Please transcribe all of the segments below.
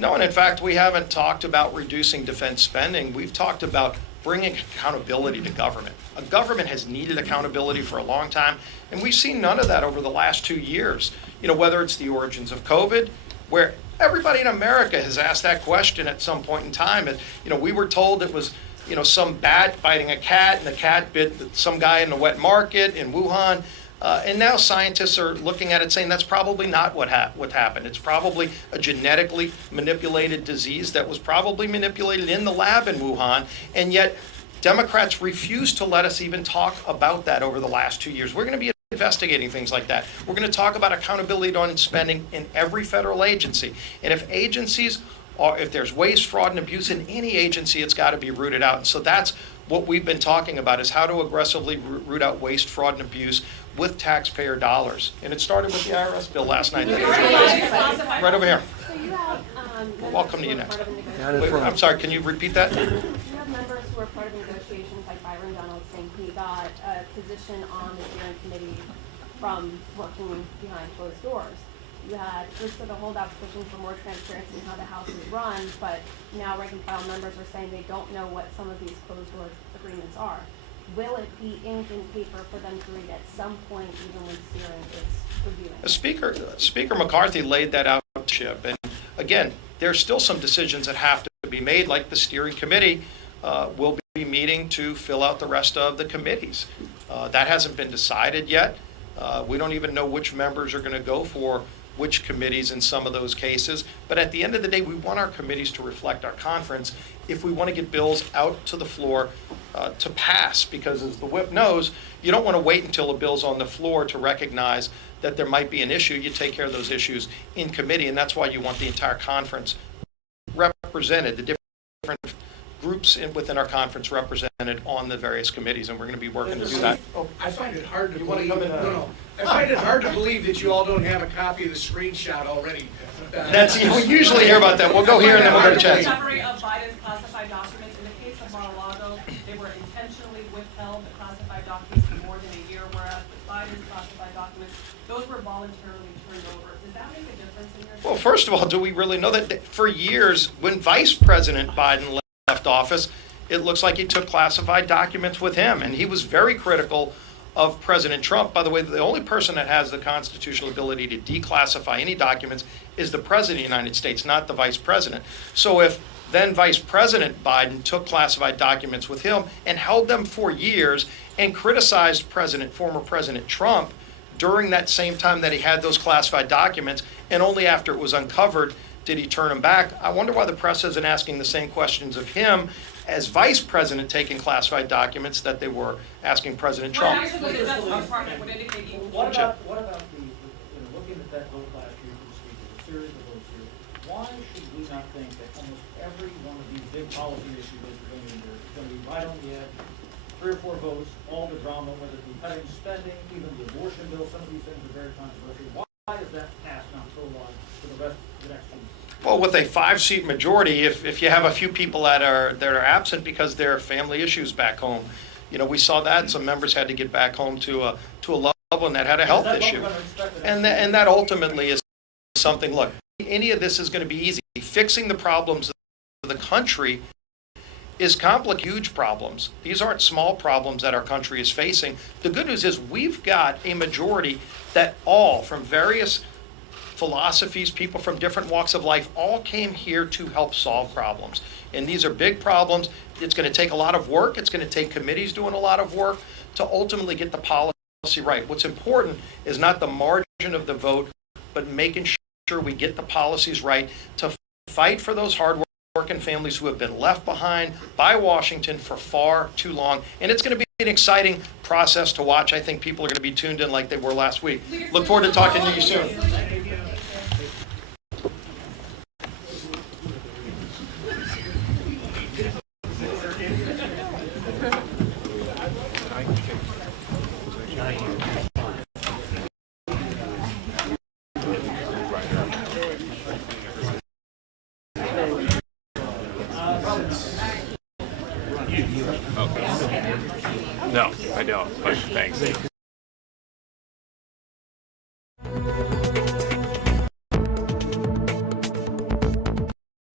No, and in fact, we haven't talked about reducing defense spending. We've talked about bringing accountability to government. A government has needed accountability for a long time, and we've seen none of that over the last 2 years. Whether it's the origins of COVID, where everybody in America has asked that question at some point in time. And, we were told it was, some bat biting a cat, and the cat bit some guy in the wet market in Wuhan. And now scientists are looking at it saying that's probably not what happened. It's probably a genetically manipulated disease that was probably manipulated in the lab in Wuhan, and yet Democrats refuse to let us even talk about that over the last 2 years. We're going to be investigating things like that. We're going to talk about accountability on spending in every federal agency. And if there's waste, fraud, and abuse in any agency, it's got to be rooted out. And so that's what we've been talking about, is how to aggressively root out waste, fraud, and abuse with taxpayer dollars. And it started with the IRS bill last night. Right over here. So you have welcome to you next. Wait, I'm sorry, can you repeat that? You have members who are part of the negotiations, like Byron Donald saying he got a position on the steering committee from working behind closed doors. You had groups of the holdouts pushing for more transparency in how the House is run, but now rank and file members are saying they don't know what some of these closed door agreements are. Will it be ink and paper for them to read at some point, even when steering is reviewing? Speaker McCarthy laid that out, Chip. And again, there's still some decisions that have to be made, like the steering committee will be meeting to fill out the rest of the committees. That hasn't been decided yet. We don't even know which members are going to go for which committees in some of those cases. But at the end of the day, we want our committees to reflect our conference if we want to get bills out to the floor to pass, because as the whip knows, you don't want to wait until a bill's on the floor to recognize that there might be an issue. You take care of those issues in committee, and that's why you want the entire conference represented, the different groups within our conference represented on the various committees, and we're going to be working to do that. I find it hard to believe. I find it hard to believe that you all don't have a copy of the screenshot already. We usually hear about that. We'll go here and then we'll go to chat. Discovery of Biden's classified documents. In the case of Mar-a-Lago, they were intentionally withheld, the classified documents, for more than a year, whereas with Biden's classified documents, those were voluntarily turned over. Does that make a difference in your? Well, first of all, do we really know that for years, when Vice President Biden left office, it looks like he took classified documents with him, and he was very critical of President Trump. By the way, the only person that has the constitutional ability to declassify any documents is the President of the United States, not the Vice President. So if then Vice President Biden took classified documents with him and held them for years and criticized former President Trump during that same time that he had those classified documents, and only after it was uncovered did he turn them back, I wonder why the press isn't asking the same questions of him as Vice President taking classified documents that they were asking President Trump. Well, actually, the Justice Department would indicate he What about looking at that vote last year for the Speaker, the series of votes here, why should we not think that almost every one of these big policy issues that we're going to is going to be right on the edge, 3 or 4 votes, all the drama, whether it be cutting spending, even the abortion bill, some of these things are very controversial. Why is that passed not so wide for the rest of the next 2 years? Well, with a 5-seat majority, if you have a few people that are absent because there are family issues back home, we saw that some members had to get back home to a loved one that had a health issue, and that ultimately is something. Look, any of this is going to be easy. Fixing the problems of the country is huge problems. These aren't small problems that our country is facing. The good news is we've got a majority that all from various philosophies, people from different walks of life, all came here to help solve problems. And these are big problems. It's going to take a lot of work. It's going to take committees doing a lot of work to ultimately get the policy right. What's important is not the margin of the vote, but making sure we get the policies right to fight for those hard-working families who have been left behind by Washington for far too long. And it's going to be an exciting process to watch. I think people are going to be tuned in like they were last week. Look forward to talking to you soon. No, I don't, but thanks.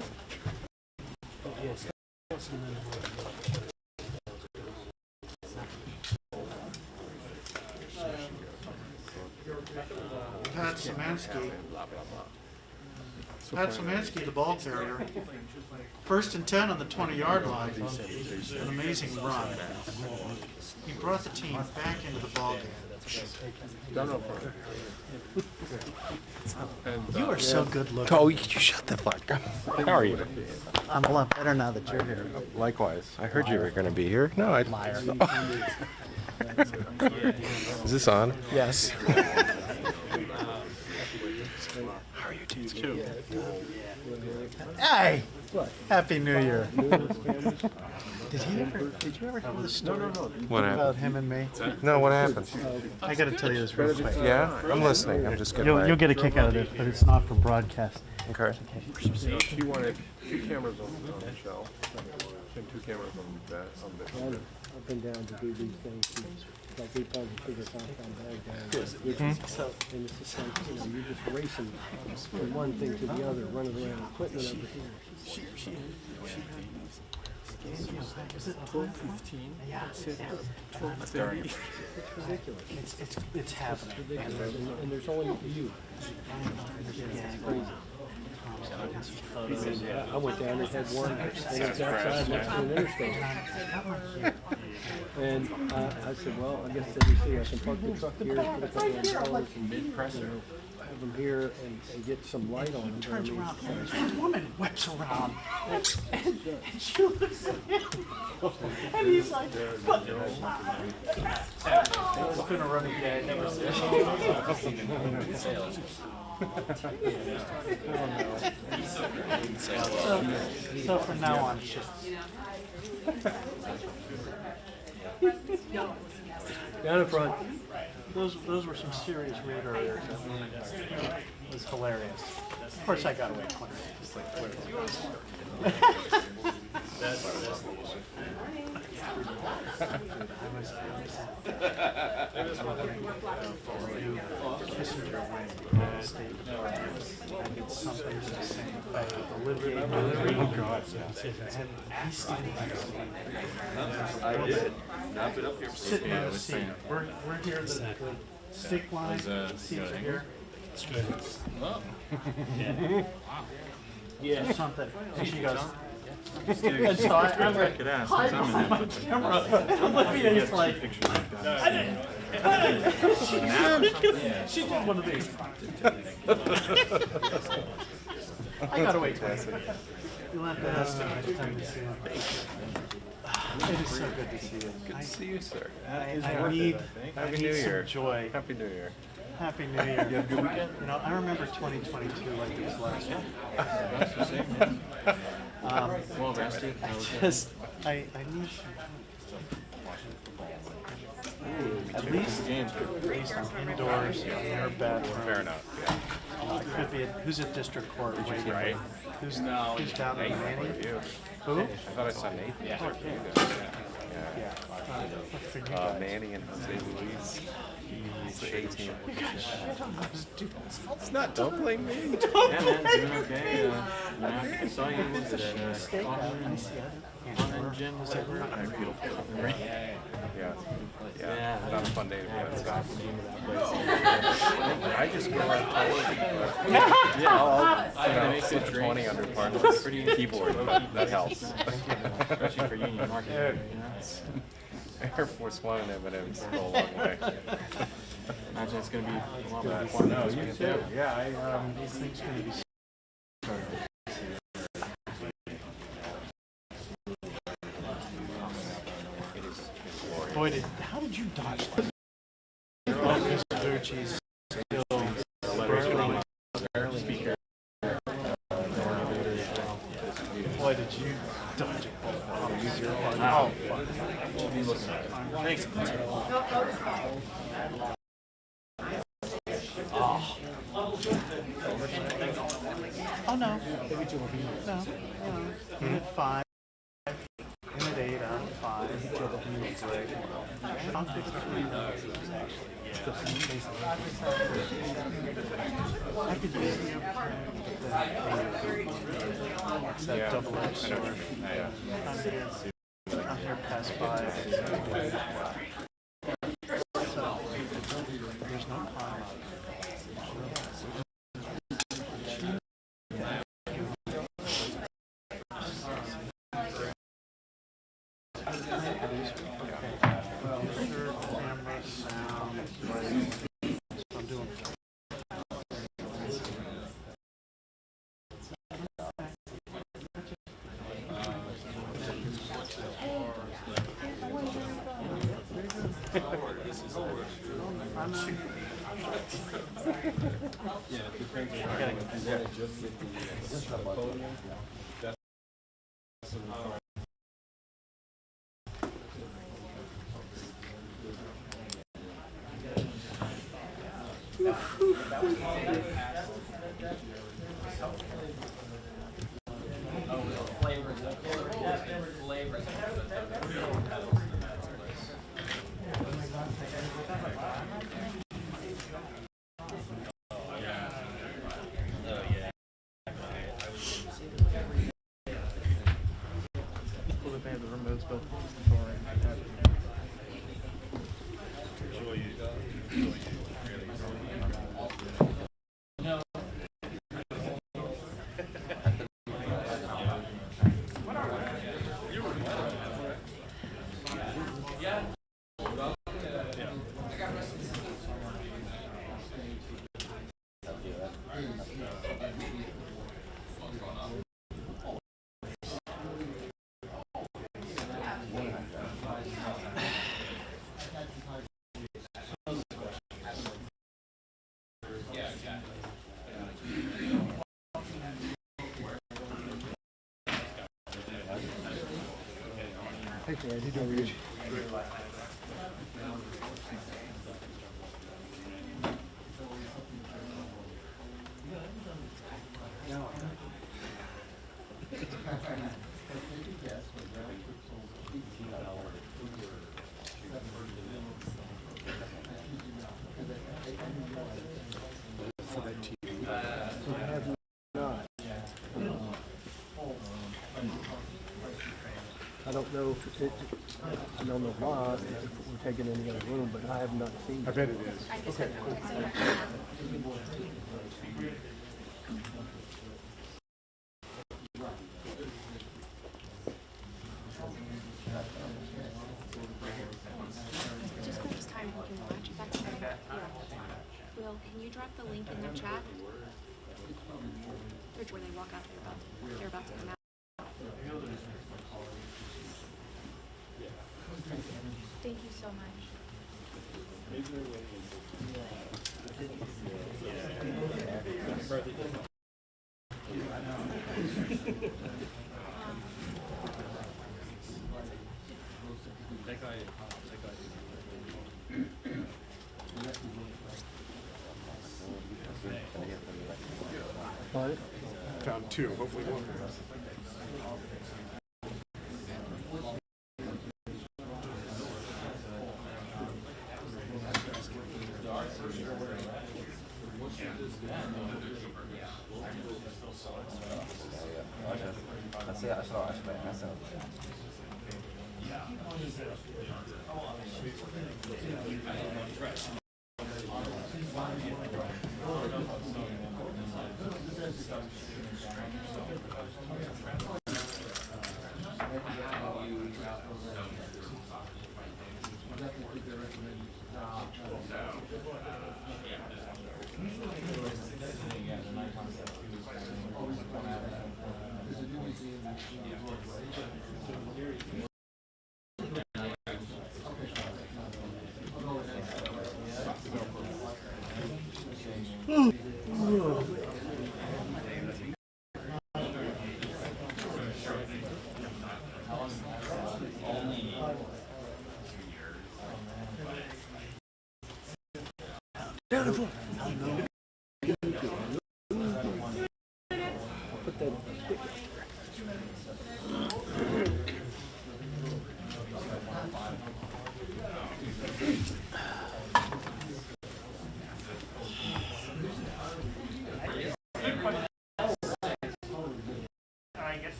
Pat Szymanski. Pat Szymanski, the ball carrier. 1st and 10 on the 20-yard line. An amazing run. He brought the team back into the ball game. You are so good looking. Oh, you shut the fuck up. How are you? I'm a lot better now that you're here. Likewise. I heard you were going to be here. No, I. Liar. Is this on? Yes. How are you too? Hey! Happy New Year. Did you ever hear the story What about happened? him and me? No, what happened? I gotta tell you this real quick. Yeah, I'm listening. I'm just getting You'll get a kick out of this, but it's not for broadcast. Okay. She wanted 2 cameras on the show and 2 cameras on that Up and down to do these things. Like we probably figure out how bad down. And it's just like, you're just racing from one thing to the other, running around, equipment over here. Is it 12:15? Yeah. 12:30. It's ridiculous. It's happening. And there's only you. It's crazy. I went down and had one, and it's outside next to an interstate. And I said, well, I guess let me see, I can park the truck here, put a couple of dollars and have them here and get some light on them. Turns around, and this woman whips around, and she looks at him, and he's like, it's been a running gag ever since. So from now on, it's just Down in front. those were some serious radar errors. It was hilarious. Of course, I got away quicker. Just like Kissinger went State Department. I did something to the same effect with Olivier. Oh God! And I did. Sitting in the seat. We're here. The stick line. Seats are here. It's good. Yeah. Something. And she goes. And so I'm like, hi, on my camera. Olivia's like, she did one of these. I gotta wait. You'll have to ask me next time you see him. It is so good to see you. Good to see you, sir. I need Happy New Year. some joy. Happy New Year. Happy New Year. You have a good weekend? You know, I remember 2022 like it was last year. Well rested. Just, I need at least indoors in your bedroom. Fair enough. It could be who's at district court waiting. Right. Who's down in Manny? Who? I thought I saw Nathan. Yeah. For you guys. Manny and Jose Luis. He's the 18. You got shit on those dudes. It's not. Don't blame me. Yeah, man, doing okay. I saw you at Cotton and Jim was at work. Beautiful. Yeah. Yeah. Not a fun day to be I honest. forgot the name of that place. I just go around Yeah, I'll make it 20 under partners. Pretty Keyboard, but that helps. especially for union market. Air Force One and M&M's go a long way. Imagine it's going to be a lot more fun. No, you too. Yeah, these things going to be. Boy, how did you dodge that? Oh, Mr. Ducci's still speaker. Boy, did you dodge it? Oh, fuck. Thanks. Oh, no. No. Unit 5. Unit 8 out of 5. I'll fix it. I could use the It's that double-edged sword. Yeah. I'm here past 5. So, there's no karma. Picture, camera, sound, lighting. So I'm doing. Cool that they have the remotes both for Hey, Fred, you doing good? I don't know if it, I don't know why, if we're taking any other room, but I have not seen it. I bet it is. Okay. Just when it's time we can watch, if that's okay. Yeah. Will, can you drop the link in the chat? Or where they walk out, they're about to come out. Thank you so much. What? Found two, hopefully one.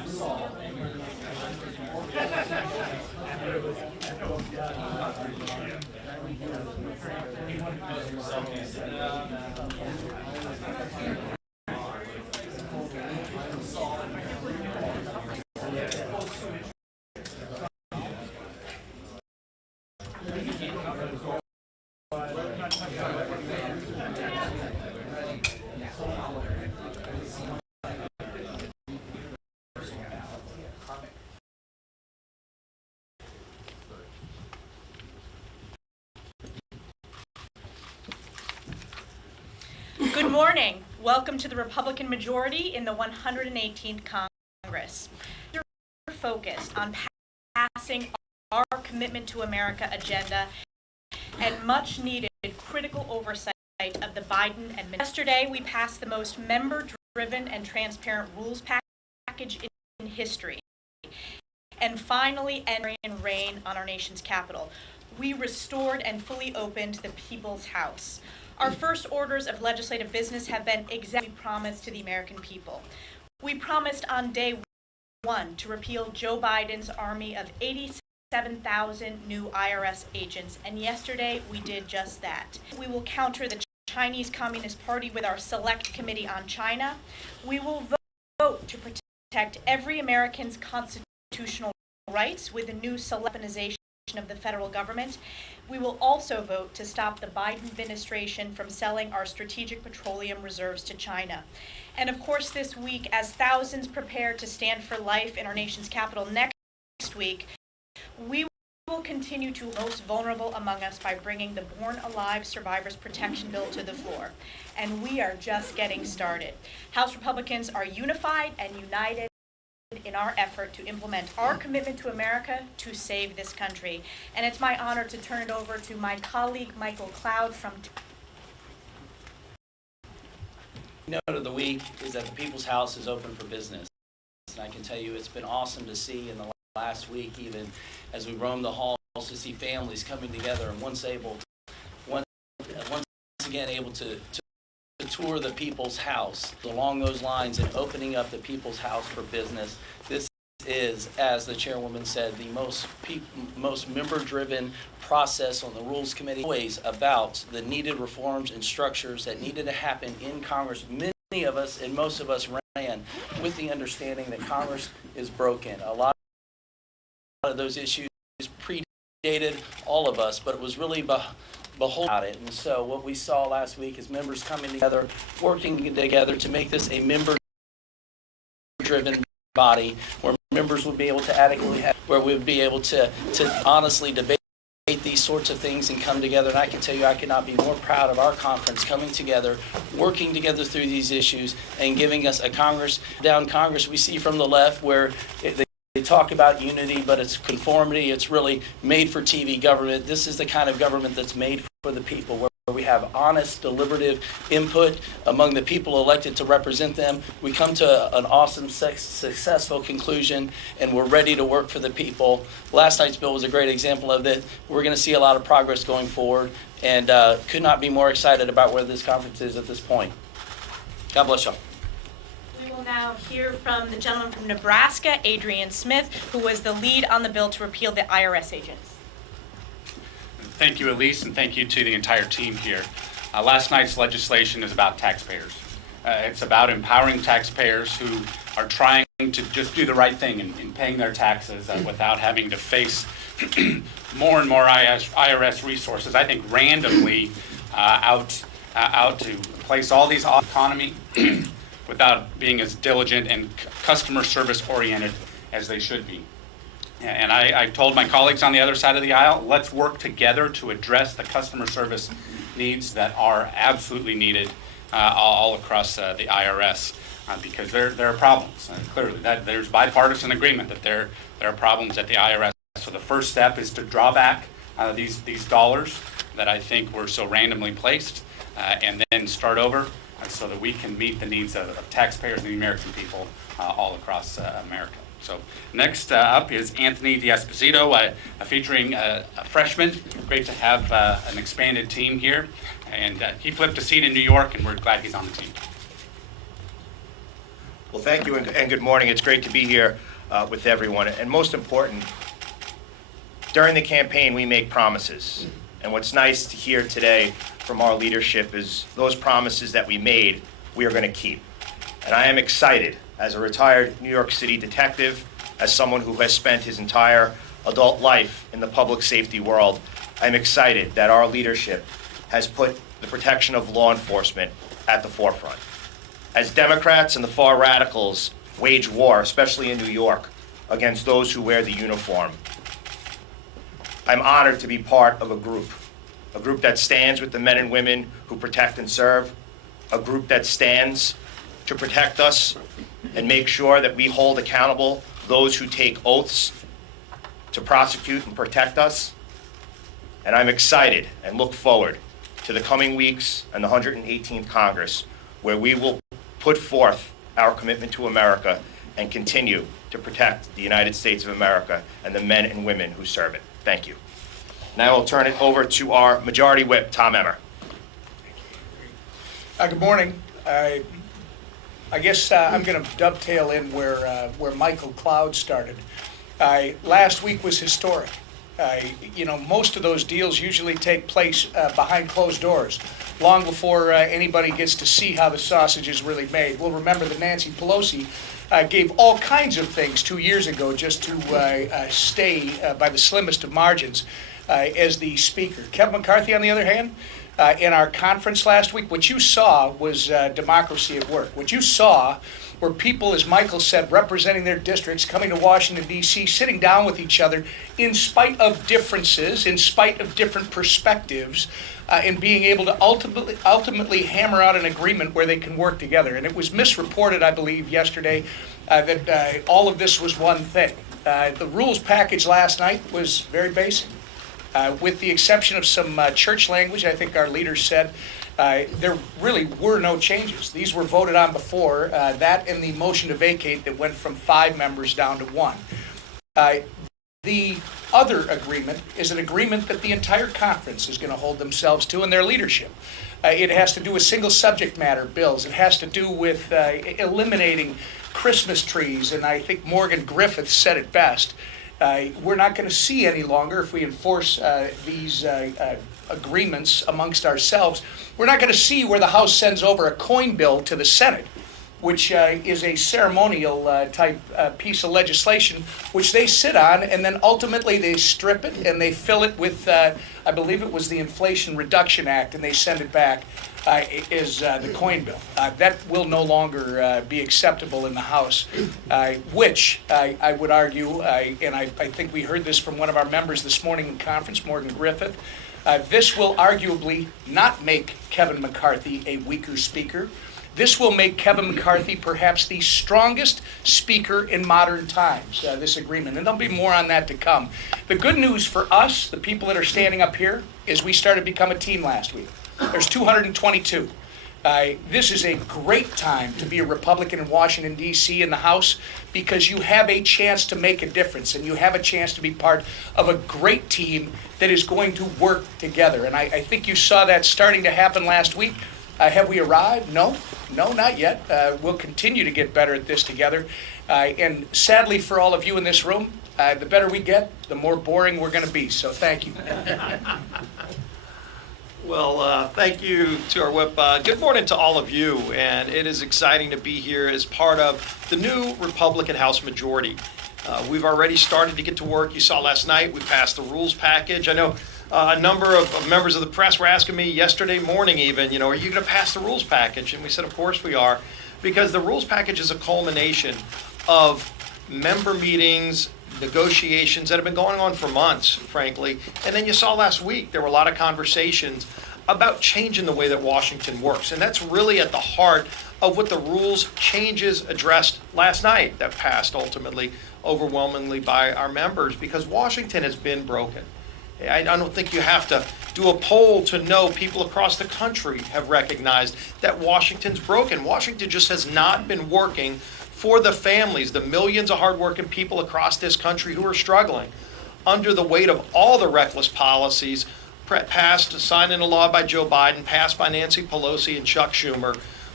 Good morning. Welcome to the Republican majority in the 118th Congress. We're focused on passing our Commitment to America agenda and much needed critical oversight of the Biden administration. Yesterday, we passed the most member-driven and transparent rules package in history, and finally entering reign on our nation's capital. We restored and fully opened the People's House. Our first orders of legislative business have been exactly promised to the American people. We promised on day one to repeal Joe Biden's army of 87,000 new IRS agents, and yesterday we did just that. We will counter the Chinese Communist Party with our Select Committee on China. We will vote to protect every American's constitutional rights with the new weaponization of the federal government. We will also vote to stop the Biden administration from selling our strategic petroleum reserves to China. And of course, this week, as thousands prepare to stand for life in our nation's capital next week, we will continue to most vulnerable among us by bringing the Born Alive Survivors Protection Bill to the floor. And we are just getting started. House Republicans are unified and united in our effort to implement our commitment to America to save this country. And it's my honor to turn it over to my colleague, Michael Cloud from Note of the week is that the People's House is open for business. And I can tell you it's been awesome to see in the last week, even as we roam the halls, to see families coming together and once again able to tour the People's House. Along those lines and opening up the People's House for business, this is, as the chairwoman said, the most member-driven process on the Rules Committee, always about the needed reforms and structures that needed to happen in Congress. Many of us and most of us ran with the understanding that Congress is broken. A lot of those issues predated all of us, but it was really behold about it. And so what we saw last week is members coming together, working together to make this a member-driven body where members would be able to adequately where we would be able to honestly debate these sorts of things and come together. And I can tell you I could not be more proud of our conference coming together, working together through these issues, and giving us a Congress we see from the left where they talk about unity, but it's conformity. It's really made for TV government. This is the kind of government that's made for the people, where we have honest, deliberative input among the people elected to represent them. We come to an awesome, successful conclusion, and we're ready to work for the people. Last night's bill was a great example of that. We're going to see a lot of progress going forward, and could not be more excited about where this conference is at this point. God bless y'all. We will now hear from the gentleman from Nebraska, Adrian Smith, who was the lead on the bill to repeal the IRS agents. Thank you, Elise, and thank you to the entire team here. Last night's legislation is about taxpayers. It's about empowering taxpayers who are trying to just do the right thing in paying their taxes without having to face more and more IRS resources, I think randomly out to place all these off economy without being as diligent and customer service oriented as they should be. And I told my colleagues on the other side of the aisle, let's work together to address the customer service needs that are absolutely needed all across the IRS, because there are problems. Clearly, there's bipartisan agreement that there are problems at the IRS. So the first step is to draw back these dollars that I think were so randomly placed, and then start over so that we can meet the needs of taxpayers and the American people all across America. So next up is Anthony D'Esposito, featuring a freshman. Great to have an expanded team here. And he flipped a seat in New York, and we're glad he's on the team. Well, thank you and good morning. It's great to be here with everyone. And most important, during the campaign, we make promises. And what's nice to hear today from our leadership is those promises that we made, we are going to keep. And I am excited as a retired New York City detective, as someone who has spent his entire adult life in the public safety world. I'm excited that our leadership has put the protection of law enforcement at the forefront. As Democrats and the far radicals wage war, especially in New York, against those who wear the uniform, I'm honored to be part of a group that stands with the men and women who protect and serve, a group that stands to protect us and make sure that we hold accountable those who take oaths to prosecute and protect us. And I'm excited and look forward to the coming weeks and the 118th Congress, where we will put forth our commitment to America and continue to protect the United States of America and the men and women who serve it. Thank you. Now I'll turn it over to our Majority Whip, Tom Emmer. Good morning. I guess I'm going to dovetail in where Michael Cloud started. Last week was historic. Most of those deals usually take place behind closed doors, long before anybody gets to see how the sausage is really made. We'll remember that Nancy Pelosi gave all kinds of things 2 years ago just to stay by the slimmest of margins as the speaker. Kevin McCarthy, on the other hand, in our conference last week, what you saw was democracy at work. What you saw were people, as Michael said, representing their districts, coming to Washington, D.C., sitting down with each other in spite of differences, in spite of different perspectives, and being able to ultimately hammer out an agreement where they can work together. And it was misreported, I believe, yesterday that all of this was one thing. The rules package last night was very basic. With the exception of some church language, I think our leaders said, there really were no changes. These were voted on before, that and the motion to vacate that went from 5 members down to 1. The other agreement is an agreement that the entire conference is going to hold themselves to and their leadership. It has to do with single subject matter bills. It has to do with eliminating Christmas trees, and I think Morgan Griffith said it best. We're not going to see any longer, if we enforce these agreements amongst ourselves, we're not going to see where the House sends over a coin bill to the Senate, which is a ceremonial type piece of legislation, which they sit on, and then ultimately they strip it and they fill it with, I believe it was the Inflation Reduction Act, and they send it back is the coin bill. That will no longer be acceptable in the House, which I would argue, and I think we heard this from one of our members this morning in conference, Morgan Griffith, this will arguably not make Kevin McCarthy a weaker speaker. This will make Kevin McCarthy perhaps the strongest speaker in modern times, this agreement. And there'll be more on that to come. The good news for us, the people that are standing up here, is we started to become a team last week. There's 222. This is a great time to be a Republican in Washington, D.C. in the House, because you have a chance to make a difference and you have a chance to be part of a great team that is going to work together. And I think you saw that starting to happen last week. Have we arrived? No, not yet. We'll continue to get better at this together. And sadly for all of you in this room, the better we get, the more boring we're going to be. So thank you. Well, thank you to our whip. Good morning to all of you, and it is exciting to be here as part of the new Republican House majority. We've already started to get to work. You saw last night we passed the rules package. I know a number of members of the press were asking me yesterday morning even, are you going to pass the rules package? And we said, of course we are, because the rules package is a culmination of member meetings, negotiations that have been going on for months, frankly. And then you saw last week, there were a lot of conversations about changing the way that Washington works. And that's really at the heart of what the rules changes addressed last night that passed ultimately overwhelmingly by our members, because Washington has been broken. I don't think you have to do a poll to know people across the country have recognized that Washington's broken. Washington just has not been working for the families, the millions of hardworking people across this country who are struggling under the weight of all the reckless policies passed, signed into law by Joe Biden, passed by Nancy Pelosi and Chuck Schumer,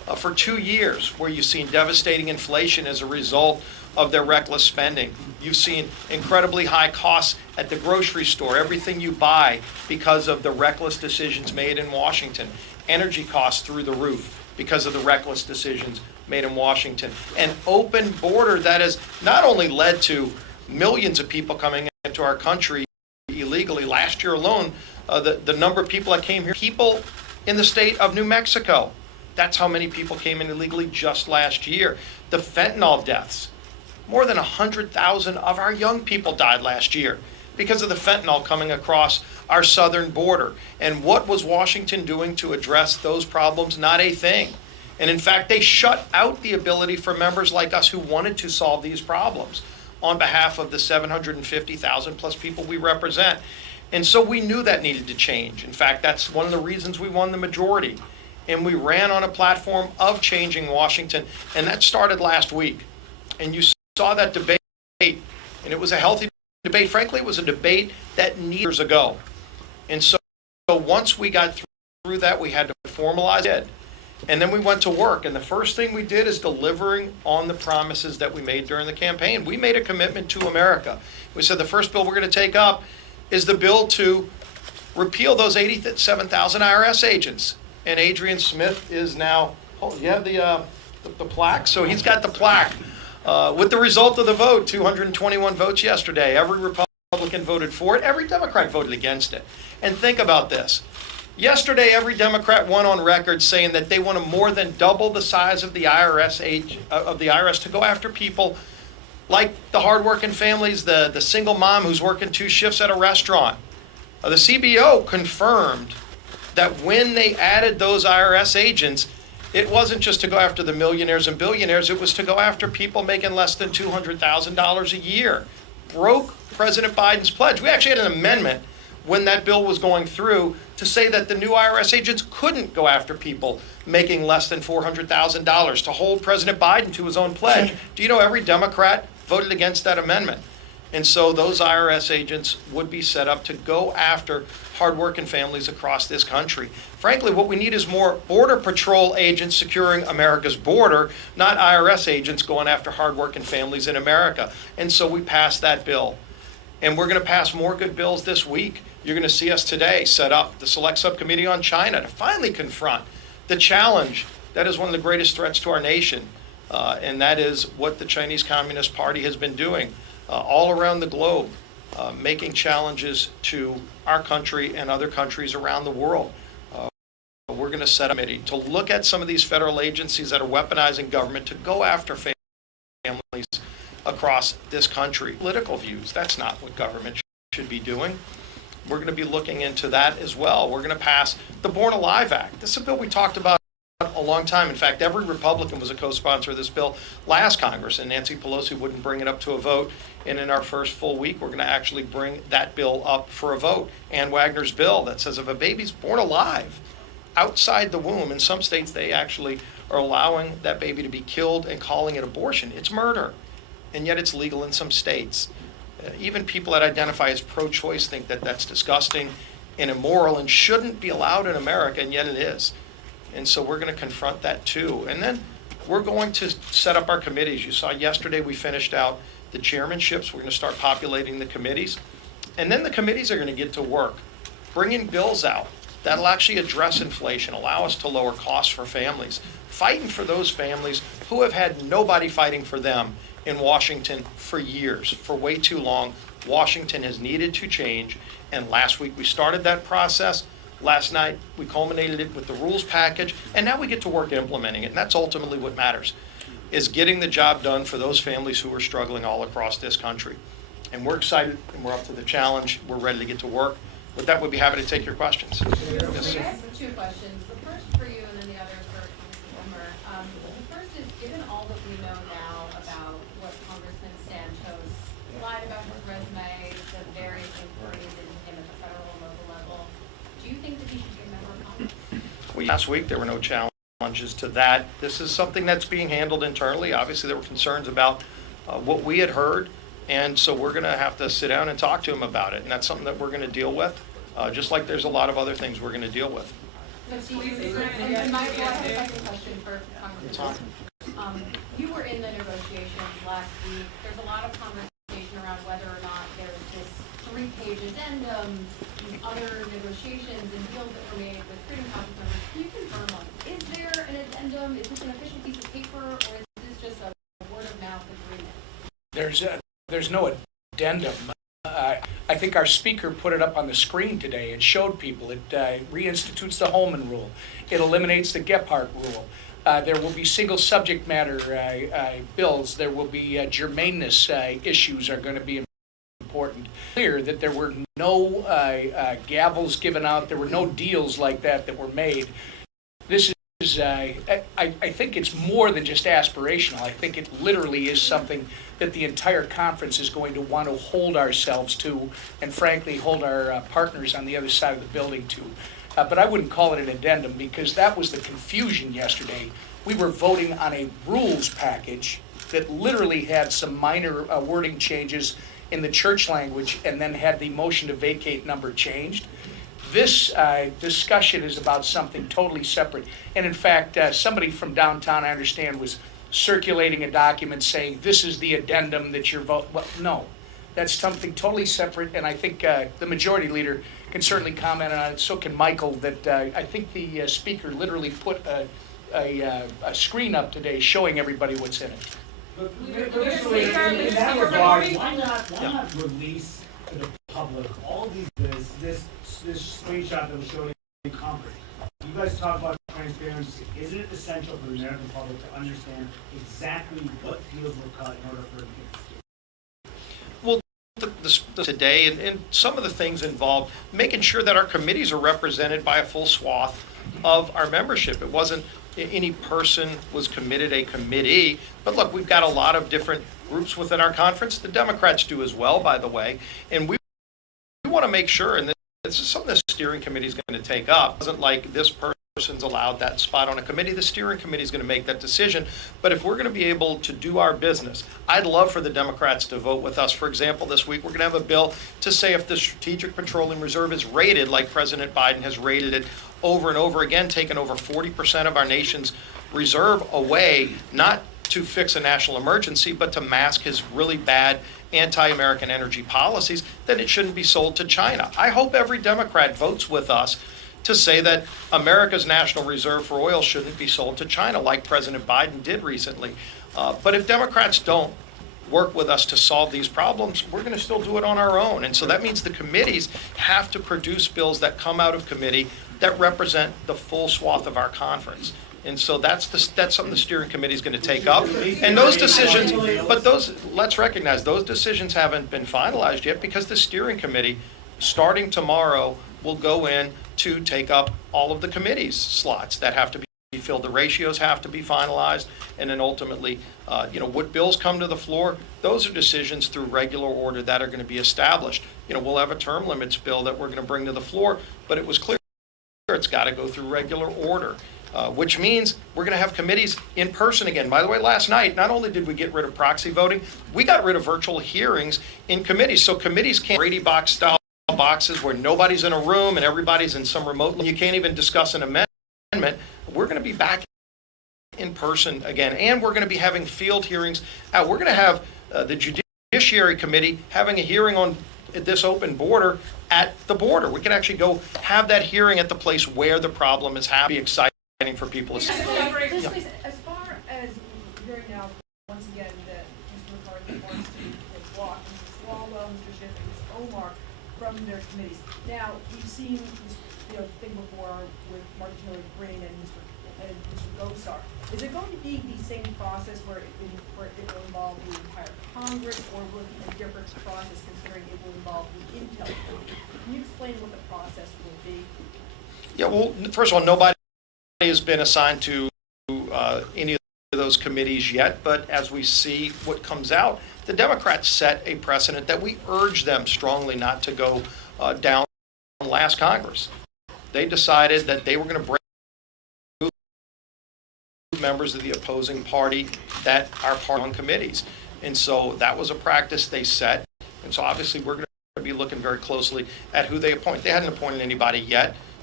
for 2 years, where you've seen devastating inflation as a result of their reckless spending. You've seen incredibly high costs at the grocery store, everything you buy because of the reckless decisions made in Washington. Energy costs through the roof because of the reckless decisions made in Washington. An open border that has not only led to millions of people coming into our country illegally. Last year alone, the number of people that came here, people in the state of New Mexico, that's how many people came in illegally just last year. The fentanyl deaths, more than 100,000 of our young people died last year because of the fentanyl coming across our southern border. And what was Washington doing to address those problems? Not a thing. And in fact, they shut out the ability for members like us who wanted to solve these problems on behalf of the 750,000 plus people we represent. And so we knew that needed to change. In fact, that's one of the reasons we won the majority. And we ran on a platform of changing Washington, and that started last week. And you saw that debate, and it was a healthy debate. Frankly, it was a debate that needed years ago. And so once we got through that, we had to formalize it. And then we went to work. And the first thing we did is delivering on the promises that we made during the campaign. We made a commitment to America. We said the first bill we're going to take up is the bill to repeal those 87,000 IRS agents. And Adrian Smith is now, oh, you have the plaque? So he's got the plaque. With the result of the vote, 221 votes yesterday. Every Republican voted for it. Every Democrat voted against it. And think about this. Yesterday, every Democrat went on record saying that they want to more than double the size of the IRS to go after people like the hardworking families, the single mom who's working 2 shifts at a restaurant. The CBO confirmed that when they added those IRS agents, it wasn't just to go after the millionaires and billionaires, it was to go after people making less than $200,000 a year. Broke President Biden's pledge. We actually had an amendment when that bill was going through to say that the new IRS agents couldn't go after people making less than $400,000, to hold President Biden to his own pledge. Do you know every Democrat voted against that amendment? And so those IRS agents would be set up to go after hardworking families across this country. Frankly, what we need is more Border Patrol agents securing America's border, not IRS agents going after hardworking families in America. And so we passed that bill. And we're going to pass more good bills this week. You're going to see us today set up the Select Subcommittee on China to finally confront the challenge that is one of the greatest threats to our nation. And that is what the Chinese Communist Party has been doing all around the globe, making challenges to our country and other countries around the world. We're going to set a committee to look at some of these federal agencies that are weaponizing government to go after families across this country. Political views, that's not what government should be doing. We're going to be looking into that as well. We're going to pass the Born Alive Act. This is a bill we talked about a long time. In fact, every Republican was a co-sponsor of this bill last Congress, and Nancy Pelosi wouldn't bring it up to a vote. And in our first full week, we're going to actually bring that bill up for a vote. Ann Wagner's bill that says if a baby's born alive outside the womb, in some states they actually are allowing that baby to be killed and calling it abortion. It's murder, and yet it's legal in some states. Even people that identify as pro-choice think that that's disgusting and immoral and shouldn't be allowed in America, and yet it is. And so we're going to confront that too. And then we're going to set up our committees. You saw yesterday we finished out the chairmanships. We're going to start populating the committees. And then the committees are going to get to work, bringing bills out that'll actually address inflation, allow us to lower costs for families, fighting for those families who have had nobody fighting for them in Washington for years, for way too long. Washington has needed to change, and last week we started that process. Last night we culminated it with the rules package, and now we get to work implementing it, and that's ultimately what matters, is getting the job done for those families who are struggling all across this country. And we're excited, and we're up to the challenge. We're ready to get to work. With that, we'd be happy to take your questions. Yes. Yes, 2 questions. The first for you, and then the other for Congressman Wimmer. The first is, given all that we know now about what Congressman Santos lied about his resume, the various inquiries into him at the federal and local level, do you think that he should be a member of Congress? Last week, there were no challenges to that. This is something that's being handled internally. Obviously, there were concerns about what we had heard, and so we're going to have to sit down and talk to him about it, and that's something that we're going to deal with, just like there's a lot of other things we're going to deal with. And Michael, I have a second question for Congressman. You were in the negotiations last week. There's a lot of conversation around whether or not there's this 3-page addendum, these other negotiations and deals that were made with Freedom Caucus members. Can you confirm on, is there an addendum? Is this an official piece of paper, or is this just a word-of-mouth agreement? There's no addendum. I think our speaker put it up on the screen today. It showed people. It reinstitutes the Holman Rule. It eliminates the Gephardt Rule. There will be single subject matter bills. There will be germaneness issues are going to be important. Clear that there were no gavels given out. There were no deals like that were made. This is, I think it's more than just aspirational. I think it literally is something that the entire conference is going to want to hold ourselves to, and frankly, hold our partners on the other side of the building to. But I wouldn't call it an addendum, because that was the confusion yesterday. We were voting on a rules package that literally had some minor wording changes in the church language, and then had the motion to vacate number changed. This discussion is about something totally separate. And in fact, somebody from downtown, I understand, was circulating a document saying this is the addendum that you're voting. Well, no, that's something totally separate. And I think the majority leader can certainly comment on it. So can Michael. That I think the speaker literally put a screen up today showing everybody what's in it. But in that regard, why not release to the public all these this screenshot that was showing in conference? You guys talk about transparency. Isn't it essential for the American public to understand exactly what deals were cut in order for it to Well, today, and some of the things involved making sure that our committees are represented by a full swath of our membership. It wasn't any person was committed a committee, but look, we've got a lot of different groups within our conference. The Democrats do as well, by the way, and we want to make sure, and this is something the steering committee is going to take up. It wasn't like this person's allowed that spot on a committee. The steering committee is going to make that decision. But if we're going to be able to do our business, I'd love for the Democrats to vote with us. For example, this week we're going to have a bill to say if the Strategic Petroleum Reserve is rated like President Biden has rated it over and over again, taken over 40% of our nation's reserve away, not to fix a national emergency, but to mask his really bad anti-American energy policies, then it shouldn't be sold to China. I hope every Democrat votes with us to say that America's national reserve for oil shouldn't be sold to China like President Biden did recently. But if Democrats don't work with us to solve these problems, we're going to still do it on our own. And so that means the committees have to produce bills that come out of committee that represent the full swath of our conference. And so that's something the steering committee is going to take up. And those decisions, let's recognize those decisions haven't been finalized yet, because the steering committee, starting tomorrow, will go in to take up all of the committee's slots that have to be filled. The ratios have to be finalized, and then ultimately, what bills come to the floor, those are decisions through regular order that are going to be established. We'll have a term limits bill that we're going to bring to the floor, but it was clear it's got to go through regular order. Which means we're going to have committees in person again. By the way, last night, not only did we get rid of proxy voting, we got rid of virtual hearings in committees. So committees can't Brady box style boxes where nobody's in a room and everybody's in some remote. You can't even discuss an amendment. We're going to be back in person again, and we're going to be having field hearings. We're going to have the Judiciary Committee having a hearing on this open border at the border. We can actually go have that hearing at the place where the problem is happening. Exciting for people to see. As far as hearing now, once again, that Mr. McCarthy wants to block Mr. Swalwell, Mr. Schiff, and Ms. Omar from their committees. Now, we've seen this thing before with Martinelli Green and Mr. Gosar. Is it going to be the same process where it will involve the entire Congress, or will it be a different process considering it will involve the Intel Committee? Can you explain what the process will be? Yeah, well, first of all, nobody has been assigned to any of those committees yet, but as we see what comes out, the Democrats set a precedent that we urge them strongly not to go down last Congress. They decided that they were going to break members of the opposing party that are part on committees. And so that was a practice they set. And so obviously we're going to be looking very closely at who they appoint. They hadn't appointed anybody yet.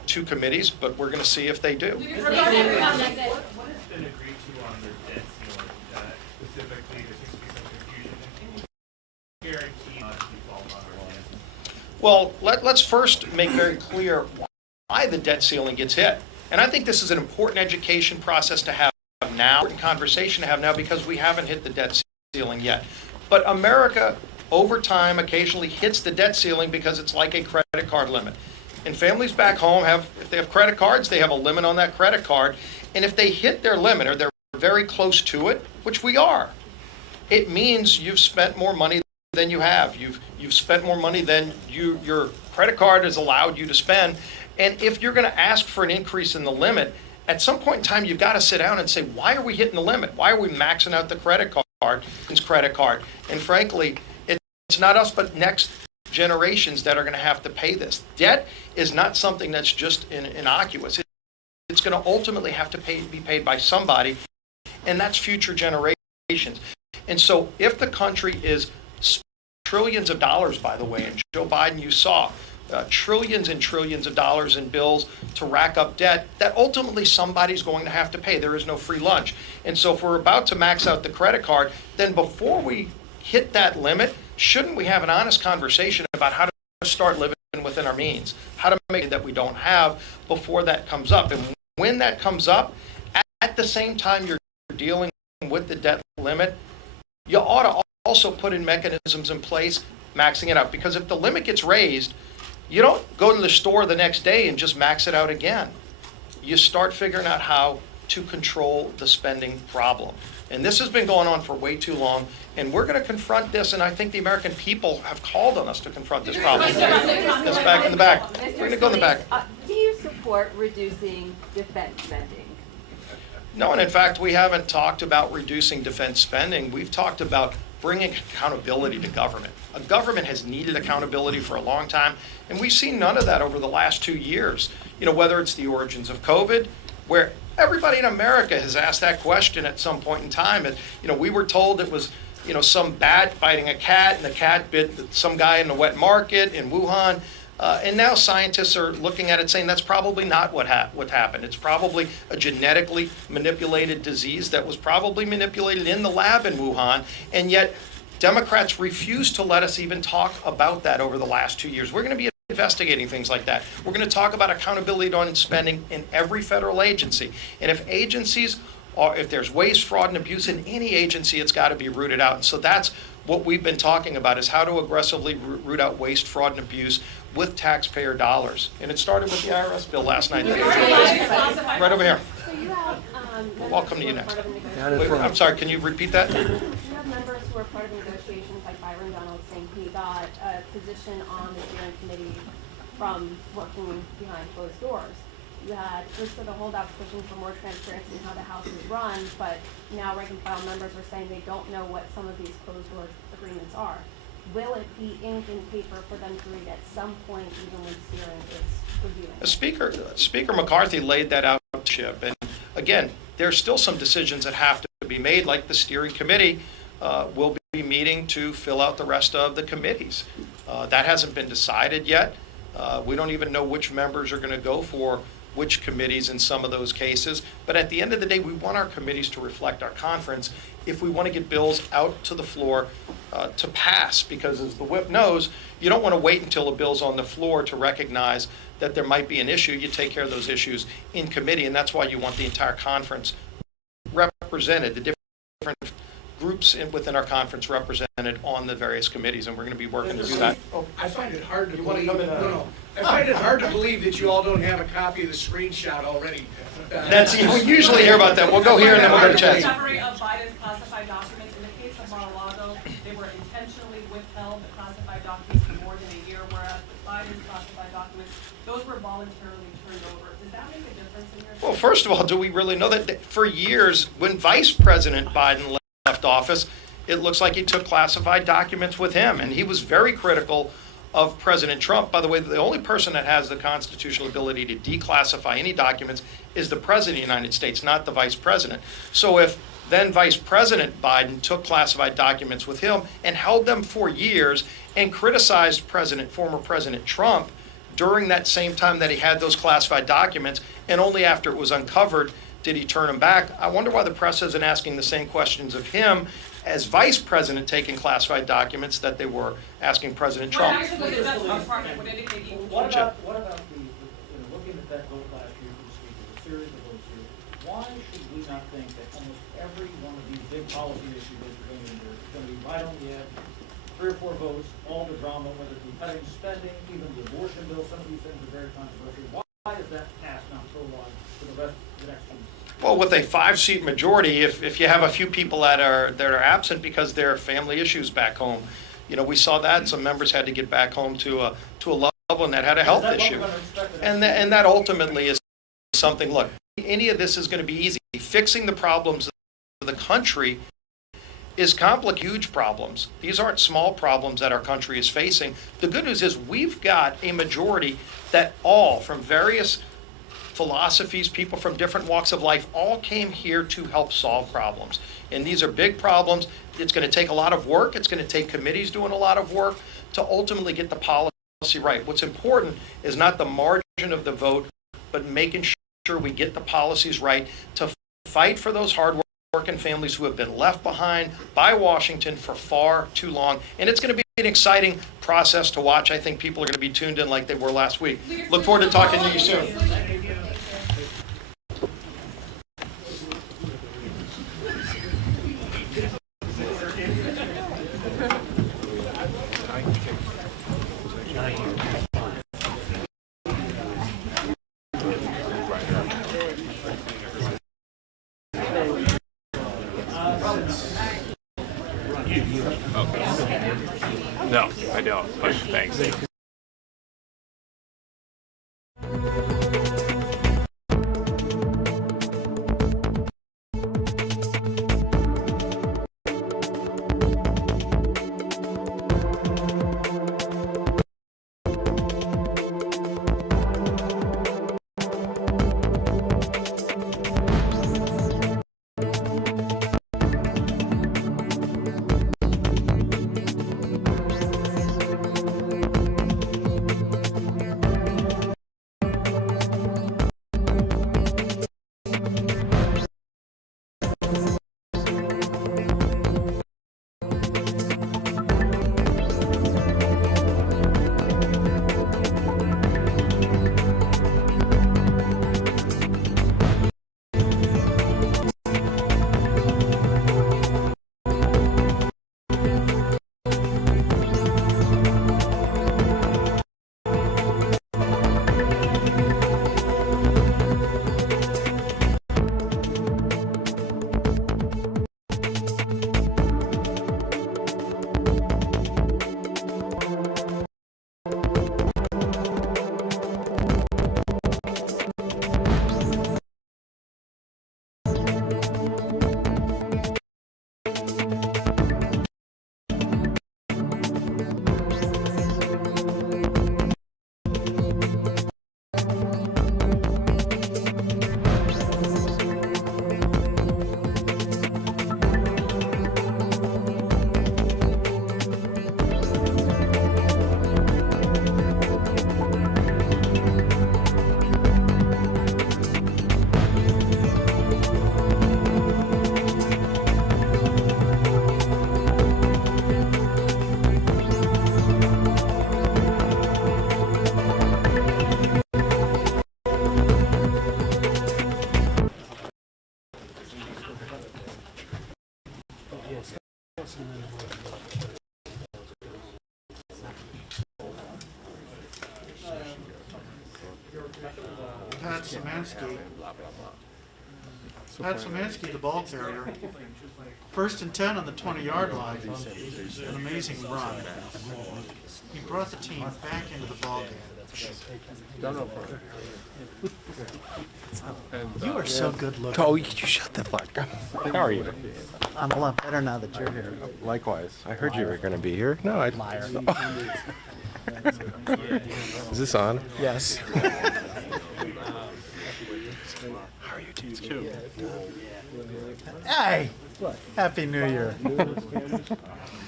two committees, but we're going to see if they do. Regarding Regarding the the comments- comments- What has been agreed to on their debt ceiling, specifically, there seems to be some confusion, and can you guarantee not to default on our debt? Well, let's first make very clear why the debt ceiling gets hit. And I think this is an important education process to have now, important conversation to have now, because we haven't hit the debt ceiling yet. But America, over time, occasionally hits the debt ceiling because it's like a credit card limit. And families back home if they have credit cards, they have a limit on that credit card. And if they hit their limit or they're very close to it, which we are, it means you've spent more money than you have. You've spent more money than your credit card has allowed you to spend. And if you're going to ask for an increase in the limit, at some point in time, you've got to sit down and say, why are we hitting the limit? Why are we maxing out the credit card? And frankly, it's not us, but next generations that are going to have to pay this. Debt is not something that's just innocuous. It's going to ultimately have to be paid by somebody, and that's future generations. And so if the country is trillions of dollars, by the way, and Joe Biden, you saw, trillions and trillions of dollars in bills to rack up debt that ultimately somebody's going to have to pay. There is no free lunch. And so if we're about to max out the credit card, then before we hit that limit, shouldn't we have an honest conversation about how to start living within our means, how to make it that we don't have before that comes up? And when that comes up, at the same time you're dealing with the debt limit, you ought to also put in mechanisms in place maxing it out. Because if the limit gets raised, you don't go to the store the next day and just max it out again. You start figuring out how to control the spending problem. And this has been going on for way too long, and we're going to confront this, and I think the American people have called on us to confront this problem. That's back in the back. We're going to go in the back. Do you support reducing defense spending? No, and in fact, we haven't talked about reducing defense spending. We've talked about bringing accountability to government. A government has needed accountability for a long time, and we've seen none of that over the last 2 years. You know, whether it's the origins of COVID, where everybody in America has asked that question at some point in time. And, you know, we were told it was, you know, some bat biting a cat, and the cat bit some guy in the wet market in Wuhan. And now scientists are looking at it saying that's probably not what happened. It's probably a genetically manipulated disease that was probably manipulated in the lab in Wuhan. And yet Democrats refuse to let us even talk about that over the last 2 years. We're going to be investigating things like that. We're going to talk about accountability on spending in every federal agency. And if there's waste, fraud, and abuse in any agency, it's got to be rooted out. And so that's what we've been talking about, is how to aggressively root out waste, fraud, and abuse with taxpayer dollars. And it started with the IRS bill last night. Right over here. So you have Welcome to you next. Down in Wait, front. I'm sorry, can you repeat that? You have members who are part of negotiations, like Byron Donald saying he got a position on the steering committee from working behind closed doors. You had most of the holdouts pushing for more transparency in how the House is run, but now rank and file members are saying they don't know what some of these closed door agreements are. Will it be ink and paper for them to read at some point, even when steering is reviewing? Speaker McCarthy laid that out, Chip. And again, there's still some decisions that have to be made, like the steering committee will be meeting to fill out the rest of the committees. That hasn't been decided yet. We don't even know which members are going to go for which committees in some of those cases. But at the end of the day, we want our committees to reflect our conference if we want to get bills out to the floor to pass. Because as the whip knows, you don't want to wait until a bill's on the floor to recognize that there might be an issue. You take care of those issues in committee, and that's why you want the entire conference represented, the different groups within our conference represented on the various committees, and we're going to be working to do that. I find it hard to believe. I find it hard to believe that you all don't have a copy of the screenshot already. That's, we usually hear about that. We'll go here and then we'll go to Chad. Discovery of Biden's classified documents. In the case of Mar-a-Lago, they were intentionally withheld, the classified documents, for more than a year, whereas with Biden's classified documents, those were voluntarily turned over. Does that make a difference in your? Well, first of all, do we really know that for years, when Vice President Biden left office, it looks like he took classified documents with him, and he was very critical of President Trump. By the way, the only person that has the constitutional ability to declassify any documents is the President of the United States, not the Vice President. So if then Vice President Biden took classified documents with him and held them for years and criticized former President Trump, during that same time that he had those classified documents, and only after it was uncovered did he turn them back. I wonder why the press isn't asking the same questions of him as vice president taking classified documents that they were asking President Well, Trump. actually, the Justice Department would indicate even. What about looking at that vote last year, for the speaker, the series of votes here, why should we not think that almost every one of these big policy issues that we're going to endure is going to be right on the edge, 3 or 4 votes, all the drama, whether it be cutting spending, even the abortion bill, some of these things are very controversial. Why is that passed not so long for the rest of the next few? Well, with a 5-seat majority, if you have a few people that are absent because there are family issues back home, we saw that some members had to get back home to a loved one that had a health issue, and that ultimately is something. Look, any of this is going to be easy. Fixing the problems of the country is complicated, huge problems. These aren't small problems that our country is facing. The good news is we've got a majority that all from various philosophies, people from different walks of life, all came here to help solve problems. And these are big problems. It's going to take a lot of work. It's going to take committees doing a lot of work to ultimately get the policy right. What's important is not the margin of the vote, but making sure we get the policies right to fight for those hard-working families who have been left behind by Washington for far too long. And it's going to be an exciting process to watch. I think people are going to be tuned in like they were last week. Look forward to talking to you soon. No, I don't, but thanks. Pat Szymanski. Pat Szymanski, the ball carrier. 1st and 10 on the 20-yard line. An amazing run. He brought the team back into the ball game. Don't know. You are so good looking. Oh, you shut the fuck up. How are you? I'm a lot better now that you're here. Likewise. I heard you were going to be here. No, I... Liar. Is this on? Yes. How are you, dudes? Too. Hey! Happy New Year.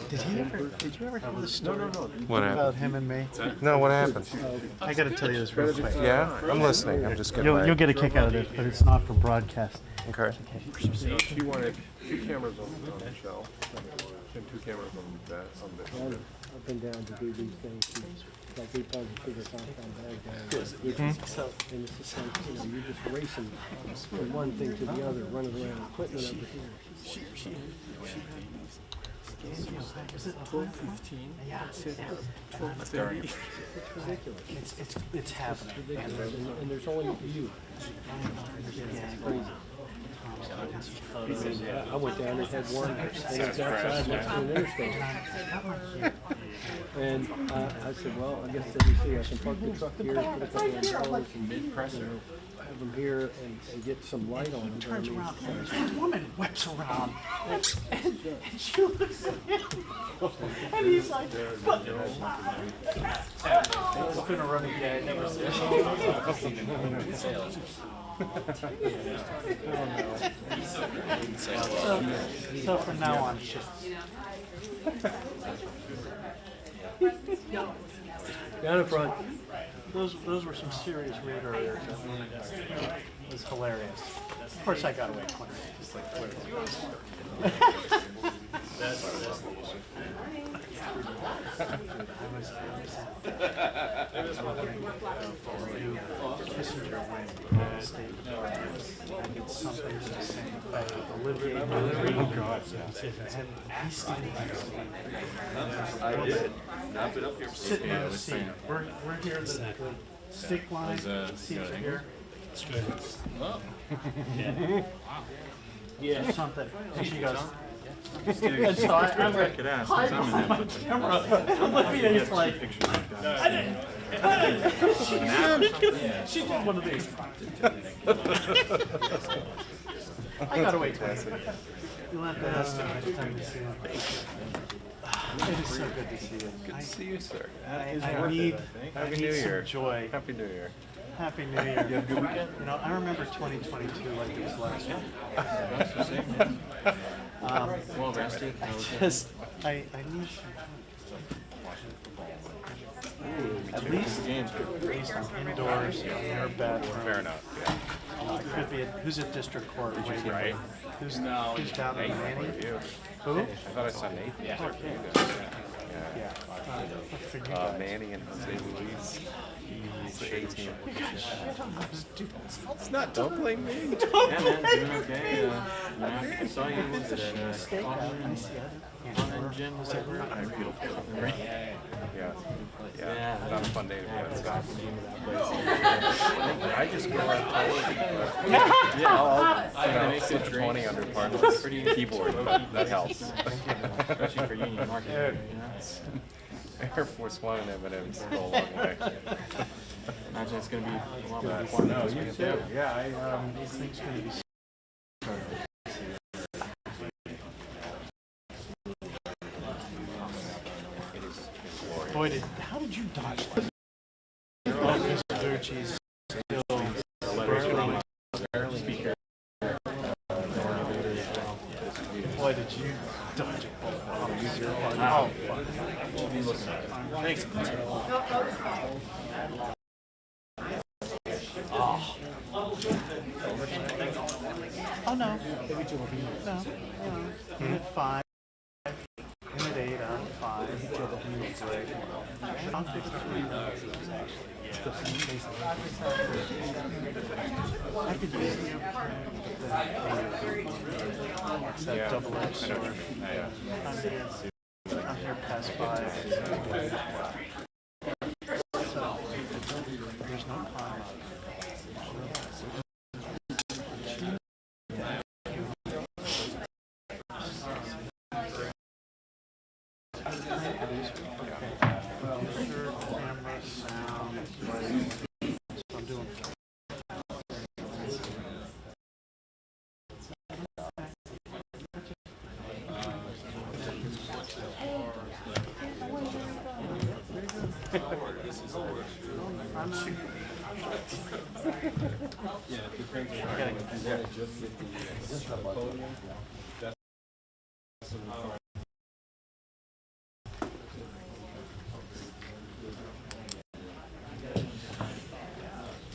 Did you ever hear the story What about happened? him and me? No, what happened? I gotta tell you this real quick. Yeah, I'm listening. I'm just getting You'll get a kick out of this, but it's not for broadcast. Okay. She wanted 2 cameras on Michelle and 2 cameras on that. Up and down to do these things. Like we probably figure out how bad So, and it's just like, you're just racing from one thing to the other, running around, equipment over here. is it 12:15? Yeah, it's 12:30. It's ridiculous. It's happening. And there's only you. It's crazy. I went down and had one, and it's outside next to an interstate. And I said, well, I guess let me see, I can park the truck here, put a couple of dollars and have them here and get some light on them. Turns around, and this woman whips around, and she looks at him, and he's like, but it's been a running gag ever since. So from now on, it's just Down in front. those were some serious radar errors. It was hilarious. Of course, I got away 20 just like Kissinger wing State Department. I did something to the same effect with Olivier. Oh God! And he's standing next to me. I did. Wrap it up here. Sitting in the seat. We're here. The stick line seats are here. It's good. Oh. Yeah. Something. And she goes. And so I'm like, hi, on the camera. Olivia like, I didn't. She did one of these. I got away twice. You'll have to ask him next time you see him. It is so good to see you. Good to see you, sir. I need Happy New Year. some joy. Happy New Year. Happy New Year. You have a good weekend? You know, I remember 2022 like it was last year. Well rested. Because I need at least indoors in their bathroom. Fair enough. Yeah. Could be who's at district court? Right. Who's down in Manny? Who? I thought I saw Nathan. Yeah. Yeah. Manny and Jose Luis. He's the 18th. You got shit on those dudes. It's not. Don't blame me. Yeah, man, doing okay. I saw you at Common Gym. Was that I feel fine. Yeah. Yeah. Not a fun day to be at Scott. I just go out totally. Yeah, I'll sit 20 under partners. Keyboard. That helps. Especially for union marketing. Air Force One and M&M's go a long way. Imagine it's going to be a lot more fun. No, you too. Yeah, these things are going to be. Boy, how did you dodge that? Mr. Ducci's still barely speaker. Boy, did you dodge it? Oh, thanks. Oh no. No. Unit 5. Unit 8 out of 5. Unit 3. I'll fix it. I could use the it's that double-edged sword. I'm here past 5. So, there's no climb up. Computer, camera, sound, lighting. So I'm doing.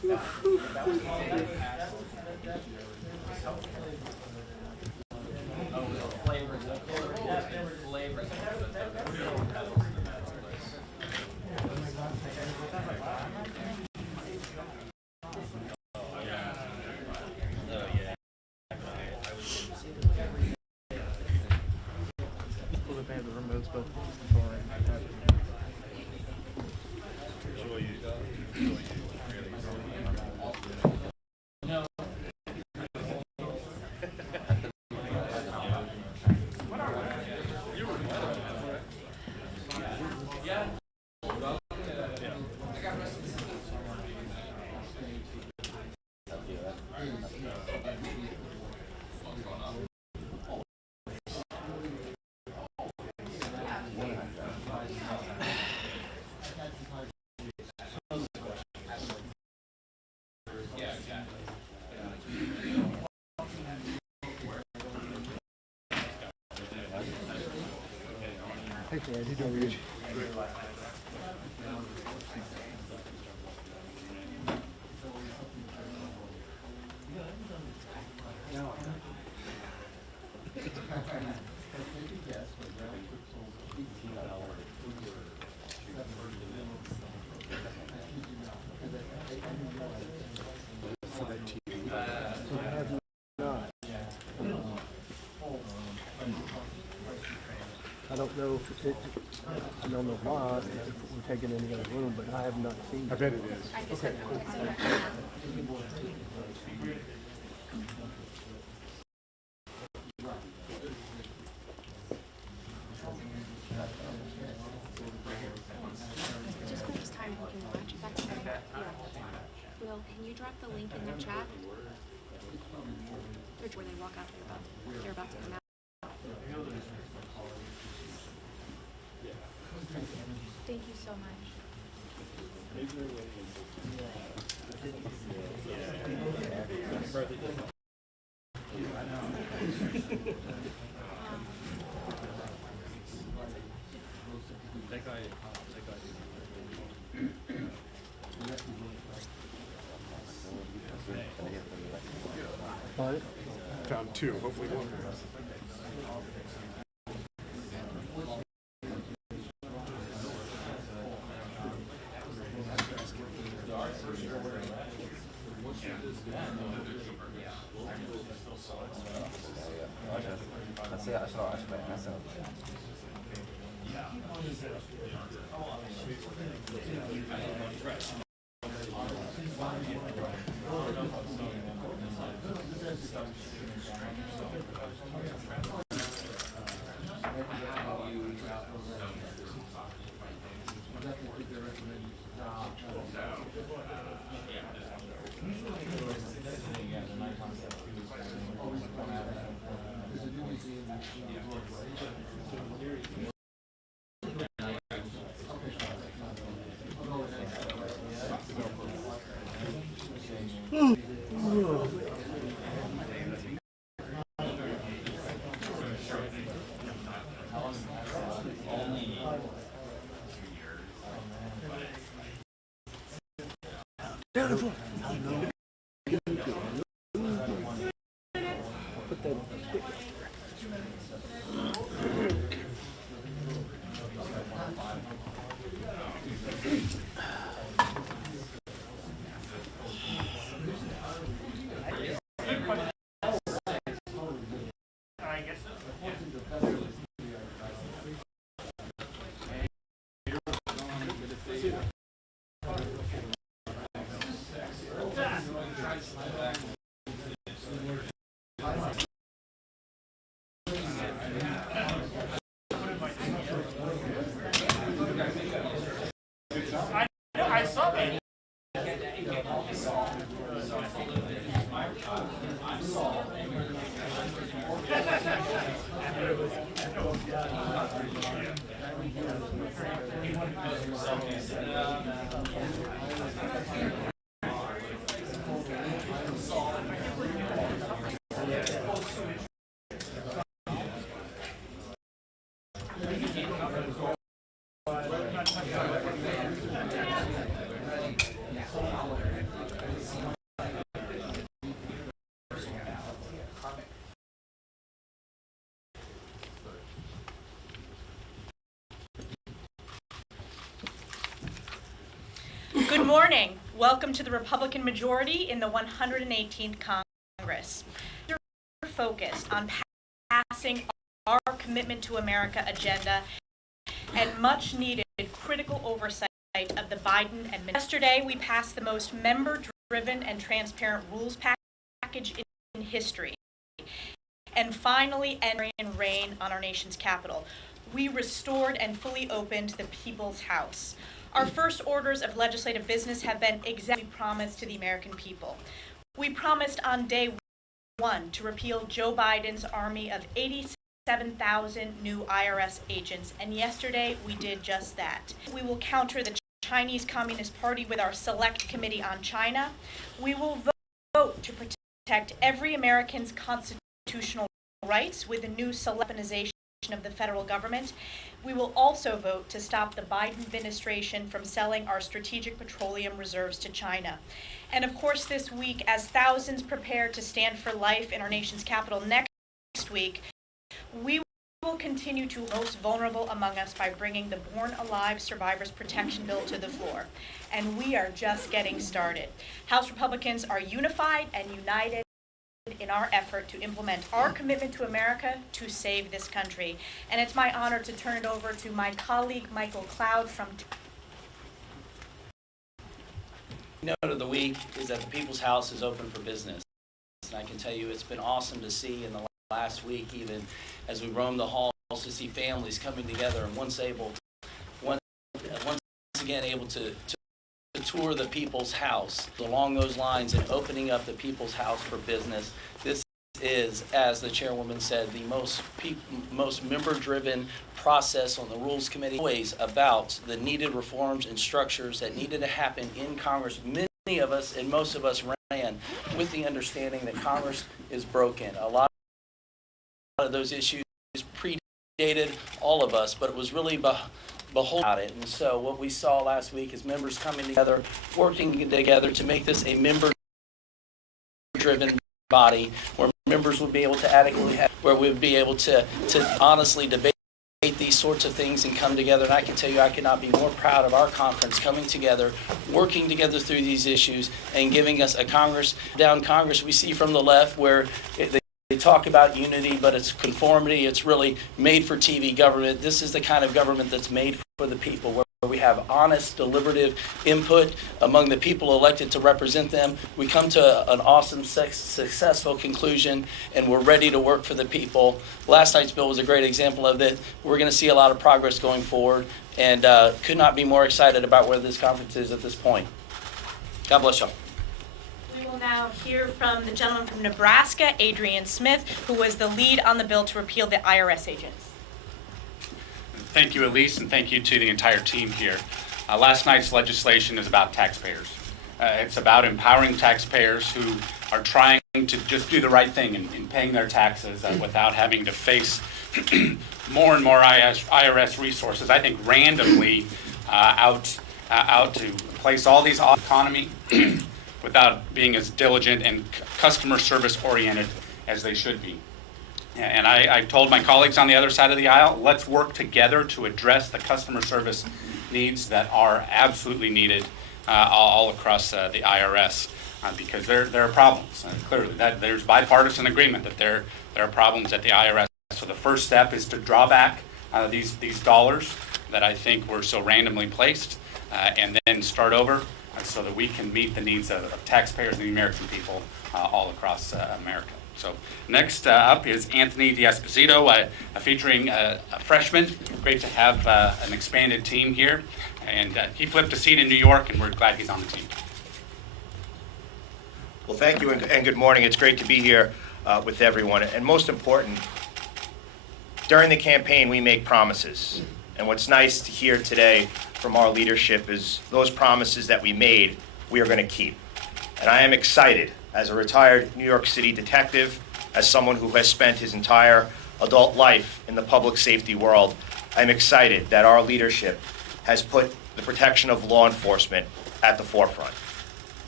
They have the remotes both Hey, Fred, how are you? I don't know if it, I don't know why if we're taking any other room, but I have not seen it. I bet it is. Okay, cool. Just when it's time, we can watch it. That's okay. Yeah. Will, can you drop the link in the chat? Where they walk out, they're about to come out. Thank you so much. What? Found two, hopefully one. I saw that. Good morning. Welcome to the Republican majority in the 118th Congress. We're focused on passing our Commitment to America agenda and much needed critical oversight of the Biden administration. Yesterday, we passed the most member-driven and transparent rules package in history, and finally entering reign on our nation's capital. We restored and fully opened the People's House. Our first orders of legislative business have been exactly promised to the American people. We promised on day one to repeal Joe Biden's army of 87,000 new IRS agents, and yesterday we did just that. We will counter the Chinese Communist Party with our Select Committee on China. We will vote to protect every American's constitutional rights with a new weaponization of the federal government. We will also vote to stop the Biden administration from selling our strategic petroleum reserves to China. And of course, this week, as thousands prepare to stand for life in our nation's capital next week, we will continue to most vulnerable among us by bringing the Born Alive Survivors Protection Bill to the floor. And we are just getting started. House Republicans are unified and united in our effort to implement our commitment to America to save this country. And it's my honor to turn it over to my colleague, Michael Cloud from... Note of the week is that the People's House is open for business. And I can tell you it's been awesome to see in the last week, even as we roam the halls, to see families coming together and once again able to tour the People's House. Along those lines and opening up the People's House for business, this is, as the chairwoman said, the most member-driven process on the Rules Committee, always about the needed reforms and structures that needed to happen in Congress. Many of us and most of us ran with the understanding that Congress is broken. A lot of those issues predated all of us, but it was really behold about it. And so what we saw last week is members coming together, working together to make this a member-driven body where members would be able to adequately have, where we would be able to honestly debate these sorts of things and come together. And I can tell you, I could not be more proud of our conference coming together, working together through these issues, and giving us a Congress we see from the left where they talk about unity, but it's conformity. It's really made for TV government. This is the kind of government that's made for the people, where we have honest, deliberative input among the people elected to represent them. We come to an awesome, successful conclusion, and we're ready to work for the people. Last night's bill was a great example of that. We're going to see a lot of progress going forward, and could not be more excited about where this conference is at this point. God bless y'all. We will now hear from the gentleman from Nebraska, Adrian Smith, who was the lead on the bill to repeal the IRS agents. Thank you, Elise, and thank you to the entire team here. Last night's legislation is about taxpayers. It's about empowering taxpayers who are trying to just do the right thing in paying their taxes without having to face more and more IRS resources, I think randomly out to place all these off economy without being as diligent and customer service oriented as they should be. And I told my colleagues on the other side of the aisle, let's work together to address the customer service needs that are absolutely needed all across the IRS, because there are problems. Clearly, that there's bipartisan agreement that there are problems at the IRS. So the first step is to draw back these dollars that I think were so randomly placed, and then start over so that we can meet the needs of taxpayers and the American people all across America. So next up is Anthony D'Esposito, featuring a freshman. Great to have an expanded team here. And he flipped a seat in New York, and we're glad he's on the team. Well, thank you and good morning. It's great to be here with everyone. And most important, during the campaign, we make promises. And what's nice to hear today from our leadership is those promises that we made, we are going to keep. And I am excited, as a retired New York City detective, as someone who has spent his entire adult life in the public safety world, I'm excited that our leadership has put the protection of law enforcement at the forefront.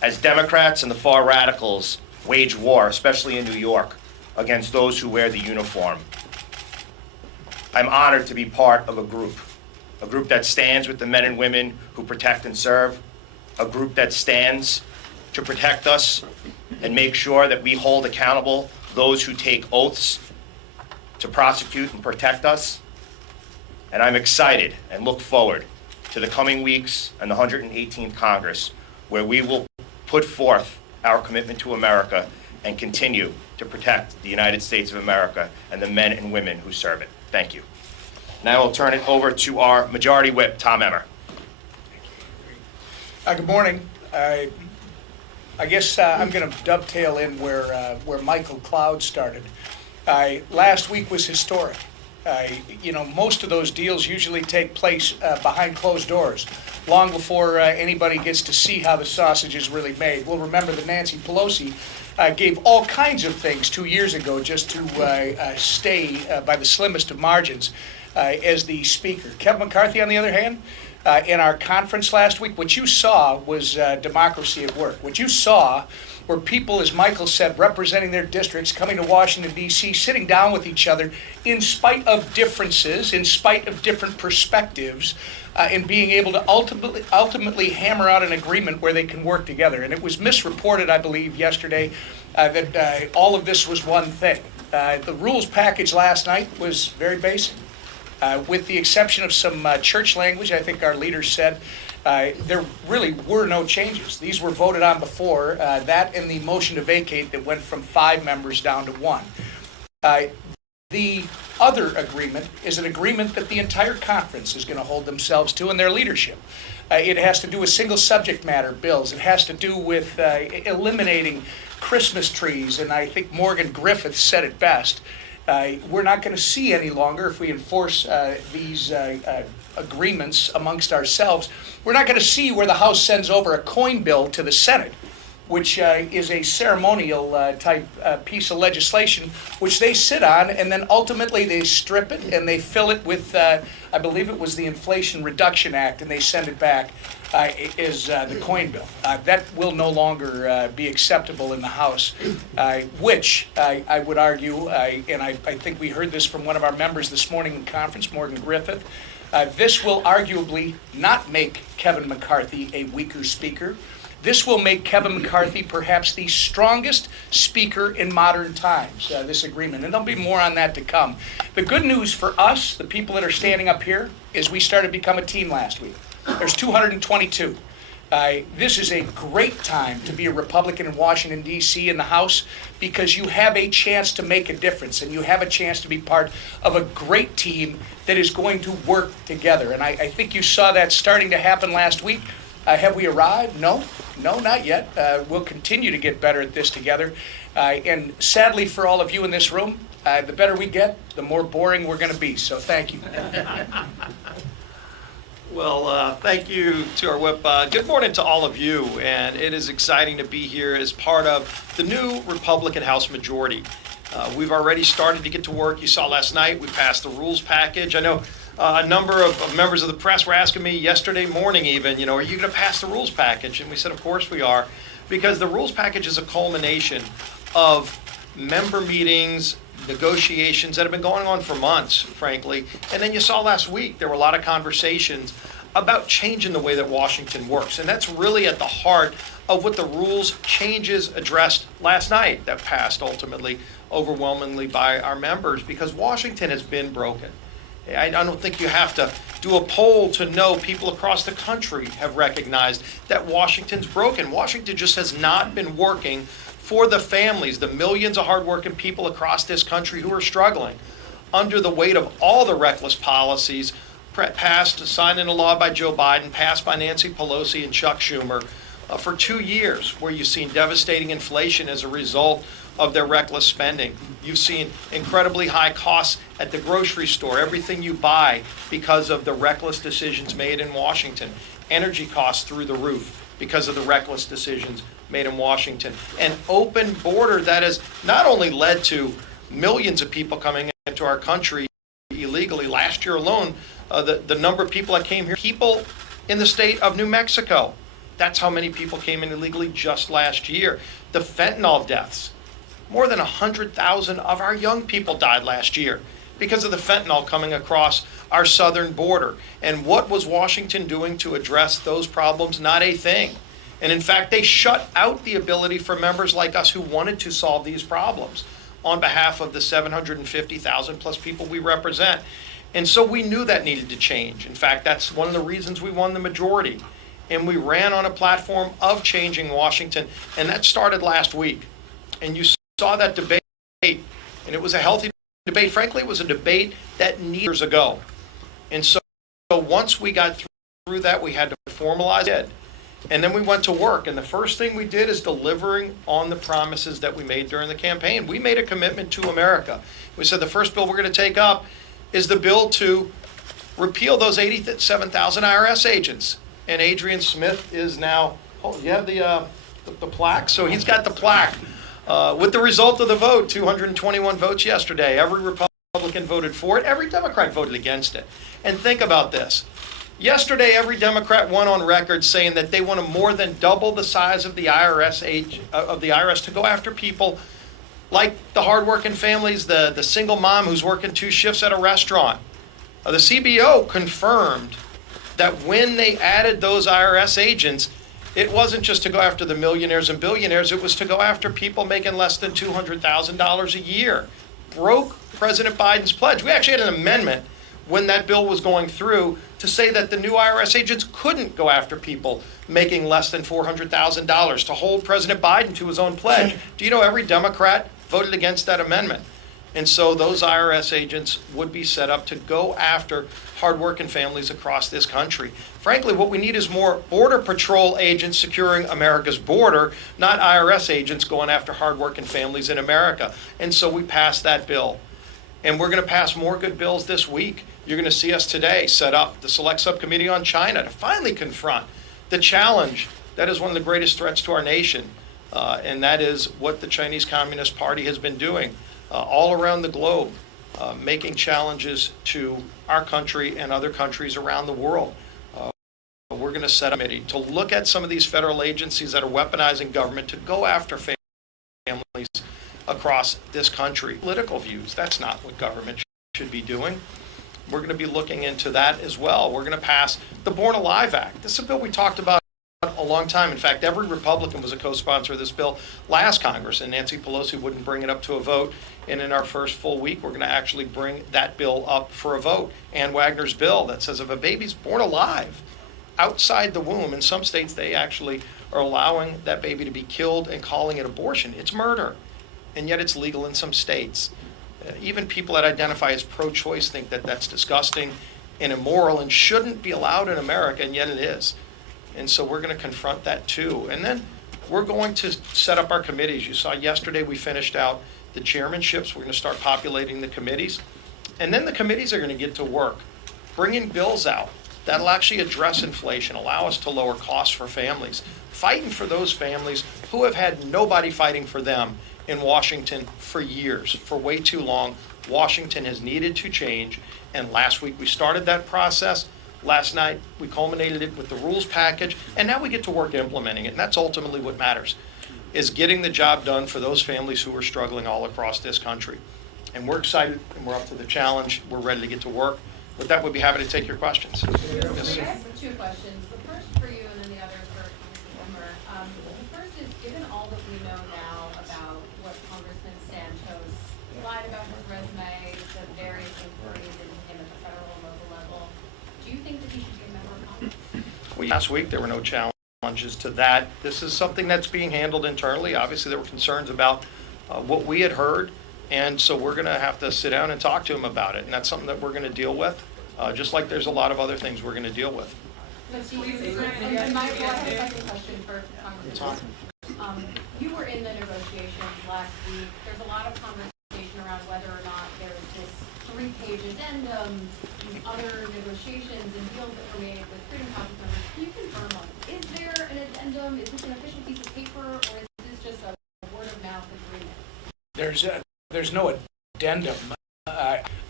as Democrats and the far radicals wage war, especially in New York, against those who wear the uniform. I'm honored to be part of a group that stands with the men and women who protect and serve, a group that stands to protect us and make sure that we hold accountable those who take oaths to prosecute and protect us. And I'm excited and look forward to the coming weeks and the 118th Congress, where we will put forth our commitment to America and continue to protect the United States of America and the men and women who serve it. Thank you. Now I'll turn it over to our Majority Whip, Tom Emmer. Good morning. I guess I'm going to dovetail in where Michael Cloud started. Last week was historic. Most of those deals usually take place behind closed doors, long before anybody gets to see how the sausage is really made. We'll remember that Nancy Pelosi gave all kinds of things 2 years ago just to stay by the slimmest of margins as the speaker. Kevin McCarthy, on the other hand, in our conference last week, what you saw was democracy at work. What you saw were people, as Michael said, representing their districts, coming to Washington, D.C., sitting down with each other in spite of differences, in spite of different perspectives, and being able to ultimately hammer out an agreement where they can work together. And it was misreported, I believe, yesterday that all of this was one thing. The rules package last night was very basic. With the exception of some church language, I think our leaders said, there really were no changes. These were voted on before, that and the motion to vacate that went from 5 members down to 1. The other agreement is an agreement that the entire conference is going to hold themselves to in their leadership. It has to do with single subject matter bills. It has to do with eliminating Christmas trees, and I think Morgan Griffith said it best. We're not going to see any longer, if we enforce these agreements amongst ourselves, we're not going to see where the House sends over a coin bill to the Senate, which is a ceremonial type piece of legislation, which they sit on, and then ultimately they strip it and they fill it with, I believe it was the Inflation Reduction Act, and they send it back as the coin bill. That will no longer be acceptable in the House, which I would argue, and I think we heard this from one of our members this morning in conference, Morgan Griffith, this will arguably not make Kevin McCarthy a weaker speaker. This will make Kevin McCarthy perhaps the strongest speaker in modern times, this agreement. And there'll be more on that to come. The good news for us, the people that are standing up here, is we started to become a team last week. There's 222. This is a great time to be a Republican in Washington, D.C. in the House, because you have a chance to make a difference, and you have a chance to be part of a great team that is going to work together. And I think you saw that starting to happen last week. Have we arrived? No, not yet. We'll continue to get better at this together. And sadly for all of you in this room, the better we get, the more boring we're going to be. So thank you. Well, thank you to our whip. Good morning to all of you, and it is exciting to be here as part of the new Republican House majority. We've already started to get to work. You saw last night we passed the rules package. I know a number of members of the press were asking me yesterday morning even, are you going to pass the rules package? And we said, of course we are, because the rules package is a culmination of member meetings, negotiations that have been going on for months, frankly. And then you saw last week, there were a lot of conversations about changing the way that Washington works. And that's really at the heart of what the rules changes addressed last night that passed ultimately overwhelmingly by our members, because Washington has been broken. I don't think you have to do a poll to know people across the country have recognized that Washington's broken. Washington just has not been working for the families, the millions of hardworking people across this country who are struggling under the weight of all the reckless policies passed, signed into law by Joe Biden, passed by Nancy Pelosi and Chuck Schumer for 2 years, where you've seen devastating inflation as a result of their reckless spending. You've seen incredibly high costs at the grocery store, everything you buy because of the reckless decisions made in Washington. Energy costs through the roof because of the reckless decisions made in Washington. An open border that has not only led to millions of people coming into our country illegally. Last year alone, the number of people that came here, people in the state of New Mexico That's how many people came in illegally just last year. The fentanyl deaths. More than 100,000 of our young people died last year because of the fentanyl coming across our southern border. And what was Washington doing to address those problems? Not a thing. And in fact, they shut out the ability for members like us who wanted to solve these problems on behalf of the 750,000 plus people we represent. And so we knew that needed to change. In fact, that's one of the reasons we won the majority. And we ran on a platform of changing Washington, and that started last week. And you saw that debate, and it was a healthy debate. Frankly, it was a debate that years ago. And so once we got through that, we had to formalize it. And then we went to work. And the first thing we did is delivering on the promises that we made during the campaign. We made a commitment to America. We said the first bill we're going to take up is the bill to repeal those 87,000 IRS agents. And Adrian Smith is now, oh, you have the plaque? So he's got the plaque. With the result of the vote, 221 votes yesterday. Every Republican voted for it. Every Democrat voted against it. And think about this. Yesterday, every Democrat went on record saying that they want to more than double the size of the IRS to go after people like the hardworking families, the single mom who's working 2 shifts at a restaurant. The CBO confirmed that when they added those IRS agents, it wasn't just to go after the millionaires and billionaires, it was to go after people making less than $200,000 a year. Broke President Biden's pledge. We actually had an amendment when that bill was going through to say that the new IRS agents couldn't go after people making less than $400,000, to hold President Biden to his own pledge. Do you know every Democrat voted against that amendment? And so those IRS agents would be set up to go after hardworking families across this country. Frankly, what we need is more Border Patrol agents securing America's border, not IRS agents going after hardworking families in America. And so we passed that bill. And we're going to pass more good bills this week. You're going to see us today set up the Select Subcommittee on China to finally confront the challenge that is one of the greatest threats to our nation. And that is what the Chinese Communist Party has been doing all around the globe, making challenges to our country and other countries around the world. We're going to set a committee to look at some of these federal agencies that are weaponizing government to go after families across this country. Political views, that's not what government should be doing. We're going to be looking into that as well. We're going to pass the Born Alive Act. This is a bill we talked about a long time. In fact, every Republican was a co-sponsor of this bill last Congress, and Nancy Pelosi wouldn't bring it up to a vote. And in our first full week, we're going to actually bring that bill up for a vote. Ann Wagner's bill that says if a baby's born alive outside the womb, in some states they actually are allowing that baby to be killed and calling it abortion. It's murder, and yet it's legal in some states. Even people that identify as pro-choice think that that's disgusting and immoral and shouldn't be allowed in America, and yet it is. And so we're going to confront that too. And then we're going to set up our committees. You saw yesterday we finished out the chairmanships. We're going to start populating the committees. And then the committees are going to get to work, bringing bills out that'll actually address inflation, allow us to lower costs for families, fighting for those families who have had nobody fighting for them in Washington for years, for way too long. Washington has needed to change, and last week we started that process. Last night we culminated it with the rules package, and now we get to work implementing it, and that's ultimately what matters, is getting the job done for those families who are struggling all across this country. And we're excited, and we're up to the challenge. We're ready to get to work. With that, we'll be happy to take your questions. Yes. I have 2 questions. The first for you and then the other for Congressman Whitmer. The first is, given all that we know now about what Congressman Santos lied about his resume, the various inquiries into him at the federal and local level, do you think that he should be a member of Congress? Last week, there were no challenges to that. This is something that's being handled internally. Obviously, there were concerns about what we had heard, and so we're going to have to sit down and talk to him about it, and that's something that we're going to deal with, just like there's a lot of other things we're going to deal with. But do you, and my second question for Congressman, you were in the negotiations last week. There's a lot of conversation around whether or not there's this 3-page addendum, these other negotiations and deals that were made with Freedom Caucus members. Can you confirm on, is there an addendum? Is this an official piece of paper, or is this just a word of mouth agreement? There's no addendum.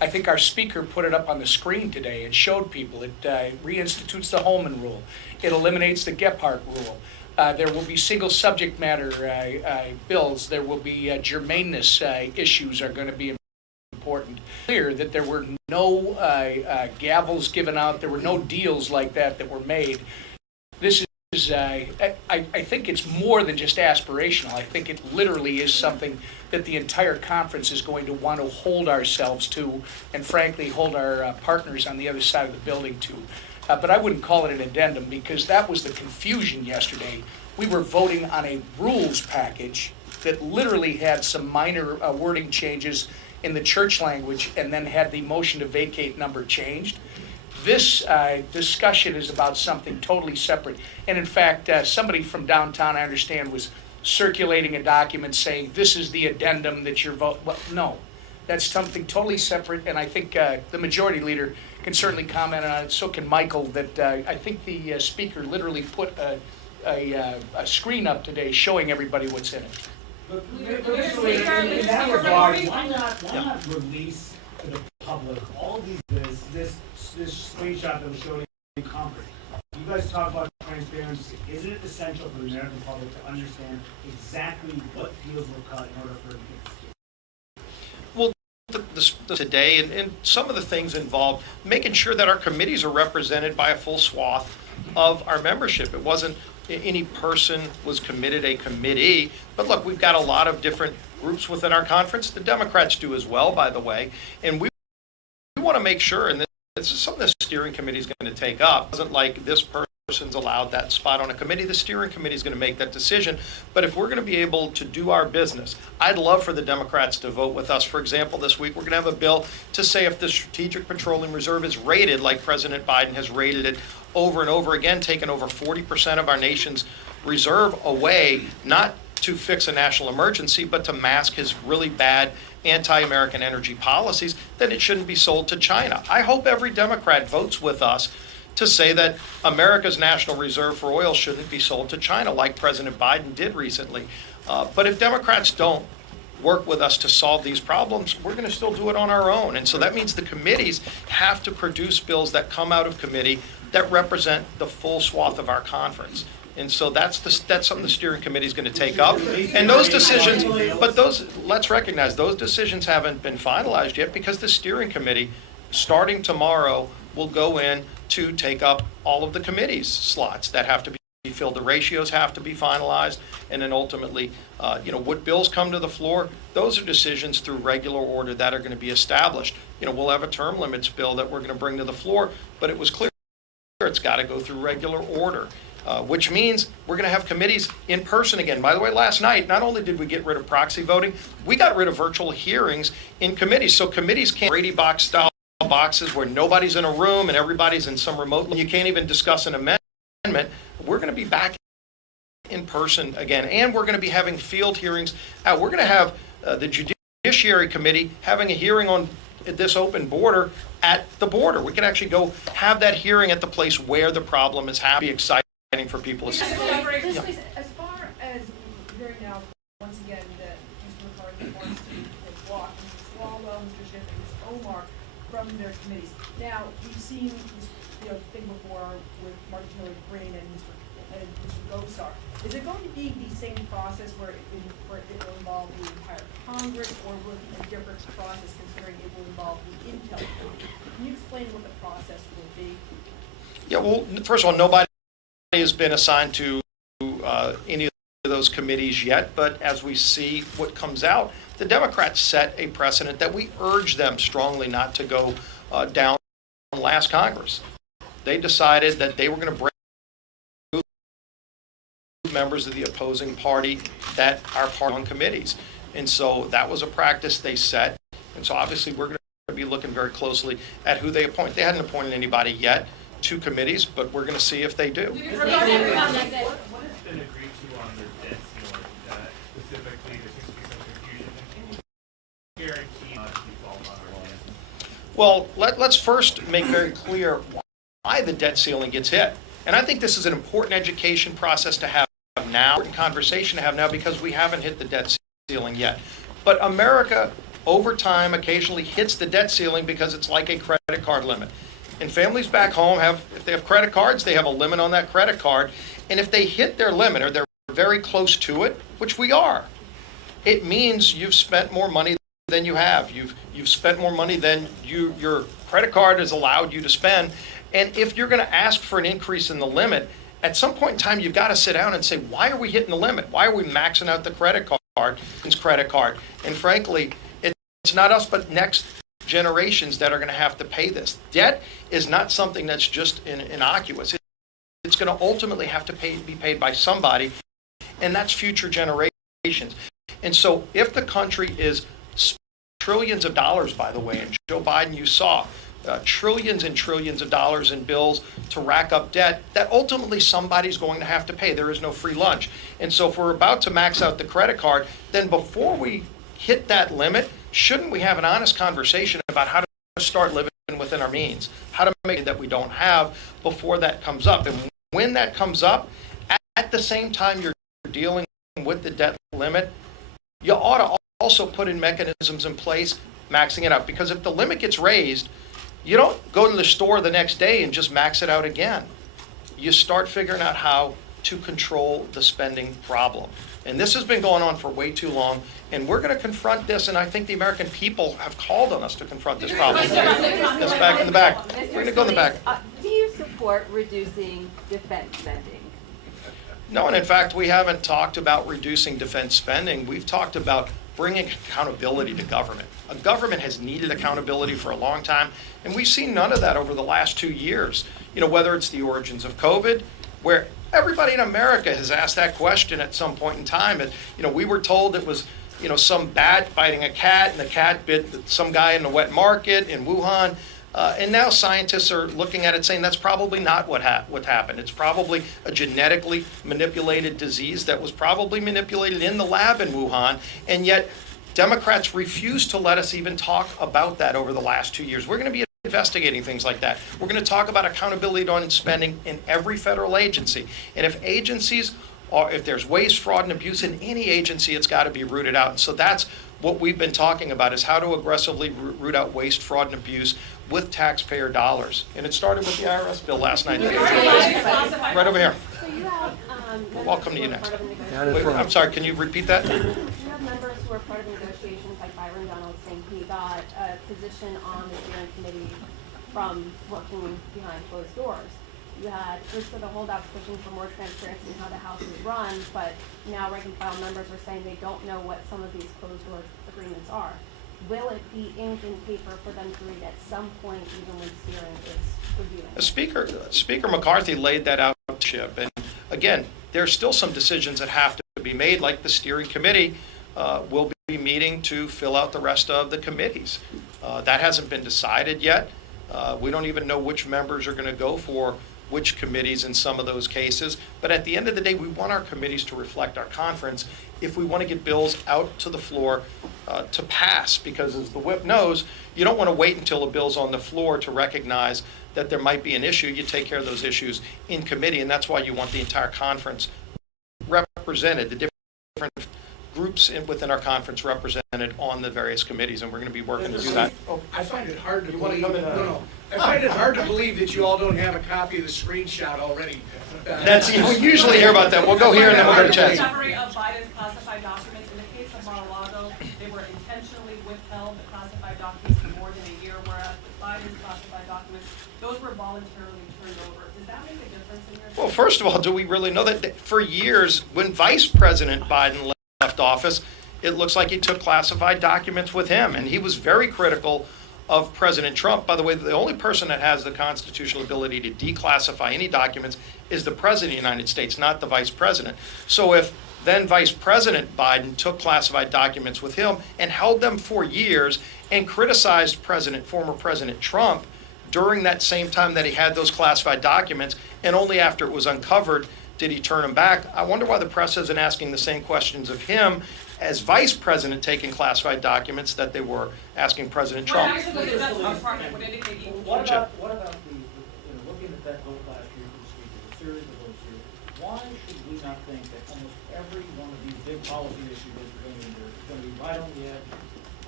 I think our speaker put it up on the screen today and showed people. It reinstitutes the Holman Rule. It eliminates the Gephardt Rule. There will be single subject matter bills. There will be germaneness issues are going to be important. Clear that there were no gavels given out. There were no deals like that were made. This is, I think it's more than just aspirational. I think it literally is something that the entire conference is going to want to hold ourselves to, and frankly, hold our partners on the other side of the building to. But I wouldn't call it an addendum, because that was the confusion yesterday. We were voting on a rules package that literally had some minor wording changes in the church language, and then had the motion to vacate number changed. This discussion is about something totally separate. And in fact, somebody from downtown, I understand, was circulating a document saying this is the addendum that you're voting. Well, no, that's something totally separate. And I think the majority leader can certainly comment on it. So can Michael. That I think the speaker literally put a screen up today showing everybody what's in it. But in that regard, why not release to the public all this screenshot that was shown in conference? You guys talk about transparency. Isn't it essential for the American public to understand exactly what deals were cut in order for it to get Well, today, and some of the things involved making sure that our committees are represented by a full swath of our membership. It wasn't any person was committed a committee, but look, we've got a lot of different groups within our conference. The Democrats do as well, by the way, and we want to make sure, and this is something the steering committee is going to take up. It wasn't like this person's allowed that spot on a committee. The steering committee is going to make that decision. But if we're going to be able to do our business, I'd love for the Democrats to vote with us. For example, this week we're going to have a bill to say if the Strategic Petroleum Reserve is rated like President Biden has rated it over and over again, taking over 40% of our nation's reserve away, not to fix a national emergency, but to mask his really bad anti-American energy policies, then it shouldn't be sold to China. I hope every Democrat votes with us to say that America's national reserve for oil shouldn't be sold to China like President Biden did recently. But if Democrats don't work with us to solve these problems, we're going to still do it on our own. And so that means the committees have to produce bills that come out of committee that represent the full swath of our conference. And so that's something the steering committee is going to take up. And those decisions, let's recognize those decisions haven't been finalized yet, because the steering committee, starting tomorrow, will go in to take up all of the committee's slots that have to be filled. The ratios have to be finalized, and then ultimately, what bills come to the floor, those are decisions through regular order that are going to be established. We'll have a term limits bill that we're going to bring to the floor, but it was clear it's got to go through regular order. Which means we're going to have committees in person again. By the way, last night, not only did we get rid of proxy voting, we got rid of virtual hearings in committees. So committees can't Brady box style boxes where nobody's in a room and everybody's in some remote. You can't even discuss an amendment. We're going to be back in person again, and we're going to be having field hearings. We're going to have the Judiciary Committee having a hearing on this open border at the border. We can actually go have that hearing at the place where the problem is happening. Exciting for people to see. As far as hearing now, once again, that Mr. McCarthy wants to block Mr. Swalwell, Mr. Schiff, and Mr. Omar from their committees. Now, we've seen this thing before with Marjorie Green and Mr. Gosar. Is it going to be the same process where it will involve the entire Congress, or will it be a different process considering it will involve the Intel Congress? Can you explain what the process will be? Yeah, well, first of all, nobody has been assigned to any of those committees yet, but as we see what comes out, the Democrats set a precedent that we urge them strongly not to go down last Congress. They decided that they were going to bring members of the opposing party that are part on committees. And so that was a practice they set. And so obviously we're going to be looking very closely at who they appoint. They hadn't appointed anybody yet to committees, but we're going to see if they do. What has been agreed to on the debt ceiling, specifically there seems to be some confusion, and can you guarantee not to default on our land? Well, let's first make very clear why the debt ceiling gets hit. And I think this is an important education process to have now, important conversation to have now, because we haven't hit the debt ceiling yet. But America over time occasionally hits the debt ceiling because it's like a credit card limit. And families back home if they have credit cards, they have a limit on that credit card. And if they hit their limit or they're very close to it, which we are, it means you've spent more money than you have. You've spent more money than your credit card has allowed you to spend. And if you're going to ask for an increase in the limit, at some point in time, you've got to sit down and say, why are we hitting the limit? Why are we maxing out the credit card? And frankly, it's not us, but next generations that are going to have to pay this. Debt is not something that's just innocuous. It's going to ultimately have to be paid by somebody, and that's future generations. And so if the country is trillions of dollars, by the way, and Joe Biden, you saw, trillions and trillions of dollars in bills to rack up debt that ultimately somebody's going to have to pay. There is no free lunch. And so if we're about to max out the credit card, then before we hit that limit, shouldn't we have an honest conversation about how to start living within our means, how to make it that we don't have before that comes up? And when that comes up, at the same time you're dealing with the debt limit, you ought to also put in mechanisms in place maxing it out. Because if the limit gets raised, you don't go to the store the next day and just max it out again. You start figuring out how to control the spending problem. And this has been going on for way too long, and we're going to confront this, and I think the American people have called on us to confront this problem. That's back in the back. We're going to go in the back. Do you support reducing defense spending? No, and in fact, we haven't talked about reducing defense spending. We've talked about bringing accountability to government. A government has needed accountability for a long time, and we've seen none of that over the last 2 years. Whether it's the origins of COVID, where everybody in America has asked that question at some point in time. And, we were told it was, some bat biting a cat, and the cat bit some guy in the wet market in Wuhan. And now scientists are looking at it saying that's probably not what happened. It's probably a genetically manipulated disease that was probably manipulated in the lab in Wuhan. And yet Democrats refuse to let us even talk about that over the last 2 years. We're going to be investigating things like that. We're going to talk about accountability on spending in every federal agency. And if there's waste, fraud, and abuse in any agency, it's got to be rooted out. And so that's what we've been talking about, is how to aggressively root out waste, fraud, and abuse with taxpayer dollars. And it started with the IRS bill last night. Right over here. So you have, We'll welcome to you next. Wait, I'm sorry, can you repeat that? You have members who are part of negotiations, like Byron Donald saying he got a position on the steering committee from working behind closed doors. You had groups of the holdouts pushing for more transparency in how the House is run, but now rank and file members are saying they don't know what some of these closed door agreements are. Will it be ink and paper for them to read at some point, even when steering is reviewing? Speaker McCarthy laid that out, Chip. And again, there's still some decisions that have to be made, like the steering committee will be meeting to fill out the rest of the committees. That hasn't been decided yet. We don't even know which members are going to go for which committees in some of those cases. But at the end of the day, we want our committees to reflect our conference if we want to get bills out to the floor to pass. Because as the whip knows, you don't want to wait until a bill's on the floor to recognize that there might be an issue. You take care of those issues in committee, and that's why you want the entire conference represented, the different groups within our conference represented on the various committees, and we're going to be working to do that. I find it hard to believe. I find it hard to believe that you all don't have a copy of the screenshot already. We usually hear about that. We'll go here and then we'll go to chat. Discovery of Biden's classified documents. In the case of Mar-a-Lago, they were intentionally withheld, the classified documents, for more than a year, whereas with Biden's classified documents, those were voluntarily turned over. Does that make a difference in your? Well, first of all, do we really know that for years, when Vice President Biden left office, it looks like he took classified documents with him, and he was very critical of President Trump. By the way, the only person that has the constitutional ability to declassify any documents is the President of the United States, not the Vice President. So if then Vice President Biden took classified documents with him and held them for years and criticized former President Trump during that same time that he had those classified documents, and only after it was uncovered did he turn them back, I wonder why the press isn't asking the same questions of him as Vice President taking classified documents that they were asking President Trump. What about looking at that vote last year for the speaker, the series of votes here, why should we not think that almost every one of these big policy issues that we're going to endure is going to be right on the edge,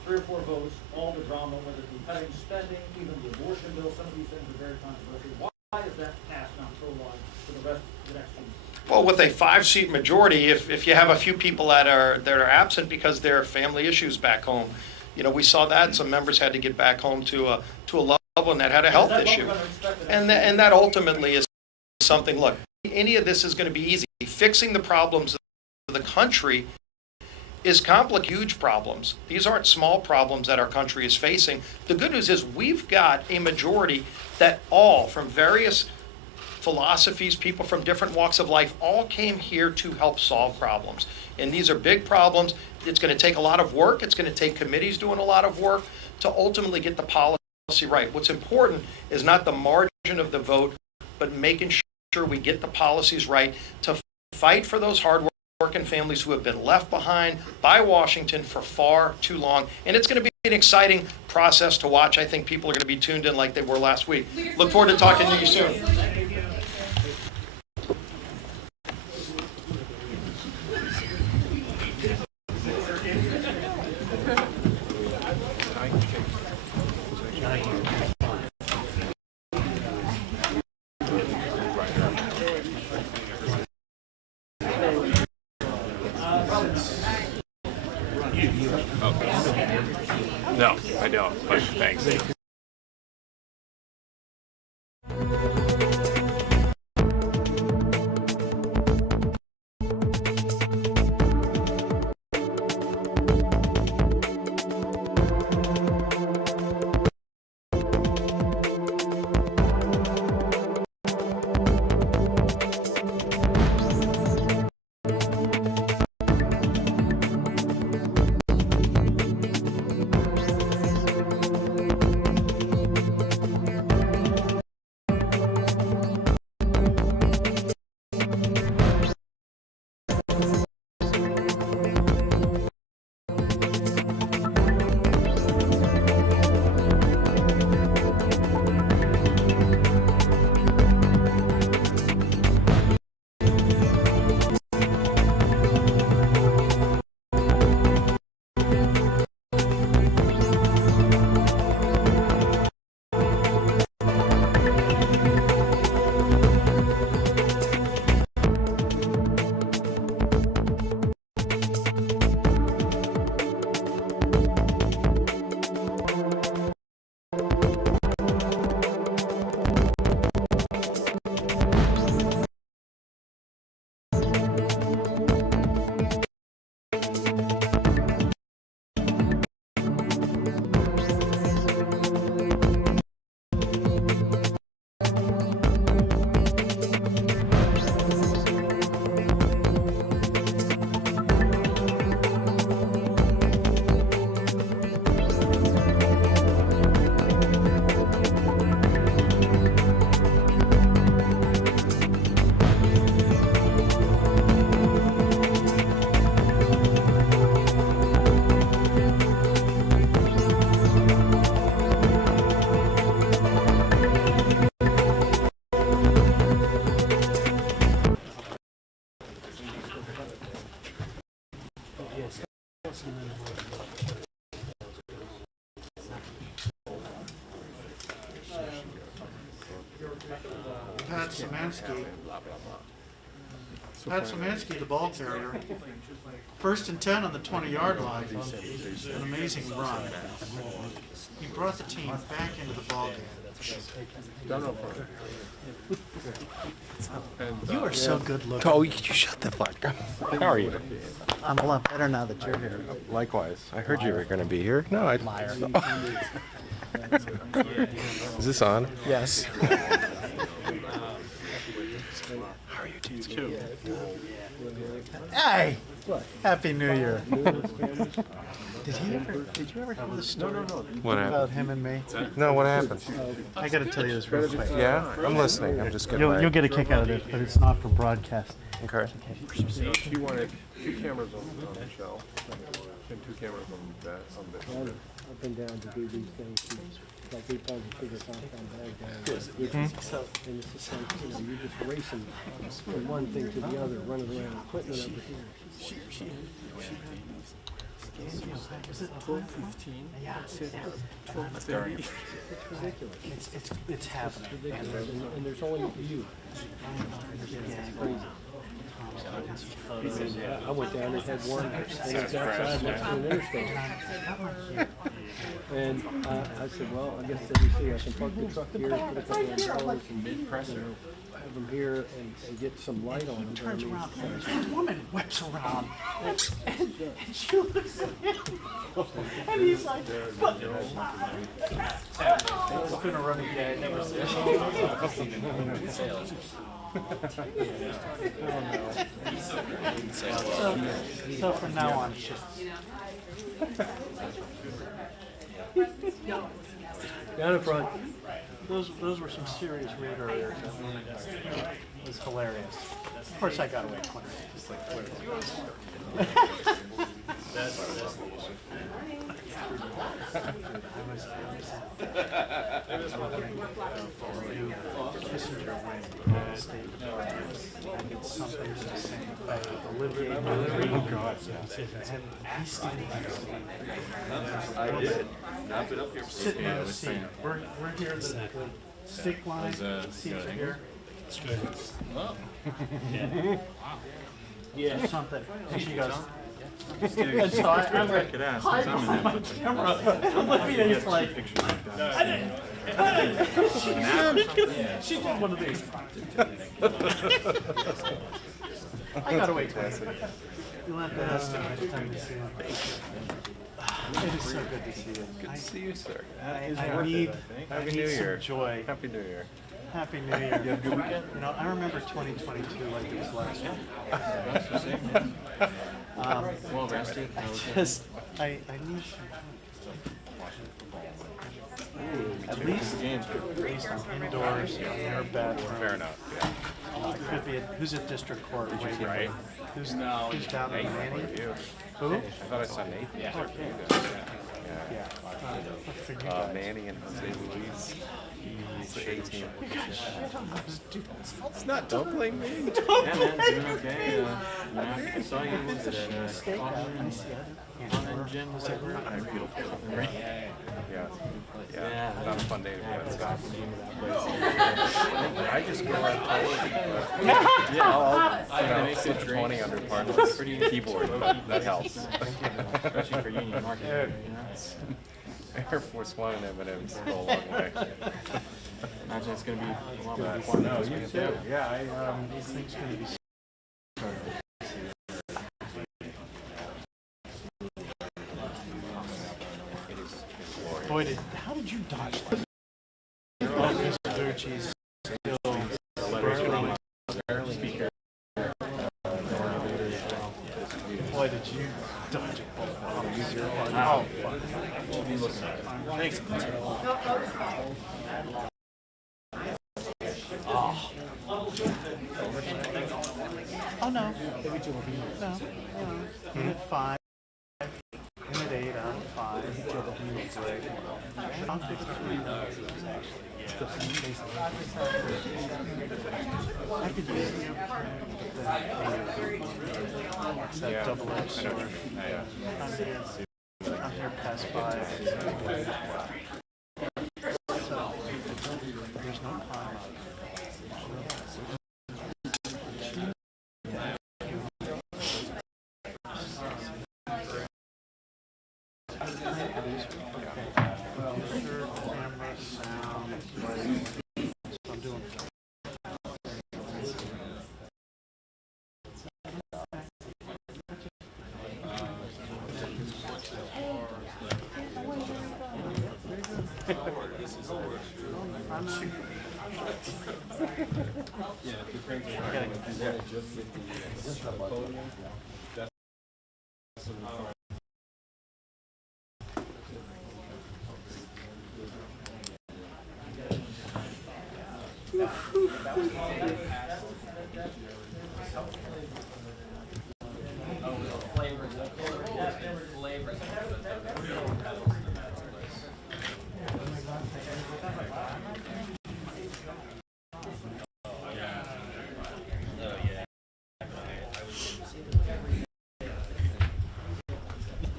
3 or 4 votes, all the drama, whether it be cutting spending, even the abortion bill, some of these things are very controversial. Why is that passed not prolonged for the rest of the next 2 years? Well, with a 5-seat majority, if you have a few people that are absent because there are family issues back home, we saw that some members had to get back home to a loved one that had a health issue, and that ultimately is something. Look, any of this is going to be easy. Fixing the problems of the country is complex, huge problems. These aren't small problems that our country is facing. The good news is we've got a majority that all from various philosophies, people from different walks of life, all came here to help solve problems. And these are big problems. It's going to take a lot of work. It's going to take committees doing a lot of work to ultimately get the policy right. What's important is not the margin of the vote, but making sure we get the policies right to fight for those hard-working families who have been left behind by Washington for far too long. And it's going to be an exciting process to watch. I think people are going to be tuned in like they were last week. Look forward to talking to you soon. No, I don't, but thanks. Pat Szymanski. Pat Szymanski, the ball carrier. 1st and 10 on the 20-yard line. An amazing run. He brought the team back into the ball game. You are so good looking. Oh, you shut the fuck up. How are you? I'm a lot better now that you're here. Likewise. I heard you were going to be here. No, I... Liar. Is this on? Yes. How are you too? Hey! Happy New Year. Did you ever hear the story What about happened? him and me? No, what happened? I gotta tell you this real quick. Yeah? I'm listening. I'm just getting You'll get a kick out of this, but it's not for broadcast. Okay. She wanted 2 cameras on Michelle and 2 cameras on the. I've been down to do these things like 8 times to figure out how bad And it's just like, you're just racing from one thing to the other, running around, equipment over here. Is it 12:15? Yeah. It's ridiculous. It's happening. And there's only you. It's crazy. I went down and had one, and it's outside next to an interstate. And I said, well, I guess I can park the truck here, put a couple of dollars in mid-pressure, have them here and get some light on them. Turns around, this woman whips around, and she looks at him, and he's like, "What?" It's been a running gag ever since. So from now on, it's just Down in front. those were some serious radar errors. It was hilarious. Of course, I got away quick. Just like that's the issue. Kissinger went to State Department. I did something to the same effect. Olivier and I did. Not been up here. sitting in the seat. We're here, the stick line, seats are here. It's good. Oh. Yeah. Something. And she goes, and so I'm like, hide behind my camera. Olivia's like, I didn't. She did one of these. I got away twice. You'll have to ask him next time you see him. It is so good to see you. Good to see you, sir. I need some joy. Happy New Year. Happy New Year. You have a good weekend? You know, I remember 2022 like it was last year. That's the same. Well rested. I need some. At least I'm indoors, in your bedroom. Fair enough. Yeah. It could be who's at district court waiting. Right. Who's down in Manny? Who? I thought I saw Nathan. Yeah. Yeah. Manny and Jose Luis. He's the 18th. You got shit on those dudes. It's not. Don't blame me. Yeah, man, doing okay. I saw you was at and Jim was at work. I'm beautiful. Yeah. Not a fun day to be at. I just go out I'll flip 20 under partners. Keyboard. That helps. Especially for union market. Air Force One and M&M's go a long way. Imagine it's going to be a lot more fun. No, you too. Yeah, these things going to be. Boy, how did you dodge that? Mr. Ducci's speaker. Boy, did you dodge it? Oh, thanks. Oh no. No. You did 5. You did 8 out of 5. I'll fix it for you. I could use that double-edged sword. I'm here past 5. So, there's no crime. I'm doing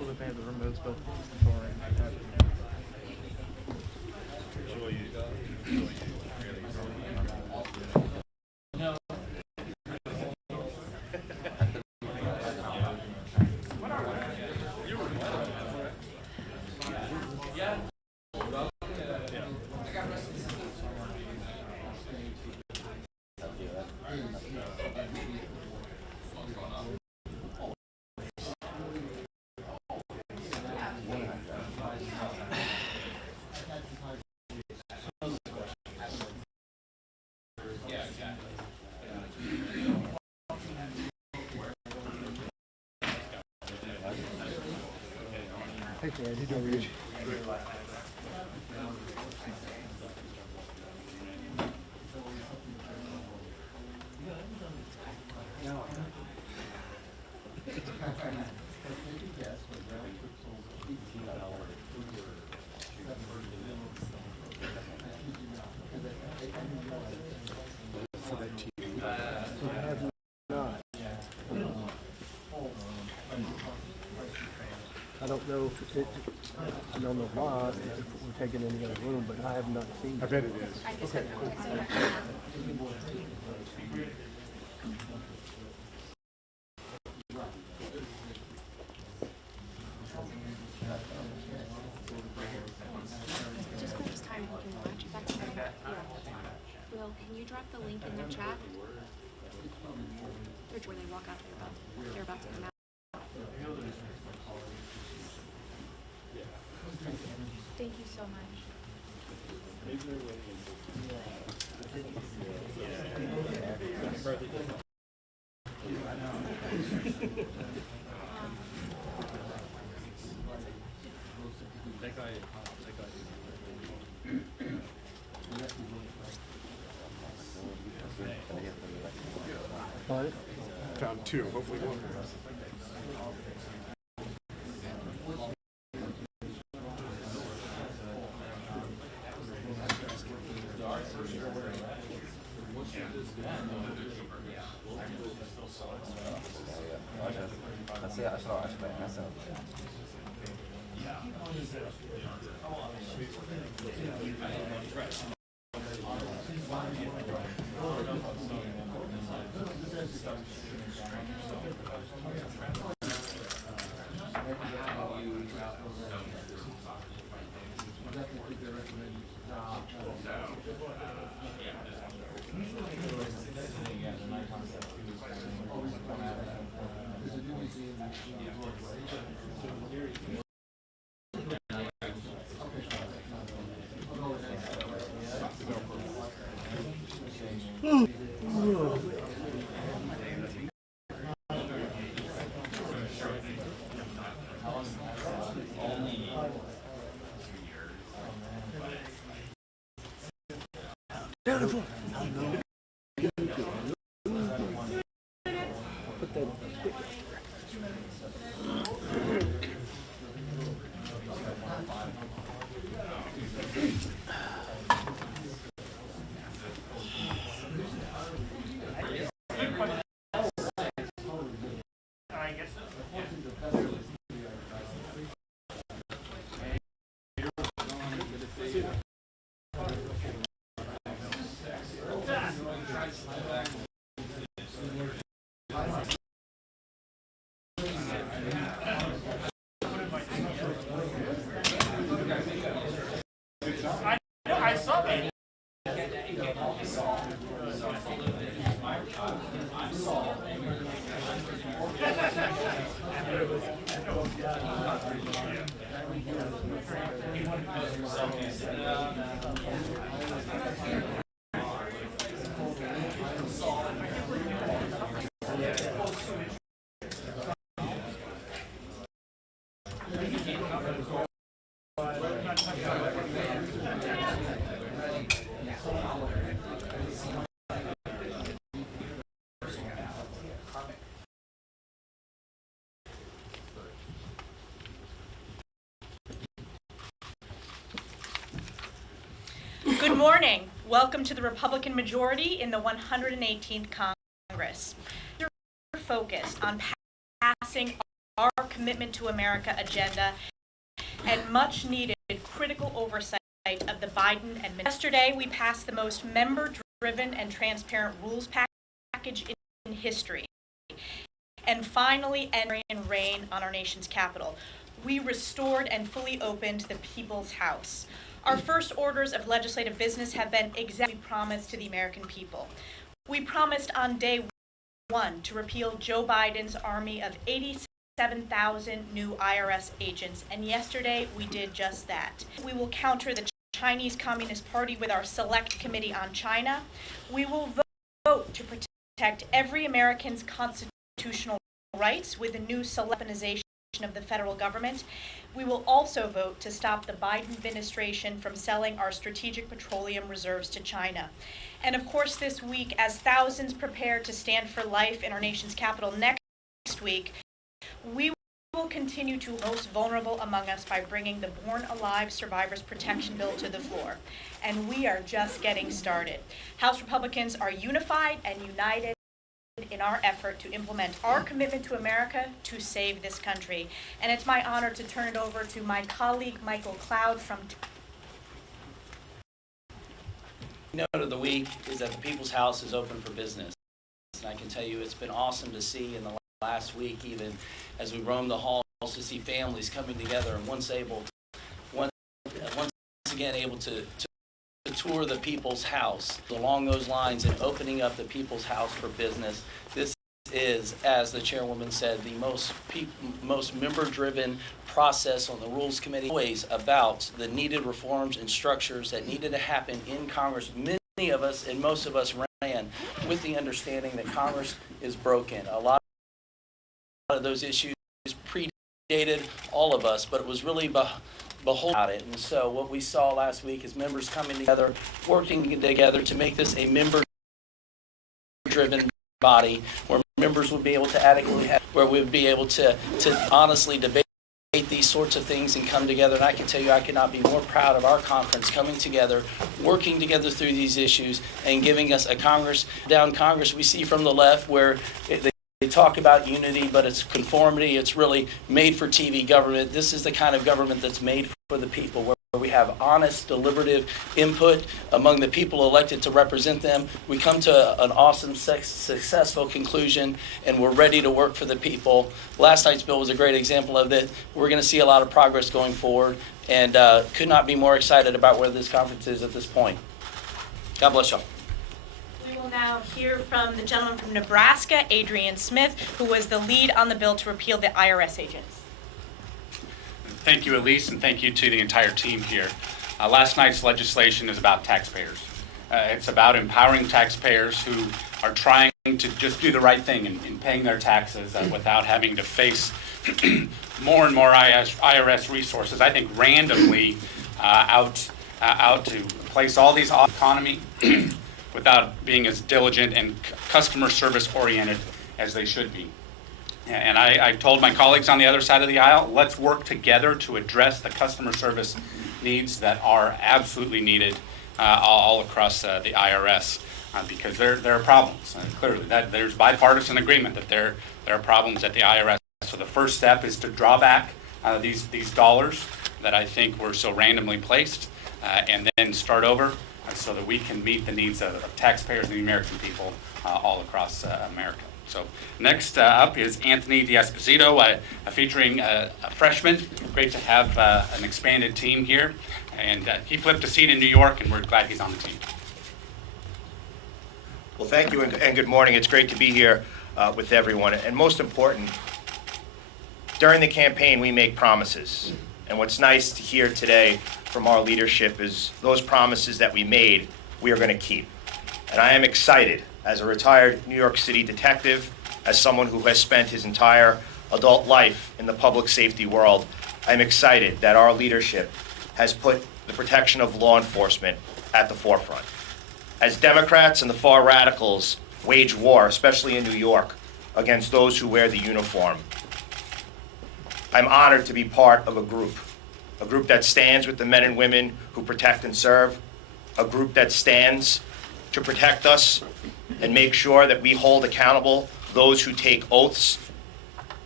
people that have the remotes both before. Hey, Andy, how are you? I don't know if it, I don't know why, if we're taking any other room, but I have not seen it. I bet it is. Okay, cool. Just next time you can watch it back together. Will, can you drop the link in the chat? Where they walk out, they're about to come out. Thank you so much. Found two, hopefully one. Beautiful. Put that I saw that. Good morning. Welcome to the Republican majority in the 118th Congress. You're focused on passing our Commitment to America agenda and much needed critical oversight of the Biden administration. Yesterday, we passed the most member-driven and transparent rules package in history, and finally ended rain on our nation's capital. We restored and fully opened the People's House. Our first orders of legislative business have been exactly promised to the American people. We promised on day one to repeal Joe Biden's army of 87,000 new IRS agents, and yesterday we did just that. We will counter the Chinese Communist Party with our Select Committee on China. We will vote to protect every American's constitutional rights with the new weaponization of the federal government. We will also vote to stop the Biden administration from selling our strategic petroleum reserves to China. And of course, this week, as thousands prepare to stand for life in our nation's capital next week, we will continue to most vulnerable among us by bringing the Born Alive Survivors Protection Bill to the floor. And we are just getting started. House Republicans are unified and united in our effort to implement our commitment to America to save this country. And it's my honor to turn it over to my colleague, Michael Cloud from... Note of the week is that the People's House is open for business. And I can tell you it's been awesome to see in the last week, even as we roam the halls, to see families coming together and once again able to tour the People's House. Along those lines and opening up the People's House for business, this is, as the chairwoman said, the most member-driven process on the Rules Committee. Always about the needed reforms and structures that needed to happen in Congress. Many of us and most of us ran with the understanding that Congress is broken. A lot of those issues predated all of us, but it was really about it. And so what we saw last week is members coming together, working together to make this a member-driven body where members would be able to adequately where we would be able to honestly debate these sorts of things and come together. And I can tell you I could not be more proud of our conference coming together, working together through these issues, and giving us a Congress we see from the left where they talk about unity, but it's conformity. It's really made for TV government. This is the kind of government that's made for the people, where we have honest, deliberative input among the people elected to represent them. We come to an awesome, successful conclusion, and we're ready to work for the people. Last night's bill was a great example of that. We're going to see a lot of progress going forward, and could not be more excited about where this conference is at this point. God bless y'all. We will now hear from the gentleman from Nebraska, Adrian Smith, who was the lead on the bill to repeal the IRS agents. Thank you, Elise, and thank you to the entire team here. Last night's legislation is about taxpayers. It's about empowering taxpayers who are trying to just do the right thing in paying their taxes without having to face more and more IRS resources, I think randomly out to place all these off economy without being as diligent and customer service oriented as they should be. And I told my colleagues on the other side of the aisle, let's work together to address the customer service needs that are absolutely needed all across the IRS, because there are problems. Clearly, there's bipartisan agreement that there are problems at the IRS. So the first step is to draw back these dollars that I think were so randomly placed, and then start over so that we can meet the needs of taxpayers and the American people all across America. So next up is Anthony D'Esposito, featuring a freshman. Great to have an expanded team here. And he flipped a seat in New York, and we're glad he's on the team. Well, thank you and good morning. It's great to be here with everyone. And most important, during the campaign, we make promises. And what's nice to hear today from our leadership is those promises that we made, we are going to keep. And I am excited, as a retired New York City detective, as someone who has spent his entire adult life in the public safety world, I'm excited that our leadership has put the protection of law enforcement at the forefront. As Democrats and the far radicals wage war, especially in New York, against those who wear the uniform, I'm honored to be part of a group that stands with the men and women who protect and serve, a group that stands to protect us and make sure that we hold accountable those who take oaths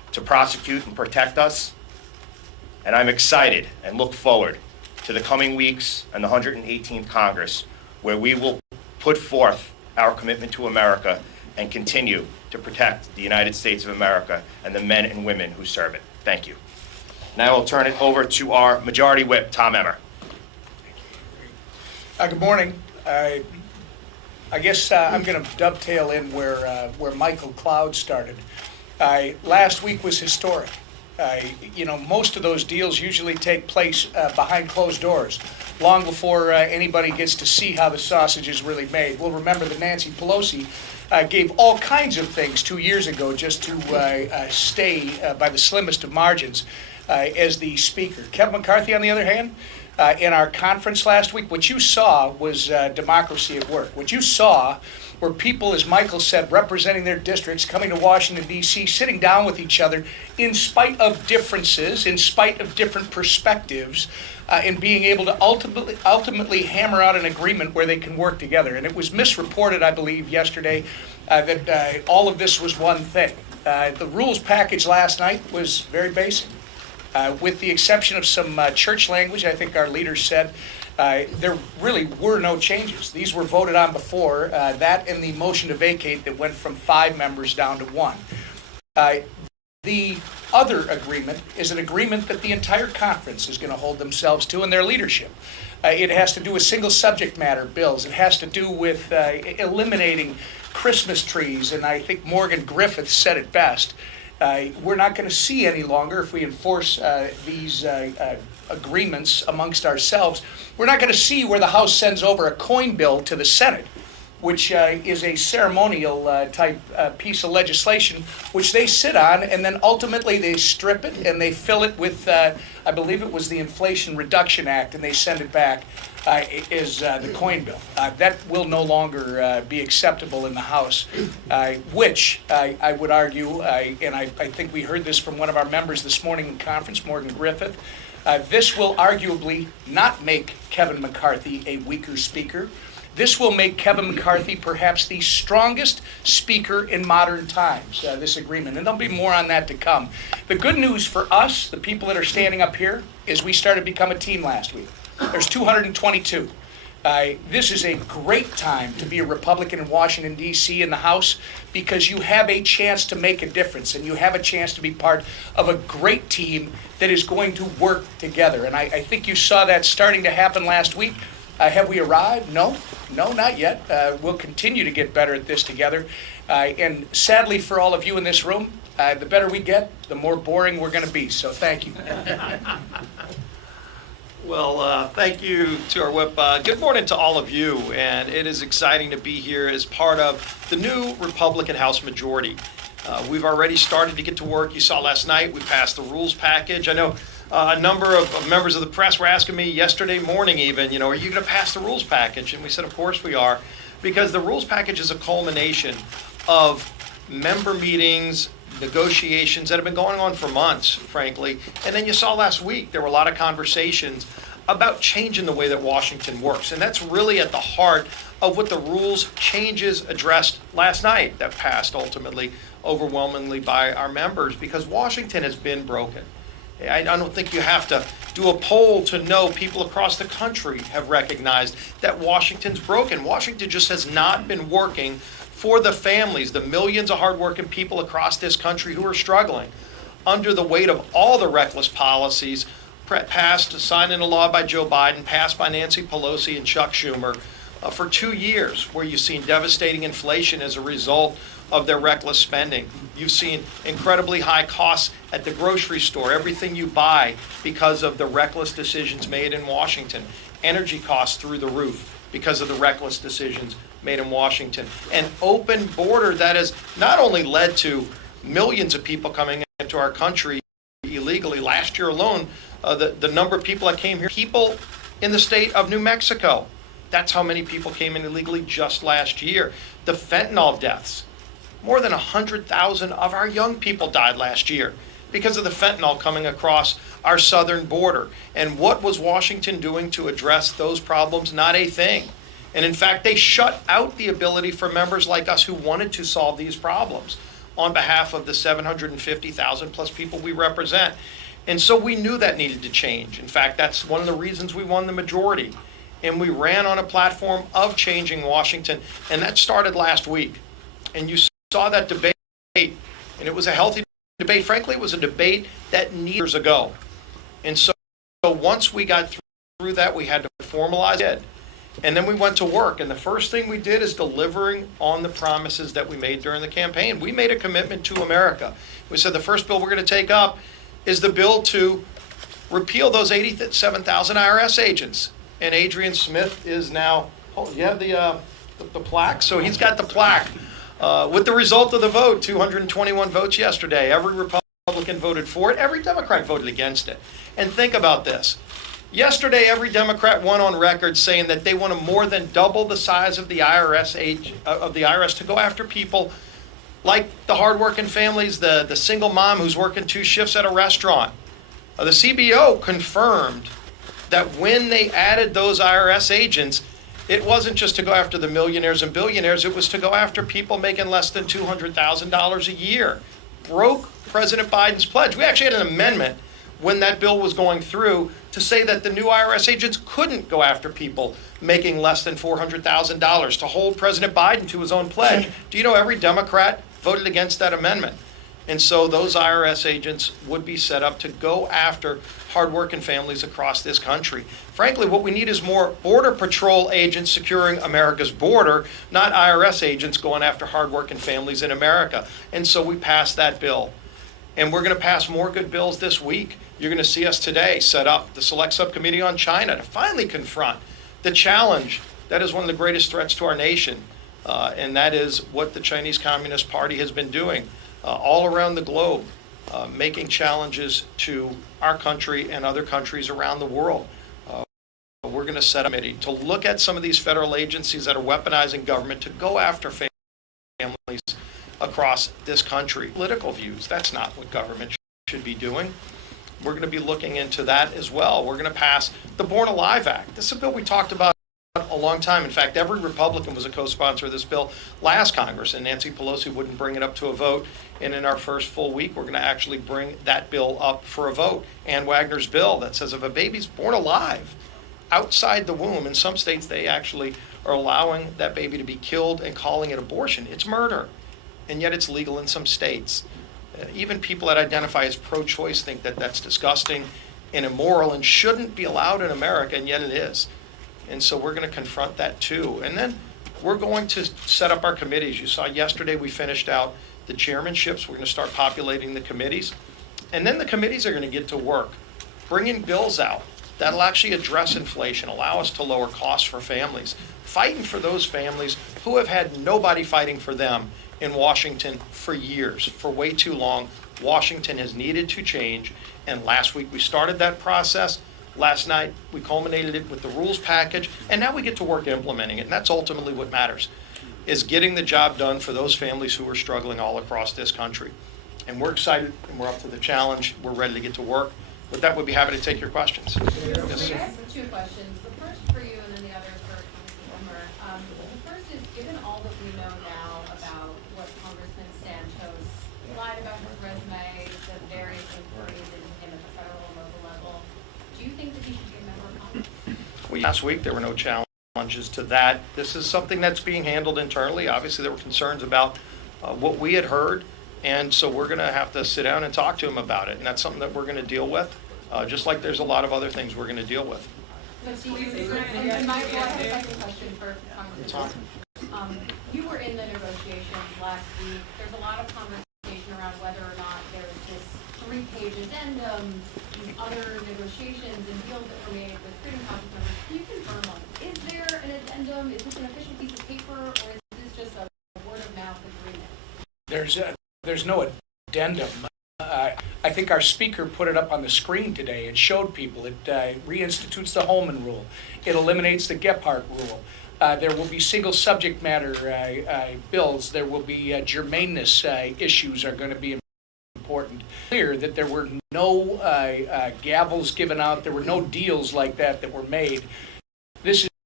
to prosecute and protect us. And I'm excited and look forward to the coming weeks and the 118th Congress, where we will put forth our commitment to America and continue to protect the United States of America and the men and women who serve it. Thank you. Now I'll turn it over to our Majority Whip, Tom Emmer. Good morning. I guess I'm going to dovetail in where Michael Cloud started. Last week was historic. Most of those deals usually take place behind closed doors, long before anybody gets to see how the sausage is really made. We'll remember that Nancy Pelosi gave all kinds of things 2 years ago just to stay by the slimmest of margins as the speaker. Kevin McCarthy, on the other hand, in our conference last week, what you saw was democracy at work. What you saw were people, as Michael said, representing their districts, coming to Washington, D.C., sitting down with each other in spite of differences, in spite of different perspectives, and being able to ultimately hammer out an agreement where they can work together. And it was misreported, I believe, yesterday that all of this was one thing. The rules package last night was very basic. With the exception of some church language, I think our leaders said, there really were no changes. These were voted on before, that and the motion to vacate that went from 5 members down to 1. The other agreement is an agreement that the entire conference is going to hold themselves to in their leadership. It has to do with single subject matter bills. It has to do with eliminating Christmas trees, and I think Morgan Griffith said it best. We're not going to see any longer, if we enforce these agreements amongst ourselves, we're not going to see where the House sends over a coin bill to the Senate, which is a ceremonial type piece of legislation, which they sit on, and then ultimately they strip it and they fill it with, I believe it was the Inflation Reduction Act, and they send it back as the coin bill. That will no longer be acceptable in the House, which I would argue, and I think we heard this from one of our members this morning in conference, Morgan Griffith, this will arguably not make Kevin McCarthy a weaker speaker. This will make Kevin McCarthy perhaps the strongest speaker in modern times, this agreement. And there'll be more on that to come. The good news for us, the people that are standing up here, is we started to become a team last week. There's 222. This is a great time to be a Republican in Washington, D.C. in the House, because you have a chance to make a difference, and you have a chance to be part of a great team that is going to work together. And I think you saw that starting to happen last week. Have we arrived? No, not yet. We'll continue to get better at this together. And sadly for all of you in this room, the better we get, the more boring we're going to be. So thank you. Well, thank you to our whip. Good morning to all of you, and it is exciting to be here as part of the new Republican House majority. We've already started to get to work. You saw last night we passed the rules package. I know a number of members of the press were asking me yesterday morning even, are you going to pass the rules package? And we said, of course we are, because the rules package is a culmination of member meetings, negotiations that have been going on for months, frankly. And then you saw last week, there were a lot of conversations about changing the way that Washington works. And that's really at the heart of what the rules changes addressed last night that passed ultimately overwhelmingly by our members, because Washington has been broken. I don't think you have to do a poll to know people across the country have recognized that Washington's broken. Washington just has not been working for the families, the millions of hardworking people across this country who are struggling under the weight of all the reckless policies passed, signed into law by Joe Biden, passed by Nancy Pelosi and Chuck Schumer for 2 years, where you've seen devastating inflation as a result of their reckless spending. You've seen incredibly high costs at the grocery store, everything you buy, because of the reckless decisions made in Washington. Energy costs through the roof because of the reckless decisions made in Washington. An open border that has not only led to millions of people coming into our country illegally. Last year alone, the number of people that came here, people in the state of New Mexico, that's how many people came in illegally just last year. The fentanyl deaths. More than 100,000 of our young people died last year because of the fentanyl coming across our southern border. And what was Washington doing to address those problems? Not a thing. And in fact, they shut out the ability for members like us who wanted to solve these problems. on behalf of the 750,000 plus people we represent. And so we knew that needed to change. In fact, that's one of the reasons we won the majority. And we ran on a platform of changing Washington, and that started last week. And you saw that debate, and it was a healthy debate. Frankly, it was a debate that needed years ago. And so once we got through that, we had to formalize it. And then we went to work. And the first thing we did is delivering on the promises that we made during the campaign. We made a commitment to America. We said the first bill we're going to take up is the bill to repeal those 87,000 IRS agents. And Adrian Smith is now, oh, you have the plaque? So he's got the plaque. With the result of the vote, 221 votes yesterday. Every Republican voted for it. Every Democrat voted against it. And think about this. Yesterday, every Democrat went on record saying that they want to more than double the size of the IRS to go after people like the hardworking families, the single mom who's working 2 shifts at a restaurant. The CBO confirmed that when they added those IRS agents, it wasn't just to go after the millionaires and billionaires, it was to go after people making less than $200,000 a year. Broke President Biden's pledge. We actually had an amendment when that bill was going through to say that the new IRS agents couldn't go after people making less than $400,000, to hold President Biden to his own pledge. Do you know every Democrat voted against that amendment? And so those IRS agents would be set up to go after hardworking families across this country. Frankly, what we need is more Border Patrol agents securing America's border, not IRS agents going after hardworking families in America. And so we passed that bill. And we're going to pass more good bills this week. You're going to see us today set up the Select Subcommittee on China to finally confront the challenge that is one of the greatest threats to our nation. And that is what the Chinese Communist Party has been doing all around the globe, making challenges to our country and other countries around the world. We're going to set a committee to look at some of these federal agencies that are weaponizing government to go after families across this country. Political views, that's not what government should be doing. We're going to be looking into that as well. We're going to pass the Born Alive Act. This is a bill we talked about a long time. In fact, every Republican was a co-sponsor of this bill last Congress, and Nancy Pelosi wouldn't bring it up to a vote. And in our first full week, we're going to actually bring that bill up for a vote. Ann Wagner's bill that says if a baby's born alive outside the womb, in some states they actually are allowing that baby to be killed and calling it abortion. It's murder. And yet it's legal in some states. Even people that identify as pro-choice think that that's disgusting and immoral and shouldn't be allowed in America, and yet it is. And so we're going to confront that too. And then we're going to set up our committees. You saw yesterday we finished out the chairmanships. We're going to start populating the committees. And then the committees are going to get to work, bringing bills out that'll actually address inflation, allow us to lower costs for families, fighting for those families who have had nobody fighting for them in Washington for years, for way too long. Washington has needed to change, and last week we started that process. Last night we culminated it with the rules package, and now we get to work implementing it, and that's ultimately what matters, is getting the job done for those families who are struggling all across this country. And we're excited, and we're up to the challenge. We're ready to get to work. With that, we'd be happy to take your questions. Yes. I have 2 questions. The first for you and then the other for Congressman Whitmer. The first is, given all that we know now about what Congressman Santos lied about his resume, the various inquiries into him at the federal and local level, do you think that he should be a member of Congress? Well, last week there were no challenges to that. This is something that's being handled internally. Obviously, there were concerns about what we had heard. And so we're going to have to sit down and talk to him about it. And that's something that we're going to deal with, just like there's a lot of other things we're going to deal with. But do you, and Michael, I have a second question for Congressman. You were in the negotiations last week. There's a lot of conversation around whether or not there's this 3-page addendum, these other negotiations and deals that were made with Freedom Caucus members. Can you confirm on, is there an addendum? Is this an official piece of paper, or is this just a word-of-mouth agreement? There's no addendum. I think our speaker put it up on the screen today. It showed people. It reinstitutes the Holman Rule. It eliminates the Gephardt Rule. There will be single subject matter bills. There will be germaneness issues are going to be important. Clear that there were no gavels given out. There were no deals like that were made. This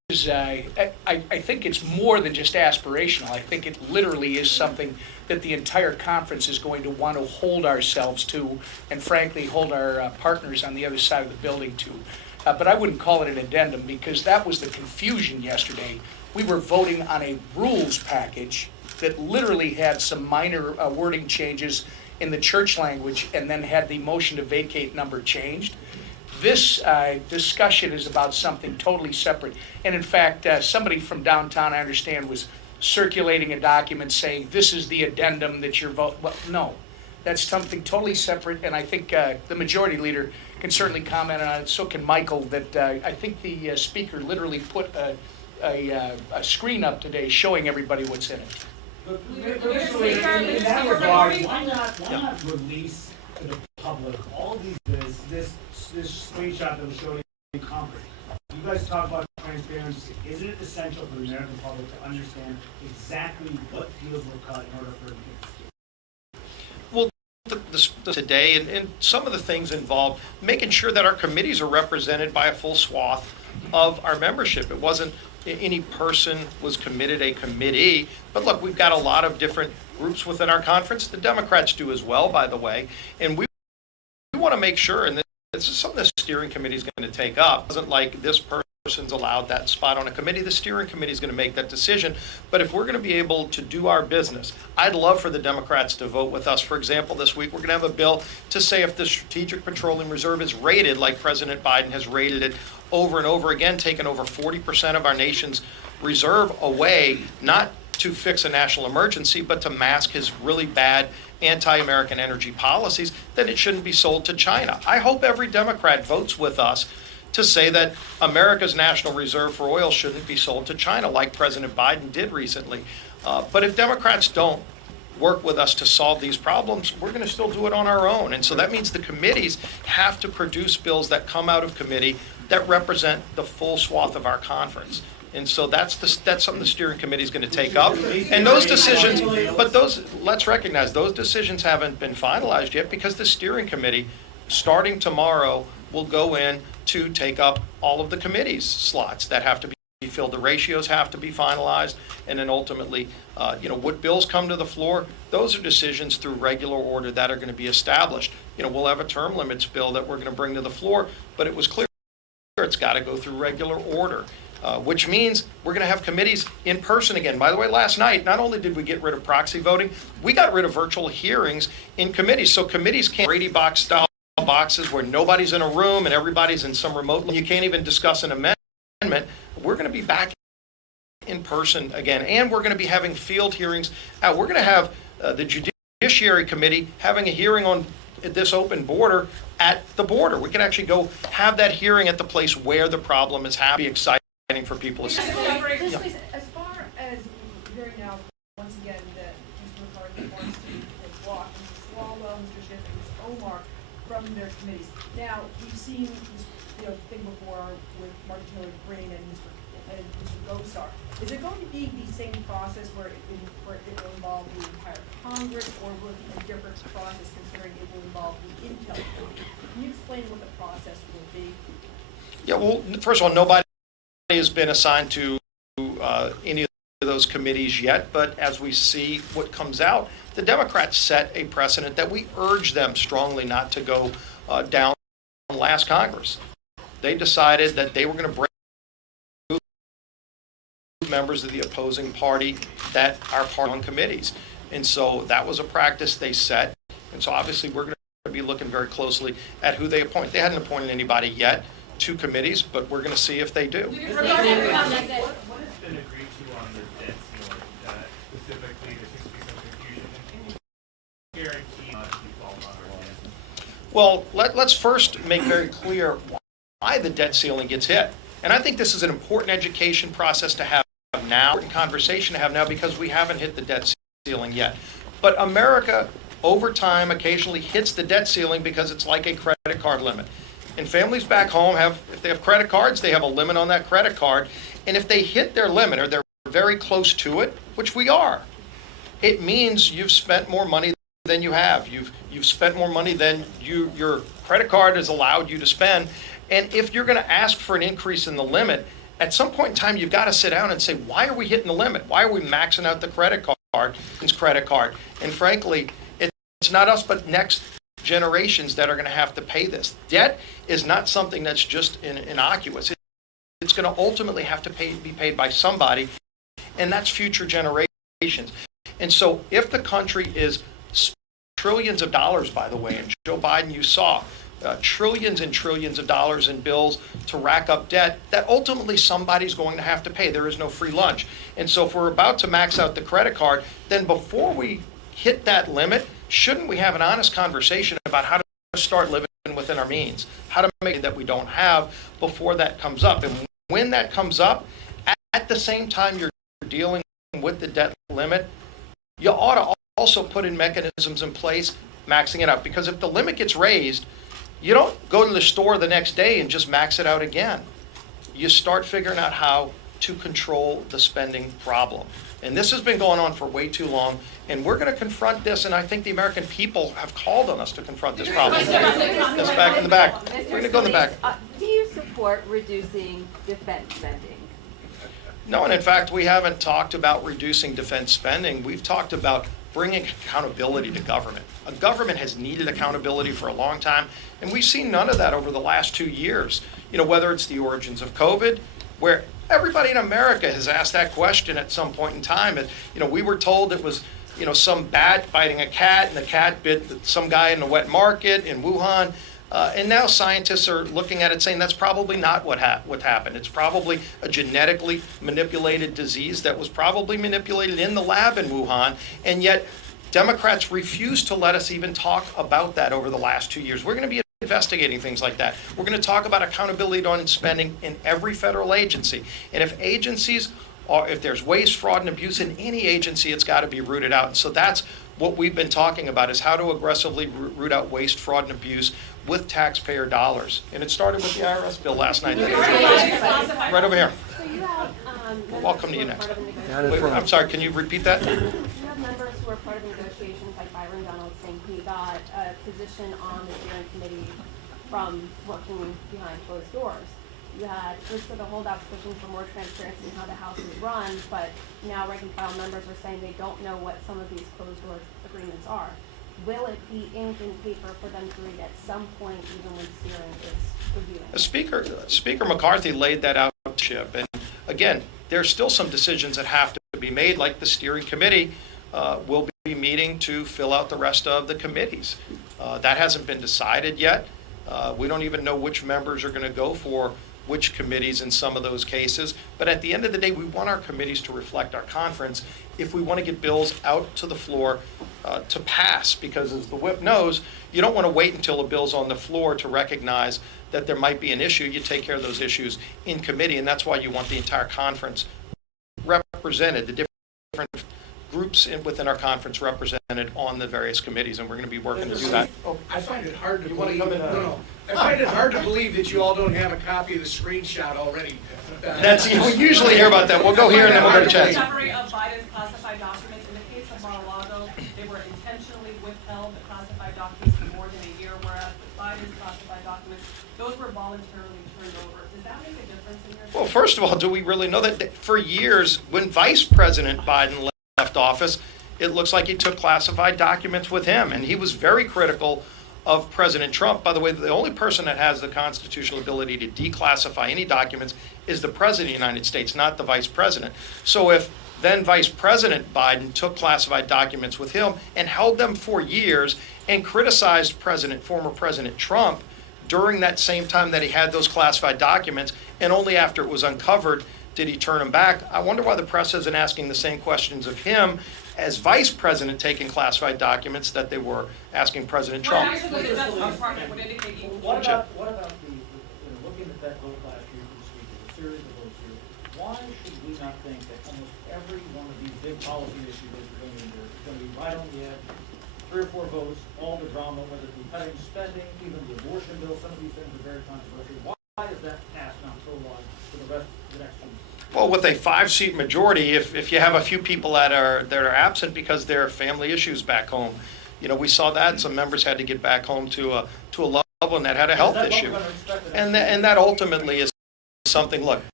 I think it's more than just aspirational. I think it literally is something that the entire conference is going to want to hold ourselves to, and frankly, hold our partners on the other side of the building to. But I wouldn't call it an addendum, because that was the confusion yesterday. We were voting on a rules package that literally had some minor wording changes in the church language, and then had the motion to vacate number changed. This discussion is about something totally separate. And in fact, somebody from downtown, I understand, was circulating a document saying this is the addendum that you're voting. Well, no, that's something totally separate. And I think the majority leader can certainly comment on it. So can Michael. That I think the speaker literally put a screen up today showing everybody what's in it. Mr. Leader, in that regard, why not release to the public all these, this screenshot that was shown in Congress? You guys talk about transparency. Isn't it essential for the American public to understand exactly what deals were cut in order for it to Well, today, and some of the things involved making sure that our committees are represented by a full swath of our membership. It wasn't any person was committed a committee, but look, we've got a lot of different groups within our conference. The Democrats do as well, by the way, and we want to make sure, and this is something the steering committee is going to take up. It wasn't like this person's allowed that spot on a committee. The steering committee is going to make that decision. But if we're going to be able to do our business, I'd love for the Democrats to vote with us. For example, this week we're going to have a bill to say if the Strategic Petroleum Reserve is raided like President Biden has raided it over and over again, taken over 40% of our nation's reserve away, not to fix a national emergency, but to mask his really bad anti-American energy policies, then it shouldn't be sold to China. I hope every Democrat votes with us to say that America's national reserve for oil shouldn't be sold to China like President Biden did recently. But if Democrats don't work with us to solve these problems, we're going to still do it on our own. And so that means the committees have to produce bills that come out of committee that represent the full swath of our conference. And so that's something the steering committee is going to take up. And those decisions, but let's recognize those decisions haven't been finalized yet, because the steering committee, starting tomorrow, will go in to take up all of the committee's slots that have to be filled. The ratios have to be finalized, and then ultimately, what bills come to the floor, those are decisions through regular order that are going to be established. We'll have a term limits bill that we're going to bring to the floor, but it was clear it's got to go through regular order. Which means we're going to have committees in person again. By the way, last night, not only did we get rid of proxy voting, we got rid of virtual hearings in committees. So committees can't Brady box style boxes where nobody's in a room and everybody's in some remote. You can't even discuss an amendment. We're going to be back in person again, and we're going to be having field hearings. We're going to have the Judiciary Committee having a hearing on this open border at the border. We can actually go have that hearing at the place where the problem is happening. Exciting for people to see. As far as hearing now, once again, that Mr. McCarthy wants to block Mr. Swalwell, Mr. Schiff, and Ms. Omar from their committees. Now, we've seen this thing before with Martin Taylor Greene and Mr. Gosar. Is it going to be the same process where it will involve the entire Congress, or will it be a different process considering it will involve the Intel Committee? Can you explain what the process will be? Yeah, well, first of all, nobody has been assigned to any of those committees yet, but as we see what comes out, the Democrats set a precedent that we urge them strongly not to go down last Congress. They decided that they were going to break members of the opposing party that are part on committees. And so that was a practice they set. And so obviously we're going to be looking very closely at who they appoint. They hadn't appointed anybody yet to committees, but we're going to see if they do. What has been agreed to on the debt ceiling, specifically there seems to be some confusion, and can you guarantee not to default on our debt? Well, let's first make very clear why the debt ceiling gets hit. And I think this is an important education process to have now, important conversation to have now, because we haven't hit the debt ceiling yet. But America, over time, occasionally hits the debt ceiling because it's like a credit card limit. And families back home if they have credit cards, they have a limit on that credit card. And if they hit their limit, or they're very close to it, which we are, it means you've spent more money than you have. You've spent more money than your credit card has allowed you to spend. And if you're going to ask for an increase in the limit, at some point in time, you've got to sit down and say, why are we hitting the limit? Why are we maxing out the credit card? And frankly, it's not us, but next generations that are going to have to pay this. Debt is not something that's just innocuous. It's going to ultimately have to be paid by somebody, and that's future generations. And so if the country is trillions of dollars, by the way, and Joe Biden, you saw, trillions and trillions of dollars in bills to rack up debt that ultimately somebody's going to have to pay. There is no free lunch. And so if we're about to max out the credit card, then before we hit that limit, shouldn't we have an honest conversation about how to start living within our means, how to make it that we don't have before that comes up? And when that comes up, at the same time you're dealing with the debt limit, you ought to also put in mechanisms in place maxing it out. Because if the limit gets raised, you don't go to the store the next day and just max it out again. You start figuring out how to control the spending problem. And this has been going on for way too long, and we're going to confront this, and I think the American people have called on us to confront this problem. That's back in the back. We're going to go in the back. Do you support reducing defense spending? No, and in fact, we haven't talked about reducing defense spending. We've talked about bringing accountability to government. A government has needed accountability for a long time, and we've seen none of that over the last 2 years. You know, whether it's the origins of COVID, where everybody in America has asked that question at some point in time. You know, we were told it was, you know, some bat biting a cat, and the cat bit some guy in the wet market in Wuhan. And now scientists are looking at it saying that's probably not what happened. It's probably a genetically manipulated disease that was probably manipulated in the lab in Wuhan, and yet Democrats refuse to let us even talk about that over the last 2 years. We're going to be investigating things like that. We're going to talk about accountability on spending in every federal agency. And if there's waste, fraud, and abuse in any agency, it's got to be rooted out. And so that's what we've been talking about, is how to aggressively root out waste, fraud, and abuse with taxpayer dollars. And it started with the IRS bill last night. Right over here. So you have Welcome to you next. Wait, I'm sorry, can you repeat that? You have members who are part of negotiations, like Byron Donald saying he got a position on the steering committee from working behind closed doors. You had groups of the holdouts pushing for more transparency in how the House is run, but now rank and file members are saying they don't know what some of these closed door agreements are. Will it be ink and paper for them to read at some point, even when steering is reviewing? Speaker McCarthy laid that out, Chip. And again, there's still some decisions that have to be made, like the steering committee will be meeting to fill out the rest of the committees. That hasn't been decided yet. We don't even know which members are going to go for which committees in some of those cases. But at the end of the day, we want our committees to reflect our conference if we want to get bills out to the floor to pass. Because as the whip knows, you don't want to wait until a bill's on the floor to recognize that there might be an issue. You take care of those issues in committee, and that's why you want the entire conference represented, the different groups within our conference represented on the various committees, and we're going to be working to do that. I find it hard to believe. I find it hard to believe that you all don't have a copy of the screenshot already. That's, we usually hear about that. We'll go here and then we'll go to Chad. Summary of Biden's classified documents. In the case of Mar-a-Lago, they were intentionally withheld, the classified documents, for more than a year, whereas with Biden's classified documents, those were voluntarily turned over. Does that make a difference in your? Well, first of all, do we really know that for years, when Vice President Biden left office, it looks like he took classified documents with him, and he was very critical of President Trump. By the way, the only person that has the constitutional ability to declassify any documents is the President of the United States, not the Vice President. So if then Vice President Biden took classified documents with him and held them for years and criticized former President Trump during that same time that he had those classified documents, and only after it was uncovered did he turn them back, I wonder why the press isn't asking the same questions of him as Vice President taking classified documents that they were asking President Trump. What about the, looking at that vote last year for the speaker, the series of votes here, why should we not think that almost every one of these big policy issues that we're going to endure is going to be right on the edge, 3 or 4 votes, all the drama, whether it be cutting spending, even the abortion bill, some of these things are very controversial. Why is that passed not so long for the rest of the next 2 years? Well, with a 5-seat majority, if you have a few people that are absent because there are family issues back home, you know, we saw that some members had to get back home to a loved one that had a health issue, and that ultimately is something. Look,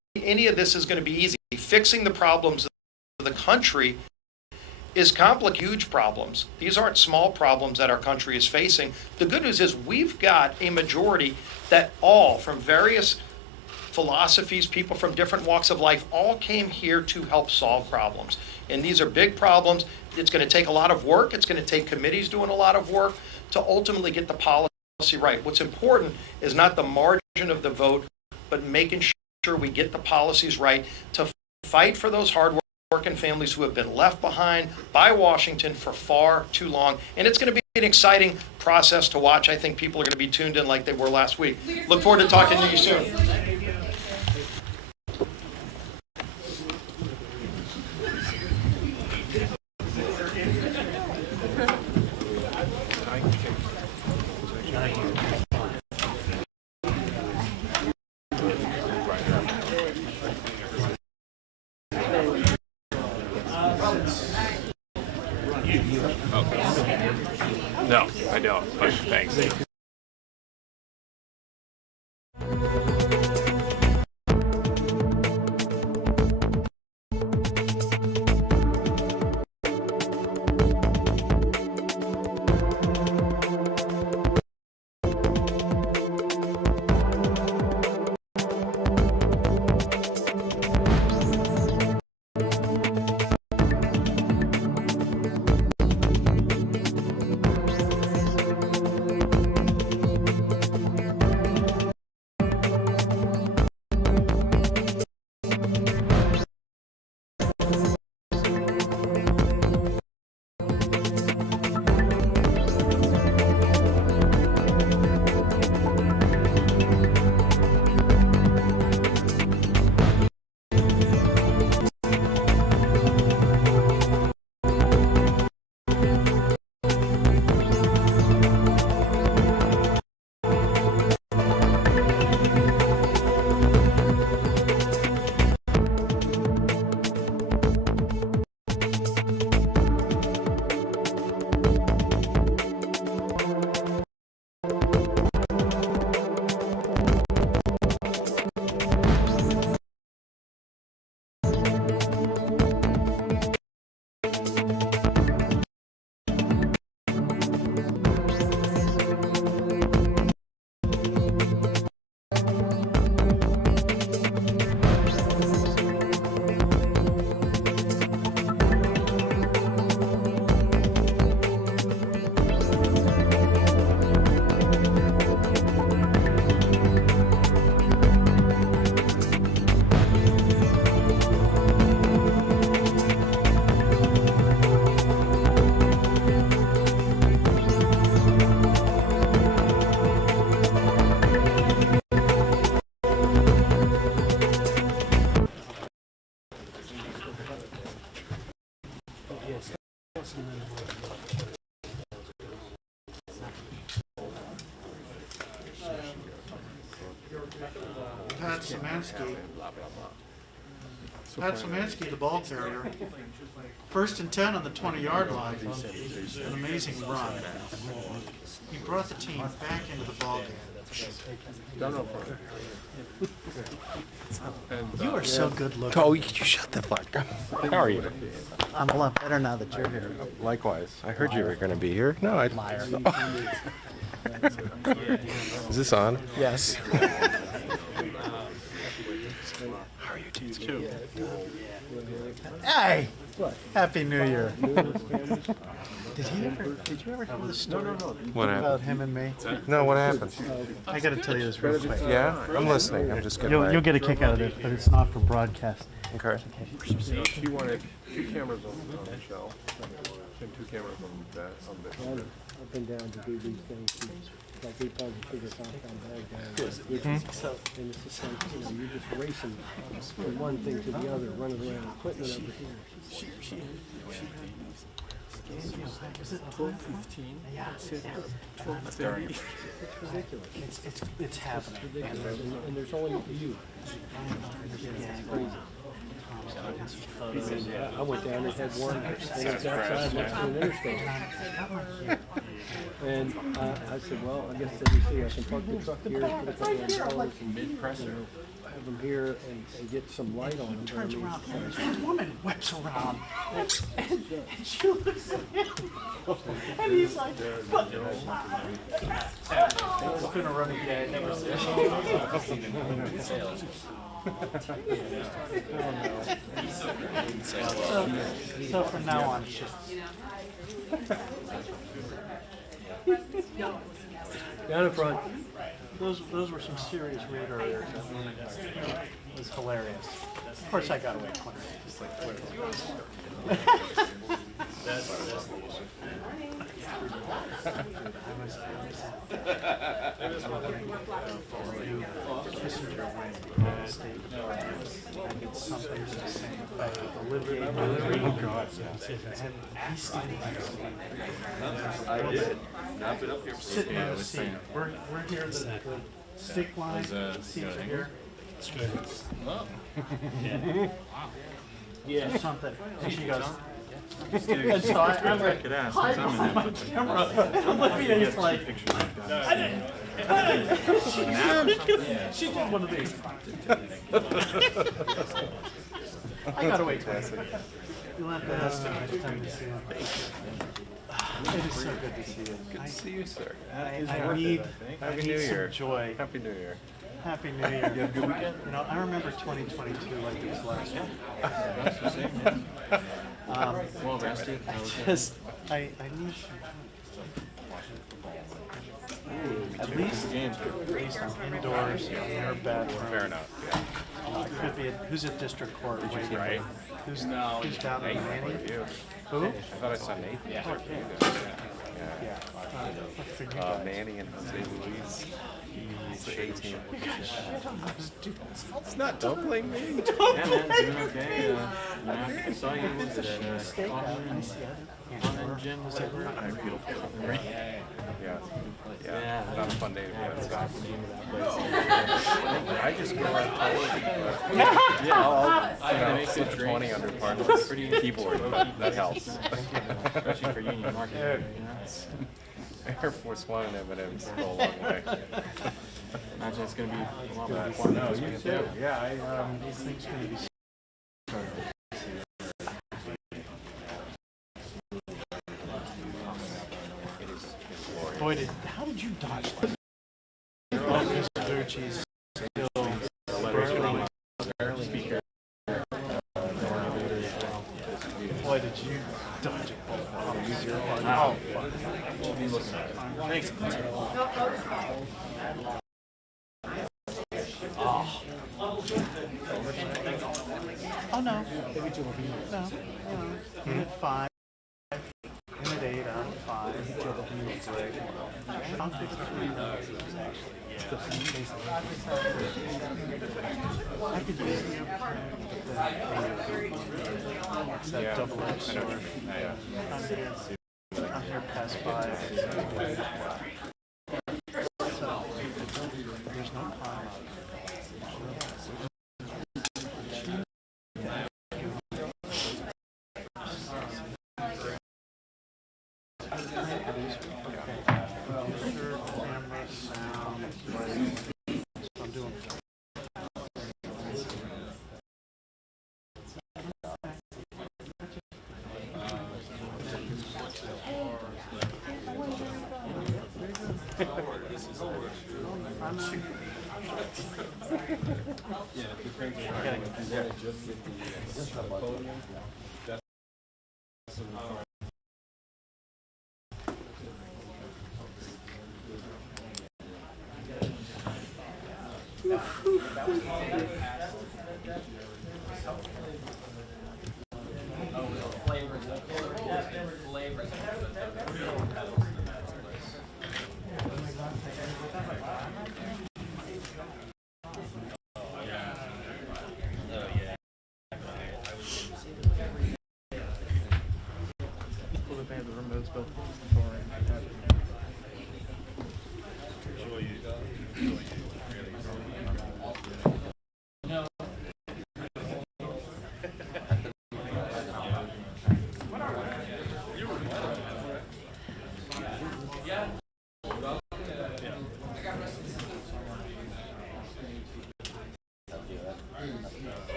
any of this is going to be easy. Fixing the problems of the country is complicated, huge problems. These aren't small problems that our country is facing. The good news is we've got a majority that all from various philosophies, people from different walks of life, all came here to help solve problems. And these are big problems. It's going to take a lot of work. It's going to take committees doing a lot of work to ultimately get the policy right. What's important is not the margin of the vote, but making sure we get the policies right to fight for those hard-working families who have been left behind by Washington for far too long. And it's going to be an exciting process to watch. I think people are going to be tuned in like they were last week. Look forward to talking to you soon. No, I don't, but thanks. Pat Szymanski. Pat Szymanski, the ball carrier. 1st and 10 on the 20-yard line. An amazing run. He brought the team back into the ball game. You are so good looking. Oh, you shut the fuck up. How are you? I'm a lot better now that you're here. Likewise. I heard you were going to be here. No, I... Liar. Is this on? Yes. How are you too? Hey! Happy New Year. Did you ever hear the story What happened? about him and me? No, what happened? I gotta tell you this real quick. Yeah? I'm listening. I'm just getting You'll get a kick out of this, but it's not for broadcast. Okay. She wanted 2 cameras on Michelle and 2 cameras on that. I've been down to do these things. Like we probably figure out how bad and it's just like, you're just racing from one thing to the other, running around, equipment over here. Is it 12:15? Yeah, 12:30. it's ridiculous. It's happening. And there's only you. It's crazy. I went down and had one, and it's outside next to an interstate. And I said, well, I guess let me see, I can park the truck here, put a couple of dollars and have them here and get some light on them. Turns around, this woman whips around, and she looks at him, and he's like, but it's been a running gag ever since. So from now on, it's just Down in front. those were some serious radar errors. It was hilarious. Of course, I got away quick. Just like Kissinger went state I did something to the same effect with Olivier Mallory. Oh God! And he's standing next to me. I did. I've been up here Sitting in the seat. We're here. The stick line seats are here. It's good. Oh. Yeah. Something. And she goes. And And so I'm like, hiding behind my camera. Olivia's like, she did one of these. I got away quick. You'll have to ask me next time you see him. It is so good to see you. Good to see you, sir. I need some joy. Happy New Year. Happy New Year. You have a good weekend? You know, I remember 2022 like it was last year. Well rested. I need at least I'm indoors, near bed. Fair enough. Yeah. Could be who's at district court? Right. Who's down in Manning? Who? I thought I saw Nathan. Yeah. Yeah. Manny and Jose Luis. He's the 18. You got shit on those dudes. It's not. Don't blame me. Yeah, man, doing okay. I saw you at Gym. Was it beautiful? Yeah. Not a fun day to be outside. I just go out. Yeah, I'll sit 20 under partners. Keyboard. That helps. Especially for union market. Air Force One and M&M's go a long way. Imagine it's going to be a lot more fun. No, you too. Yeah, these things are going to be. Boy, how did you dodge that? Oh, Mr. Ducci's still barely speaker. Boy, did you dodge it. Oh, fuck. Thanks. Oh, no. No. Unit 5. Unit 8 out of 5. I'll fix I could use the it's that double-edged sword. I'm here past 5. So, there's no time.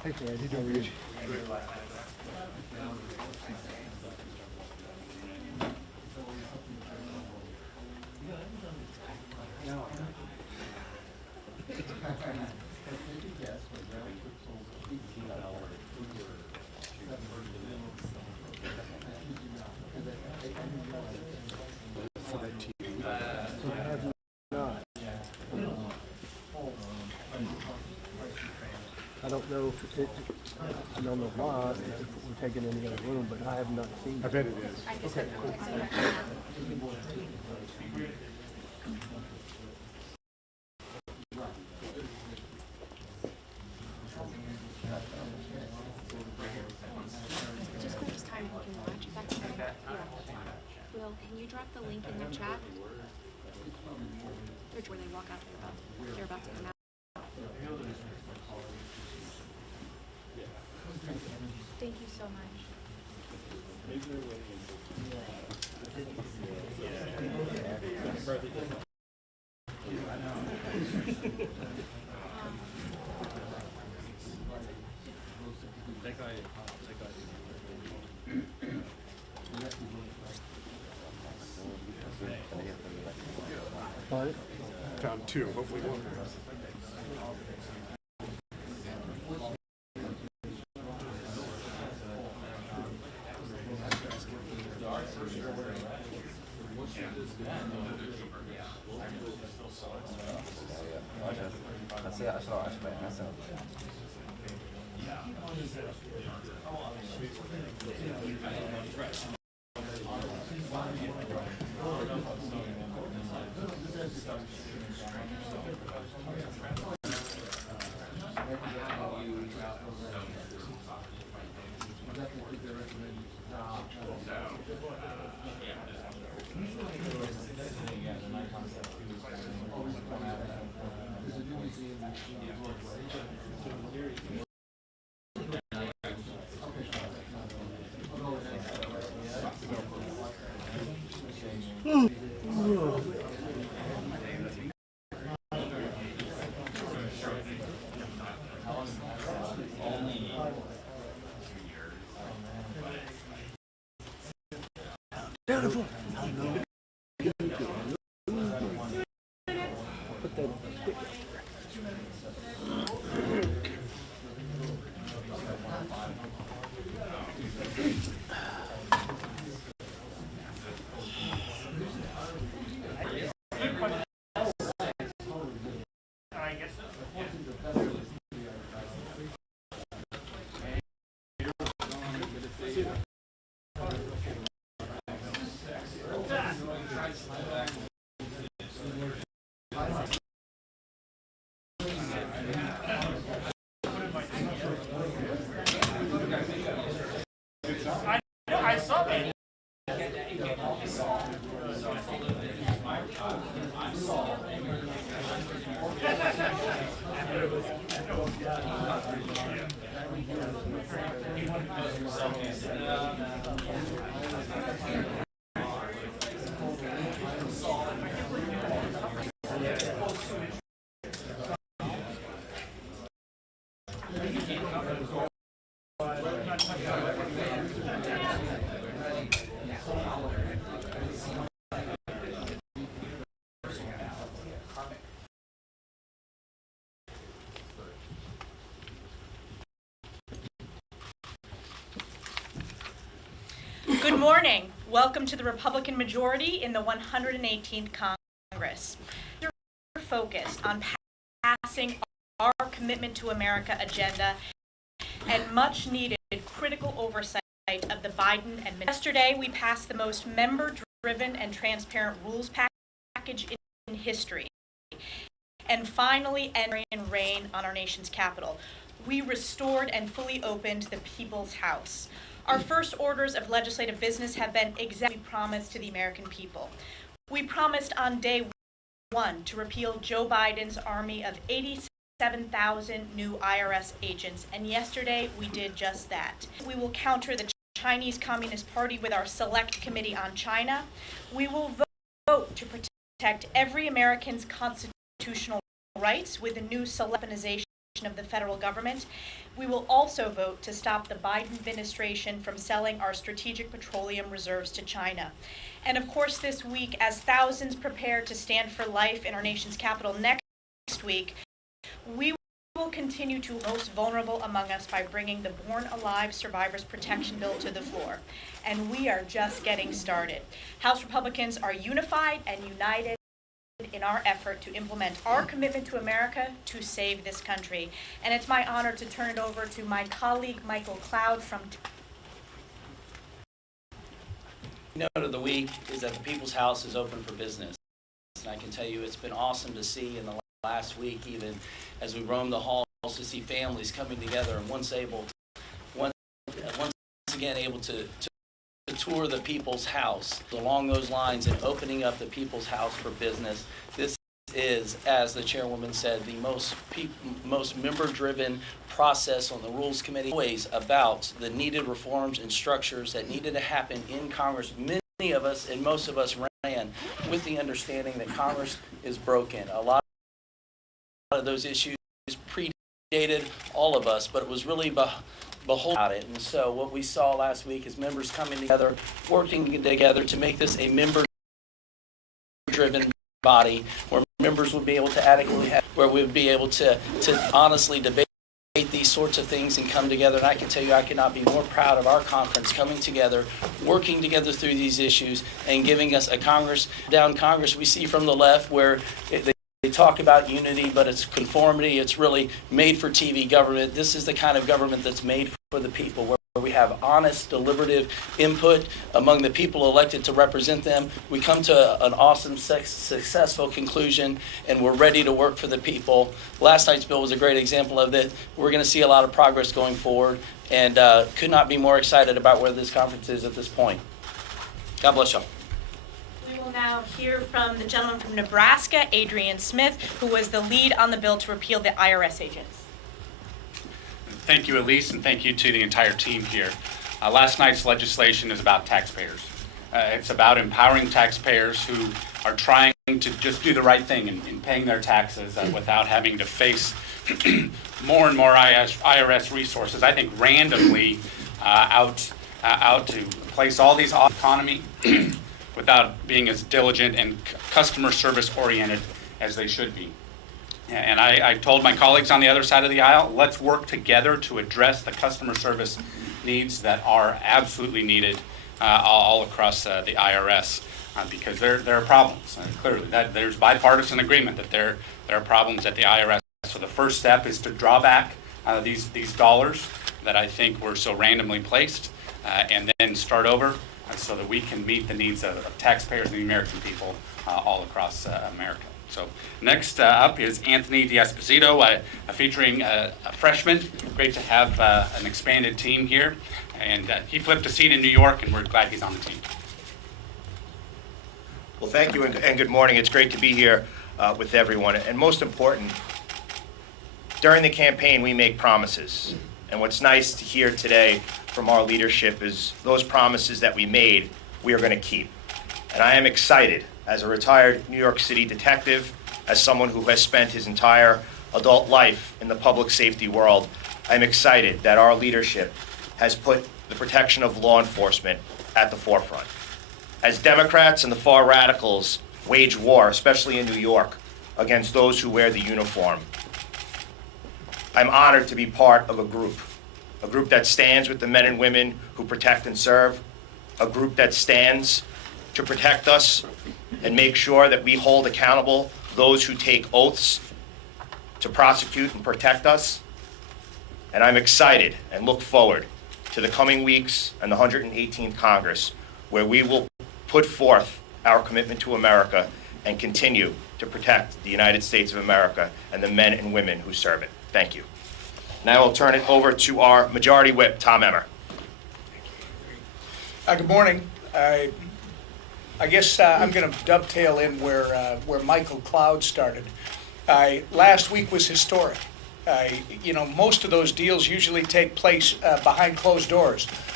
Hey, Fred, how are you? I don't know if it, I don't know why, if we're taking any other room, but I have not seen it. I bet it is. I just have no idea. Just for this time, we can watch. If that's okay. Yeah. Will, can you drop the link in the chat? Where they walk out, they're about to come out. Thank you so much. Found two, hopefully one. Down the floor. Put that stick. I saw that. Good morning. Welcome to the Republican majority in the 118th Congress. You're focused on passing our Commitment to America agenda and much needed critical oversight of the Biden administration. Yesterday, we passed the most member-driven and transparent rules package in history, and finally entering reign on our nation's capital. We restored and fully opened the People's House. Our first orders of legislative business have been exactly promised to the American people. We promised on day one to repeal Joe Biden's army of 87,000 new IRS agents, and yesterday we did just that. We will counter the Chinese Communist Party with our Select Committee on China. We will vote to protect every American's constitutional rights with the new weaponization of the federal government. We will also vote to stop the Biden administration from selling our strategic petroleum reserves to China. And of course, this week, as thousands prepare to stand for life in our nation's capital next week, we will continue to most vulnerable among us by bringing the Born Alive Survivors Protection Bill to the floor. And we are just getting started. House Republicans are unified and united in our effort to implement our commitment to America to save this country. And it's my honor to turn it over to my colleague, Michael Cloud from Note of the week is that the People's House is open for business. And I can tell you it's been awesome to see in the last week, even as we roam the halls, to see families coming together and once again able to tour the People's House. Along those lines and opening up the People's House for business, this is, as the chairwoman said, the most member-driven process on the Rules Committee, always about the needed reforms and structures that needed to happen in Congress. Many of us and most of us ran with the understanding that Congress is broken. A lot of those issues predated all of us, but it was really behold about it. And so what we saw last week is members coming together, working together to make this a member-driven body where members would be able to adequately have, where we would be able to honestly debate these sorts of things and come together. And I can tell you I could not be more proud of our conference coming together, working together through these issues and giving us a Congress we see from the left where they talk about unity, but it's conformity. It's really made for TV government. This is the kind of government that's made for the people, where we have honest, deliberative input among the people elected to represent them. We come to an awesome, successful conclusion, and we're ready to work for the people. Last night's bill was a great example of that. We're going to see a lot of progress going forward, and could not be more excited about where this conference is at this point. God bless y'all. We will now hear from the gentleman from Nebraska, Adrian Smith, who was the lead on the bill to repeal the IRS agents. Thank you, Elise, and thank you to the entire team here. Last night's legislation is about taxpayers. It's about empowering taxpayers who are trying to just do the right thing in paying their taxes without having to face more and more IRS resources, I think randomly out to place all these off economy without being as diligent and customer service oriented as they should be. And I told my colleagues on the other side of the aisle, let's work together to address the customer service needs that are absolutely needed all across the IRS, because there are problems. Clearly, there's bipartisan agreement that there are problems at the IRS. So the first step is to draw back these dollars that I think were so randomly placed, and then start over so that we can meet the needs of taxpayers and the American people all across America. So next up is Anthony D'Esposito, featuring a freshman. Great to have an expanded team here. And he flipped a seat in New York, and we're glad he's on the team. Well, thank you and good morning. It's great to be here with everyone. And most important, during the campaign, we make promises. And what's nice to hear today from our leadership is those promises that we made, we are going to keep. And I am excited, as a retired New York City detective, as someone who has spent his entire adult life in the public safety world, I'm excited that our leadership has put the protection of law enforcement at the forefront. As Democrats and the far radicals wage war, especially in New York, against those who wear the uniform, I'm honored to be part of a group that stands with the men and women who protect and serve, a group that stands to protect us and make sure that we hold accountable those who take oaths to prosecute and protect us. And I'm excited and look forward to the coming weeks and the 118th Congress, where we will put forth our commitment to America and continue to protect the United States of America and the men and women who serve it. Thank you. Now I'll turn it over to our Majority Whip, Tom Emmer. Good morning. I guess I'm going to dovetail in where Michael Cloud started. Last week was historic. Most of those deals usually take place behind closed doors.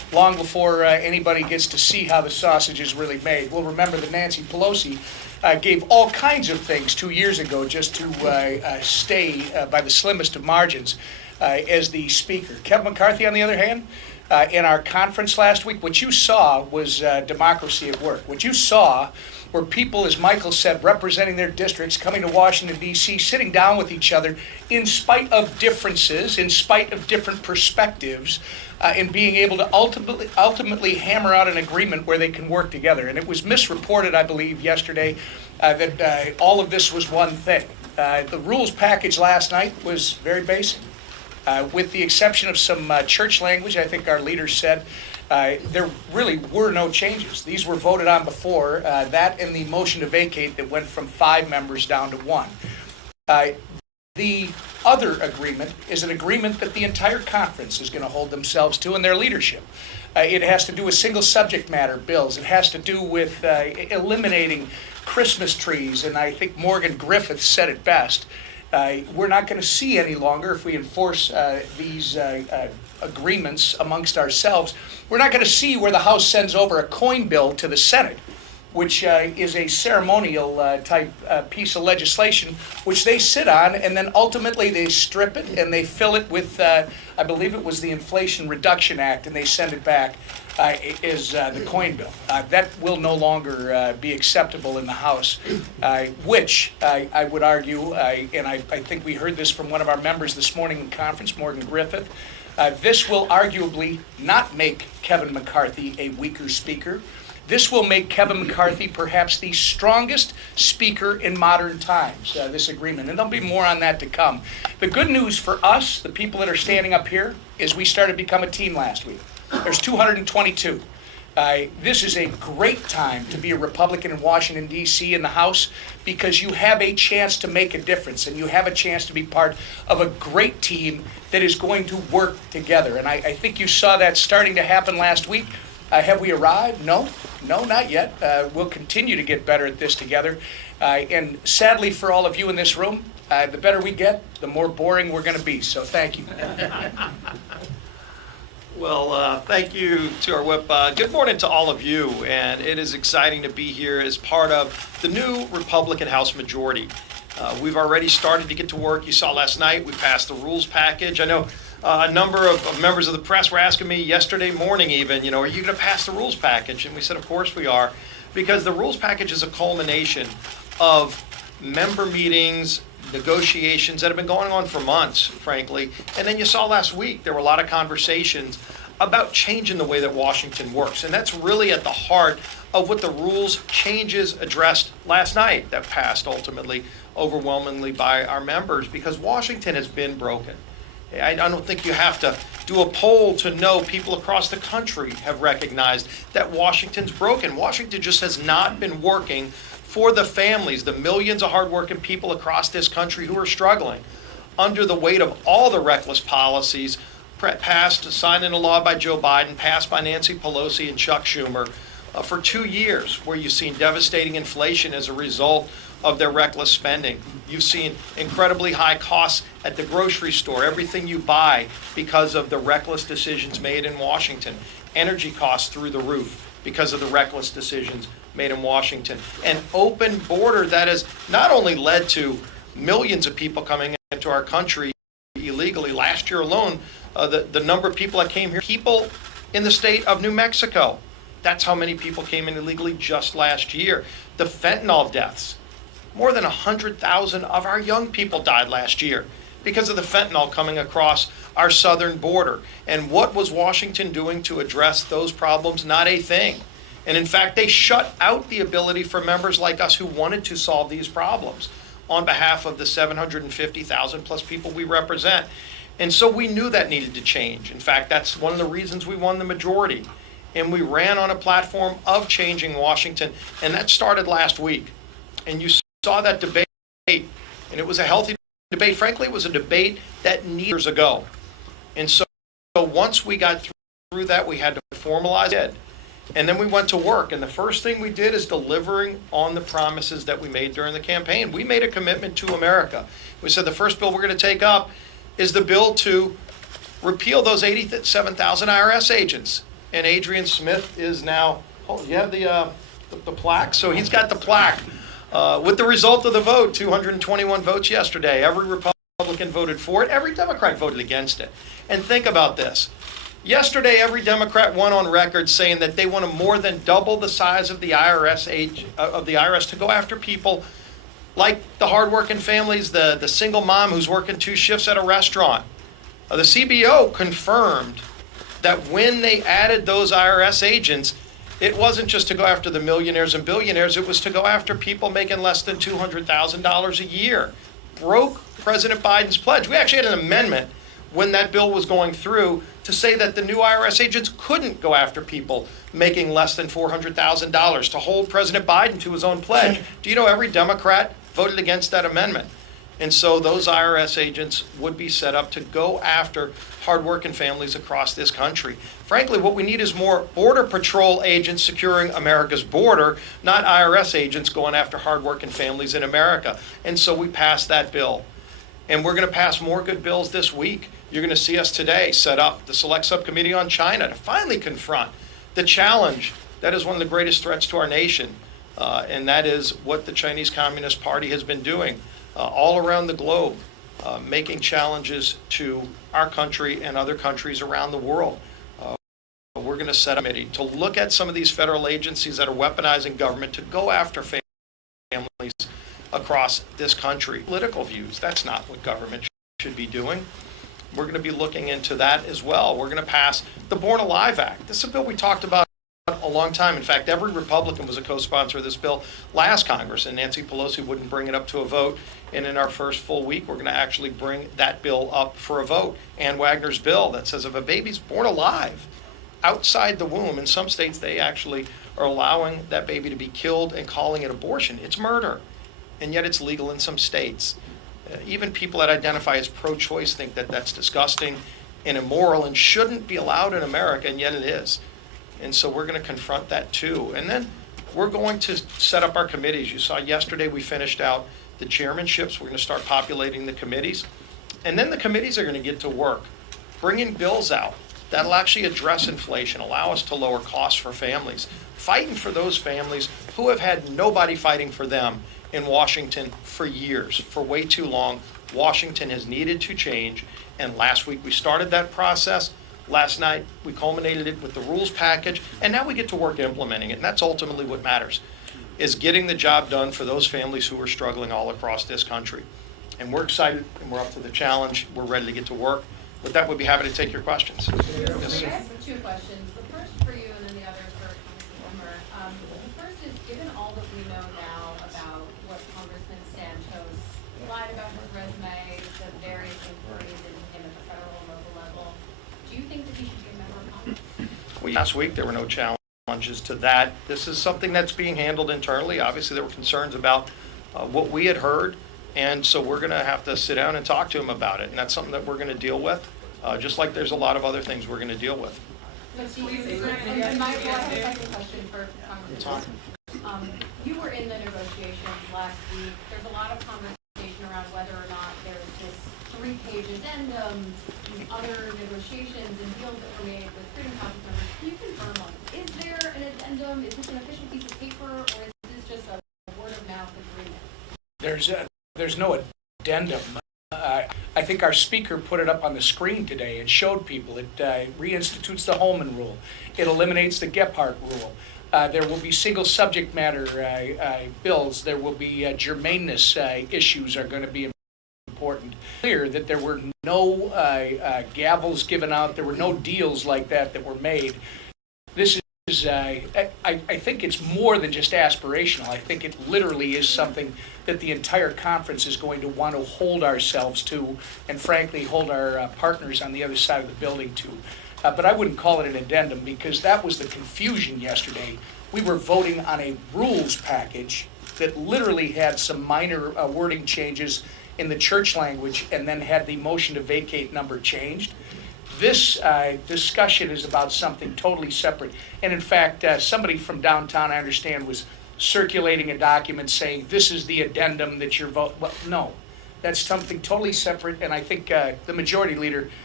long before anybody gets to see how the sausage is really made. We'll remember that Nancy Pelosi gave all kinds of things 2 years ago just to stay by the slimmest of margins as the speaker. Kevin McCarthy, on the other hand, in our conference last week, what you saw was democracy at work. What you saw were people, as Michael said, representing their districts, coming to Washington, D.C., sitting down with each other in spite of differences, in spite of different perspectives, and being able to ultimately hammer out an agreement where they can work together. And it was misreported, I believe, yesterday that all of this was one thing. The rules package last night was very basic. With the exception of some church language, I think our leaders said, there really were no changes. These were voted on before, that and the motion to vacate that went from 5 members down to 1. The other agreement is an agreement that the entire conference is going to hold themselves to in their leadership. It has to do with single subject matter bills. It has to do with eliminating Christmas trees, and I think Morgan Griffith said it best. We're not going to see any longer, if we enforce these agreements amongst ourselves, we're not going to see where the House sends over a coin bill to the Senate, which is a ceremonial type piece of legislation, which they sit on, and then ultimately they strip it and they fill it with, I believe it was the Inflation Reduction Act, and they send it back as the coin bill. That will no longer be acceptable in the House, which I would argue, and I think we heard this from one of our members this morning in conference, Morgan Griffith, this will arguably not make Kevin McCarthy a weaker speaker. This will make Kevin McCarthy perhaps the strongest speaker in modern times, this agreement. And there'll be more on that to come. The good news for us, the people that are standing up here, is we started to become a team last week. There's 222. This is a great time to be a Republican in Washington, D.C. in the House, because you have a chance to make a difference, and you have a chance to be part of a great team that is going to work together. And I think you saw that starting to happen last week. Have we arrived? No, not yet. We'll continue to get better at this together. And sadly for all of you in this room, the better we get, the more boring we're going to be. So thank you. Well, thank you to our whip. Good morning to all of you, and it is exciting to be here as part of the new Republican House majority. We've already started to get to work. You saw last night we passed the rules package. I know a number of members of the press were asking me yesterday morning even, are you going to pass the rules package? And we said, of course we are, because the rules package is a culmination of member meetings, negotiations that have been going on for months, frankly. And then you saw last week, there were a lot of conversations about changing the way that Washington works. And that's really at the heart of what the rules changes addressed last night that passed ultimately overwhelmingly by our members, because Washington has been broken. I don't think you have to do a poll to know people across the country have recognized that Washington's broken. Washington just has not been working for the families, the millions of hardworking people across this country who are struggling under the weight of all the reckless policies passed, signed into law by Joe Biden, passed by Nancy Pelosi and Chuck Schumer for 2 years, where you've seen devastating inflation as a result of their reckless spending. You've seen incredibly high costs at the grocery store, everything you buy because of the reckless decisions made in Washington. Energy costs through the roof because of the reckless decisions made in Washington. An open border that has not only led to millions of people coming into our country illegally. Last year alone, the number of people that came here, people in the state of New Mexico, that's how many people came in illegally just last year. The fentanyl deaths. More than 100,000 of our young people died last year because of the fentanyl coming across our southern border. And what was Washington doing to address those problems? Not a thing. And in fact, they shut out the ability for members like us who wanted to solve these problems on behalf of the 750,000 plus people we represent. And so we knew that needed to change. In fact, that's one of the reasons we won the majority. And we ran on a platform of changing Washington. And that started last week. And you saw that debate, and it was a healthy debate. Frankly, it was a debate that needed years ago. And so once we got through that, we had to formalize it. And then we went to work. And the first thing we did is delivering on the promises that we made during the campaign. We made a commitment to America. We said the first bill we're going to take up is the bill to repeal those 87,000 IRS agents And Adrian Smith is now, oh, you have the plaque? So he's got the plaque. With the result of the vote, 221 votes yesterday. Every Republican voted for it. Every Democrat voted against it. And think about this. Yesterday, every Democrat went on record saying that they want to more than double the size of the IRS to go after people like the hardworking families, the single mom who's working 2 shifts at a restaurant. The CBO confirmed that when they added those IRS agents, it wasn't just to go after the millionaires and billionaires, it was to go after people making less than $200,000 a year. Broke President Biden's pledge. We actually had an amendment when that bill was going through to say that the new IRS agents couldn't go after people making less than $400,000, to hold President Biden to his own pledge. Do you know every Democrat voted against that amendment? And so those IRS agents would be set up to go after hardworking families across this country. Frankly, what we need is more Border Patrol agents securing America's border, not IRS agents going after hardworking families in America. And so we passed that bill. And we're going to pass more good bills this week. You're going to see us today set up the Select Subcommittee on China to finally confront the challenge that is one of the greatest threats to our nation. And that is what the Chinese Communist Party has been doing all around the globe, making challenges to our country and other countries around the world. We're going to set a committee to look at some of these federal agencies that are weaponizing government to go after families across this country. Political views, that's not what government should be doing. We're going to be looking into that as well. We're going to pass the Born Alive Act. This is a bill we talked about a long time. In fact, every Republican was a co-sponsor of this bill last Congress, and Nancy Pelosi wouldn't bring it up to a vote. And in our first full week, we're going to actually bring that bill up for a vote. Ann Wagner's bill that says if a baby's born alive outside the womb, in some states they actually are allowing that baby to be killed and calling it abortion. It's murder, and yet it's legal in some states. Even people that identify as pro-choice think that that's disgusting and immoral and shouldn't be allowed in America, and yet it is. And so we're going to confront that too. And then we're going to set up our committees. You saw yesterday we finished out the chairmanships. We're going to start populating the committees. And then the committees are going to get to work, bringing bills out that'll actually address inflation, allow us to lower costs for families, fighting for those families who have had nobody fighting for them in Washington for years, for way too long. Washington has needed to change, and last week we started that process. Last night we culminated it with the rules package, and now we get to work implementing it, and that's ultimately what matters, is getting the job done for those families who are struggling all across this country. And we're excited, and we're up to the challenge. We're ready to get to work. With that, we'd be happy to take your questions. Yes. I have 2 questions. The first for you and then the other for Congressman Whitmer. The first is, given all that we know now about what Congressman Santos lied about his resume, the various inquiries into him at the federal and local level, do you think that he should be a member of Congress? Last week, there were no challenges to that. This is something that's being handled internally. Obviously, there were concerns about what we had heard, and so we're going to have to sit down and talk to him about it, and that's something that we're going to deal with, just like there's a lot of other things we're going to deal with. And my second question for Congressman. You were in the negotiations last week. There's a lot of conversation around whether or not there's this 3-page addendum, these other negotiations and deals that were made with Freedom Caucus members. Can you confirm on, is there an addendum? Is this an official piece of paper, or is this just a word-of-mouth agreement? There's no addendum. I think our speaker put it up on the screen today. It showed people. It reinstitutes the Holman Rule. It eliminates the Gephardt Rule. There will be single subject matter bills. There will be germaneness issues are going to be important. Clear that there were no gavels given out. There were no deals like that were made. This is, I think it's more than just aspirational. I think it literally is something that the entire conference is going to want to hold ourselves to, and frankly hold our partners on the other side of the building to. But I wouldn't call it an addendum, because that was the confusion yesterday. We were voting on a rules package that literally had some minor wording changes in the church language, and then had the motion to vacate number changed. This discussion is about something totally separate. And in fact, somebody from downtown, I understand, was circulating a document saying this is the addendum that you're voting. Well, no, that's something totally separate. And I think the majority leader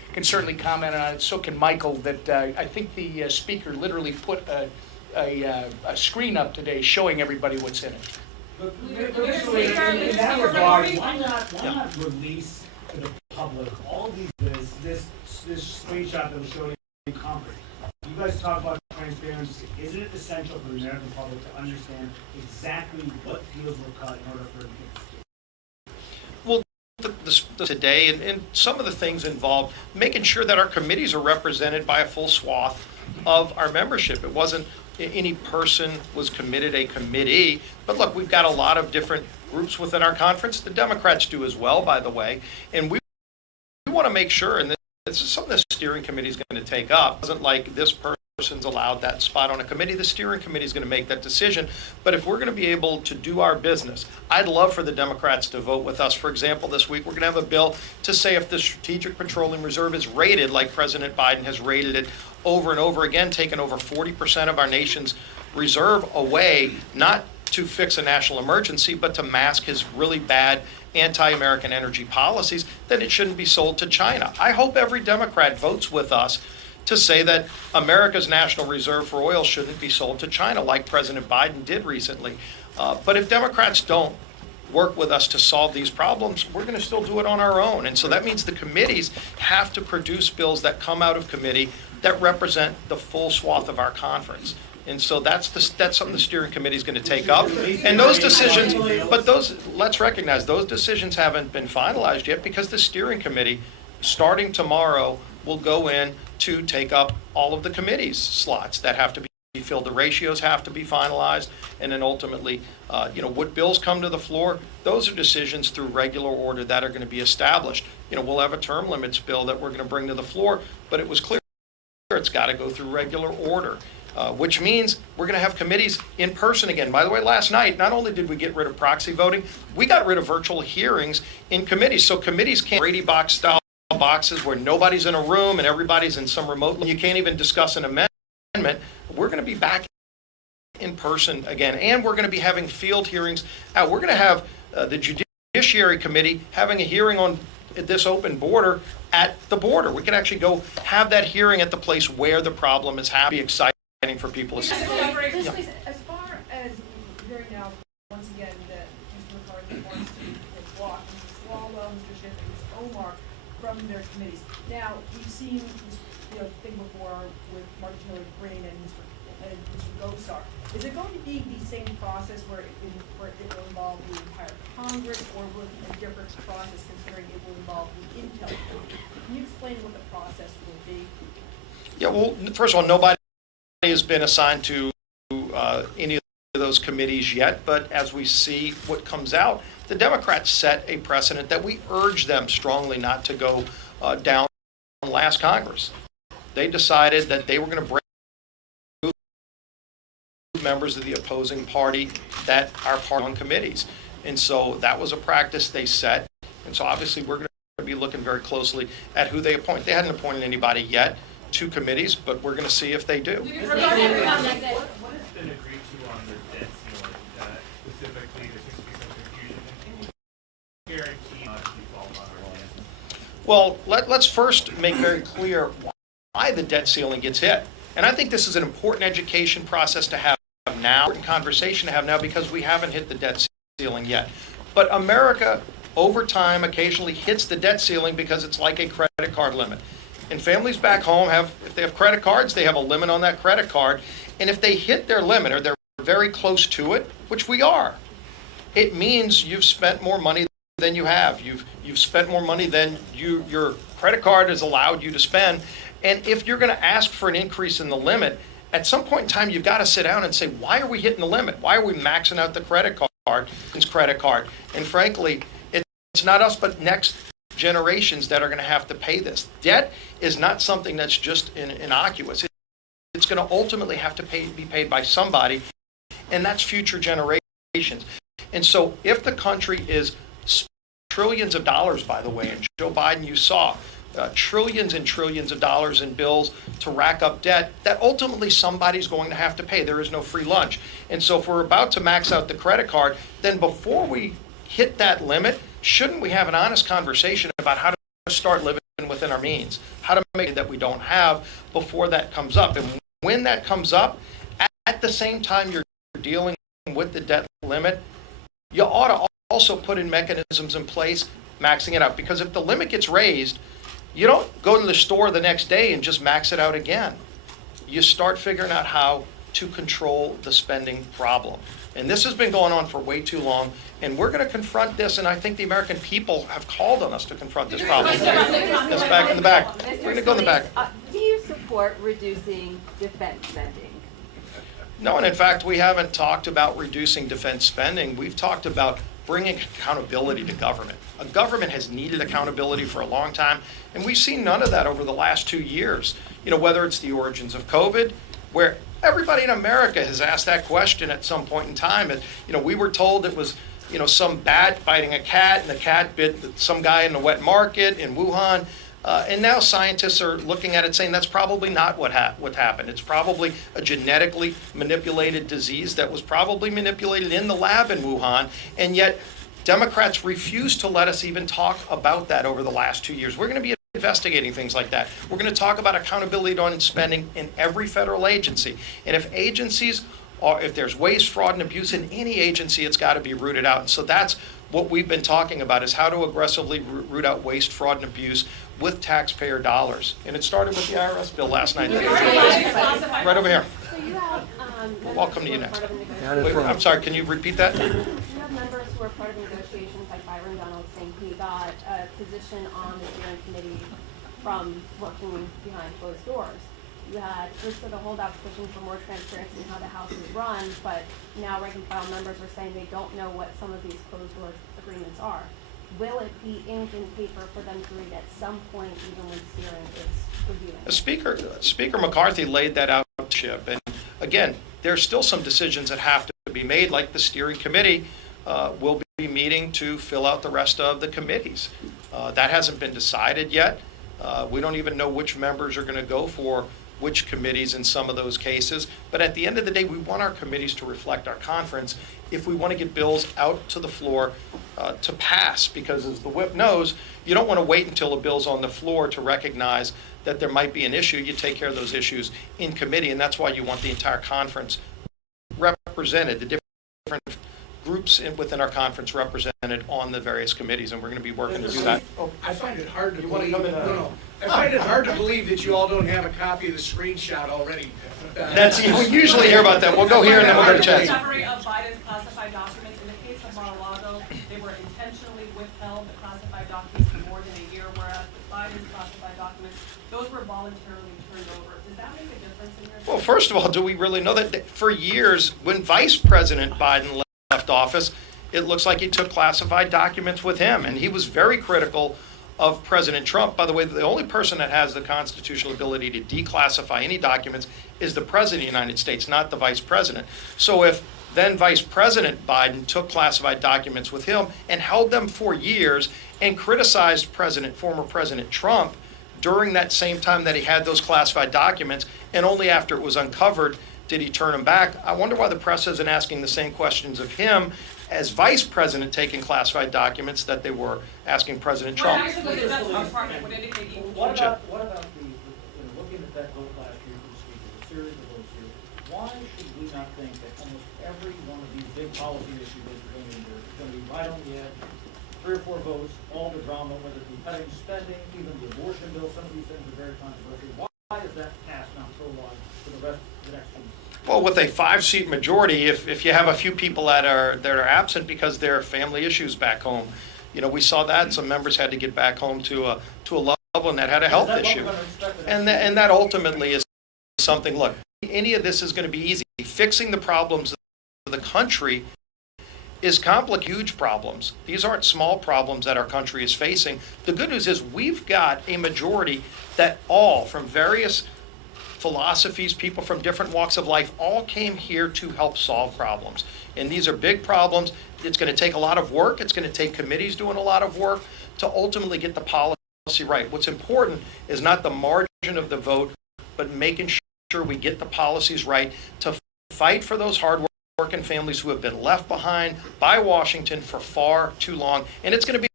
can certainly comment on it. So can Michael. That I think the speaker literally put a screen up today showing everybody what's in it. But in that regard, why not release to the public all this screenshot that was showing in Congress? You guys talk about transparency. Isn't it essential for the American public to understand exactly what deals were cut in order for Today, and some of the things involved making sure that our committees are represented by a full swath of our membership. It wasn't any person was committed a committee, but look, we've got a lot of different groups within our conference. The Democrats do as well, by the way, and we want to make sure, and this is something the steering committee is going to take up. It wasn't like this person's allowed that spot on a committee. The steering committee is going to make that decision. But if we're going to be able to do our business, I'd love for the Democrats to vote with us. For example, this week we're going to have a bill to say if the Strategic Petroleum Reserve is raided like President Biden has raided it over and over again, taken over 40% of our nation's reserve away, not to fix a national emergency, but to mask his really bad anti-American energy policies, then it shouldn't be sold to China. I hope every Democrat votes with us to say that America's national reserve for oil shouldn't be sold to China like President Biden did recently. But if Democrats don't work with us to solve these problems, we're going to still do it on our own. And so that means the committees have to produce bills that come out of committee that represent the full swath of our conference. And so that's something the steering committee is going to take up. And those decisions, let's recognize those decisions haven't been finalized yet because the steering committee, starting tomorrow, will go in to take up all of the committee's slots that have to be filled. The ratios have to be finalized, and then ultimately, what bills come to the floor, those are decisions through regular order that are going to be established. We'll have a term limits bill that we're going to bring to the floor, but it was clear it's got to go through regular order. Which means we're going to have committees in person again. By the way, last night, not only did we get rid of proxy voting, we got rid of virtual hearings in committees. So committees can't Brady box style boxes where nobody's in a room and everybody's in some remote. You can't even discuss an amendment. We're going to be back in person again, and we're going to be having field hearings. We're going to have the Judiciary Committee having a hearing on this open border at the border. We can actually go have that hearing at the place where the problem is happening. Be exciting for people to see. As far as hearing now, once again, that Mr. McCarthy wants to block Mr. Swalwell, Mr. Schiff, and Mr. Omar from their committees. Now, we've seen this thing before with Martinelli Green and Mr. Gosar. Is it going to be the same process where it will involve the entire Congress, or will it be a different process considering it will involve the Intel? Can you explain what the process will be? Yeah, well, first of all, nobody has been assigned to any of those committees yet, but as we see what comes out, the Democrats set a precedent that we urge them strongly not to go down last Congress. They decided that they were going to break members of the opposing party that are part on committees. And so that was a practice they set. And so obviously we're going to be looking very closely at who they appoint. They hadn't appointed anybody yet to committees, but we're going to see if they do. What has been agreed to on the debt ceiling, specifically there seems to be some confusion, and can you guarantee not to default on our debt? Well, let's first make very clear why the debt ceiling gets hit. And I think this is an important education process to have now, important conversation to have now, because we haven't hit the debt ceiling yet. But America, over time, occasionally hits the debt ceiling because it's like a credit card limit. And families back home if they have credit cards, they have a limit on that credit card. And if they hit their limit or they're very close to it, which we are, it means you've spent more money than you have. You've spent more money than your credit card has allowed you to spend. And if you're going to ask for an increase in the limit, at some point in time, you've got to sit down and say, why are we hitting the limit? Why are we maxing out the credit card? And frankly, it's not us, but next generations that are going to have to pay this. Debt is not something that's just innocuous. It's going to ultimately have to be paid by somebody, and that's future generations. And so if the country is trillions of dollars, by the way, and Joe Biden, you saw, trillions and trillions of dollars in bills to rack up debt that ultimately somebody's going to have to pay. There is no free lunch. And so if we're about to max out the credit card, then before we hit that limit, shouldn't we have an honest conversation about how to start living within our means, how to make it that we don't have before that comes up. And when that comes up, at the same time you're dealing with the debt limit, you ought to also put in mechanisms in place maxing it out. Because if the limit gets raised, you don't go to the store the next day and just max it out again. You start figuring out how to control the spending problem. And this has been going on for way too long, and we're going to confront this, and I think the American people have called on us to confront this problem. That's back in the back. We're going to go in the back. Do you support reducing defense spending? No, and in fact, we haven't talked about reducing defense spending. We've talked about bringing accountability to government. A government has needed accountability for a long time, and we've seen none of that over the last 2 years. You know, whether it's the origins of COVID, where everybody in America has asked that question at some point in time. And, you know, we were told it was, you know, some bat biting a cat, and the cat bit some guy in the wet market in Wuhan. And now scientists are looking at it saying that's probably not what happened. It's probably a genetically manipulated disease that was probably manipulated in the lab in Wuhan. And yet Democrats refuse to let us even talk about that over the last 2 years. We're going to be investigating things like that. We're going to talk about accountability on spending in every federal agency. And if agencies are, if there's waste, fraud, and abuse in any agency, it's got to be rooted out. And so that's what we've been talking about, is how to aggressively root out waste, fraud, and abuse with taxpayer dollars. And it started with the IRS bill last night. Right over here. So you have We'll welcome to you next. Wait, I'm sorry, can you repeat that? You have members who are part of negotiations, like Byron Donald saying he got a position on the steering committee from working behind closed doors. You had groups of the holdouts pushing for more transparency in how the House is run, but now rank and file members are saying they don't know what some of these closed door agreements are. Will it be ink and paper for them to read at some point, even when steering is reviewing? Speaker McCarthy laid that out, Chip. And again, there's still some decisions that have to be made, like the steering committee will be meeting to fill out the rest of the committees. That hasn't been decided yet. We don't even know which members are going to go for which committees in some of those cases. But at the end of the day, we want our committees to reflect our conference if we want to get bills out to the floor to pass. Because as the whip knows, you don't want to wait until a bill's on the floor to recognize that there might be an issue. You take care of those issues in committee, and that's why you want the entire conference represented, the different groups within our conference represented on the various committees, and we're going to be working to do that. I find it hard to believe. I find it hard to believe that you all don't have a copy of the screenshot already. That's, we usually hear about that. We'll go here and then we'll go to chat. Summary of Biden's classified documents. In the case of Mar-a-Lago, they were intentionally withheld, the classified documents, for more than a year, whereas with Biden's classified documents, those were voluntarily turned over. Does that make a difference in your? Well, first of all, do we really know that for years, when Vice President Biden left office, it looks like he took classified documents with him, and he was very critical of President Trump. By the way, the only person that has the constitutional ability to declassify any documents is the President of the United States, not the Vice President. So if then Vice President Biden took classified documents with him and held them for years and criticized former President Trump during that same time that he had those classified documents, and only after it was uncovered did he turn them back, I wonder why the press isn't asking the same questions of him as Vice President taking classified documents that they were asking President Trump. What about the, looking at that vote last year for the speaker, the series of votes here, why should we not think that almost every one of these big policy issues that we're going to endure is going to be right on the edge, 3 or 4 votes, all the drama, whether it be cutting spending, even the abortion bill, some of these things are very controversial. Why is that passed not so long for the rest of the next 2 years? Well, with a 5-seat majority, if you have a few people that are absent because there are family issues back home, you know, we saw that some members had to get back home to a loved one that had a health issue, and that ultimately is something. Look, any of this is going to be easy. Fixing the problems of the country is complicated, huge problems. These aren't small problems that our country is facing. The good news is we've got a majority that all from various philosophies, people from different walks of life, all came here to help solve problems. And these are big problems. It's going to take a lot of work. It's going to take committees doing a lot of work to ultimately get the policy right. What's important is not the margin of the vote, but making sure we get the policies right to fight for those hard-working families who have been left behind by Washington for far too long. And it's going to be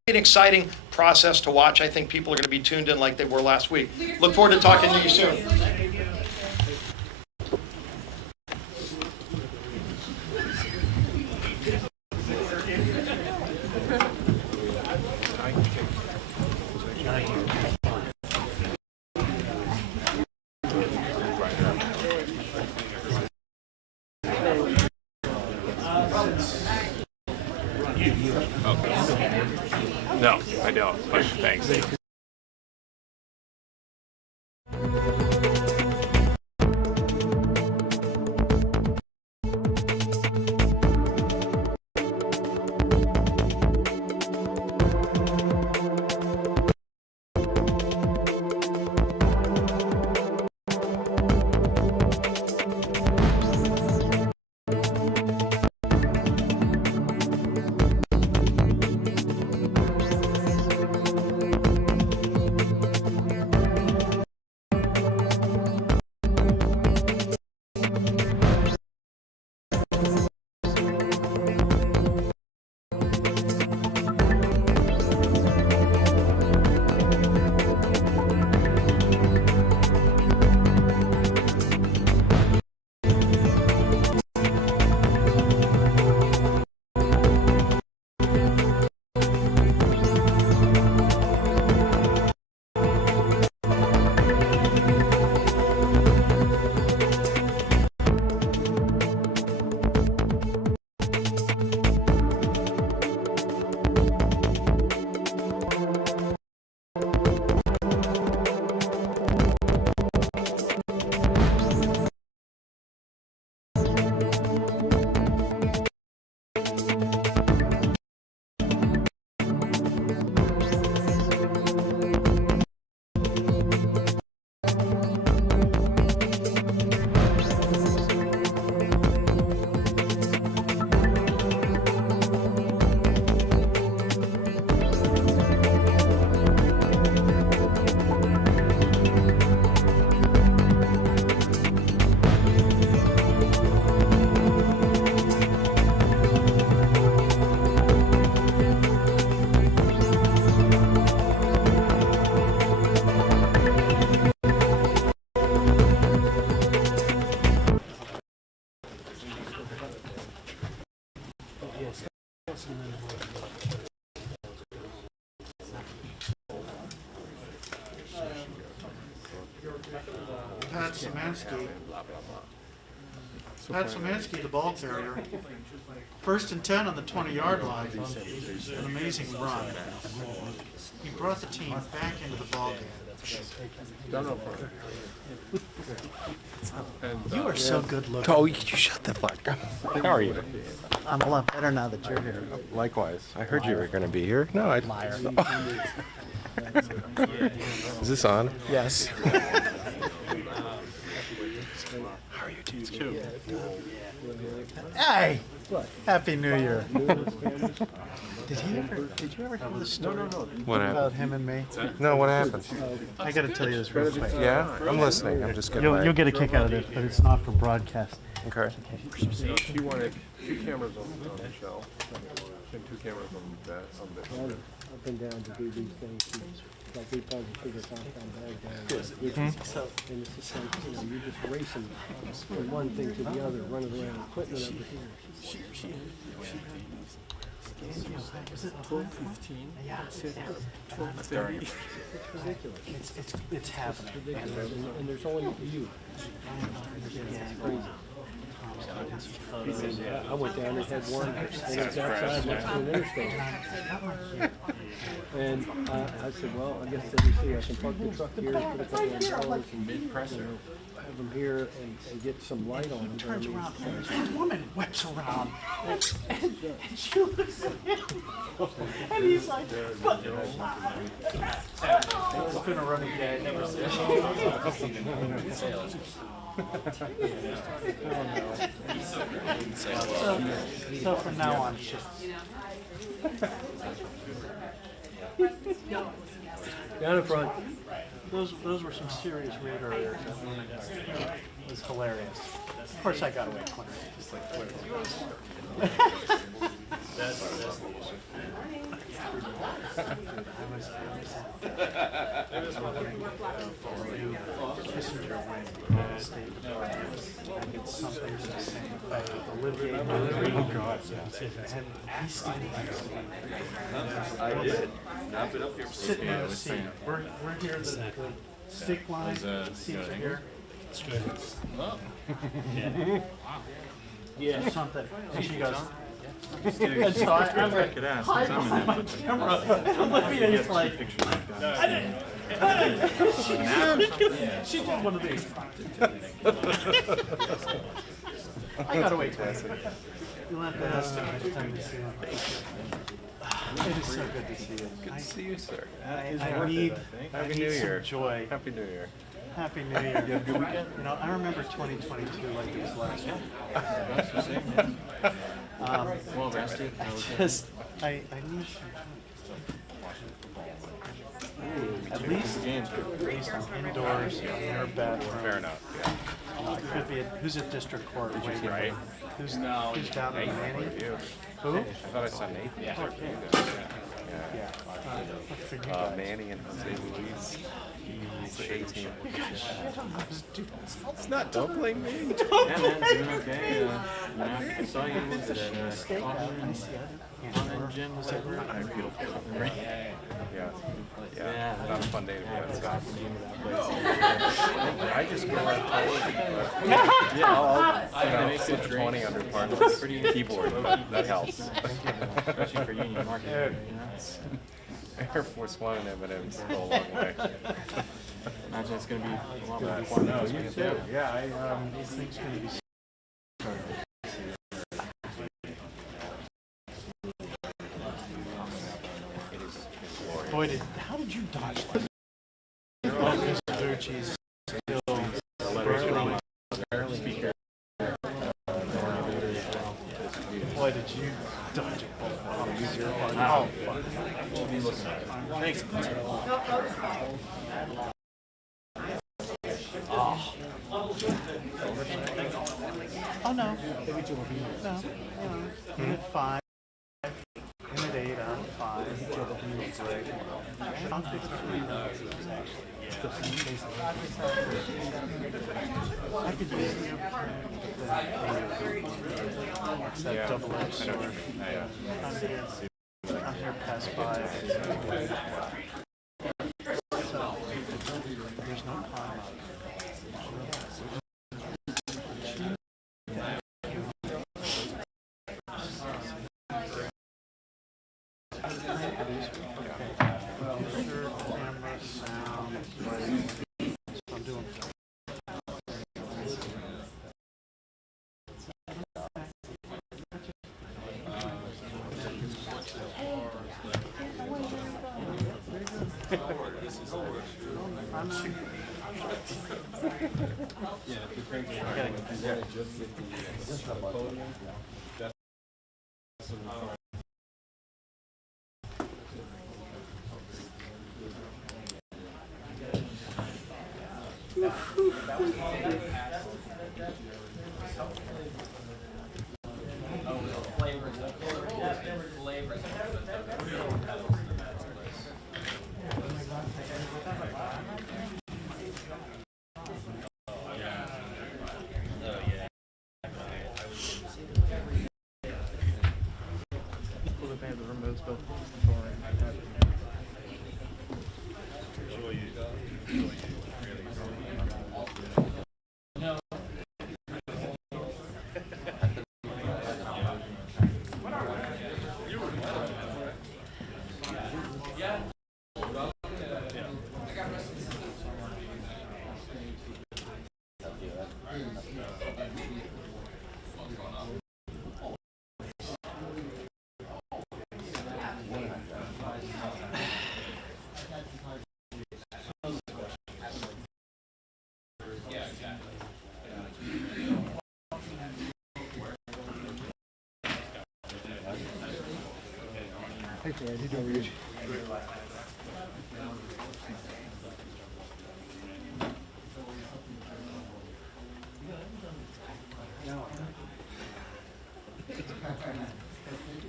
an exciting process to watch. I think people are going to be tuned in like they were last week. Look forward to talking to you soon. No, I don't, but thanks. Pat Szymanski. Pat Szymanski, the ball carrier. 1st and 10 on the 20-yard line. An amazing run. He brought the team back into the ball game. You are so good looking. Oh, you shut the fuck up. How are you? I'm a lot better now that you're here. Likewise. I heard you were going to be here. No, I... Liar. Is this on? Yes. How are you too? Hey! Happy New Year. Did you ever hear the story What happened? about him and me? No, what happened? I gotta tell you this real quick. Yeah? I'm listening. I'm just getting You'll get a kick out of it, but it's not for broadcast. Okay. She wanted 2 cameras on Michelle and 2 cameras on that. Up and down to do these things. Like we probably figure out how bad and it's just like, you're just racing from one thing to the other, running around, equipment over here. Was it 12:15? Yeah. 12:30. It's ridiculous. It's happening. And there's only you. It's crazy. I went down and had one, and it's outside next to an interstate. And I said, well, I guess WC, I can park the truck here, put a couple of dollars and have them here and get some light on them. Turns around, this woman whips around, and she looks at him, and he's like, what? It's been a running gag ever since. So from now on, it's just... Down in front. Those were some serious radar errors. It was hilarious. Of course, I got away quick. Just like Kissinger wing state I did something to the same effect with Olivier and he still I did. Wrap it up here. sitting in the seat. We're here, the stick line, seat here. It's good. Oh. Yeah. Something. And she goes, and so I'm like, hi, behind my camera. Olivier's like, she did one of these. I gotta wait. You'll have to ask him next time you see him. It is so good to see you. Good to see you, sir. I need Happy some New Year. joy. Happy New Year. Happy New Year. You have a good weekend? You know, I remember 2022 like it was last year. That's the same, yeah. Well rested. I need at least indoors, in your bedroom. Fair enough, yeah. Could be who's at district court waiting. Right. Who's down in Manning? Who? I thought I saw Nathan. Yeah. Yeah. For you guys. Manny and Jose Luis. He's 18. It's not, don't blame me. Yeah, man, doing okay. I saw you It's a sheer steak out. I see it. Jim was beautiful. Yeah. Yeah. Not a fun day to be outside. I just go out cold. Yeah, I'll sit 20 under partners. Keyboard. That helps. Especially for union market. Air Force One and M&M's go a long way. Imagine it's going to be a lot more fun. No, you too. Yeah, these things going to be. Boy, how did you dodge that? Mr. Ducci's still barely speaker. Boy, did you dodge it? Oh, thanks. Oh no. No. In at 5. In at 8 out of 5. I'll fix I could use the that double-edged sword. I'm here past 5. So, there's no time. Hey, Brad, you doing good?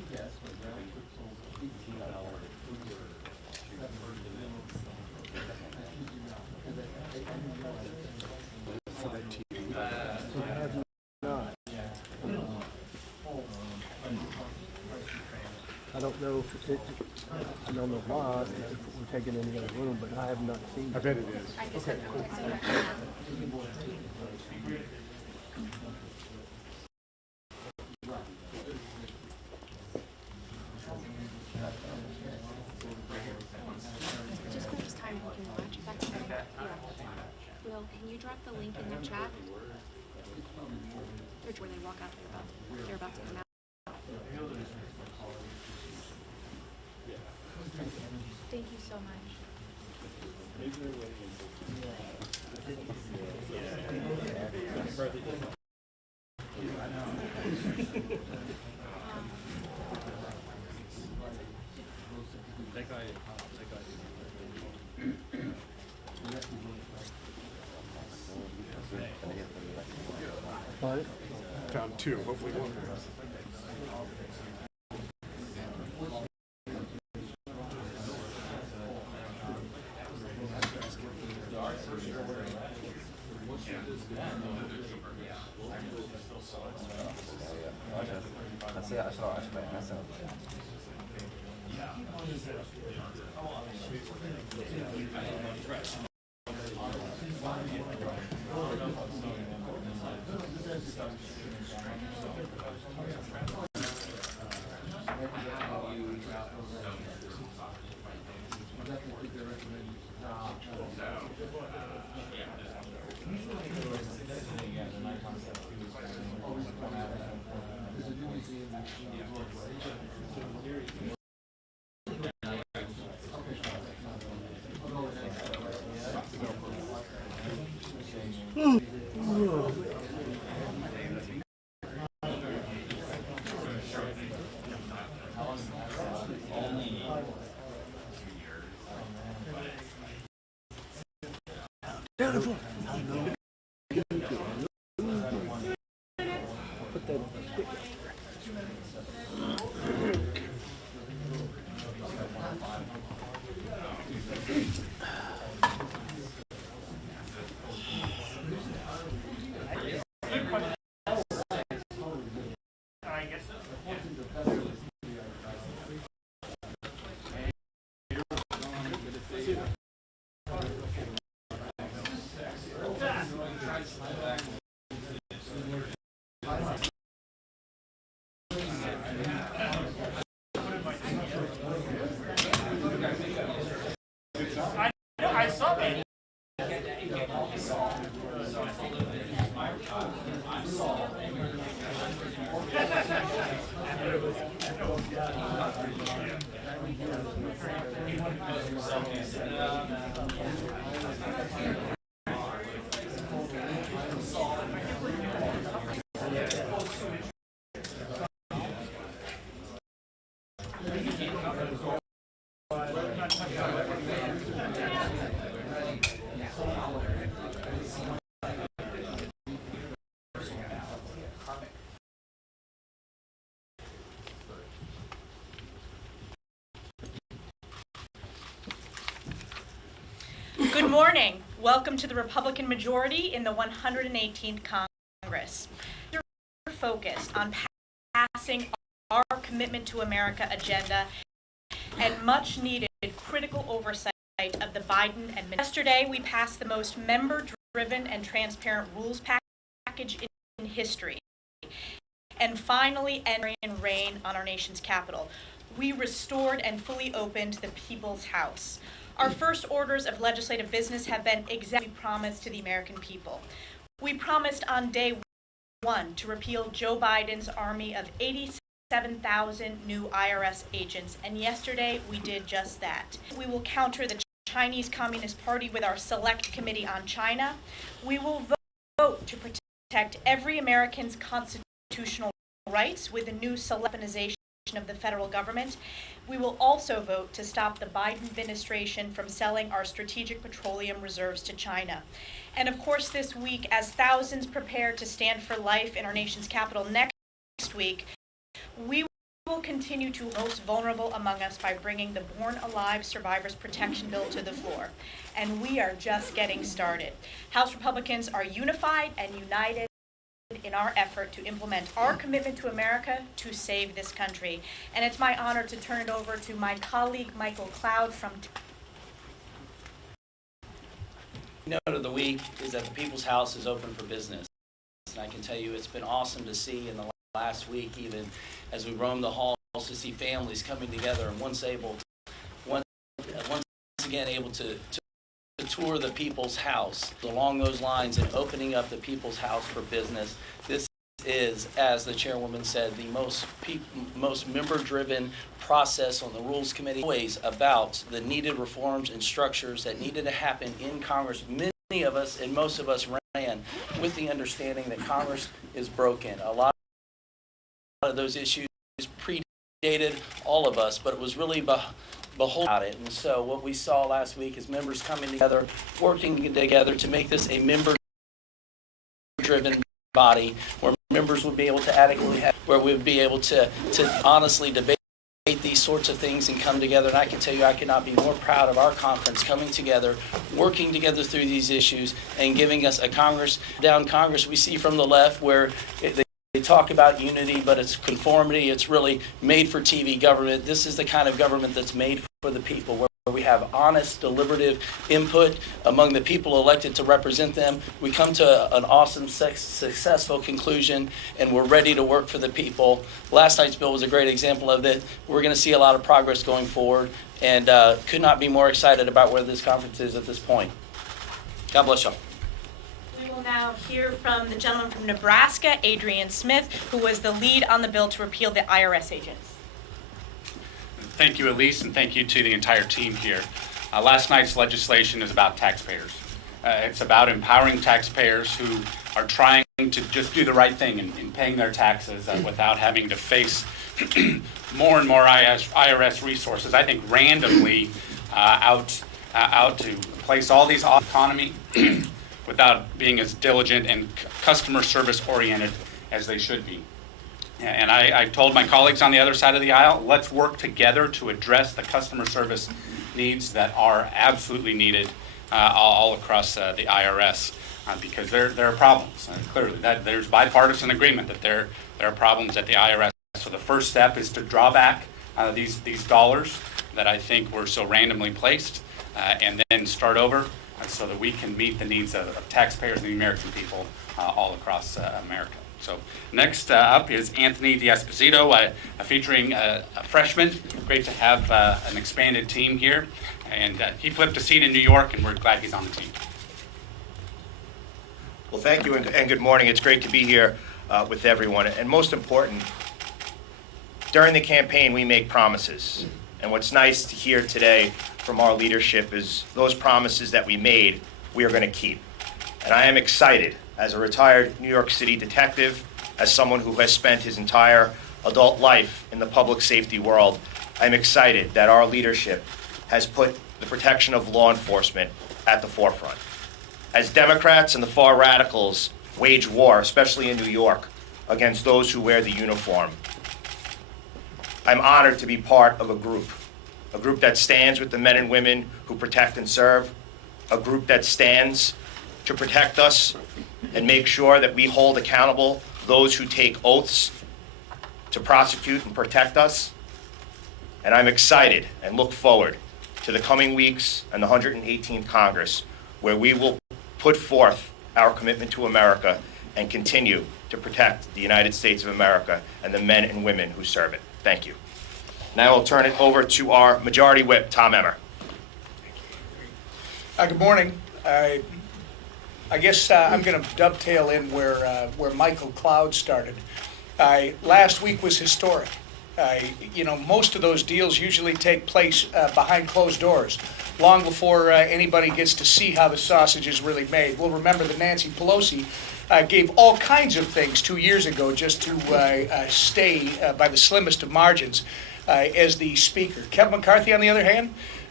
I don't know if it, I don't know why, if we're taking any other room, but I have not seen it. I bet it is. I just have to text him. Just for this time, we can watch. That's okay. Yeah. Will, can you drop the link in the chat? Or when they walk out, they're about to come out. Thank you so much. Found two, hopefully one. I saw that. Good morning. Welcome to the Republican majority in the 118th Congress. We're focused on passing our Commitment to America agenda and much needed critical oversight of the Biden administration. Yesterday, we passed the most member-driven and transparent rules package in history, and finally entering reign on our nation's capital. We restored and fully opened the People's House. Our first orders of legislative business have been exactly promised to the American people. We promised on day one to repeal Joe Biden's army of 87,000 new IRS agents, and yesterday we did just that. We will counter the Chinese Communist Party with our Select Committee on China. We will vote to protect every American's constitutional rights with a new weaponization of the federal government. We will also vote to stop the Biden administration from selling our strategic petroleum reserves to China. And of course, this week, as thousands prepare to stand for life in our nation's capital next week, we will continue to most vulnerable among us by bringing the Born Alive Survivors Protection Bill to the floor. And we are just getting started. House Republicans are unified and united in our effort to implement our commitment to America to save this country. And it's my honor to turn it over to my colleague, Michael Cloud from Note of the week is that the People's House is open for business. And I can tell you it's been awesome to see in the last week, even as we roam the halls, to see families coming together and once again able to tour the People's House. Along those lines and opening up the People's House for business, this is, as the chairwoman said, the most member-driven process on the Rules Committee, always about the needed reforms and structures that needed to happen in Congress. Many of us and most of us ran with the understanding that Congress is broken. A lot of those issues predated all of us, but it was really behold about it. And so what we saw last week is members coming together, working together to make this a member-driven body where members would be able to adequately have, where we would be able to honestly debate these sorts of things and come together. And I can tell you I could not be more proud of our conference coming together, working together through these issues and giving us a Congress we see from the left where they talk about unity, but it's conformity. It's really made for TV government. This is the kind of government that's made for the people, where we have honest, deliberative input among the people elected to represent them. We come to an awesome, successful conclusion, and we're ready to work for the people. Last night's bill was a great example of that. We're going to see a lot of progress going forward, and could not be more excited about where this conference is at this point. God bless y'all. We will now hear from the gentleman from Nebraska, Adrian Smith, who was the lead on the bill to repeal the IRS agents. Thank you, Elise, and thank you to the entire team here. Last night's legislation is about taxpayers. It's about empowering taxpayers who are trying to just do the right thing in paying their taxes without having to face more and more IRS resources, I think randomly out to place all these off economy without being as diligent and customer service oriented as they should be. And I told my colleagues on the other side of the aisle, let's work together to address the customer service needs that are absolutely needed all across the IRS, because there are problems. Clearly, that there's bipartisan agreement that there are problems at the IRS. So the first step is to draw back these dollars that I think were so randomly placed, and then start over so that we can meet the needs of taxpayers and the American people all across America. So next up is Anthony D'Esposito, featuring a freshman. Great to have an expanded team here. And he flipped a seat in New York, and we're glad he's on the team. Well, thank you and good morning. It's great to be here with everyone. And most important, during the campaign, we make promises. And what's nice to hear today from our leadership is those promises that we made, we are going to keep. And I am excited, as a retired New York City detective, as someone who has spent his entire adult life in the public safety world, I'm excited that our leadership has put the protection of law enforcement at the forefront. As Democrats and the far radicals wage war, especially in New York, against those who wear the uniform, I'm honored to be part of a group that stands with the men and women who protect and serve, a group that stands to protect us and make sure that we hold accountable those who take oaths to prosecute and protect us. And I'm excited and look forward to the coming weeks and the 118th Congress, where we will put forth our commitment to America and continue to protect the United States of America and the men and women who serve it. Thank you. Now I'll turn it over to our Majority Whip, Tom Emmer. Good morning. I guess I'm going to dovetail in where Michael Cloud started. Last week was historic. Most of those deals usually take place behind closed doors, long before anybody gets to see how the sausage is really made. We'll remember that Nancy Pelosi gave all kinds of things 2 years ago just to stay by the slimmest of margins as the speaker. Kevin McCarthy, on the other hand,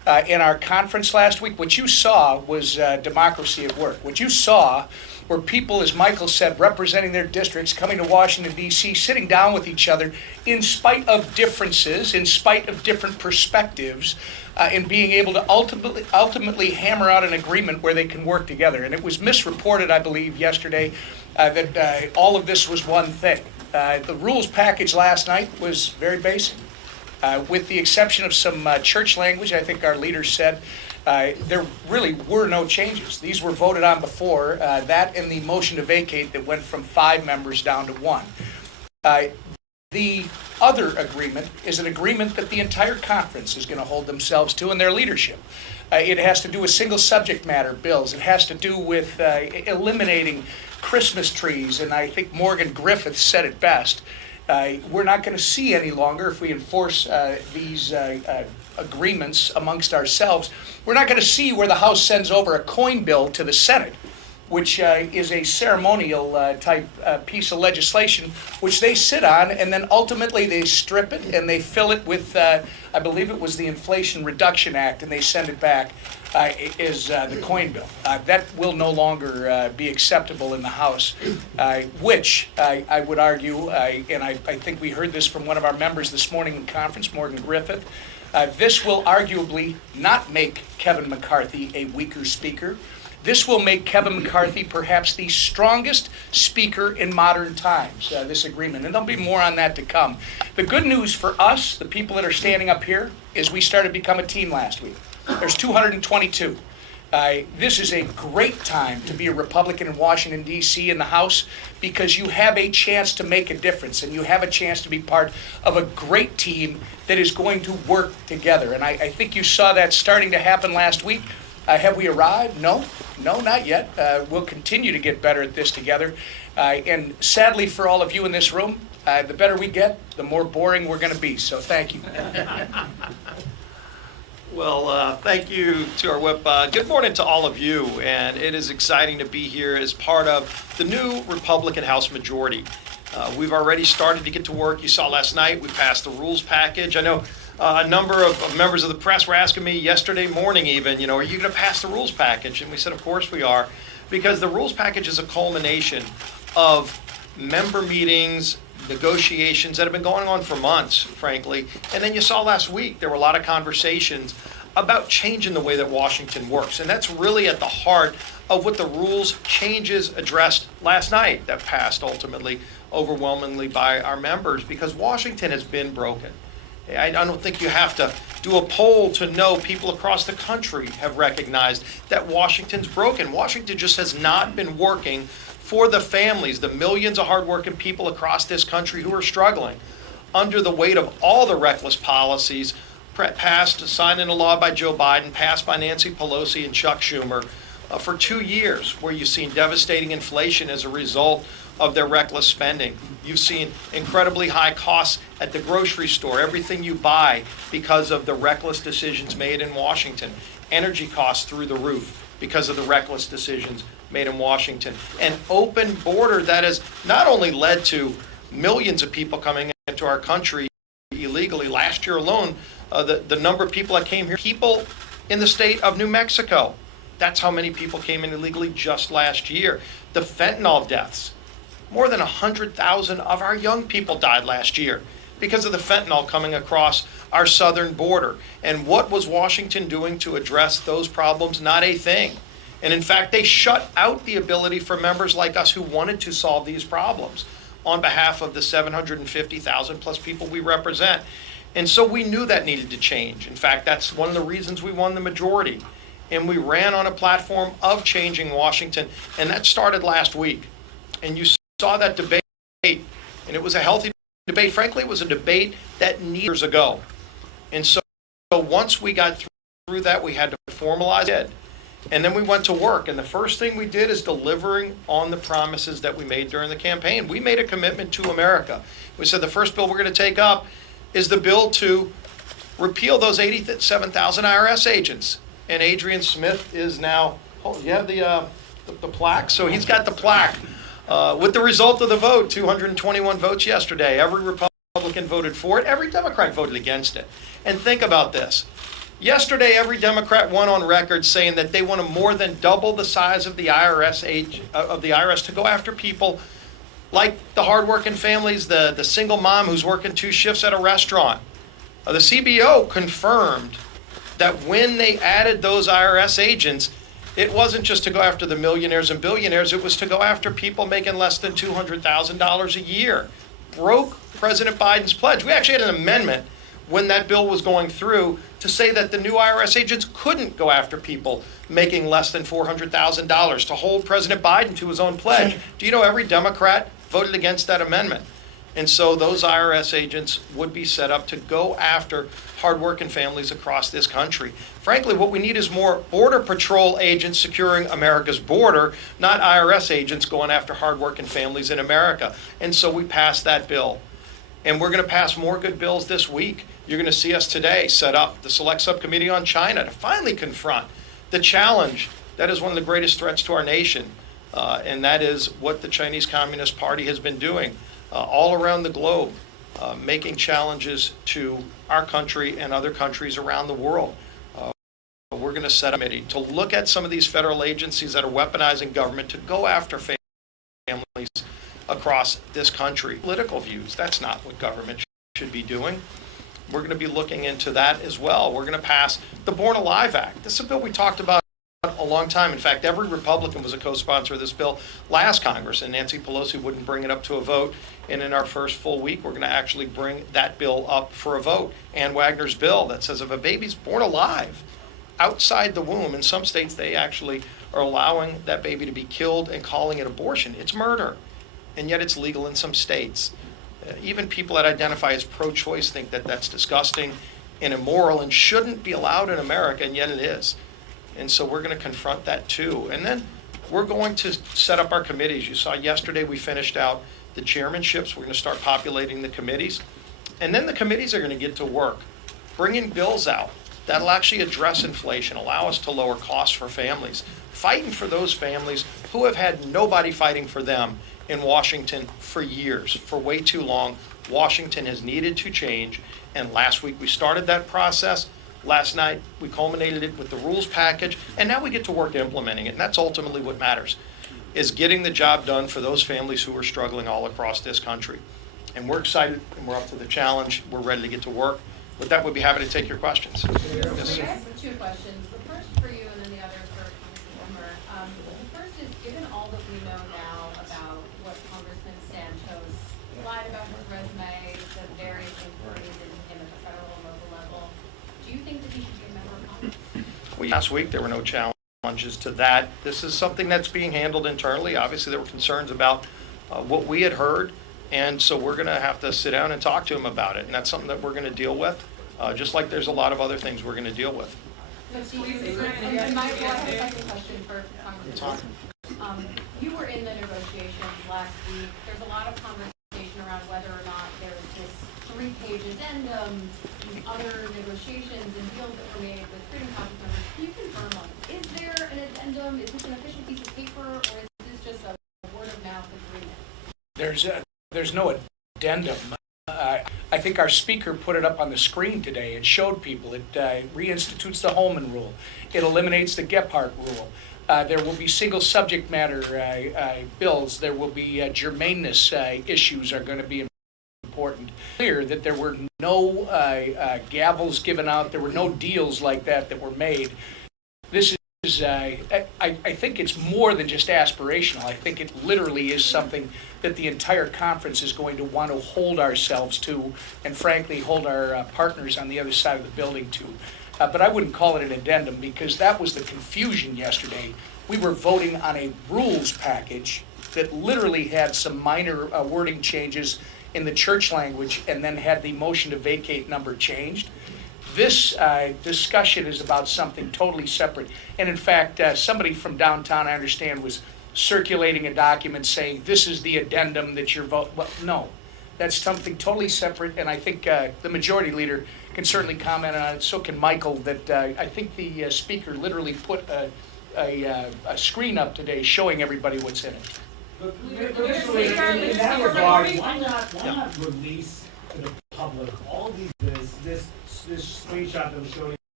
in our conference last week, what you saw was democracy at work. What you saw were people, as Michael said, representing their districts, coming to Washington, D.C., sitting down with each other in spite of differences, in spite of different perspectives, and being able to ultimately hammer out an agreement where they can work together. And it was misreported, I believe, yesterday that all of this was one thing. The rules package last night was very basic. With the exception of some church language, I think our leaders said, there really were no changes. These were voted on before, that and the motion to vacate that went from 5 members down to 1. The other agreement is an agreement that the entire conference is going to hold themselves to in their leadership. It has to do with single subject matter bills. It has to do with eliminating Christmas trees, and I think Morgan Griffith said it best. We're not going to see any longer, if we enforce these agreements amongst ourselves, we're not going to see where the House sends over a coin bill to the Senate, which is a ceremonial type piece of legislation, which they sit on, and then ultimately they strip it and they fill it with, I believe it was the Inflation Reduction Act, and they send it back as the coin bill. That will no longer be acceptable in the House, which I would argue, and I think we heard this from one of our members this morning in conference, Morgan Griffith, this will arguably not make Kevin McCarthy a weaker speaker. This will make Kevin McCarthy perhaps the strongest speaker in modern times, this agreement. And there'll be more on that to come. The good news for us, the people that are standing up here, is we started to become a team last week. There's 222. This is a great time to be a Republican in Washington, D.C. in the House, because you have a chance to make a difference, and you have a chance to be part of a great team that is going to work together. And I think you saw that starting to happen last week. Have we arrived? No, not yet. We'll continue to get better at this together. And sadly for all of you in this room, the better we get, the more boring we're going to be. So thank you. Well, thank you to our whip. Good morning to all of you, and it is exciting to be here as part of the new Republican House majority. We've already started to get to work. You saw last night we passed the rules package. I know a number of members of the press were asking me yesterday morning even, are you going to pass the rules package? And we said, of course we are, because the rules package is a culmination of member meetings, negotiations that have been going on for months, frankly. And then you saw last week, there were a lot of conversations about changing the way that Washington works. And that's really at the heart of what the rules changes addressed last night that passed ultimately overwhelmingly by our members, because Washington has been broken. I don't think you have to do a poll to know people across the country have recognized that Washington's broken. Washington just has not been working for the families, the millions of hardworking people across this country who are struggling under the weight of all the reckless policies passed, signed into law by Joe Biden, passed by Nancy Pelosi and Chuck Schumer for 2 years, where you've seen devastating inflation as a result of their reckless spending. You've seen incredibly high costs at the grocery store, everything you buy because of the reckless decisions made in Washington. Energy costs through the roof because of the reckless decisions made in Washington. An open border that has not only led to millions of people coming into our country illegally. Last year alone, the number of people that came here, people in the state of New Mexico, that's how many people came in illegally just last year. The fentanyl deaths. More than 100,000 of our young people died last year because of the fentanyl coming across our southern border. And what was Washington doing to address those problems? Not a thing. And in fact, they shut out the ability for members like us who wanted to solve these problems on behalf of the 750,000 plus people we represent. And so we knew that needed to change. In fact, that's one of the reasons we won the majority. And we ran on a platform of changing Washington, and that started last week. And you saw that debate, and it was a healthy debate. Frankly, it was a debate that years ago. And so once we got through that, we had to formalize it. And then we went to work. And the first thing we did is delivering on the promises that we made during the campaign. We made a commitment to America. We said the first bill we're going to take up is the bill to repeal those 87,000 IRS agents. And Adrian Smith is now, you have the plaque? So he's got the plaque. With the result of the vote, 221 votes yesterday. Every Republican voted for it. Every Democrat voted against it. And think about this. Yesterday, every Democrat went on record saying that they want to more than double the size of the IRS to go after people like the hardworking families, the single mom who's working 2 shifts at a restaurant. The CBO confirmed that when they added those IRS agents, it wasn't just to go after the millionaires and billionaires, it was to go after people making less than $200,000 a year. Broke President Biden's pledge. We actually had an amendment when that bill was going through to say that the new IRS agents couldn't go after people making less than $400,000, to hold President Biden to his own pledge. Do you know every Democrat voted against that amendment? And so those IRS agents would be set up to go after hardworking families across this country. Frankly, what we need is more Border Patrol agents securing America's border, not IRS agents going after hardworking families in America. And so we passed that bill. And we're going to pass more good bills this week. You're going to see us today set up the Select Subcommittee on China to finally confront the challenge that is one of the greatest threats to our nation. And that is what the Chinese Communist Party has been doing all around the globe, making challenges to our country and other countries around the world. We're going to set a committee to look at some of these federal agencies that are weaponizing government to go after families across this country. Political views, that's not what government should be doing. We're going to be looking into that as well. We're going to pass the Born Alive Act. This is a bill we talked about a long time. In fact, every Republican was a co-sponsor of this bill last Congress, and Nancy Pelosi wouldn't bring it up to a vote. And in our first full week, we're going to actually bring that bill up for a vote. Ann Wagner's bill that says if a baby's born alive outside the womb, in some states they actually are allowing that baby to be killed and calling it abortion. It's murder, and yet it's legal in some states. Even people that identify as pro-choice think that that's disgusting and immoral and shouldn't be allowed in America, and yet it is. And so we're going to confront that too. And then we're going to set up our committees. You saw yesterday we finished out the chairmanships. We're going to start populating the committees. And then the committees are going to get to work, bringing bills out that'll actually address inflation, allow us to lower costs for families, fighting for those families who have had nobody fighting for them in Washington for years, for way too long. Washington has needed to change, and last week we started that process. Last night we culminated it with the rules package, and now we get to work implementing it, and that's ultimately what matters, is getting the job done for those families who are struggling all across this country. And we're excited, and we're up to the challenge. We're ready to get to work. With that, we'd be happy to take your questions. Yes. I have 2 questions. The first for you and then the other for Congressman Emmer. The first is, given all that we know now about what Congressman Santos lied about his resume, the various inquiries into him at the federal and local level, do you think that he should be a member of Congress? Last week, there were no challenges to that. This is something that's being handled internally. Obviously, there were concerns about what we had heard. And so we're going to have to sit down and talk to him about it. And that's something that we're going to deal with, just like there's a lot of other things we're going to deal with. And my second question for Congressman. You were in the negotiations last week. There's a lot of conversation around whether or not there's this 3-page addendum, these other negotiations and deals that were made with Freedom Caucus members. Can you confirm on, is there an addendum? Is this an official piece of paper, or is this just a word-of-mouth agreement? There's no addendum. I think our speaker put it up on the screen today. It showed people. It reinstitutes the Holman Rule. It eliminates the Gephardt Rule. There will be single subject matter bills. There will be germaneness issues are going to be important. Clear that there were no gavels given out. There were no deals like that were made. This is I think it's more than just aspirational. I think it literally is something that the entire conference is going to want to hold ourselves to, and frankly hold our partners on the other side of the building to. But I wouldn't call it an addendum, because that was the confusion yesterday. We were voting on a rules package that literally had some minor wording changes in the church language, and then had the motion to vacate number changed. This discussion is about something totally separate. And in fact, somebody from downtown, I understand, was circulating a document saying this is the addendum that you're voting. Well, no, that's something totally separate. And I think the majority leader can certainly comment on it. So can Michael. That I think the speaker literally put a screen up today showing everybody what's in it. In that regard, why not release to the public all these this screenshot that was showing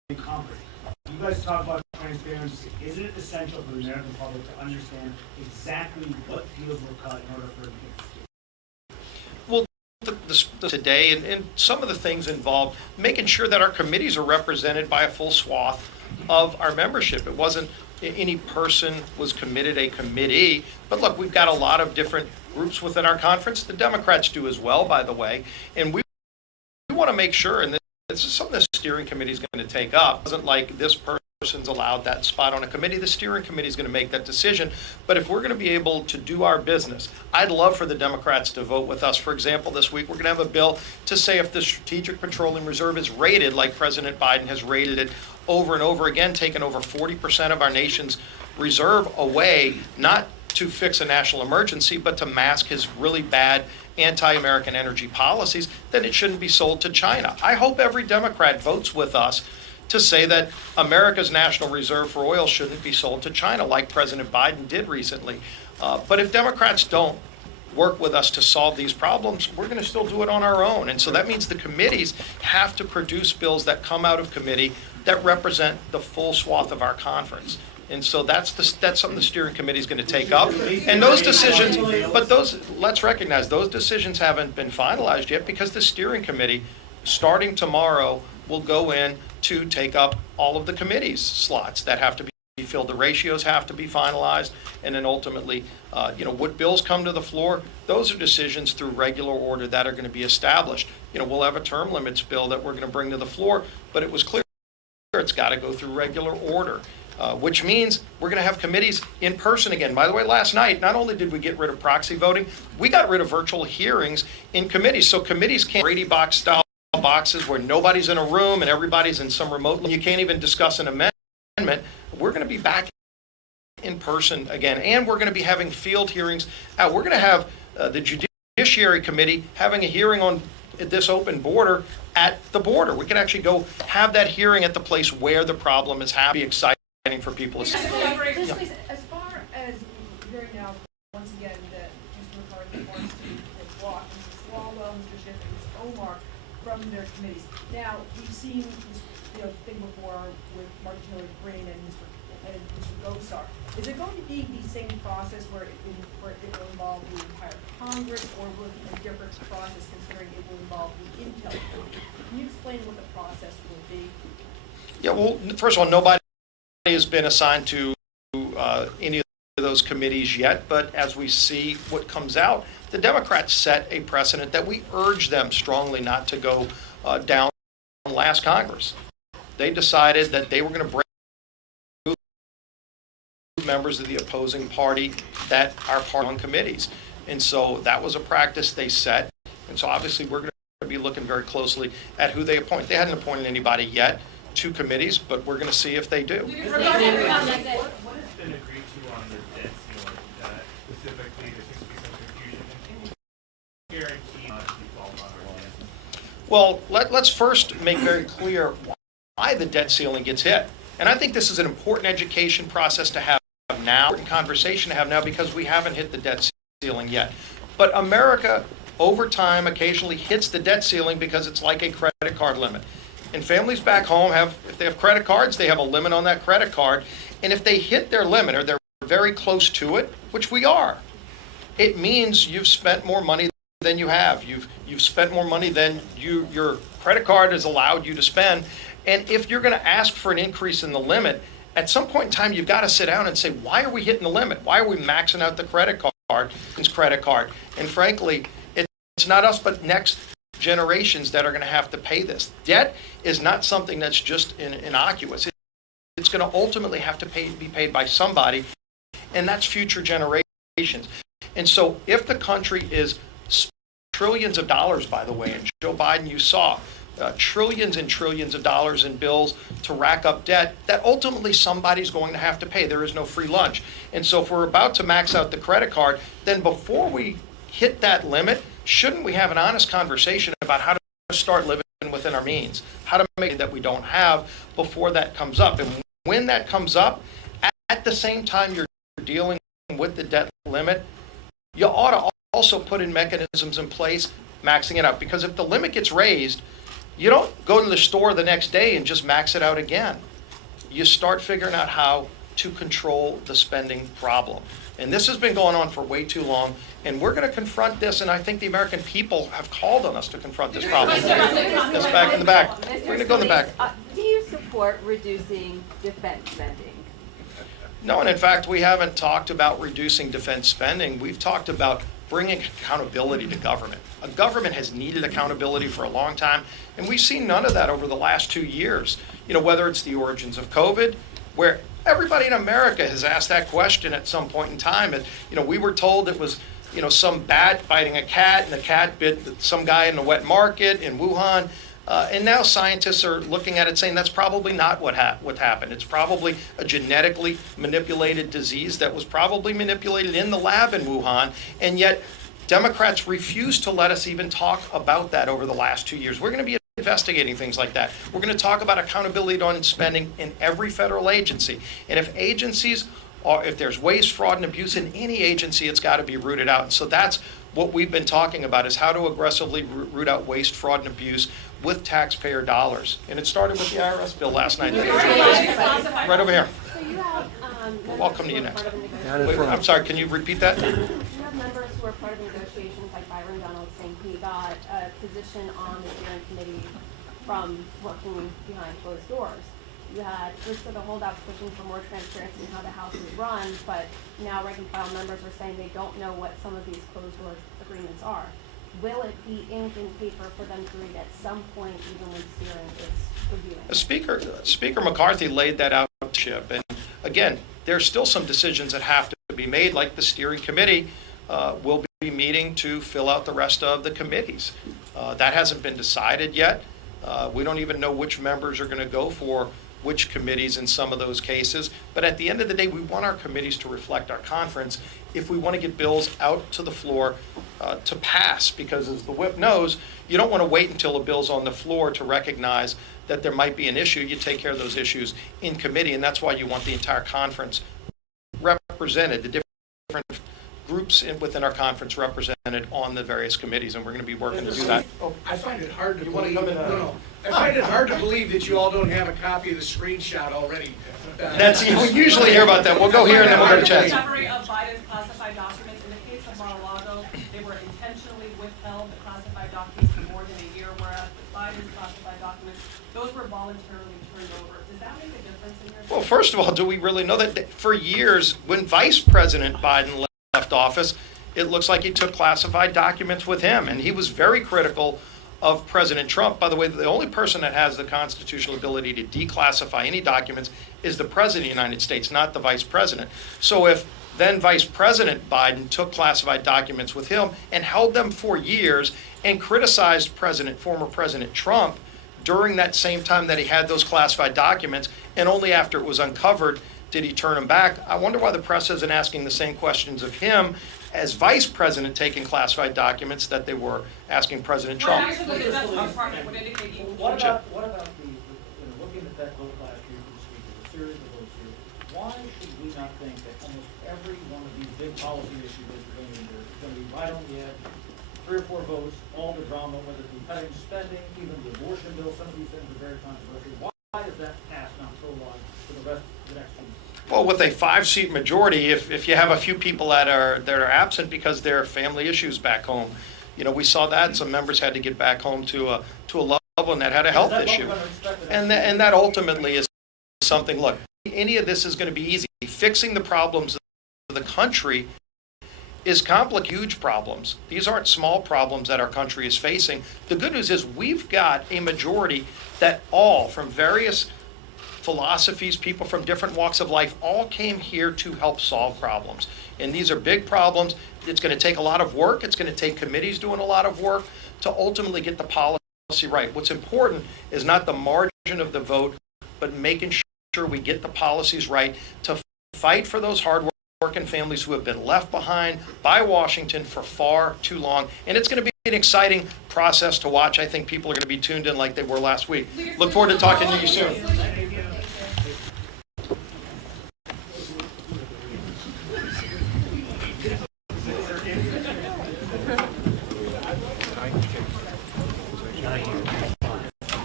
Congress. You guys talk about transparency. Isn't it essential for the American public to understand exactly what deals were cut in order for it to get today, and some of the things involved making sure that our committees are represented by a full swath of our membership. It wasn't any person was committed a committee, but look, we've got a lot of different groups within our conference. The Democrats do as well, by the way, and we want to make sure, and this is something the steering committee is going to take up. It wasn't like this person's allowed that spot on a committee. The steering committee is going to make that decision. But if we're going to be able to do our business, I'd love for the Democrats to vote with us. For example, this week we're going to have a bill to say if the Strategic Petroleum Reserve is raided like President Biden has raided it over and over again, taken over 40% of our nation's reserve away, not to fix a national emergency, but to mask his really bad anti-American energy policies, then it shouldn't be sold to China. I hope every Democrat votes with us to say that America's national reserve for oil shouldn't be sold to China like President Biden did recently. But if Democrats don't work with us to solve these problems, we're going to still do it on our own. And so that means the committees have to produce bills that come out of committee that represent the full swath of our conference. And so that's something the steering committee is going to take up. And those decisions, let's recognize those decisions haven't been finalized yet because the steering committee, starting tomorrow, will go in to take up all of the committee's slots that have to be filled. The ratios have to be finalized, and then ultimately, what bills come to the floor, those are decisions through regular order that are going to be established. We'll have a term limits bill that we're going to bring to the floor, but it was clear it's got to go through regular order. Which means we're going to have committees in person again. By the way, last night, not only did we get rid of proxy voting, we got rid of virtual hearings in committees. So committees can't Brady box style boxes where nobody's in a room and everybody's in some remote. You can't even discuss an amendment. We're going to be back in person again, and we're going to be having field hearings. We're going to have the Judiciary Committee having a hearing on this open border at the border. We can actually go have that hearing at the place where the problem is happening. Exciting for people to see. As far as hearing now, once again, that Mr. McCarthy wants to block Mr. Swalwell, Mr. Schiff, and Mr. Omar from their committees. Now, we've seen this thing before with Martin Taylor Greene and Mr. Gosar. Is it going to be the same process where it will involve the entire Congress, or will it be a different process considering it will involve the Intel Committee? Can you explain what the process will be? Yeah, well, first of all, nobody has been assigned to any of those committees yet, but as we see what comes out, the Democrats set a precedent that we urge them strongly not to go down last Congress. They decided that they were going to bring members of the opposing party that are part on committees. And so that was a practice they set. And so obviously we're going to be looking very closely at who they appoint. They hadn't appointed anybody yet to committees, but we're going to see if they do. What has been agreed to on the debt ceiling, specifically there seems to be some confusion, and can you guarantee not to default on our debt? Well, let's first make very clear why the debt ceiling gets hit. And I think this is an important education process to have now, important conversation to have now, because we haven't hit the debt ceiling yet. But America, over time, occasionally hits the debt ceiling because it's like a credit card limit. And families back home if they have credit cards, they have a limit on that credit card. And if they hit their limit or they're very close to it, which we are, it means you've spent more money than you have. You've spent more money than your credit card has allowed you to spend. And if you're going to ask for an increase in the limit, at some point in time, you've got to sit down and say, why are we hitting the limit? Why are we maxing out the credit card? And frankly, it's not us, but next generations that are going to have to pay this. Debt is not something that's just innocuous. It's going to ultimately have to be paid by somebody, and that's future generations. And so if the country is trillions of dollars, by the way, and Joe Biden, you saw trillions and trillions of dollars in bills to rack up debt, that ultimately somebody's going to have to pay. There is no free lunch. And so if we're about to max out the credit card, then before we hit that limit, shouldn't we have an honest conversation about how to start living within our means, how to make it that we don't have before that comes up? And when that comes up, at the same time you're dealing with the debt limit, you ought to also put in mechanisms in place maxing it out. Because if the limit gets raised, You don't go to the store the next day and just max it out again. You start figuring out how to control the spending problem. And this has been going on for way too long, and we're going to confront this, and I think the American people have called on us to confront this problem. This back in the back. We're going to go in the back. Do you support reducing defense spending? No, and in fact, we haven't talked about reducing defense spending. We've talked about bringing accountability to government. A government has needed accountability for a long time, and we've seen none of that over the last 2 years. You know, whether it's the origins of COVID, where everybody in America has asked that question at some point in time. And, you know, we were told it was, you know, some bat biting a cat, and the cat bit some guy in the wet market in Wuhan. And now scientists are looking at it saying that's probably not what happened. It's probably a genetically manipulated disease that was probably manipulated in the lab in Wuhan, and yet Democrats refuse to let us even talk about that over the last 2 years. We're going to be investigating things like that. We're going to talk about accountability on spending in every federal agency. And if there's waste, fraud, and abuse in any agency, it's got to be rooted out. And so that's what we've been talking about, is how to aggressively root out waste, fraud, and abuse with taxpayer dollars. And it started with the IRS bill last night. Right over here. So you have Welcome to you next. Wait, I'm sorry, can you repeat that? You have members who are part of the negotiations, like Byron Donald, saying he got a position on the steering committee from working behind closed doors. You had groups of the holdouts pushing for more transparency in how the House is run, but now rank and file members are saying they don't know what some of these closed door agreements are. Will it be ink and paper for them to read at some point, even when steering is reviewing? Speaker McCarthy laid that out, Chip. And again, there's still some decisions that have to be made, like the steering committee will be meeting to fill out the rest of the committees. That hasn't been decided yet. We don't even know which members are going to go for which committees in some of those cases. But at the end of the day, we want our committees to reflect our conference if we want to get bills out to the floor to pass. Because as the whip knows, you don't want to wait until a bill's on the floor to recognize that there might be an issue. You take care of those issues in committee, and that's why you want the entire conference represented, the different groups within our conference represented on the various committees, and we're going to be working to do that. I find it hard to believe. I find it hard to believe that you all don't have a copy of the screenshot already. That's, we usually hear about that. We'll go here and then we'll go to chat. Discovery of Biden's classified documents. In the case of Mar-a-Lago, they were intentionally withheld, the classified documents, for more than a year, whereas with Biden's classified documents, those were voluntarily turned over. Does that make a difference in your? Well, first of all, do we really know that for years, when Vice President Biden left office, it looks like he took classified documents with him, and he was very critical of President Trump. By the way, the only person that has the constitutional ability to declassify any documents is the President of the United States, not the Vice President. So if then Vice President Biden took classified documents with him and held them for years and criticized former President Trump during that same time that he had those classified documents, and only after it was uncovered did he turn them back, I wonder why the press isn't asking the same questions of him as Vice President taking classified documents that they were asking President Trump. Well, actually, the Justice Department would indicate he What about looking at that vote last year for the speaker, the series of votes here, why should we not think that almost every one of these big policy issues that we're going to is going to be right on the edge, 3 or 4 votes, all the drama, whether it be cutting spending, even the abortion bill, some of these things are very controversial. Why is that passed not so long for the rest of the next 2 years? Well, with a 5-seat majority, if you have a few people that are absent because there are family issues back home, you know, we saw that some members had to get back home to a loved one that had a health issue, and that ultimately is something. Look, any of this is going to be easy. Fixing the problems of the country is huge problems. These aren't small problems that our country is facing. The good news is we've got a majority that all from various philosophies, people from different walks of life, all came here to help solve problems. And these are big problems. It's going to take a lot of work. It's going to take committees doing a lot of work to ultimately get the policy right. What's important is not the margin of the vote, but making sure we get the policies right to fight for those hard-working families who have been left behind by Washington for far too long. And it's going to be an exciting process to watch. I think people are going to be tuned in like they were last week. Look forward to talking to you soon.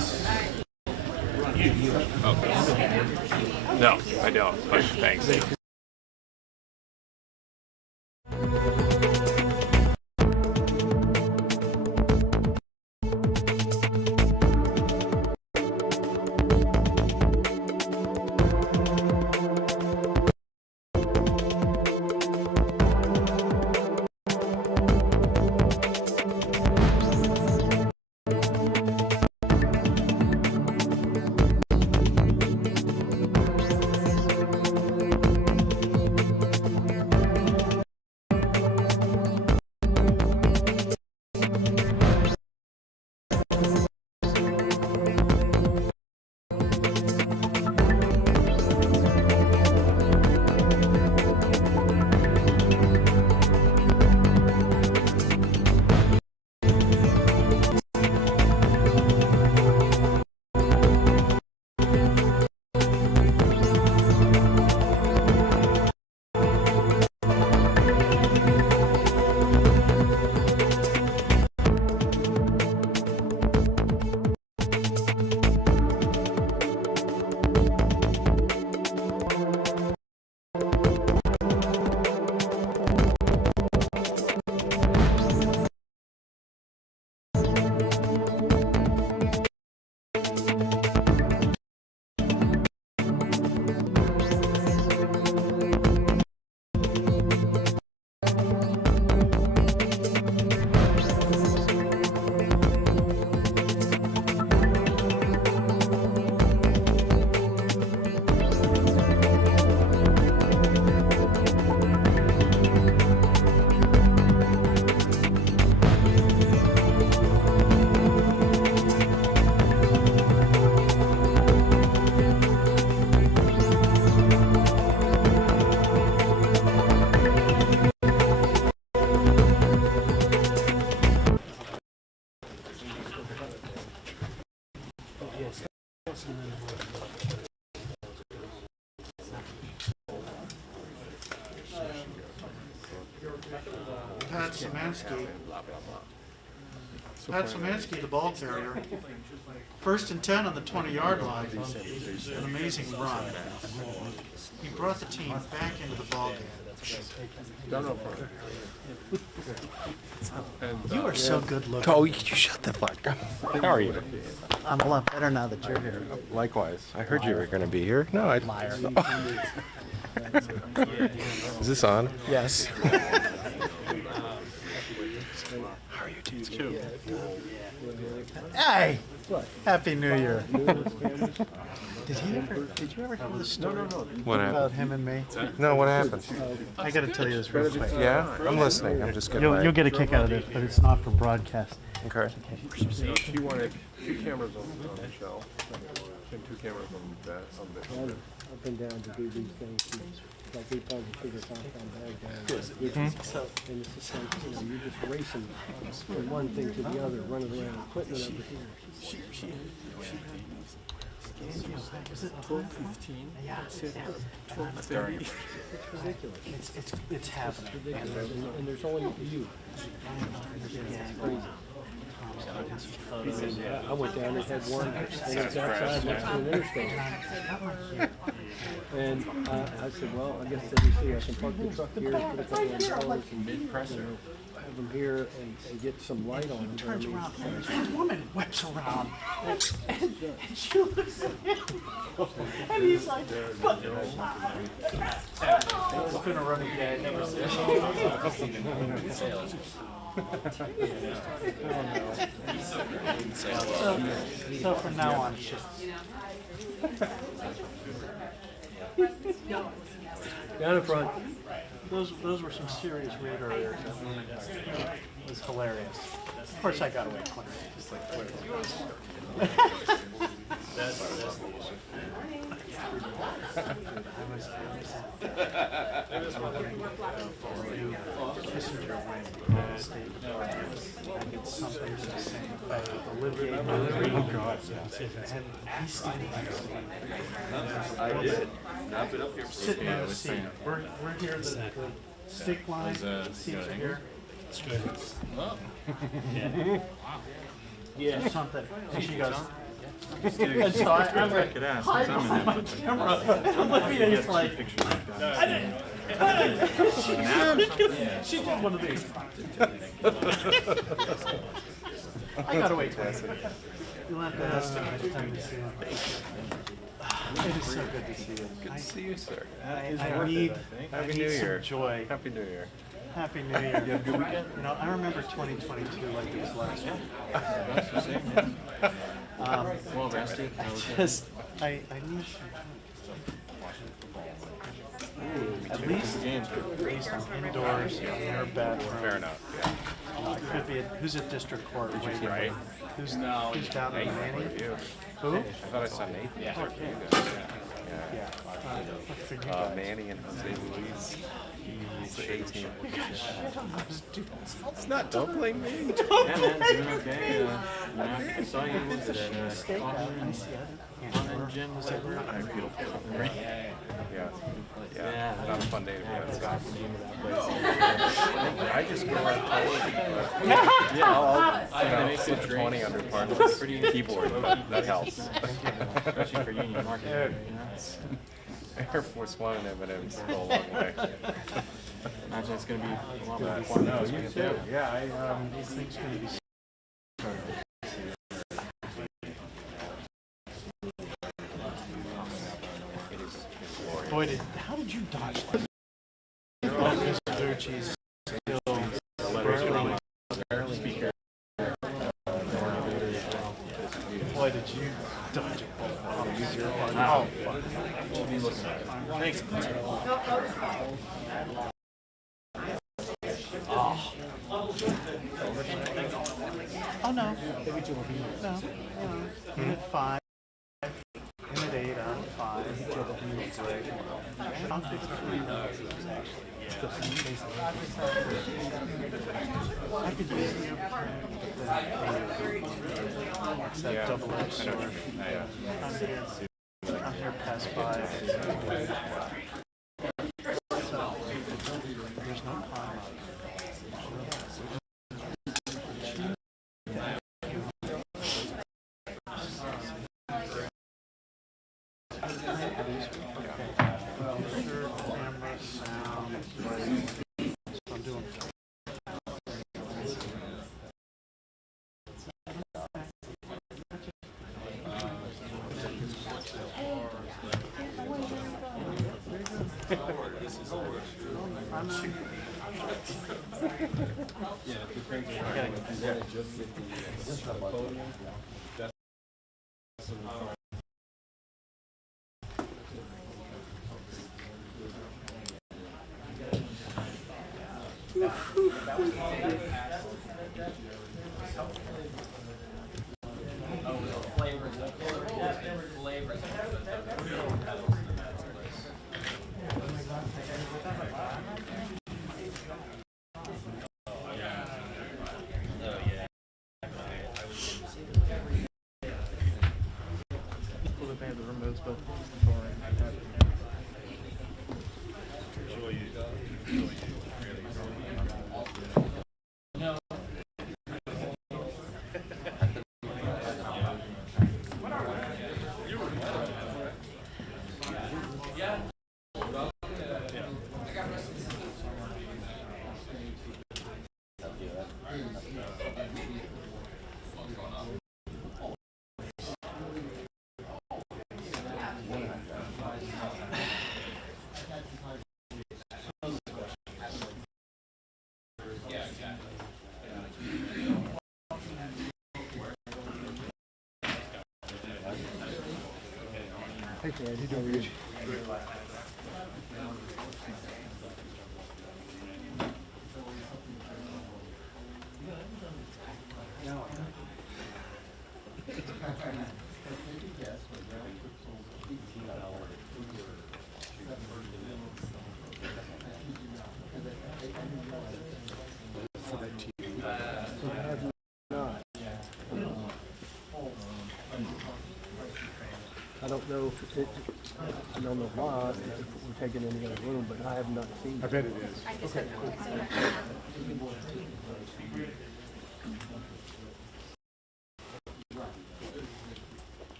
ready for Pat Szymanski. Pat Szymanski, the ball carrier. 1st and 10 on the 20-yard line. An amazing run. He brought the team back into the ball game. You are so good looking. Oh, you shut the fuck up. How are you? I'm a lot better now that you're here. Likewise. I heard you were going to be here. No, I... Liar. Is this on? Yes. How are you too? Hey! What? Happy New Year. Did you ever hear the story What about happened? him and me? No, what happened? I gotta tell you this real quick. Yeah? I'm listening. I'm just getting You'll get a kick out of this, but it's not for broadcast. Okay. She wanted 2 cameras on Michelle and 2 cameras on that. Up and down to do these things. Like we probably figure out how bad down. And it's just like, you're just racing from one thing to the other, running around, equipment over here. Was it 12:15? Yeah. 12:30. It's ridiculous. It's happening. And there's only you. It's crazy. I went down and had one on the exact side next to an interstate. And I said, well, I guess WC, I can park the truck here, put a couple of dollars and mid-pressure, have them here and get some light on them. Turns around, and this woman whips around, and she looks at him, and he's like, it's been a running gag ever since. So from now on, it's just... Down in front. Those were some serious radar errors. It was hilarious. Of course, I got away quick. Just like That's the issue. I was wondering Kissinger went state I did something to the same effect with Olivier Miller. Oh, God. And I did. I've been up here sitting in the seat. We're here, the stick line, seats are here. It's good. Yeah. Yeah. Something. And she goes, And so I'm like, hide behind my camera. I'm looking at it like, she did one of these. I gotta wait. You'll have to ask me next time you see him. It is so good to see you. Good to see you, sir. I need Happy New Year. some joy. Happy New Year. Happy New Year. You have a good weekend? You know, I remember 2022 like it was last year. That's the same. Well rested. Just, I need at least indoors in your bedroom. Fair enough. It could be who's at district court, Right. Who's down in Manny? Who? I thought I saw Nathan. Yeah. For you guys. For you Yeah. guys. Manny and Jose Luis. He's the 18. You got shit on those dudes. It's not, don't blame me. Yeah, man, doing okay. I saw you It's a stakeout. I see it. And Jim was at work. I'm beautiful. Yeah. Not a fun day to be at. I just get I'll slip 20 under partners. Keyboard, but that helps. Especially for union market. Air Force One and M&M's go a long way. Imagine it's going to be a lot more fun. No, you too. Yeah, these things going to be. Boy, how did you dodge that? Oh, Mr. Ducci's still barely speaker. Boy, did you dodge it. Oh, fuck. Thanks. Oh, no. No. You had 5. You had 8 out of 5. I'll take 3 noses, actually. I could use the it's that double-edged sword. I'm here past 5. So, there's no karma. I'm doing Hey, Chad, you doing good? I don't know if it, I don't know why, if we're taking any other room, but I have not seen it. I bet it is. Okay, cool.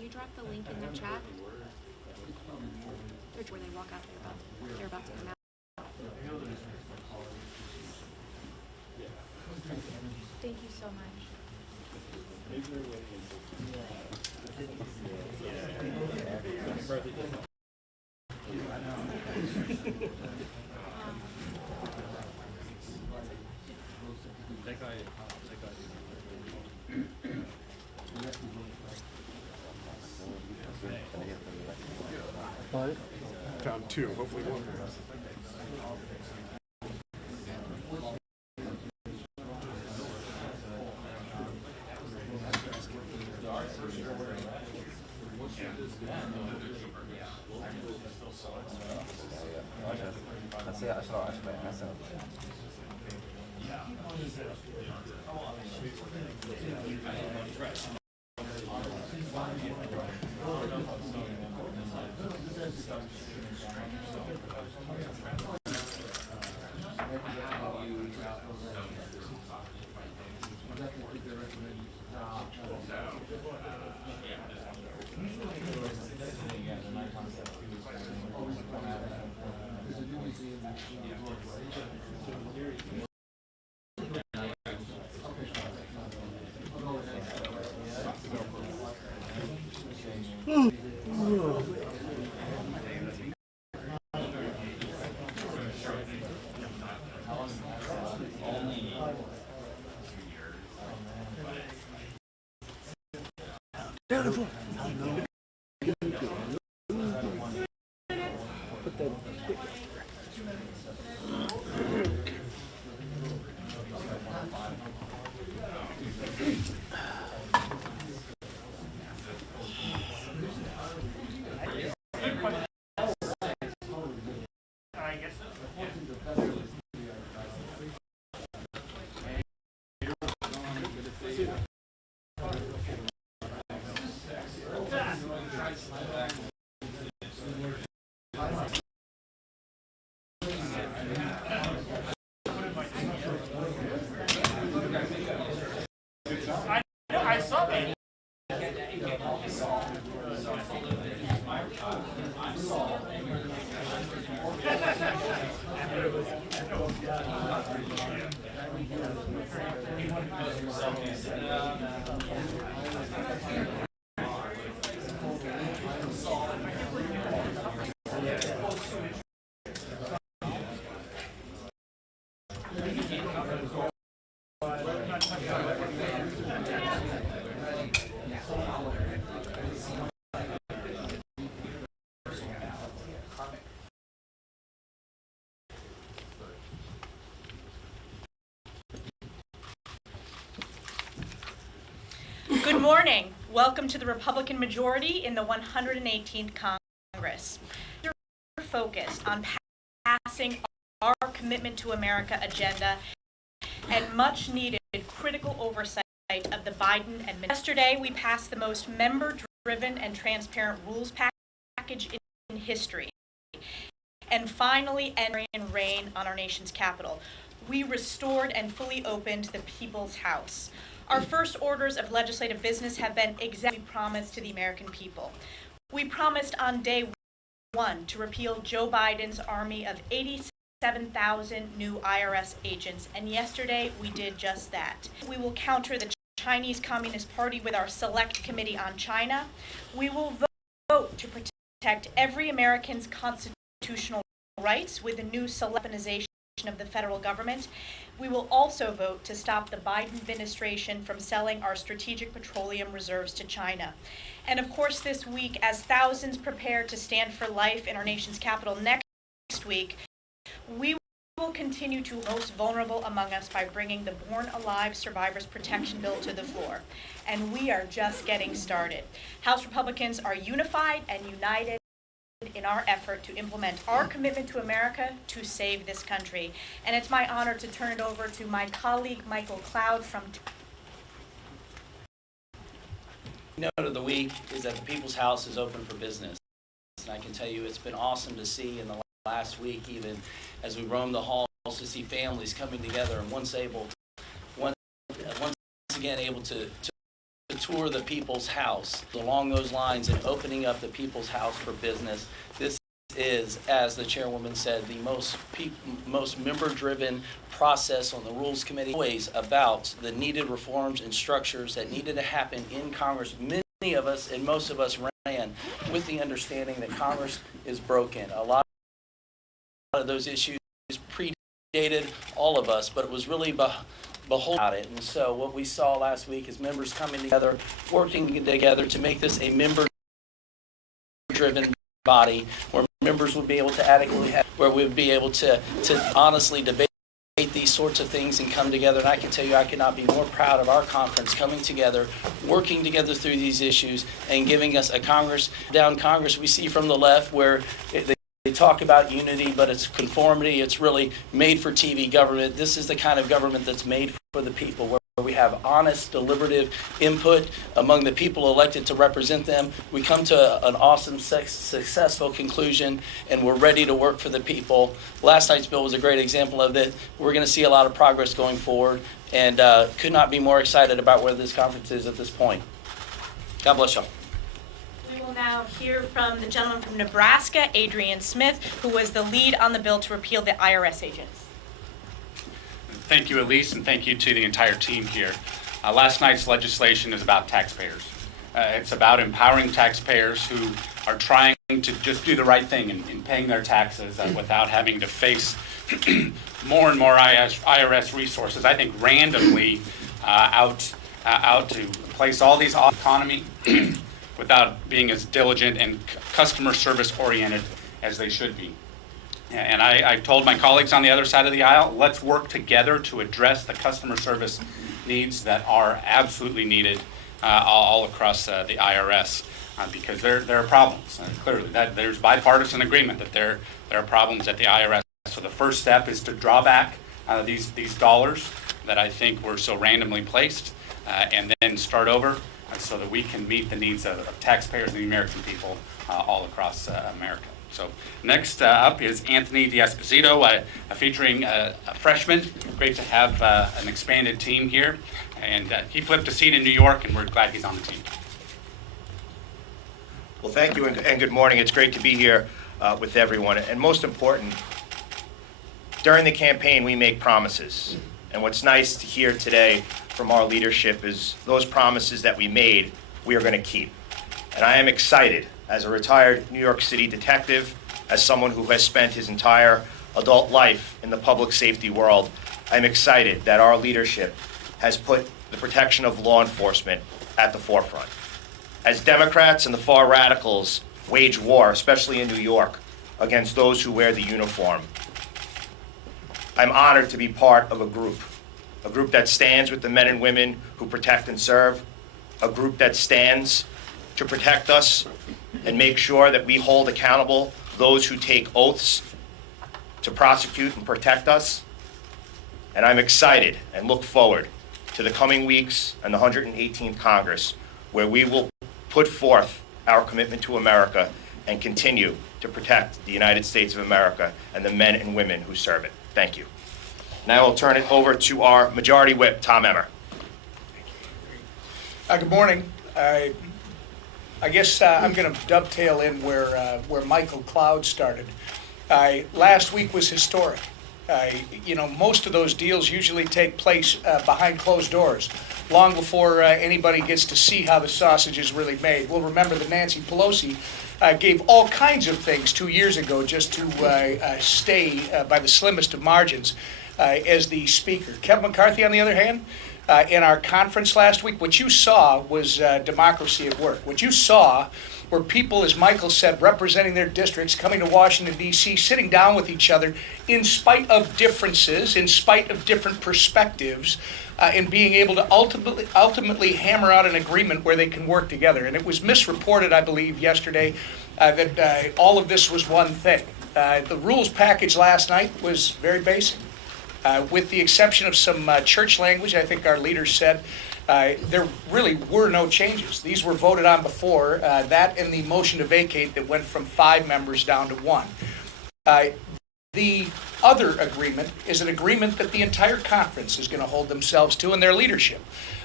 you drop the link in the chat? Where they walk out, they're about to come out. Thank you so much. Found two, hopefully one. I saw that. Good morning. Welcome to the Republican majority in the 118th Congress. We're focused on passing our Commitment to America agenda and much needed critical oversight of the Biden administration. Yesterday, we passed the most member-driven and transparent rules package in history, and finally entering reign on our nation's capital. We restored and fully opened the People's House. Our first orders of legislative business have been exactly promised to the American people. We promised on day one to repeal Joe Biden's army of 87,000 new IRS agents, and yesterday we did just that. We will counter the Chinese Communist Party with our Select Committee on China. We will vote to protect every American's constitutional rights with the new weaponization of the federal government. We will also vote to stop the Biden administration from selling our strategic petroleum reserves to China. And of course, this week, as thousands prepare to stand for life in our nation's capital next week, we will continue to most vulnerable among us by bringing the Born Alive Survivors Protection Bill to the floor. And we are just getting started. House Republicans are unified and united in our effort to implement our commitment to America to save this country. And it's my honor to turn it over to my colleague, Michael Cloud from... Note of the week is that the People's House is open for business. And I can tell you it's been awesome to see in the last week, even as we roam the halls, to see families coming together and once again able to tour the people's house along those lines and opening up the people's house for business. This is, as the chairwoman said, the most member-driven process on the Rules Committee, always about the needed reforms and structures that needed to happen in Congress. Many of us and most of us ran with the understanding that Congress is broken. A lot of those issues predated all of us, but it was really behold about it. And so what we saw last week is members coming together, working together to make this a member-driven body where members would be able to adequately have, where we would be able to honestly debate these sorts of things and come together. And I can tell you, I cannot be more proud of our conference coming together, working together through these issues, and giving us a Congress we see from the left where they talk about unity, but it's conformity. It's really made for TV government. This is the kind of government that's made for the people, where we have honest, deliberative input among the people elected to represent them. We come to an awesome, successful conclusion, and we're ready to work for the people. Last night's bill was a great example of that. We're going to see a lot of progress going forward, and could not be more excited about where this conference is at this point. God bless y'all. We will now hear from the gentleman from Nebraska, Adrian Smith, who was the lead on the bill to repeal the IRS agents. Thank you, Elise, and thank you to the entire team here. Last night's legislation is about taxpayers. It's about empowering taxpayers who are trying to just do the right thing in paying their taxes without having to face more and more IRS resources, I think randomly out to place all these off economy without being as diligent and customer service oriented as they should be. And I told my colleagues on the other side of the aisle, let's work together to address the customer service needs that are absolutely needed all across the IRS, because there are problems. Clearly, there's bipartisan agreement that there are problems at the IRS. So the first step is to draw back these dollars that I think were so randomly placed, and then start over so that we can meet the needs of taxpayers and the American people all across America. So next up is Anthony D'Esposito, featuring a freshman. Great to have an expanded team here. And he flipped a seat in New York, and we're glad he's on the team. Well, thank you and good morning. It's great to be here with everyone. And most important, during the campaign, we make promises. And what's nice to hear today from our leadership is those promises that we made, we are going to keep. And I am excited, as a retired New York City detective, as someone who has spent his entire adult life in the public safety world, I'm excited that our leadership has put the protection of law enforcement at the forefront. As Democrats and the far radicals wage war, especially in New York, against those who wear the uniform, I'm honored to be part of a group that stands with the men and women who protect and serve, a group that stands to protect us and make sure that we hold accountable those who take oaths to prosecute and protect us. And I'm excited and look forward to the coming weeks and the 118th Congress, where we will put forth our commitment to America and continue to protect the United States of America and the men and women who serve it. Thank you. Now I'll turn it over to our Majority Whip, Tom Emmer. Good morning. I guess I'm going to dovetail in where Michael Cloud started. Last week was historic. Most of those deals usually take place behind closed doors, long before anybody gets to see how the sausage is really made. We'll remember that Nancy Pelosi gave all kinds of things 2 years ago just to stay by the slimmest of margins as the speaker. Kevin McCarthy, on the other hand, in our conference last week, what you saw was democracy at work. What you saw were people, as Michael said, representing their districts, coming to Washington, D.C., sitting down with each other in spite of differences, in spite of different perspectives, and being able to ultimately hammer out an agreement where they can work together. And it was misreported, I believe, yesterday that all of this was one thing. The rules package last night was very basic. With the exception of some church language, I think our leaders said, there really were no changes. These were voted on before, that and the motion to vacate that went from 5 members down to 1. The other agreement is an agreement that the entire conference is going to hold themselves to, and their leadership.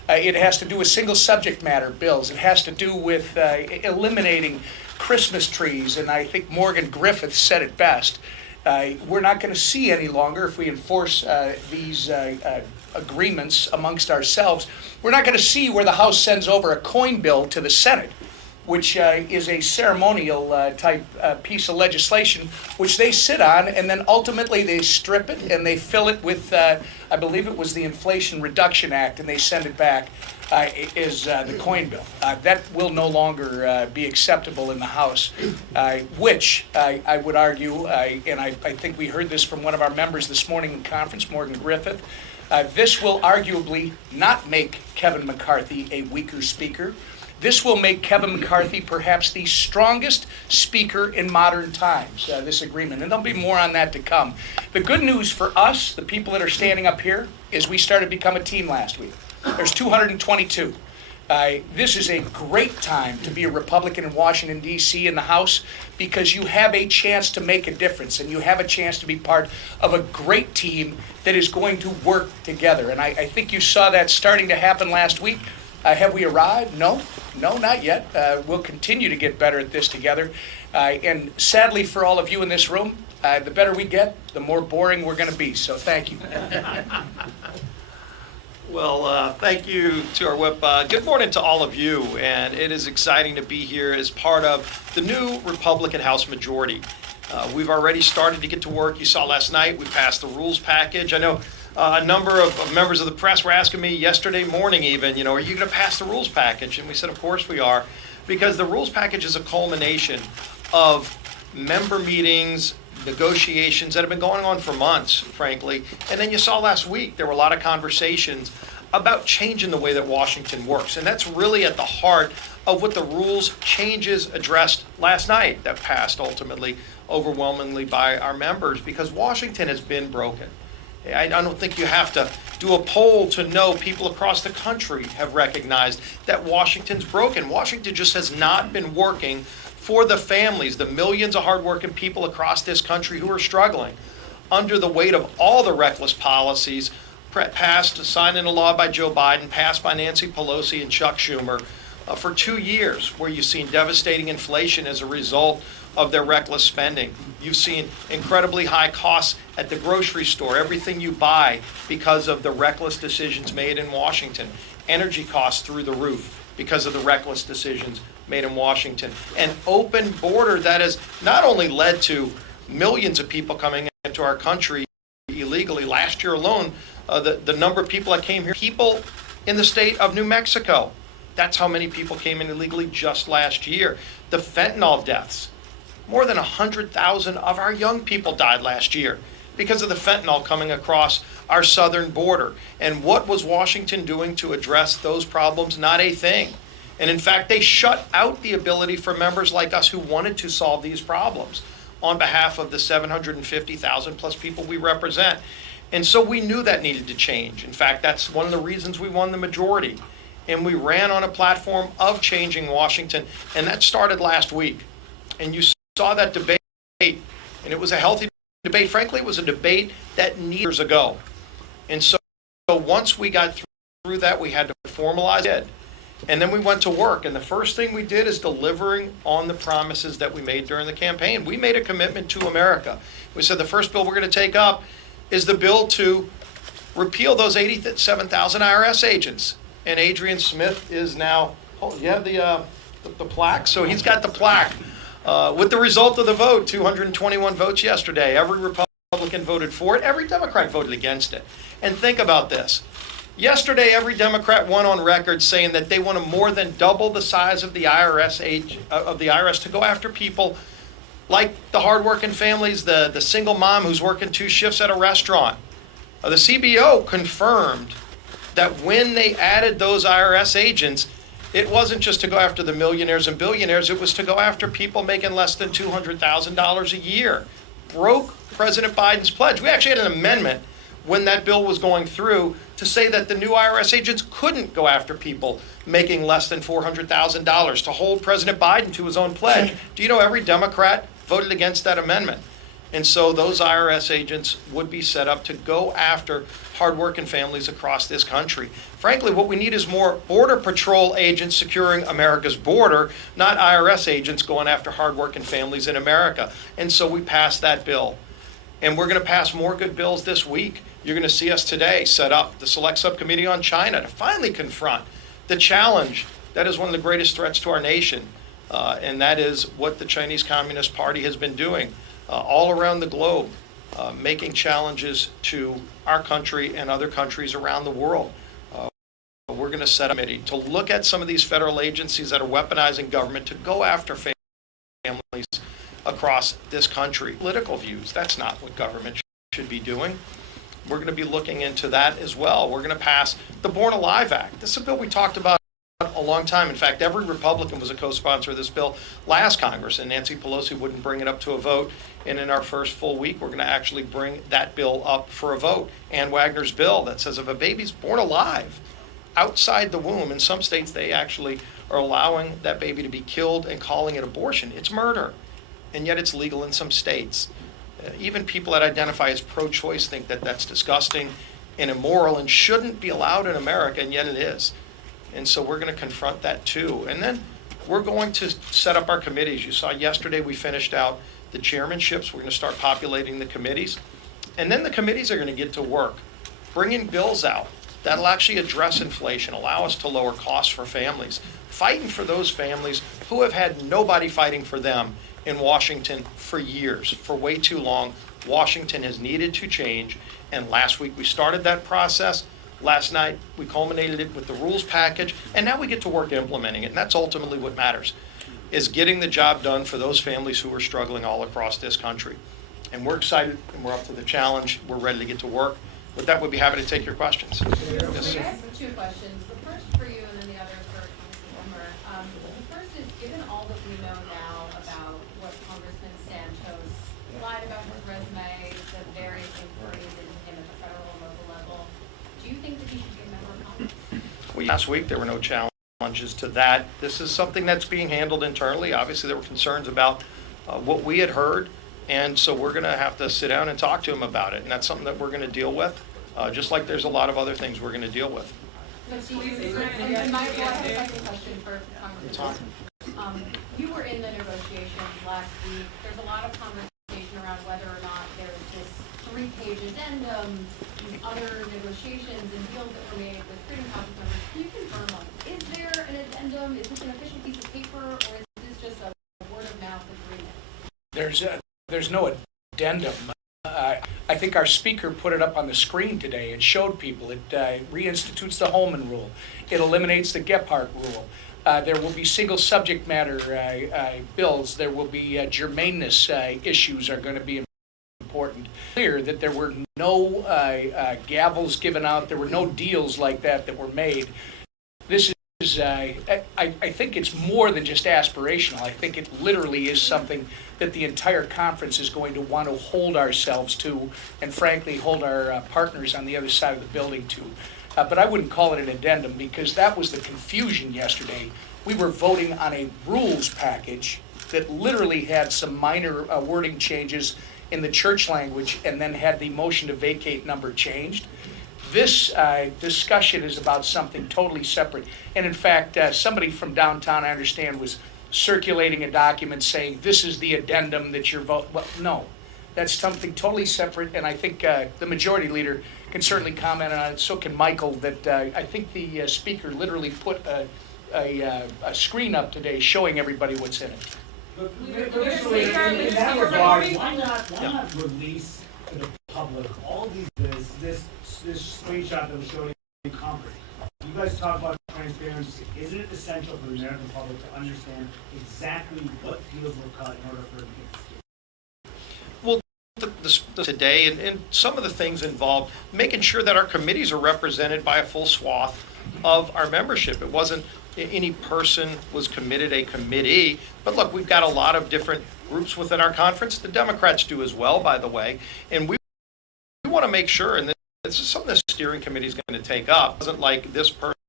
It has to do with single subject matter bills. It has to do with eliminating Christmas trees, and I think Morgan Griffith said it best. We're not going to see any longer, if we enforce these agreements amongst ourselves, we're not going to see where the House sends over a coin bill to the Senate, which is a ceremonial type piece of legislation, which they sit on, and then ultimately they strip it and they fill it with, I believe it was the Inflation Reduction Act, and they send it back is the coin bill. That will no longer be acceptable in the House, which I would argue, and I think we heard this from one of our members this morning in conference, Morgan Griffith, this will arguably not make Kevin McCarthy a weaker speaker. This will make Kevin McCarthy perhaps the strongest speaker in modern times, this agreement. And there'll be more on that to come. The good news for us, the people that are standing up here, is we started to become a team last week. There's 222. This is a great time to be a Republican in Washington, D.C. in the House, because you have a chance to make a difference, and you have a chance to be part of a great team that is going to work together. And I think you saw that starting to happen last week. Have we arrived? No, not yet. We'll continue to get better at this together. And sadly for all of you in this room, the better we get, the more boring we're going to be. So thank you. Well, thank you to our whip. Good morning to all of you, and it is exciting to be here as part of the new Republican House majority. We've already started to get to work. You saw last night we passed the rules package. I know a number of members of the press were asking me yesterday morning even, are you going to pass the rules package? And we said, of course we are, because the rules package is a culmination of member meetings, negotiations that have been going on for months, frankly. And then you saw last week, there were a lot of conversations about changing the way that Washington works. And that's really at the heart of what the rules changes addressed last night that passed ultimately overwhelmingly by our members, because Washington has been broken. I don't think you have to do a poll to know people across the country have recognized that Washington's broken. Washington just has not been working for the families, the millions of hardworking people across this country who are struggling under the weight of all the reckless policies passed, signed into law by Joe Biden, passed by Nancy Pelosi and Chuck Schumer for 2 years, where you've seen devastating inflation as a result of their reckless spending. You've seen incredibly high costs at the grocery store, everything you buy because of the reckless decisions made in Washington. Energy costs through the roof because of the reckless decisions made in Washington. An open border that has not only led to millions of people coming into our country illegally. Last year alone, the number of people that came here, people in the state of New Mexico, that's how many people came in illegally just last year. The fentanyl deaths. More than 100,000 of our young people died last year because of the fentanyl coming across our southern border. And what was Washington doing to address those problems? Not a thing. And in fact, they shut out the ability for members like us who wanted to solve these problems on behalf of the 750,000 plus people we represent. And so we knew that needed to change. In fact, that's one of the reasons we won the majority. And we ran on a platform of changing Washington, and that started last week. And you saw that debate, and it was a healthy debate. Frankly, it was a debate that needed years ago. And so once we got through that, we had to formalize it. And then we went to work. And the first thing we did is delivering on the promises that we made during the campaign. We made a commitment to America. We said the first bill we're going to take up is the bill to repeal those 87,000 IRS agents. And Adrian Smith is now, you have the plaque? So he's got the plaque. With the result of the vote, 221 votes yesterday. Every Republican voted for it. Every Democrat voted against it. And think about this. Yesterday, every Democrat went on record saying that they want to more than double the size of the IRS to go after people like the hardworking families, the single mom who's working 2 shifts at a restaurant. The CBO confirmed that when they added those IRS agents, it wasn't just to go after the millionaires and billionaires, it was to go after people making less than $200,000 a year. Broke President Biden's pledge. We actually had an amendment when that bill was going through to say that the new IRS agents couldn't go after people making less than $400,000, to hold President Biden to his own pledge. Do you know every Democrat voted against that amendment? And so those IRS agents would be set up to go after hardworking families across this country. Frankly, what we need is more Border Patrol agents securing America's border, not IRS agents going after hardworking families in America. And so we passed that bill. And we're going to pass more good bills this week. You're going to see us today set up the Select Subcommittee on China to finally confront the challenge that is one of the greatest threats to our nation. And that is what the Chinese Communist Party has been doing all around the globe, making challenges to our country and other countries around the world. We're going to set a committee to look at some of these federal agencies that are weaponizing government to go after families across this country. Political views, that's not what government should be doing. We're going to be looking into that as well. We're going to pass the Born Alive Act. This is a bill we talked about a long time. In fact, every Republican was a co-sponsor of this bill last Congress, and Nancy Pelosi wouldn't bring it up to a vote. And in our first full week, we're going to actually bring that bill up for a vote. Ann Wagner's bill that says if a baby's born alive outside the womb, in some states they actually are allowing that baby to be killed and calling it abortion. It's murder, and yet it's legal in some states. Even people that identify as pro-choice think that that's disgusting and immoral and shouldn't be allowed in America, and yet it is. And so we're going to confront that too. And then we're going to set up our committees. You saw yesterday we finished out the chairmanships. We're going to start populating the committees. And then the committees are going to get to work, bringing bills out that'll actually address inflation, allow us to lower costs for families, fighting for those families who have had nobody fighting for them in Washington for years, for way too long. Washington has needed to change, and last week we started that process. Last night we culminated it with the rules package, and now we get to work implementing it, and that's ultimately what matters, is getting the job done for those families who are struggling all across this country. And we're excited, and we're up to the challenge. We're ready to get to work. With that, we'd be happy to take your questions. Yes. I have two questions. The first for you and then the other for Congressman Whitmer. The first is, given all that we know now about what Congressman Santos lied about his resume, the various inquiries into him at the federal and local level, do you think that he should be a member of Congress? Well, last week there were no challenges to that. This is something that's being handled internally. Obviously, there were concerns about what we had heard, and so we're going to have to sit down and talk to him about it, and that's something that we're going to deal with, just like there's a lot of other things we're going to deal with. And my second question for Congressman. You were in the negotiations last week. There's a lot of conversation around whether or not there's this 3-page addendum, these other negotiations and deals that were made with Freedom Caucus members. Can you confirm on, is there an addendum? Is this an official piece of paper, or is this just a word-of-mouth agreement? There's no addendum. I think our speaker put it up on the screen today. It showed people. It reinstitutes the Holman Rule. It eliminates the Gephardt Rule. There will be single subject matter bills. There will be germaneness issues are going to be important. Clear that there were no gavels given out. There were no deals like that were made. This is, I think it's more than just aspirational. I think it literally is something that the entire conference is going to want to hold ourselves to, and frankly hold our partners on the other side of the building to. But I wouldn't call it an addendum, because that was the confusion yesterday. We were voting on a rules package that literally had some minor wording changes in the church language, and then had the motion to vacate number changed. This discussion is about something totally separate. And in fact, somebody from downtown, I understand, was circulating a document saying this is the addendum that you're voting. Well, no, that's something totally separate. And I think the majority leader can certainly comment on it. So can Michael. That I think the speaker literally put a screen up today showing everybody what's in it. But personally, in that regard, why not release to the public all this screenshot that was showing in Congress? You guys talk about transparency. Isn't it essential for the American public to understand exactly what deals were cut in order for it to get Well, today, and some of the things involved making sure that our committees are represented by a full swath of our membership. It wasn't any person was committed a committee, but look, we've got a lot of different groups within our conference. The Democrats do as well, by the way, and we want to make sure, and this is something the steering committee is going to take up. It wasn't like this person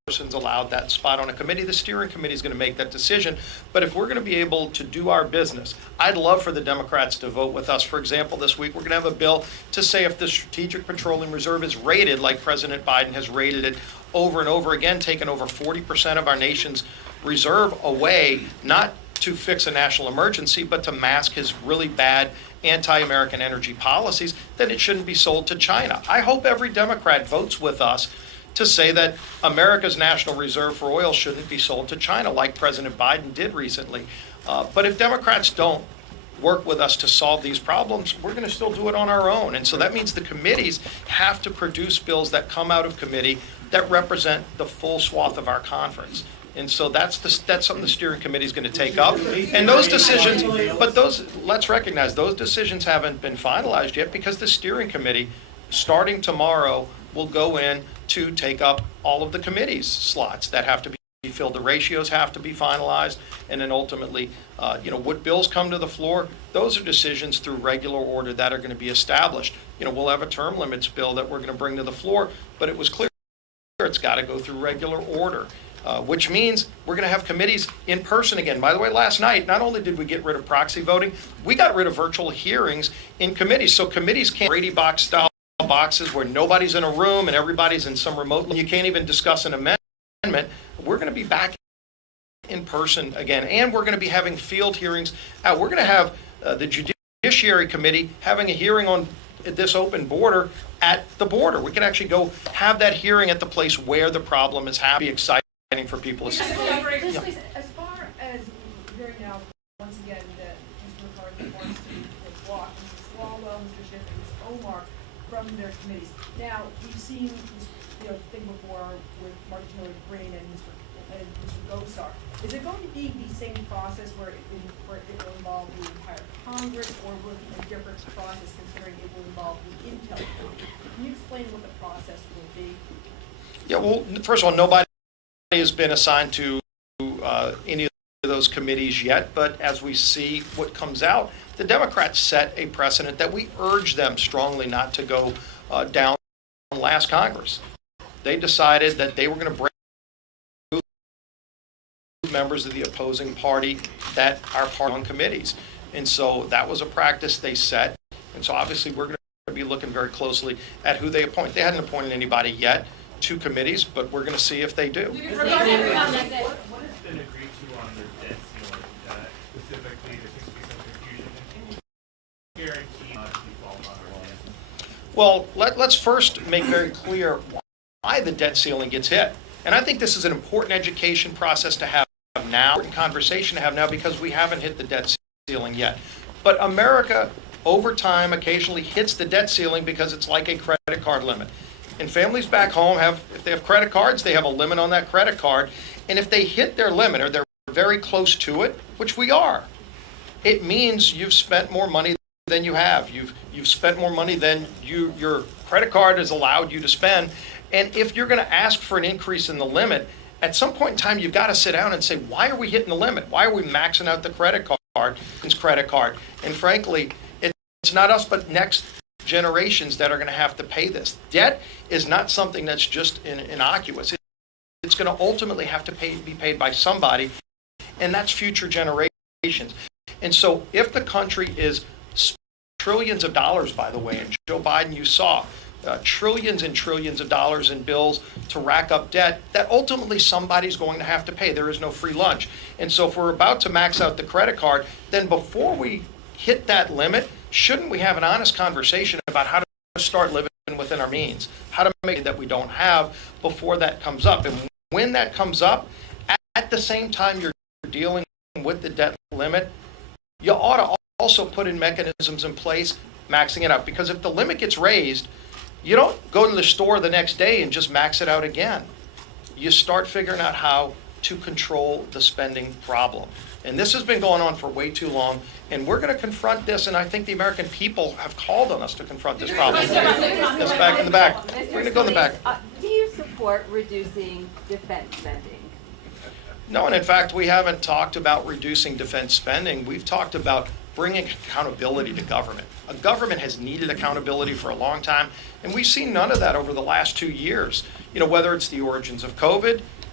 person's allowed that spot on a committee. The steering committee is going to make that decision. But if we're going to be able to do our business, I'd love for the Democrats to vote with us. For example, this week we're going to have a bill to say if the Strategic Petroleum Reserve is rated like President Biden has rated it over and over again, taken over 40% of our nation's reserve away, not to fix a national emergency, but to mask his really bad anti-American energy policies, then it shouldn't be sold to China. I hope every Democrat votes with us to say that America's national reserve for oil shouldn't be sold to China like President Biden did recently. But if Democrats don't work with us to solve these problems, we're going to still do it on our own. And so that means the committees have to produce bills that come out of committee that represent the full swath of our conference. And so that's something the steering committee is going to take up. And those decisions, let's recognize, those decisions haven't been finalized yet because the steering committee, starting tomorrow, will go in to take up all of the committee's slots that have to be filled. The ratios have to be finalized, and then ultimately, what bills come to the floor, those are decisions through regular order that are going to be established. We'll have a term limits bill that we're going to bring to the floor, but it was clear it's got to go through regular order, which means we're going to have committees in person again. By the way, last night, not only did we get rid of proxy voting, we got rid of virtual hearings in committees. So committees can't Brady box style boxes where nobody's in a room and everybody's in some remote, you can't even discuss an amendment. We're going to be back in person again, and we're going to be having field hearings. We're going to have the Judiciary Committee having a hearing on this open border at the border. We can actually go have that hearing at the place where the problem is happening. Exciting for people to see. Yeah. As far as hearing now, once again, that Mr. McCarthy wants to block Mr. Swalwell, Mr. Schiff, and Ms. Omar from their committees. Now, we've seen this thing before with Martinelli Green and Mr. Gosar. Is it going to be the same process where it will involve the entire Congress, or will it be a different process considering it will involve the Intel Committee? Can you explain what the process will be? Yeah, well, first of all, nobody has been assigned to any of those committees yet, but as we see what comes out, the Democrats set a precedent that we urge them strongly not to go down last Congress. They decided that they were going to bring members of the opposing party that are part on committees. And so that was a practice they set. And so obviously we're going to be looking very closely at who they appoint. They hadn't appointed anybody yet to committees, but we're going to see if they do. What has been agreed to on their debt ceiling, specifically there seems to be some confusion, and can you guarantee not to default on our debt? Well, let's first make very clear why the debt ceiling gets hit. And I think this is an important education process to have now, important conversation to have now, because we haven't hit the debt ceiling yet. But America, over time, occasionally hits the debt ceiling because it's like a credit card limit. And families back home if they have credit cards, they have a limit on that credit card. And if they hit their limit or they're very close to it, which we are, it means you've spent more money than you have. You've spent more money than your credit card has allowed you to spend. And if you're going to ask for an increase in the limit, at some point in time, you've got to sit down and say, why are we hitting the limit? Why are we maxing out the credit card? And frankly, it's not us, but next generations that are going to have to pay this. Debt is not something that's just innocuous. It's going to ultimately have to be paid by somebody, and that's future generations. And so if the country is trillions of dollars, by the way, and Joe Biden, you saw, trillions and trillions of dollars in bills to rack up debt that ultimately somebody's going to have to pay. There is no free lunch. And so if we're about to max out the credit card, then before we hit that limit, shouldn't we have an honest conversation about how to start living within our means, how to make it that we don't have before that comes up? And when that comes up, at the same time you're dealing with the debt limit, you ought to also put in mechanisms in place maxing it out. Because if the limit gets raised, you don't go to the store the next day and just max it out again. You start figuring out how to control the spending problem. And this has been going on for way too long, and we're going to confront this, and I think the American people have called on us to confront this problem. That's back in the back. We're going to go in the back. Do you support reducing defense spending? No, and in fact, we haven't talked about reducing defense spending. We've talked about bringing accountability to government. A government has needed accountability for a long time, and we've seen none of that over the last 2 years. Whether it's the origins of COVID,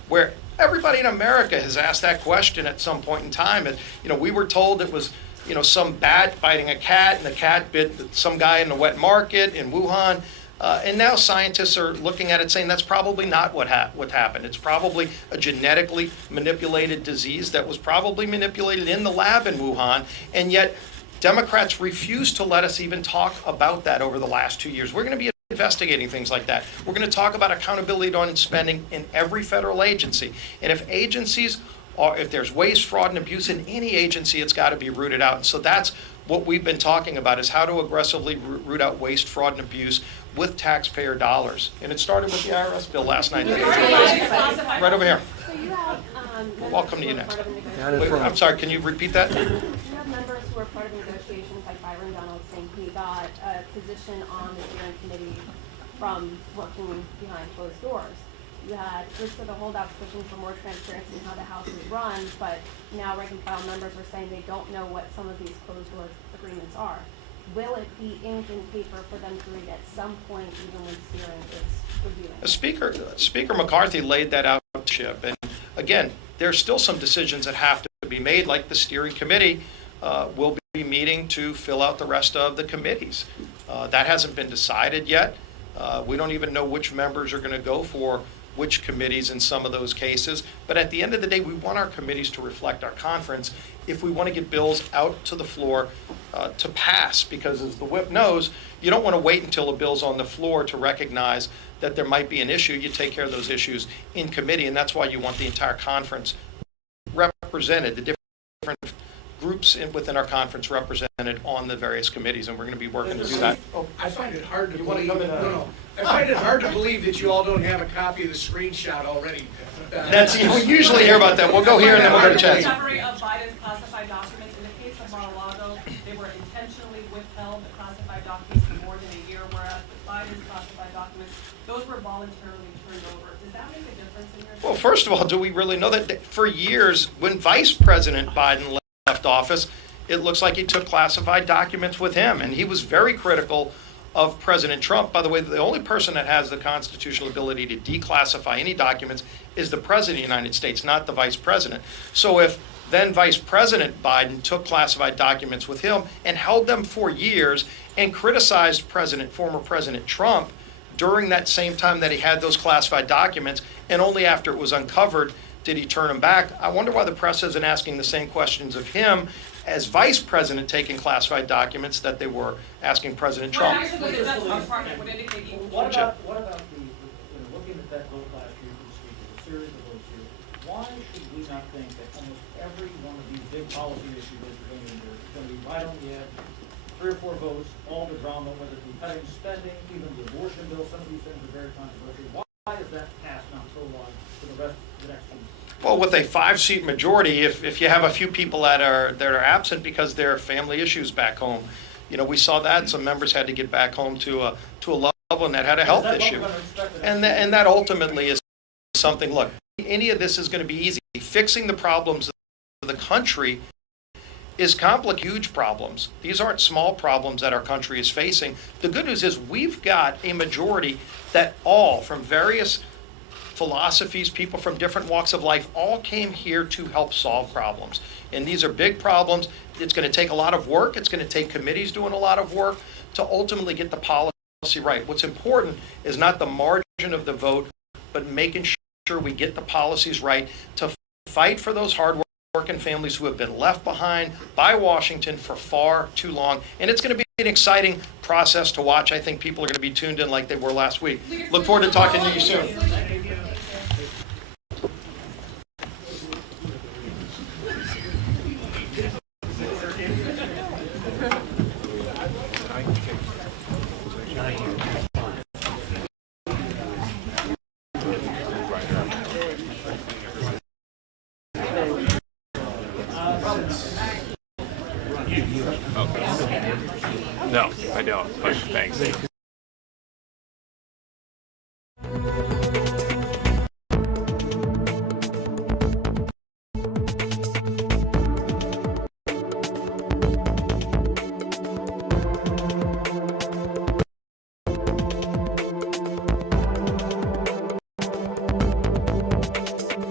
where everybody in America has asked that question at some point in time. And, we were told it was, some bat biting a cat, and the cat bit some guy in the wet market in Wuhan. And now scientists are looking at it saying that's probably not what happened. It's probably a genetically manipulated disease that was probably manipulated in the lab in Wuhan, and yet Democrats refuse to let us even talk about that over the last 2 years. We're going to be investigating things like that. We're going to talk about accountability on spending in every federal agency. And if there's waste, fraud, and abuse in any agency, it's got to be rooted out. And so that's what we've been talking about, is how to aggressively root out waste, fraud, and abuse with taxpayer dollars. And it started with the IRS bill last night. Right over here. So you have, Welcome to you next. Down in Wait, front. I'm sorry, can you repeat that? You have members who are part of negotiations, like Byron Donald saying he got a position on the steering committee from working behind closed doors. You had groups of the holdouts pushing for more transparency in how the House is run, but now rank and file members are saying they don't know what some of these closed door agreements are. Will it be ink and paper for them to read at some point, even when steering is reviewing? Speaker McCarthy laid that out, Chip. And again, there's still some decisions that have to be made, like the steering committee will be meeting to fill out the rest of the committees. That hasn't been decided yet. We don't even know which members are going to go for which committees in some of those cases. But at the end of the day, we want our committees to reflect our conference if we want to get bills out to the floor to pass. Because as the whip knows, you don't want to wait until a bill's on the floor to recognize that there might be an issue. You take care of those issues in committee, and that's why you want the entire conference represented, the different groups within our conference represented on the various committees, and we're going to be working to do that. I find it hard to believe. I find it hard to believe that you all don't have a copy of the screenshot already. That's, we usually hear about that. We'll go here and then we'll go to Chad. Discovery of Biden's classified documents. In the case of Mar-a-Lago, they were intentionally withheld, the classified documents, for more than a year, whereas with Biden's classified documents, those were voluntarily turned over. Does that make a difference in your? Well, first of all, do we really know that for years, when Vice President Biden left office, it looks like he took classified documents with him, and he was very critical of President Trump. By the way, the only person that has the constitutional ability to declassify any documents is the President of the United States, not the Vice President. So if then Vice President Biden took classified documents with him and held them for years and criticized former President Trump during that same time that he had those classified documents, and only after it was uncovered did he turn them back, I wonder why the press isn't asking the same questions of him as Vice President taking classified documents that they were asking President Trump. What about looking at that vote last year for the speaker, a series of votes here, why should we not think that almost every one of these big policy issues that we're going to endure is going to be right on the edge, 3 or 4 votes, all the drama, whether it be cutting spending, even the abortion bill, some of these things are very controversial. Why is that passed not so long for the rest of the next 2 years? Well, with a 5-seat majority, if you have a few people that are absent because there are family issues back home, we saw that some members had to get back home to a loved one that had a health issue, and that ultimately is something. Look, any of this is going to be easy. Fixing the problems of the country is complicated, huge problems. These aren't small problems that our country is facing. The good news is we've got a majority that all from various philosophies, people from different walks of life, all came here to help solve problems. And these are big problems. It's going to take a lot of work. It's going to take committees doing a lot of work to ultimately get the policy right. What's important is not the margin of the vote, but making sure we get the policies right to fight for those hard-working families who have been left behind by Washington for far too long. And it's going to be an exciting process to watch. I think people are going to be tuned in like they were last week. Look forward to talking to you soon. No, I don't, but thanks.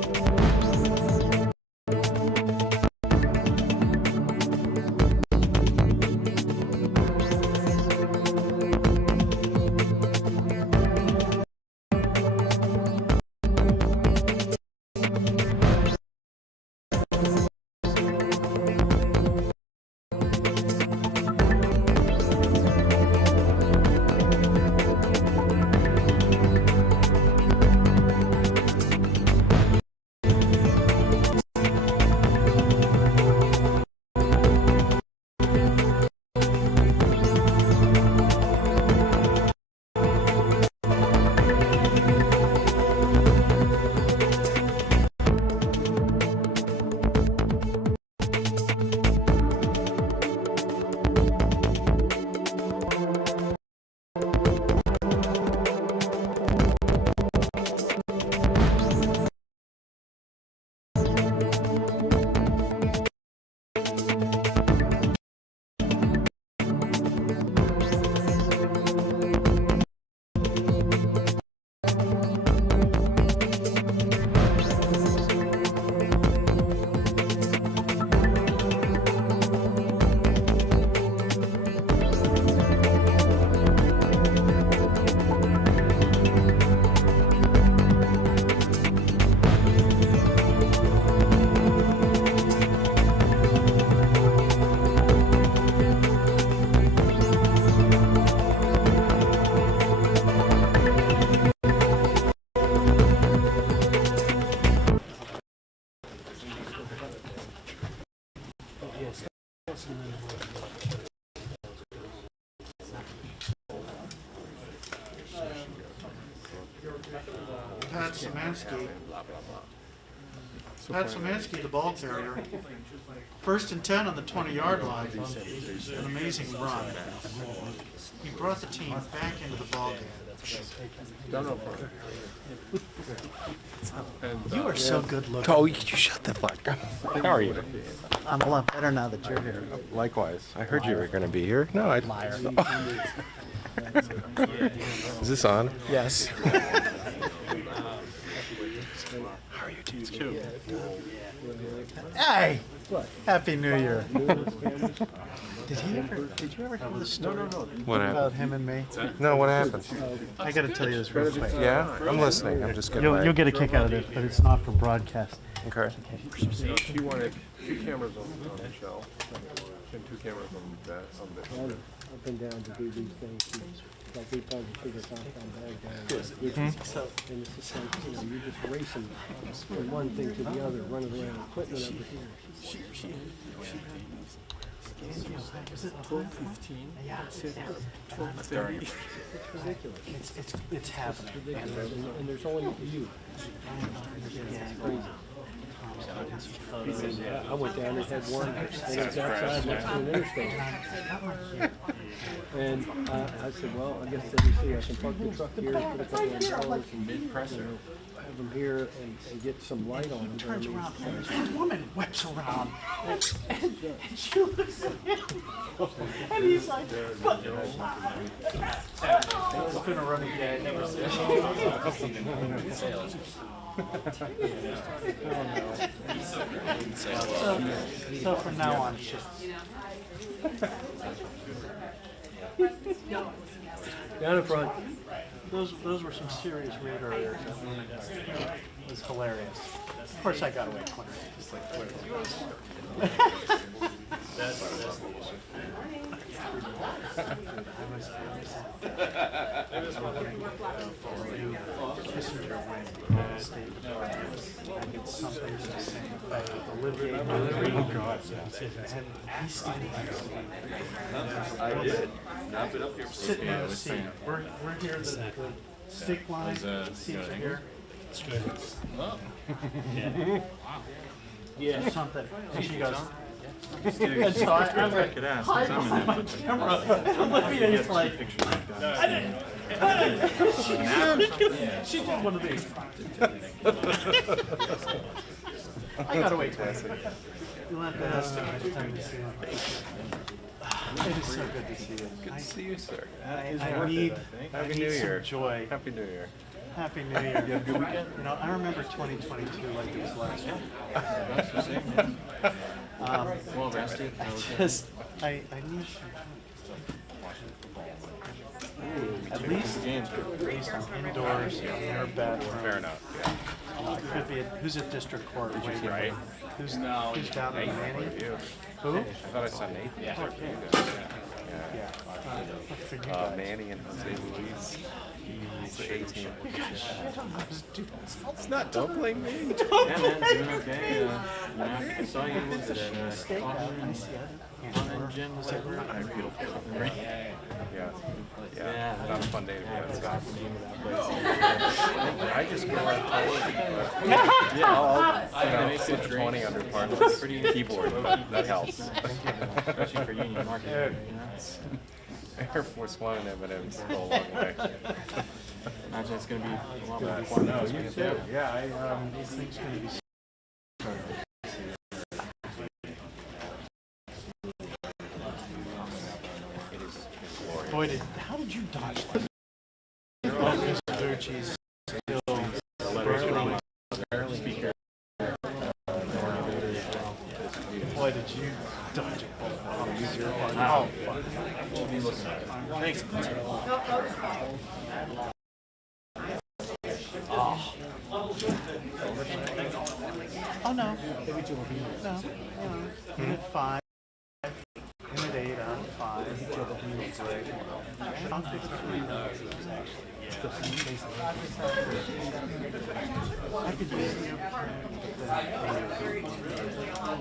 Pat Szymanski. Pat Szymanski, the ball carrier. 1st and 10 on the 20-yard line. An amazing run. He brought the team back into the ball game. You are so good looking. Oh, you shut the fuck up. How are you? I'm a lot better now that you're here. Likewise. I heard you were going to be here. No, I... Liar. Is this on? Yes. How are you dudes too? Hey! Happy New Year. Did you ever hear the story What about happened? him and me? No, what happened? I gotta tell you this real quick. Yeah? I'm listening. I'm just getting You'll get a kick out of it, but it's not for broadcast. Okay. She wanted 2 cameras on Michelle and 2 cameras on that. Up and down to do these things. Like we probably figure out how bad and it's just like, you're just racing from one thing to the other, running around, equipment over here. Is it 12:15? Yeah, 12:30. It's ridiculous. It's happening. And there's only you. It's crazy. I went down and had one, and it's outside next to an interstate. And I said, well, I guess let me see, I can park the truck here, put a couple of dollars and have them here and get some light on them. Turns around, and this woman whips around, and she looks at him, and he's like, "But it's been a running gag ever since." So from now on, it's just Down in front. those were some serious radar errors. It was hilarious. Of course, I got away quick. Just like Kissinger wing state. I did something to the same effect. Delivery. Oh God! And he's standing next to me. I did. Sitting in the seat. We're here. The stick line. Seats are here. It's good. Oh. Yeah. Something. And she goes. And so I'm like, hi, behind the camera. I'm looking at it like, I didn't. She did one of these. I got away quick. You let that nice time to see you. It is so good to see you. Good to see you, sir. I need some joy. Happy New Year. Happy New Year. You have a good weekend? You know, I remember 2022 like it was last year. That's the same, man. Well rested. I need at least indoors, in our bathroom. Fair enough. Yeah. Could be who's at district court? Right. Who's down in Manny? Who? I thought I saw Nathan. Yeah. Yeah. Manny and Jose Luis. He's the 18. It's not. Don't blame me. Yeah, man, doing okay. I saw you with it. Common Gym was over. I feel great. Yeah. Not a fun day to be at Scott. I just go out I'll sit 20 under partners. Keyboard. That helps. Especially for union marketing. Air Force One and M&M's go a long way. Imagine it's going to be a lot more fun. No, you too. Yeah, these things are going to be. Boy, how did you dodge that? Mr. Ducci's still speaker. Boy, did you dodge it? Oh, fuck. Thanks. Oh no. No. Unit 5. Unit 8 out of 5. I'll fix it. I could use the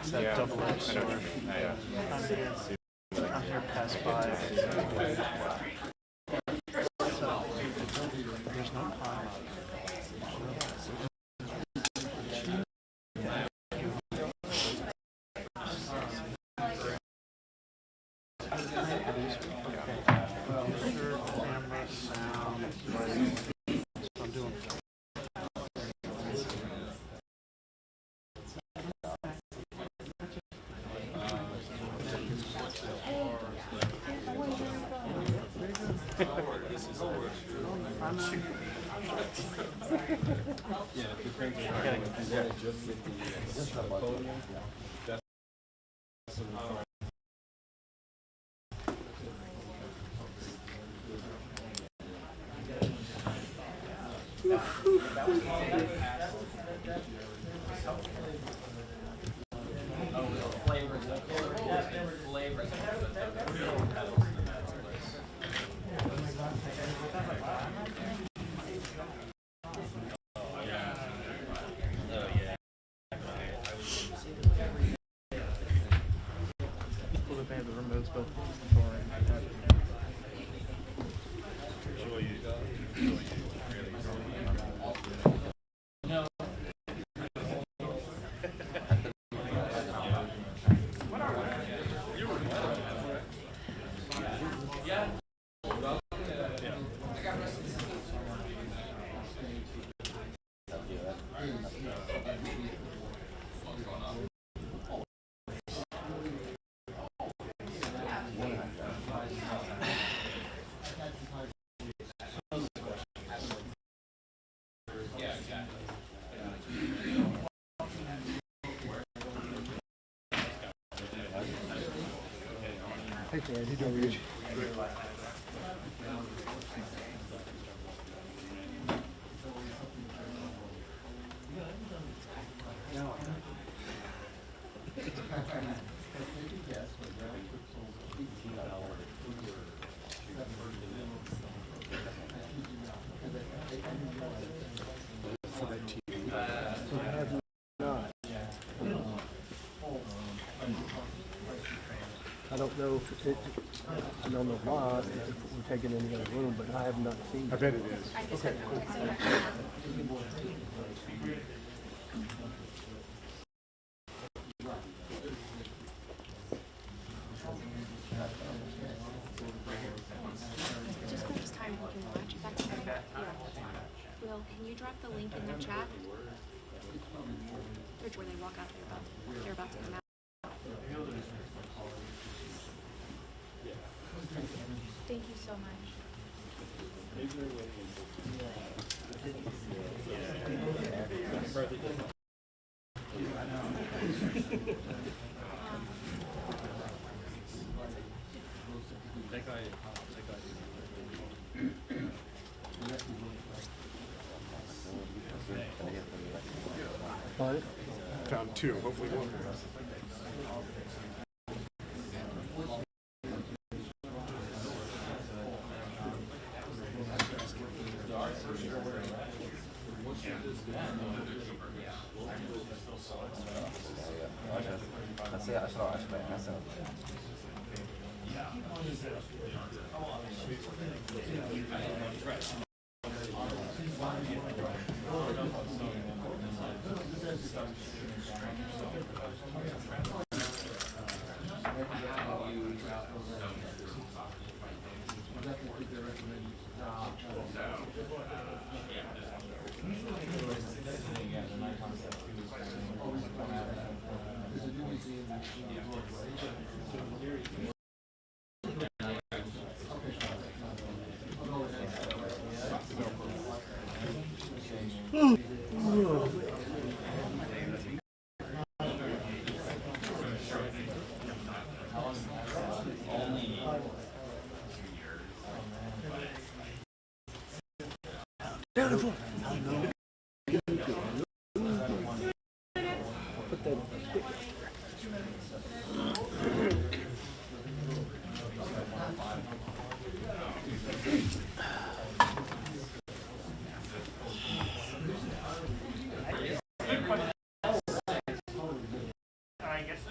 It's that double-edged sword. I'm here past 5. So, there's no crime. Picture, camera, sound, lighting. So I'm doing. They have the remotes both Hey, Fred, how are you? I don't know if it, I don't know why, if we're taking any other room, but I have not seen it. I bet it is. Okay, cool. Just when it's time, we can watch. That's okay. Will, can you drop the link in the chat? Where they walk out, they're about to come out. Thank you so much. What? Found 2, hopefully one. Beautiful. I guess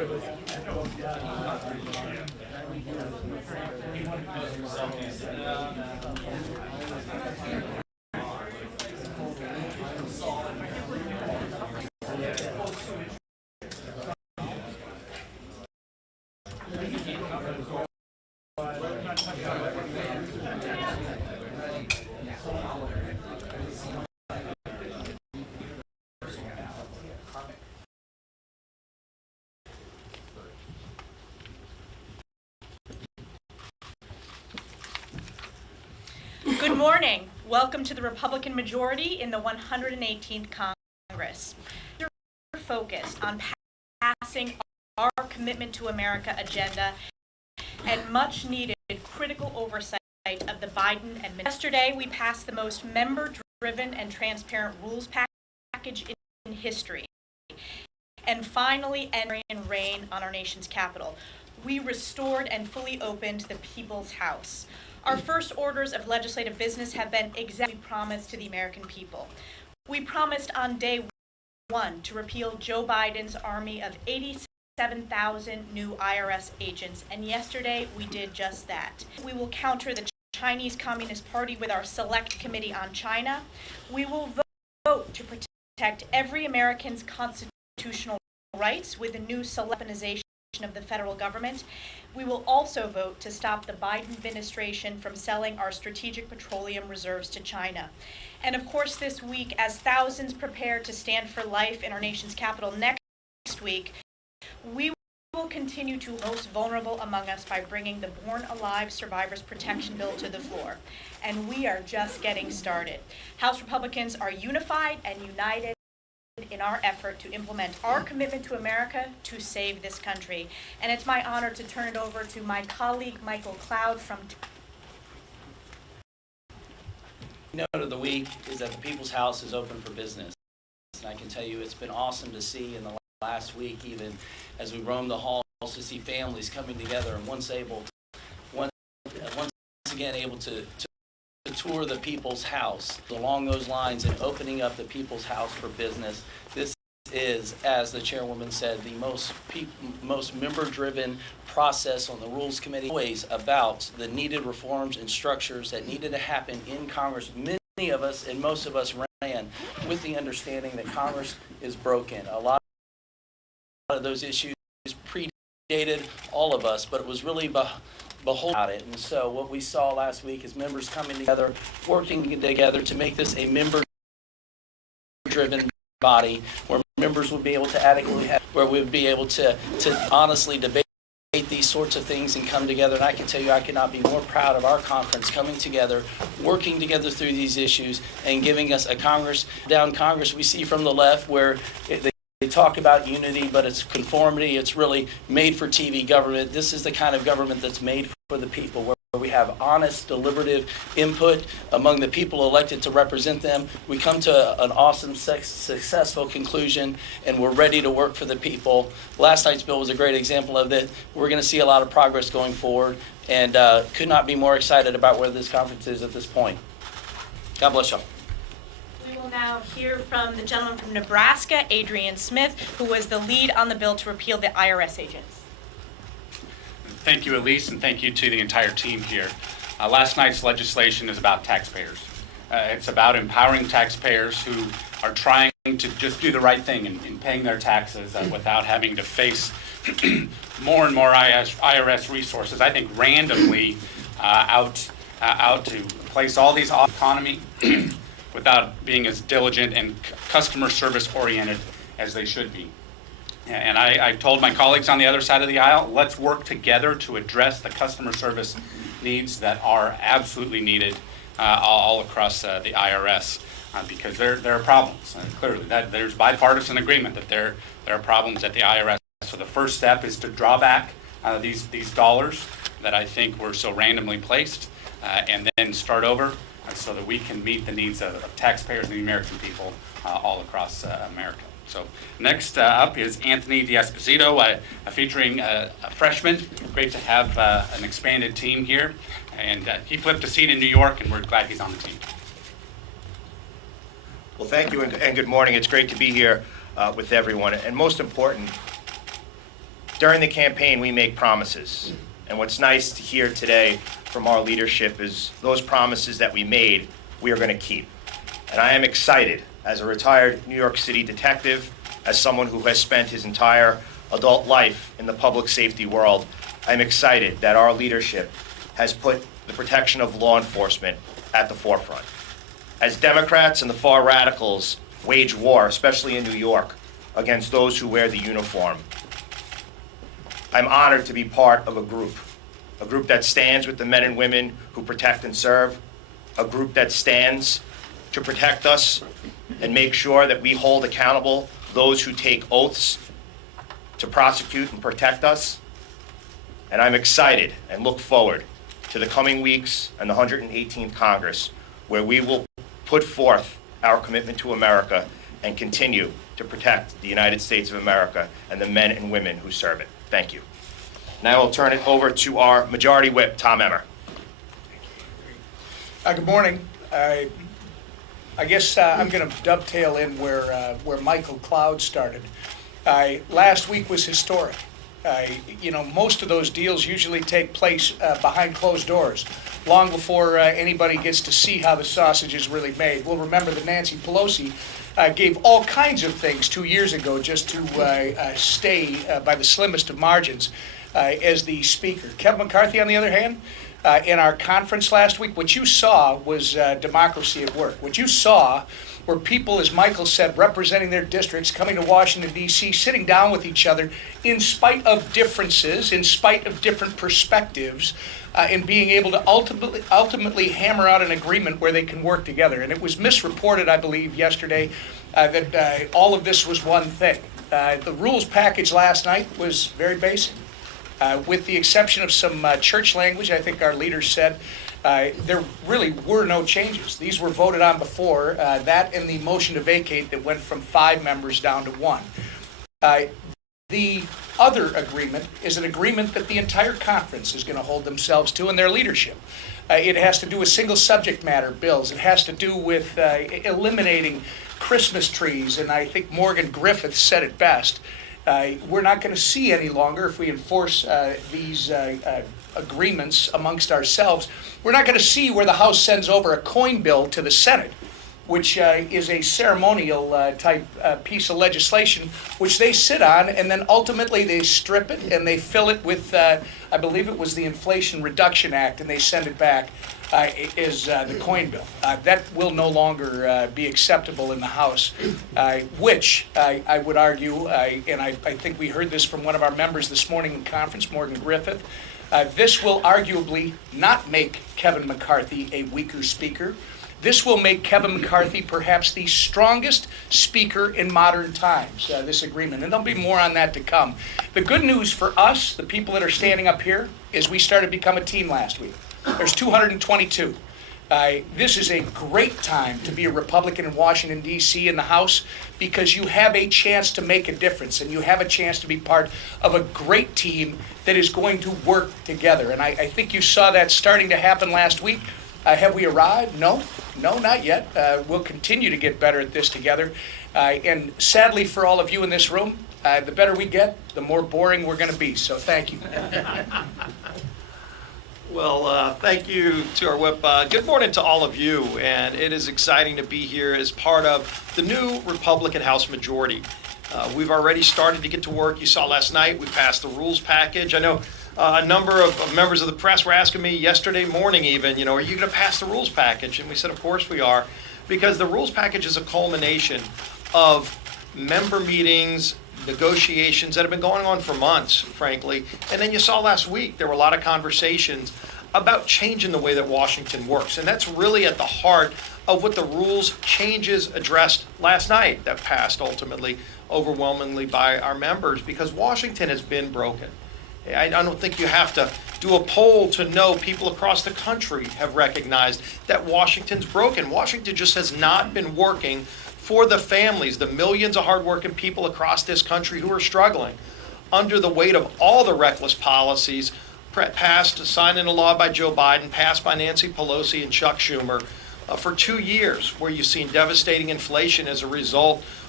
Good morning. Welcome to the Republican majority in the 118th Congress. We're focused on passing our Commitment to America agenda and much needed critical oversight of the Biden administration. Yesterday, we passed the most member-driven and transparent rules package in history, and finally entering reign on our nation's capital. We restored and fully opened the People's House. Our first orders of legislative business have been exactly promised to the American people. We promised on day one to repeal Joe Biden's army of 87,000 new IRS agents, and yesterday we did just that. We will counter the Chinese Communist Party with our Select Committee on China. We will vote to protect every American's constitutional rights with a new weaponization of the federal government. We will also vote to stop the Biden administration from selling our strategic petroleum reserves to China. And of course, this week, as thousands prepare to stand for life in our nation's capital next week, we will continue to most vulnerable among us by bringing the Born Alive Survivors Protection Bill to the floor. And we are just getting started. House Republicans are unified and united in our effort to implement our commitment to America to save this country. And it's my honor to turn it over to my colleague, Michael Cloud from... Note of the week is that the People's House is open for business. And I can tell you it's been awesome to see in the last week, even as we roam the halls, to see families coming together and once again able to tour the People's House. Along those lines and opening up the People's House for business, this is, as the chairwoman said, the most member-driven process on the Rules Committee, always about the needed reforms and structures that needed to happen in Congress. Many of us and most of us ran with the understanding that Congress is broken. A lot of those issues predated all of us, but it was really behold about it. And so what we saw last week is members coming together, working together to make this a member-driven body where members would be able to adequately have, where we would be able to honestly debate these sorts of things and come together. And I can tell you, I cannot be more proud of our conference coming together, working together through these issues, and giving us a Congress we see from the left where they talk about unity, but it's conformity. It's really made for TV government. This is the kind of government that's made for the people, where we have honest, deliberative input among the people elected to represent them. We come to an awesome, successful conclusion, and we're ready to work for the people. Last night's bill was a great example of that. We're going to see a lot of progress going forward, and could not be more excited about where this conference is at this point. God bless y'all. We will now hear from the gentleman from Nebraska, Adrian Smith, who was the lead on the bill to repeal the IRS agents. Thank you, Elise, and thank you to the entire team here. Last night's legislation is about taxpayers. It's about empowering taxpayers who are trying to just do the right thing in paying their taxes without having to face more and more IRS resources, I think randomly out to place all these off economy without being as diligent and customer service oriented as they should be. And I told my colleagues on the other side of the aisle, let's work together to address the customer service needs that are absolutely needed all across the IRS, because there are problems. Clearly, that there's bipartisan agreement that there are problems at the IRS. So the first step is to draw back these dollars that I think were so randomly placed, and then start over so that we can meet the needs of taxpayers and the American people all across America. So next up is Anthony D'Esposito, featuring a freshman. Great to have an expanded team here. And he flipped a seat in New York, and we're glad he's on the team. Well, thank you and good morning. It's great to be here with everyone. And most important, During the campaign, we make promises. And what's nice to hear today from our leadership is those promises that we made, we are going to keep. And I am excited, as a retired New York City detective, as someone who has spent his entire adult life in the public safety world, I'm excited that our leadership has put the protection of law enforcement at the forefront. As Democrats and the far radicals wage war, especially in New York, against those who wear the uniform, I'm honored to be part of a group that stands with the men and women who protect and serve, a group that stands to protect us and make sure that we hold accountable those who take oaths to prosecute and protect us. And I'm excited and look forward to the coming weeks and the 118th Congress, where we will put forth our commitment to America and continue to protect the United States of America and the men and women who serve it. Thank you. Now I'll turn it over to our Majority Whip, Tom Emmer. Good morning. I guess I'm going to dovetail in where Michael Cloud started. Last week was historic. Most of those deals usually take place behind closed doors, long before anybody gets to see how the sausage is really made. We'll remember that Nancy Pelosi gave all kinds of things 2 years ago just to stay by the slimmest of margins as the speaker. Kevin McCarthy, on the other hand, in our conference last week, what you saw was democracy at work. What you saw were people, as Michael said, representing their districts, coming to Washington, D.C., sitting down with each other in spite of differences, in spite of different perspectives, and being able to ultimately hammer out an agreement where they can work together. And it was misreported, I believe, yesterday that all of this was one thing. The rules package last night was very basic. With the exception of some church language, I think our leaders said, there really were no changes. These were voted on before, that and the motion to vacate that went from 5 members down to 1. The other agreement is an agreement that the entire conference is going to hold themselves to in their leadership. It has to do with single subject matter bills. It has to do with eliminating Christmas trees, and I think Morgan Griffith said it best. We're not going to see any longer, if we enforce these agreements amongst ourselves, we're not going to see where the House sends over a coin bill to the Senate, which is a ceremonial type piece of legislation, which they sit on, and then ultimately they strip it and they fill it with, I believe it was the Inflation Reduction Act, and they send it back as the coin bill. That will no longer be acceptable in the House, which I would argue, and I think we heard this from one of our members this morning in conference, Morgan Griffith, this will arguably not make Kevin McCarthy a weaker speaker. This will make Kevin McCarthy perhaps the strongest speaker in modern times, this agreement. And there'll be more on that to come. The good news for us, the people that are standing up here, is we started to become a team last week. There's 222. This is a great time to be a Republican in Washington, D.C. in the House, because you have a chance to make a difference, and you have a chance to be part of a great team that is going to work together. And I think you saw that starting to happen last week. Have we arrived? No, not yet. We'll continue to get better at this together. And sadly for all of you in this room, the better we get, the more boring we're going to be. So thank you. Well, thank you to our whip. Good morning to all of you, and it is exciting to be here as part of the new Republican House majority. We've already started to get to work. You saw last night we passed the rules package. I know a number of members of the press were asking me yesterday morning even, are you going to pass the rules package? And we said, of course we are, because the rules package is a culmination of member meetings, negotiations that have been going on for months, frankly. And then you saw last week, there were a lot of conversations about changing the way that Washington works. And that's really at the heart of what the rules changes addressed last night that passed ultimately overwhelmingly by our members, because Washington has been broken. I don't think you have to do a poll to know people across the country have recognized that Washington's broken. Washington just has not been working for the families, the millions of hardworking people across this country who are struggling under the weight of all the reckless policies passed, signed into law by Joe Biden, passed by Nancy Pelosi and Chuck Schumer for 2 years, where you've seen devastating inflation as a result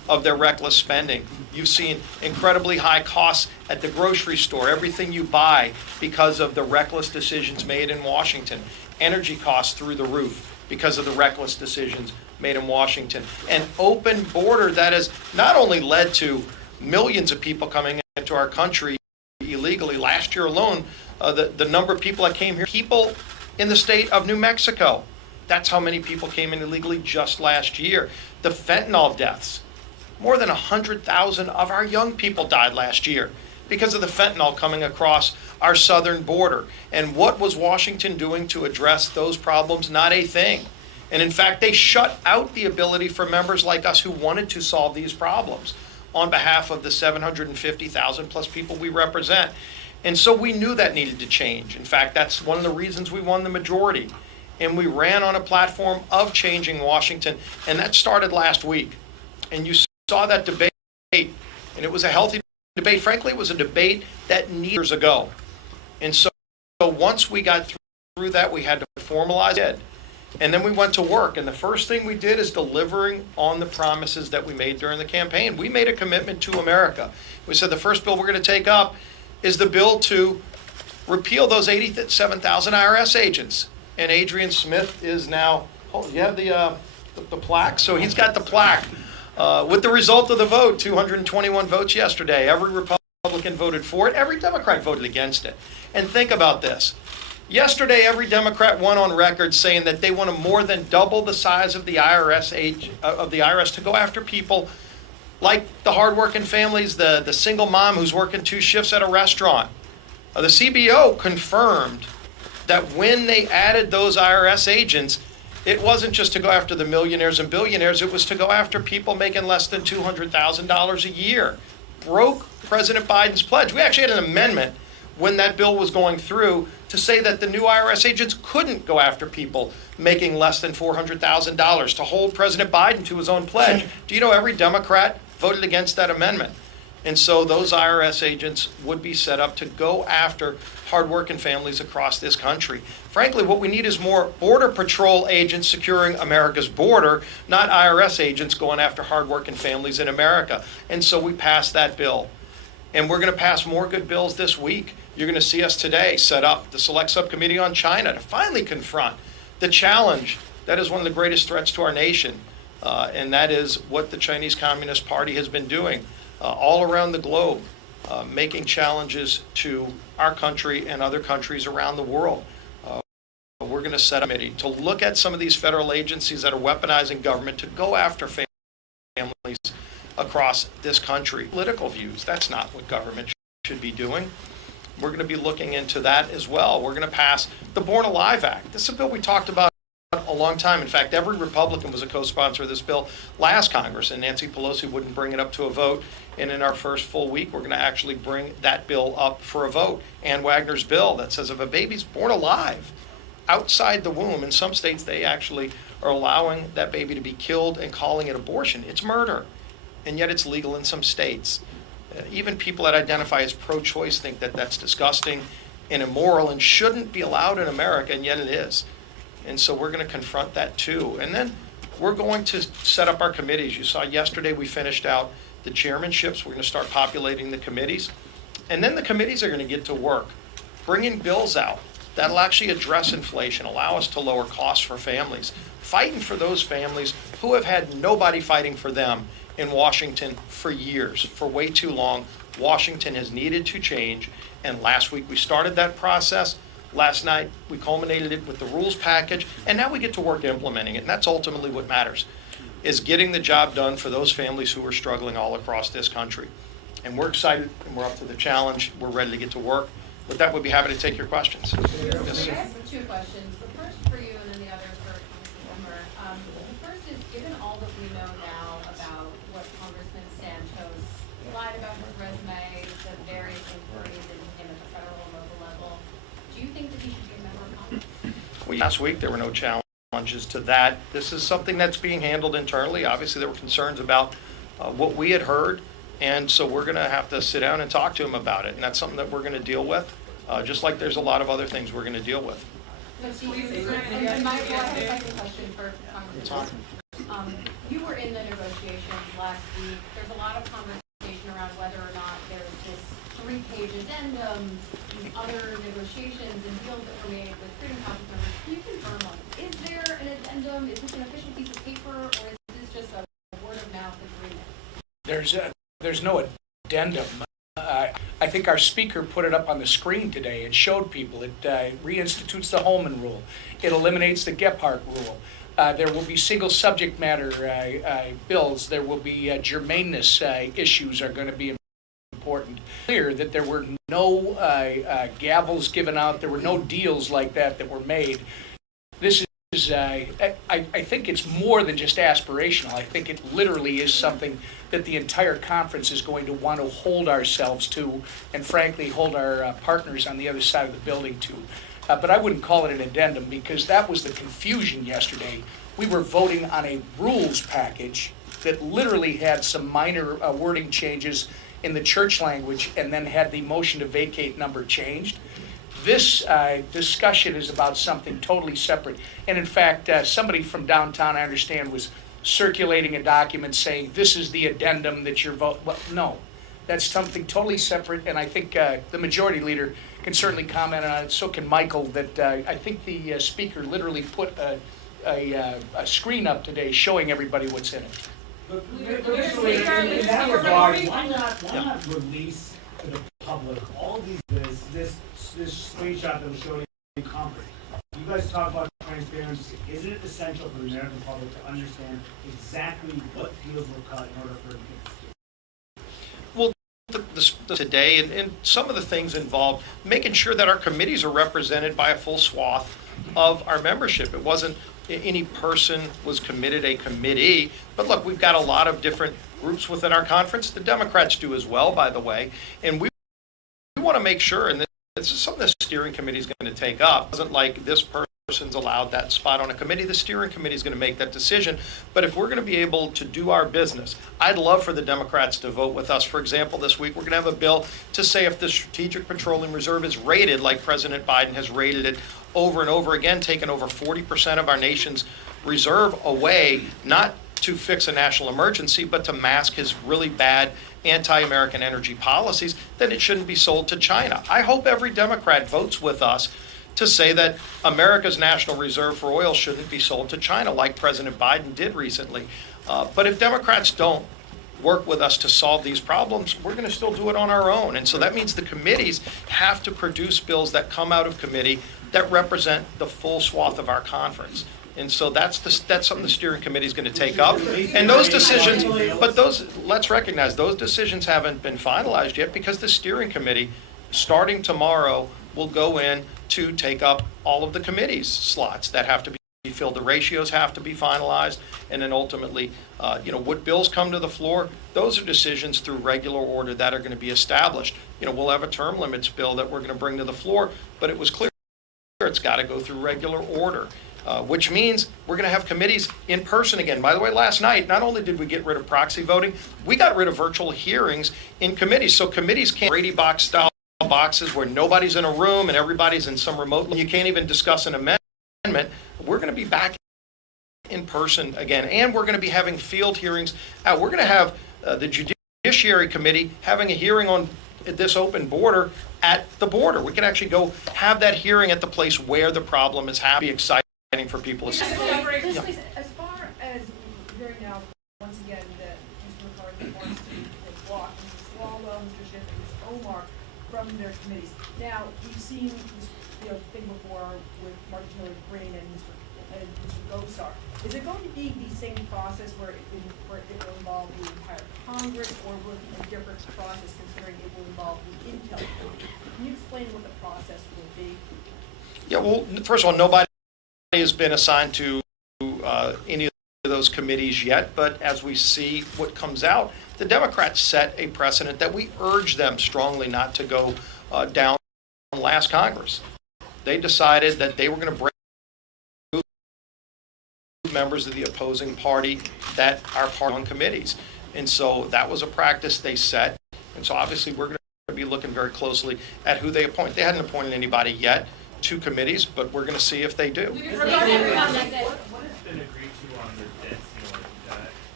of their reckless spending. You've seen incredibly high costs at the grocery store, everything you buy because of the reckless decisions made in Washington. Energy costs through the roof because of the reckless decisions made in Washington. An open border that has not only led to millions of people coming into our country illegally. Last year alone, the number of people that came here, people in the state of New Mexico, that's how many people came in illegally just last year. The fentanyl deaths, more than 100,000 of our young people died last year because of the fentanyl coming across our southern border. And what was Washington doing to address those problems? Not a thing. And in fact, they shut out the ability for members like us who wanted to solve these problems on behalf of the 750,000 plus people we represent. And so we knew that needed to change. In fact, that's one of the reasons we won the majority. And we ran on a platform of changing Washington, and that started last week. And you saw that debate, and it was a healthy debate. Frankly, it was a debate that years ago. And so once we got through that, we had to formalize it. And then we went to work. And the first thing we did is delivering on the promises that we made during the campaign. We made a commitment to America. We said the first bill we're going to take up is the bill to repeal those 87,000 IRS agents. And Adrian Smith is now, oh, you have the plaque? So he's got the plaque. With the result of the vote, 221 votes yesterday. Every Republican voted for it. Every Democrat voted against it. And think about this. Yesterday, every Democrat went on record saying that they want to more than double the size of the IRS to go after people like the hardworking families, the single mom who's working 2 shifts at a restaurant. The CBO confirmed that when they added those IRS agents, it wasn't just to go after the millionaires and billionaires, it was to go after people making less than $200,000 a year. Broke President Biden's pledge. We actually had an amendment when that bill was going through to say that the new IRS agents couldn't go after people making less than $400,000, to hold President Biden to his own pledge. Do you know every Democrat voted against that amendment? And so those IRS agents would be set up to go after hardworking families across this country. Frankly, what we need is more Border Patrol agents securing America's border, not IRS agents going after hardworking families in America. And so we passed that bill. And we're going to pass more good bills this week. You're going to see us today set up the Select Subcommittee on China to finally confront the challenge that is one of the greatest threats to our nation. And that is what the Chinese Communist Party has been doing all around the globe, making challenges to our country and other countries around the world. We're going to set a committee to look at some of these federal agencies that are weaponizing government to go after families across this country. Political views, that's not what government should be doing. We're going to be looking into that as well. We're going to pass the Born Alive Act. This is a bill we talked about a long time. In fact, every Republican was a co-sponsor of this bill last Congress, and Nancy Pelosi wouldn't bring it up to a vote. And in our first full week, we're going to actually bring that bill up for a vote. Ann Wagner's bill that says if a baby's born alive outside the womb, in some states they actually are allowing that baby to be killed and calling it abortion. It's murder. And yet it's legal in some states. Even people that identify as pro-choice think that that's disgusting and immoral and shouldn't be allowed in America, and yet it is. And so we're going to confront that too. And then we're going to set up our committees. You saw yesterday we finished out the chairmanships. We're going to start populating the committees. And then the committees are going to get to work, bringing bills out that'll actually address inflation, allow us to lower costs for families, fighting for those families who have had nobody fighting for them in Washington for years, for way too long. Washington has needed to change, and last week we started that process. Last night we culminated it with the rules package, and now we get to work implementing it, and that's ultimately what matters, is getting the job done for those families who are struggling all across this country. And we're excited, and we're up to the challenge. We're ready to get to work. With that, we'll be happy to take your questions. Yes. I have 2 questions. The first for you and then the other for Congressman Whitmer. The first is, given all that we know now about what Congressman Santos lied about his resume, the various inquiries into him at the federal and local level, do you think that he should be a member of Congress? Well, last week there were no challenges to that. This is something that's being handled internally. Obviously, there were concerns about what we had heard. And so we're going to have to sit down and talk to him about it. And that's something that we're going to deal with, just like there's a lot of other things we're going to deal with. And my second question for Congressman. you were in the negotiations last week. There's a lot of conversation around whether or not there's this 3-page addendum, these other negotiations and deals that were made with Freedom Caucus members. Can you confirm on, is there an addendum? Is this an official piece of paper, or is this just a word-of-mouth agreement? There's no addendum. I think our speaker put it up on the screen today and showed people. It reinstitutes the Holman Rule. It eliminates the Gephardt Rule. There will be single subject matter bills. There will be germaneness issues are going to be important. Clear that there were no gavels given out. There were no deals like that were made. This is, I think it's more than just aspirational. I think it literally is something that the entire conference is going to want to hold ourselves to, and frankly, hold our partners on the other side of the building to. But I wouldn't call it an addendum, because that was the confusion yesterday. We were voting on a rules package that literally had some minor wording changes in the church language, and then had the motion to vacate number changed. This discussion is about something totally separate. And in fact, somebody from downtown, I understand, was circulating a document saying this is the addendum that you're voting. Well, no, that's something totally separate. And I think the majority leader can certainly comment on it. So can Michael. That I think the speaker literally put a screen up today showing everybody what's in it. But in that regard, why not release to the public all this screenshot that was showing in conference? You guys talk about transparency. Isn't it essential for the American public to understand exactly what deals were cut in order for it to get Well, today, and some of the things involved making sure that our committees are represented by a full swath of our membership. It wasn't any person was committed a committee, but look, we've got a lot of different groups within our conference. The Democrats do as well, by the way, and we want to make sure, and this is something the steering committee is going to take up. It wasn't like this person's allowed that spot on a committee. The steering committee is going to make that decision. But if we're going to be able to do our business, I'd love for the Democrats to vote with us. For example, this week we're going to have a bill to say if the Strategic Petroleum Reserve is rated like President Biden has rated it over and over again, taking over 40% of our nation's reserve away, not to fix a national emergency, but to mask his really bad anti-American energy policies, then it shouldn't be sold to China. I hope every Democrat votes with us to say that America's national reserve for oil shouldn't be sold to China like President Biden did recently. But if Democrats don't work with us to solve these problems, we're going to still do it on our own. And so that means the committees have to produce bills that come out of committee that represent the full swath of our conference. And so that's something the steering committee is going to take up. And those decisions, but let's recognize those decisions haven't been finalized yet, because the steering committee, starting tomorrow, will go in to take up all of the committee's slots that have to be filled. The ratios have to be finalized, and then ultimately, what bills come to the floor, those are decisions through regular order that are going to be established. We'll have a term limits bill that we're going to bring to the floor, but it was clear it's got to go through regular order. Which means we're going to have committees in person again. By the way, last night, not only did we get rid of proxy voting, we got rid of virtual hearings in committees. So committees can't Brady box style boxes where nobody's in a room and everybody's in some remote. You can't even discuss an amendment. We're going to be back in person again, and we're going to be having field hearings. We're going to have the Judiciary Committee having a hearing on this open border at the border. We can actually go have that hearing at the place where the problem is happening. Exciting for people to see. As far as hearing now, once again, that Mr. McCarthy wants to block Mr. Swalwell, Mr. Schiff, and Mr. Omar from their committees. Now, we've seen this thing before with Marjorie Green and Mr. Gosar. Is it going to be the same process where it will involve the entire Congress, or will it be a different process considering it will involve the Intel Committee? Can you explain what the process will be? Yeah, well, first of all, nobody has been assigned to any of those committees yet, but as we see what comes out, the Democrats set a precedent that we urge them strongly not to go down last Congress. They decided that they were going to break members of the opposing party that are part on committees. And so that was a practice they set. And so obviously we're going to be looking very closely at who they appoint. They hadn't appointed anybody yet to committees, but we're going to see if they do. What has been agreed to on the debt ceiling?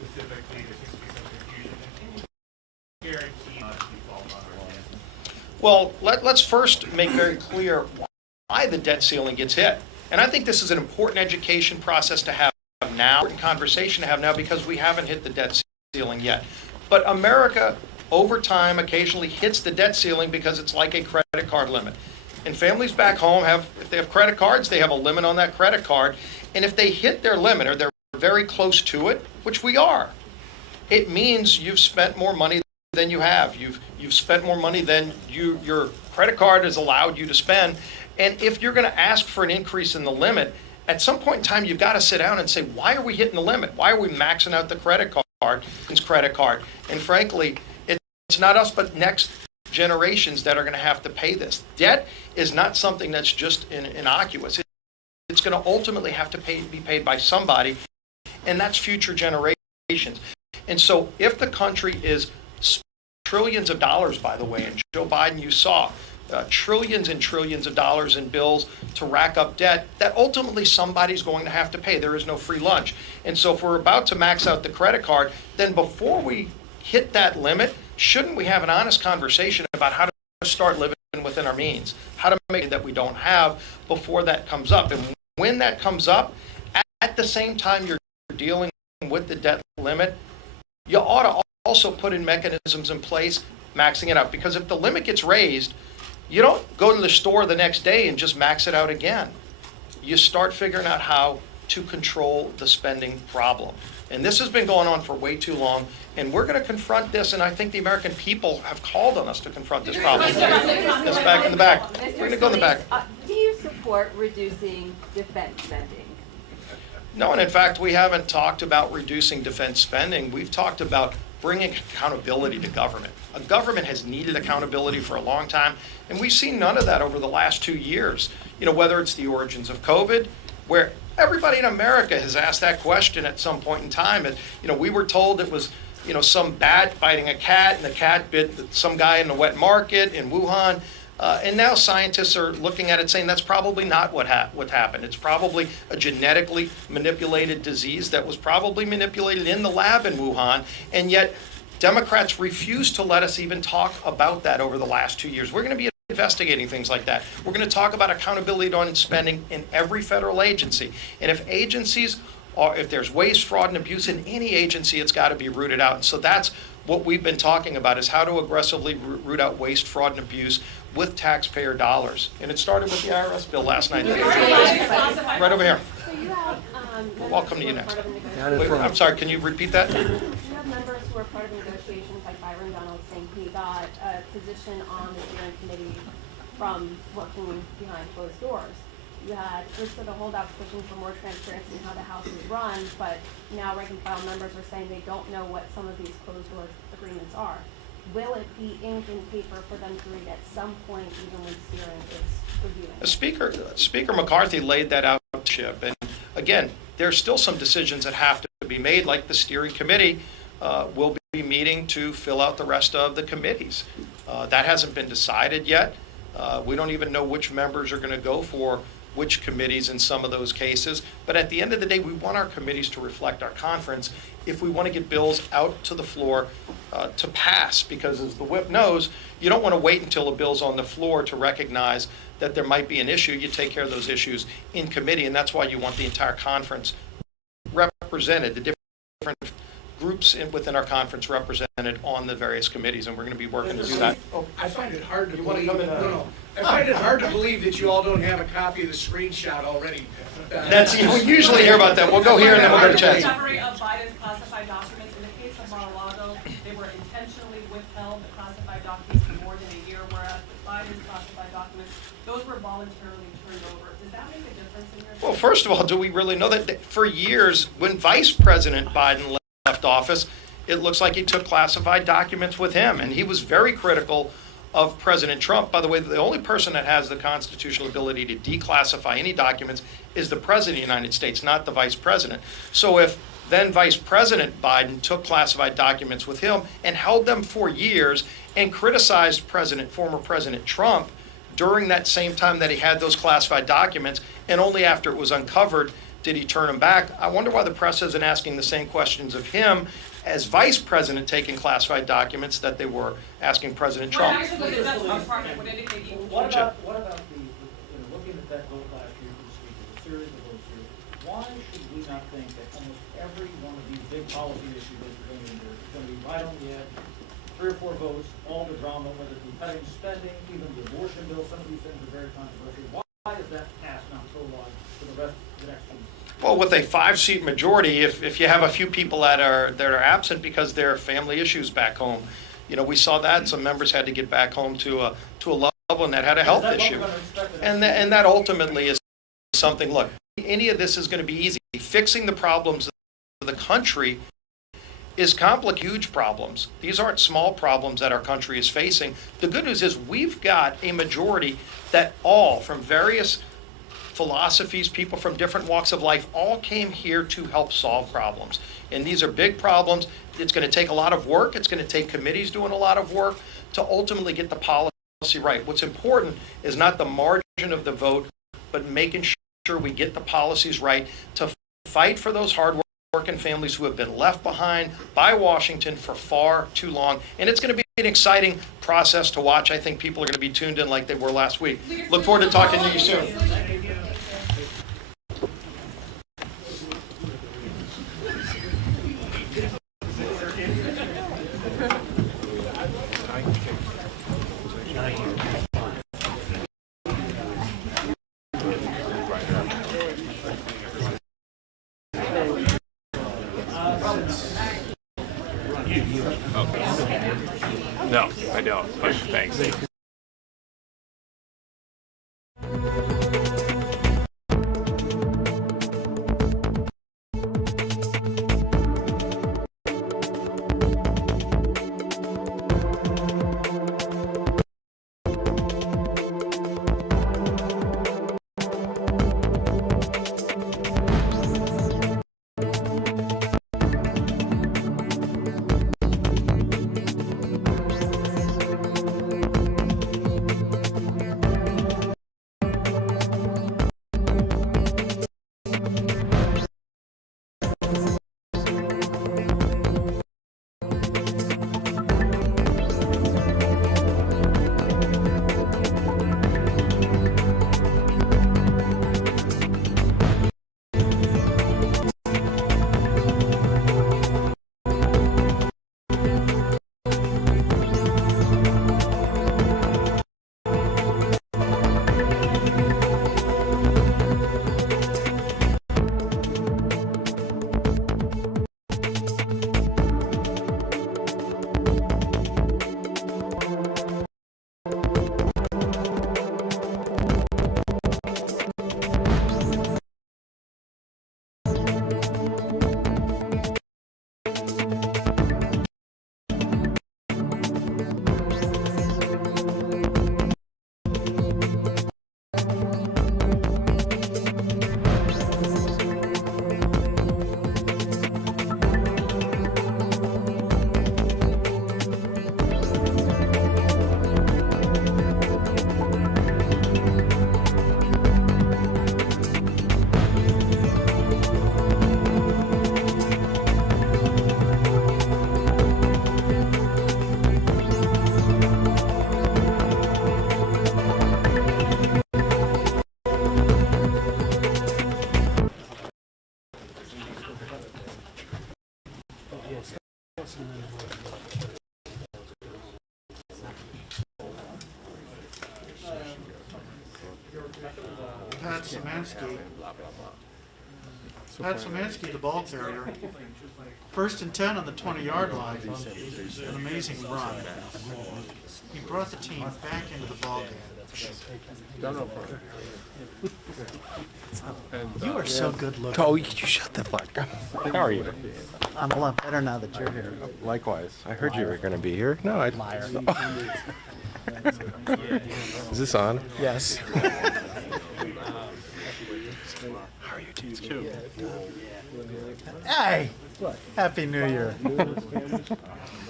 guarantee not to default on our debt? Well, let's first make very clear why the debt ceiling gets hit. And I think this is an important education process to have now, important conversation to have now, because we haven't hit the debt ceiling yet. But America, over time, occasionally hits the debt ceiling because it's like a credit card limit. And families back home if they have credit cards, they have a limit on that credit card. And if they hit their limit or they're very close to it, which we are, it means you've spent more money than you have. You've spent more money than your credit card has allowed you to spend. And if you're going to ask for an increase in the limit, at some point in time, you've got to sit down and say, why are we hitting the limit? Why are we maxing out the credit card? And frankly, it's not us, but next generations that are going to have to pay this. Debt is not something that's just innocuous. It's going to ultimately have to be paid by somebody, and that's future generations. And so if the country is trillions of dollars, by the way, and Joe Biden, you saw, trillions and trillions of dollars in bills to rack up debt that ultimately somebody's going to have to pay. There is no free lunch. And so if we're about to max out the credit card, then before we hit that limit, shouldn't we have an honest conversation about how to start living within our means, how to make it that we don't have before that comes up? And when that comes up, at the same time you're dealing with the debt limit, you ought to also put in mechanisms in place maxing it out. Because if the limit gets raised, you don't go to the store the next day and just max it out again. You start figuring out how to control the spending problem. And this has been going on for way too long, and we're going to confront this, and I think the American people have called on us to confront this problem. This back in the back. We're going to go in the back. Do you support reducing defense spending? No, and in fact, we haven't talked about reducing defense spending. We've talked about bringing accountability to government. A government has needed accountability for a long time, and we've seen none of that over the last 2 years. Whether it's the origins of COVID, where everybody in America has asked that question at some point in time. And, we were told it was, some bat biting a cat, and the cat bit some guy in the wet market in Wuhan. And now scientists are looking at it saying that's probably not what happened. It's probably a genetically manipulated disease that was probably manipulated in the lab in Wuhan. And yet Democrats refuse to let us even talk about that over the last 2 years. We're going to be investigating things like that. We're going to talk about accountability on spending in every federal agency. And if there's waste, fraud, and abuse in any agency, it's got to be rooted out. And so that's what we've been talking about, is how to aggressively root out waste, fraud, and abuse with taxpayer dollars. And it started with the IRS bill last night. Right over here. So you have We'll come to you next. Wait, I'm sorry, can you repeat that? You have members who are part of negotiations, like Byron Donald saying he got a position on the steering committee from working behind closed doors. You had groups of the holdouts pushing for more transparency in how the House is run, but now rank and file members are saying they don't know what some of these closed door agreements are. Will it be ink and paper for them to read at some point, even when steering is reviewing? Speaker McCarthy laid that out, Chip. And again, there's still some decisions that have to be made, like the steering committee will be meeting to fill out the rest of the committees. That hasn't been decided yet. We don't even know which members are going to go for which committees in some of those cases. But at the end of the day, we want our committees to reflect our conference if we want to get bills out to the floor to pass. Because as the whip knows, you don't want to wait until a bill's on the floor to recognize that there might be an issue. You take care of those issues in committee, and that's why you want the entire conference represented, the different groups within our conference represented on the various committees, and we're going to be working to do that. I find it hard to believe. I find it hard to believe that you all don't have a copy of the screenshot already. That's, we usually hear about that. We'll go here and then we'll go to chat. Recovery of Biden's classified documents. In the case of Mar-a-Lago, they were intentionally withheld, the classified documents, for more than a year, whereas with Biden's classified documents, those were voluntarily turned over. Does that make a difference in your opinion? Well, first of all, do we really know that for years, when Vice President Biden left office, it looks like he took classified documents with him, and he was very critical of President Trump. By the way, the only person that has the constitutional ability to declassify any documents is the President of the United States, not the Vice President. So if then Vice President Biden took classified documents with him and held them for years and criticized former President Trump during that same time that he had those classified documents, and only after it was uncovered Did he turn them back? I wonder why the press isn't asking the same questions of him as vice president taking classified documents that they were asking President Well, Trump. actually, the Justice Department would indicate you. What about the, looking at that vote last year for the speaker, the series of votes here, why should we not think that almost every one of these big policy issues that we're going to endure is going to be right on the edge, 3 or 4 votes, all the drama, whether it be cutting spending, even the abortion bill, some of these things are very controversial. Why is that pass not so long for the rest of the next 2 years? Well, with a 5-seat majority, if you have a few people that are absent because there are family issues back home, we saw that some members had to get back home to a loved one that had a health issue, and that ultimately is something. Look, any of this is going to be easy. Fixing the problems of the country is huge problems. These aren't small problems that our country is facing. The good news is we've got a majority that all from various philosophies, people from different walks of life, all came here to help solve problems. And these are big problems. It's going to take a lot of work. It's going to take committees doing a lot of work to ultimately get the policy right. What's important is not the margin of the vote, but making sure we get the policies right to fight for those hard-working families who have been left behind by Washington for far too long. And it's going to be an exciting process to watch. I think people are going to be tuned in like they were last week. Look forward to talking to you soon. No, I don't, but thanks. Pat Szymanski. Pat Szymanski, the ball carrier. 1st and 10 on the 20-yard line. An amazing run. He brought the team back into the ball game. Don't know. You are so good looking. Oh, you shut the fuck up. How are you? I'm a lot better now that you're here. Likewise. I heard you were going to be here. No, I. Liar. Is this on? Yes. How are you too? Hey! Happy New Year.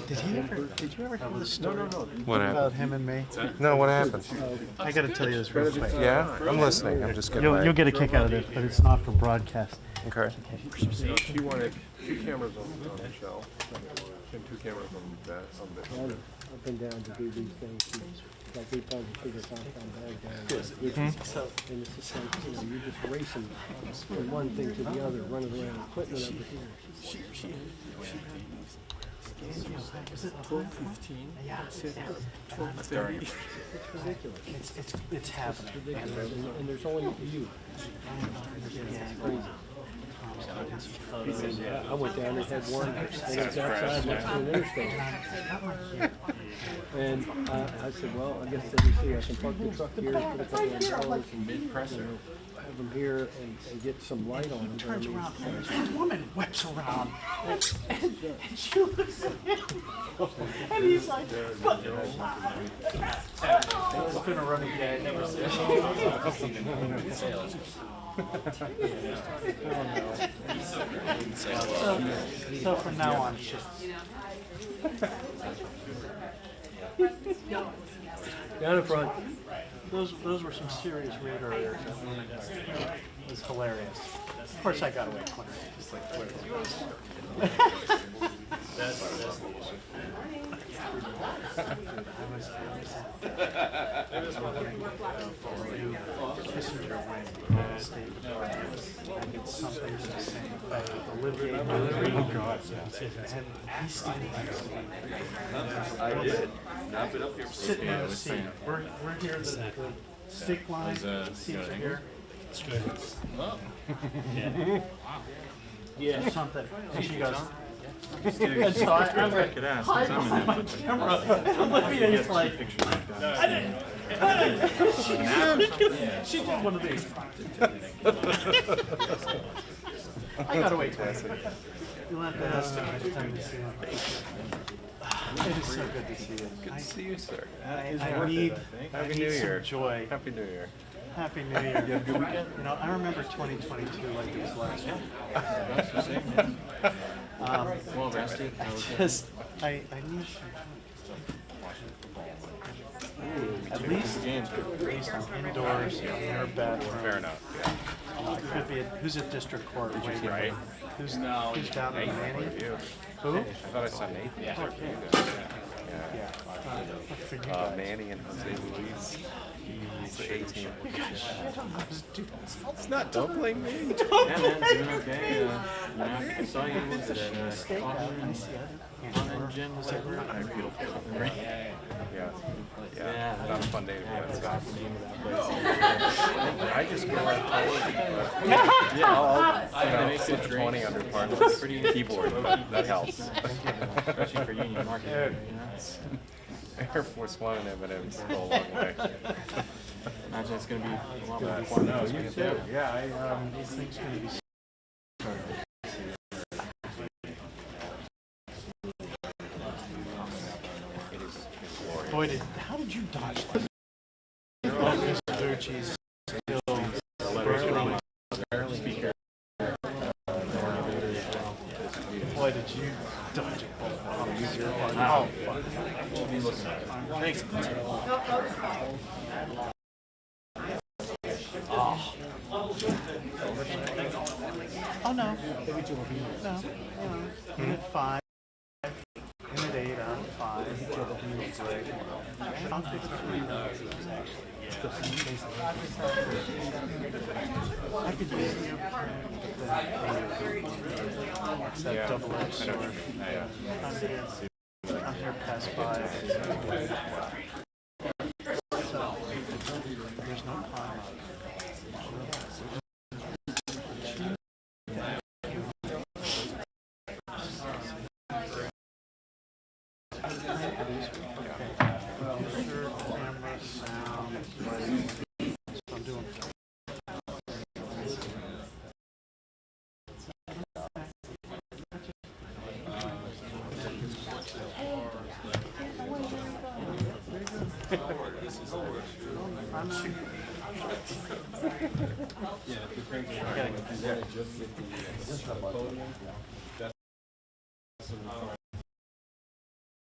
Did you ever hear the story What about happened? him and me? No, what happened? I gotta tell you this real quick. Yeah, I'm listening. I'm just getting You'll get a kick out of this, but it's not for broadcast. Okay. She wanted 2 cameras on Michelle and 2 cameras on that. I've been down to do these things, like 8 times a figure compound bag down. And it's just like, you're just racing from one thing to the other, running around, equipment over here. Is it 12:15? Yeah. It's ridiculous. It's happening. And there's only you. It's crazy. I went down and had one, and it's outside next to an interstate. And I said, well, I guess let me see, I can park the truck here, put a couple of dollars and have them here and get some light on them. Turns around, and this woman whips around, and she looks at him, and he's like, "What?" It's been a running gag ever since. So from now on, it's just Down in front. those were some serious radar errors. It was hilarious. Of course, I got away quick. Just like that's the issue. Kissinger went State Department. I did something to the same effect. Olivier delivery. Oh God, and he still I did. Not been up here. sitting in the seat. We're here, the stick line, seats are here. It's good. Oh. Yeah. Something. And she goes, And so I'm like, hide behind my camera. Olivia's like, she did one of these. I gotta wait. You'll have to ask him next time you see him. It is so good to see you. Good to see you, sir. I need Happy some New Year. joy. Happy New Year. Happy New Year. You have a good weekend? You know, I remember 2022 like it was last year. That's the same. Well rested. I need some. At least I'm indoors, in your bedroom. Fair enough. Yeah. It could be, who's at district court waiting? Right. Who's down in Manny? Who? I thought I saw Nathan. Yeah. Manny and Jose Luis. He's the 18th. You got shit on those dudes. It's not, don't blame me. Don't blame me. Doing okay. I saw you at Gym. Was it beautiful? Yeah. Not a fun day to be at. I just go out I'll slip 20 under partners. Keyboard, but that helps. Especially for union market. Air Force One and M&M's go a long way. Imagine it's going to be a lot more fun. No, you too. Yeah, these things going to be. Boy, how did you dodge that? Mr. Ducci's speaker. Boy, did you dodge it? Oh, fuck. Thanks. Oh, no. No. In at 5. In at 8 out of 5. I'll fix it for you. I could use the that double-edged sword. I'm here past 5. So, there's no crime. I'm doing.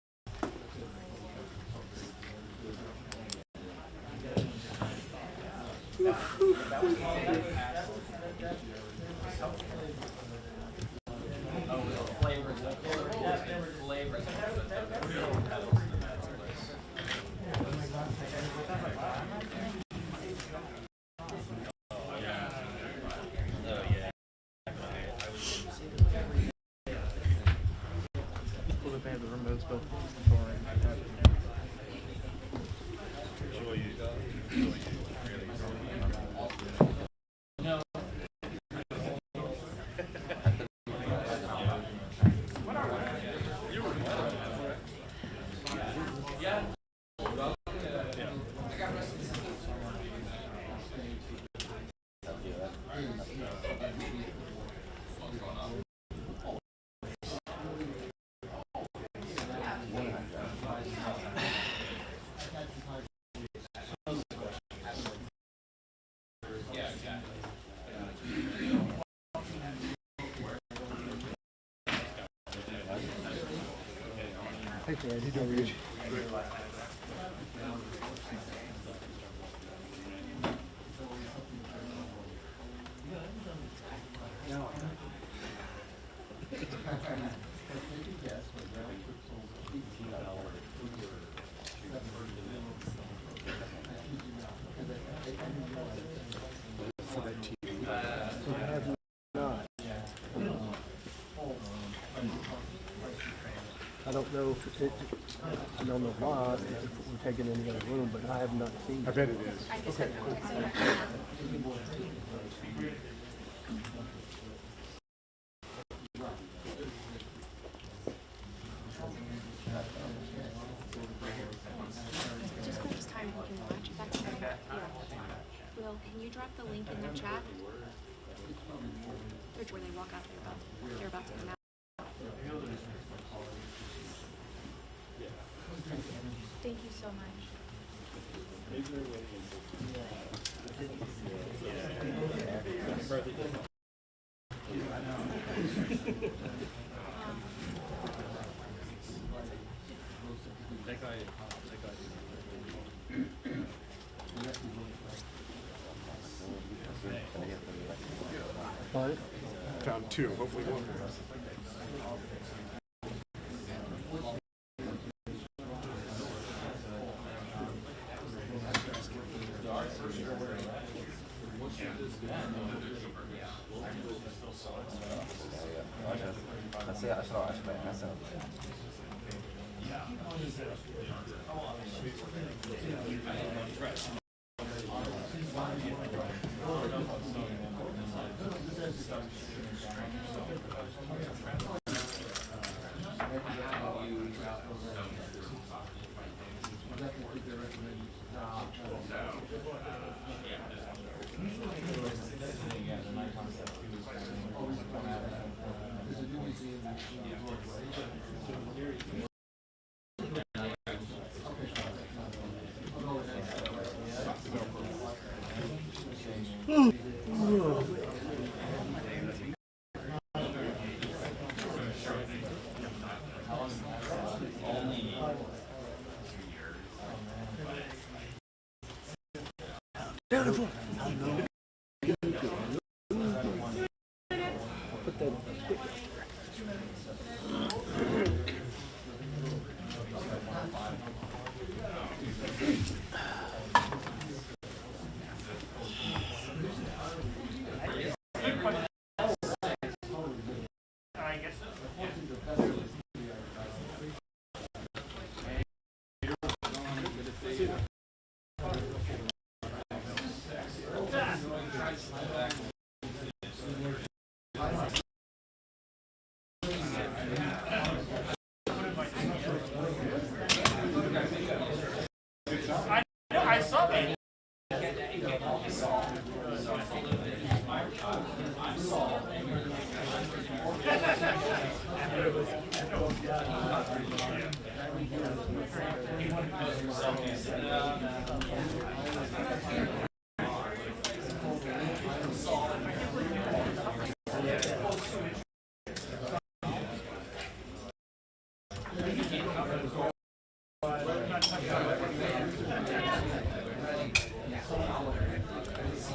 People that have the remotes both before Hey, Randy, how are you? I don't know if it, I don't know why, if we're taking any other room, but I have not seen it. I bet it is. Okay, cool. Just grab his time and he can watch. That's okay. Will, can you drop the link in the chat? Where they walk out, they're about to come out. Thank you so much. What? Found two, hopefully one more. Beautiful. Put that I saw that.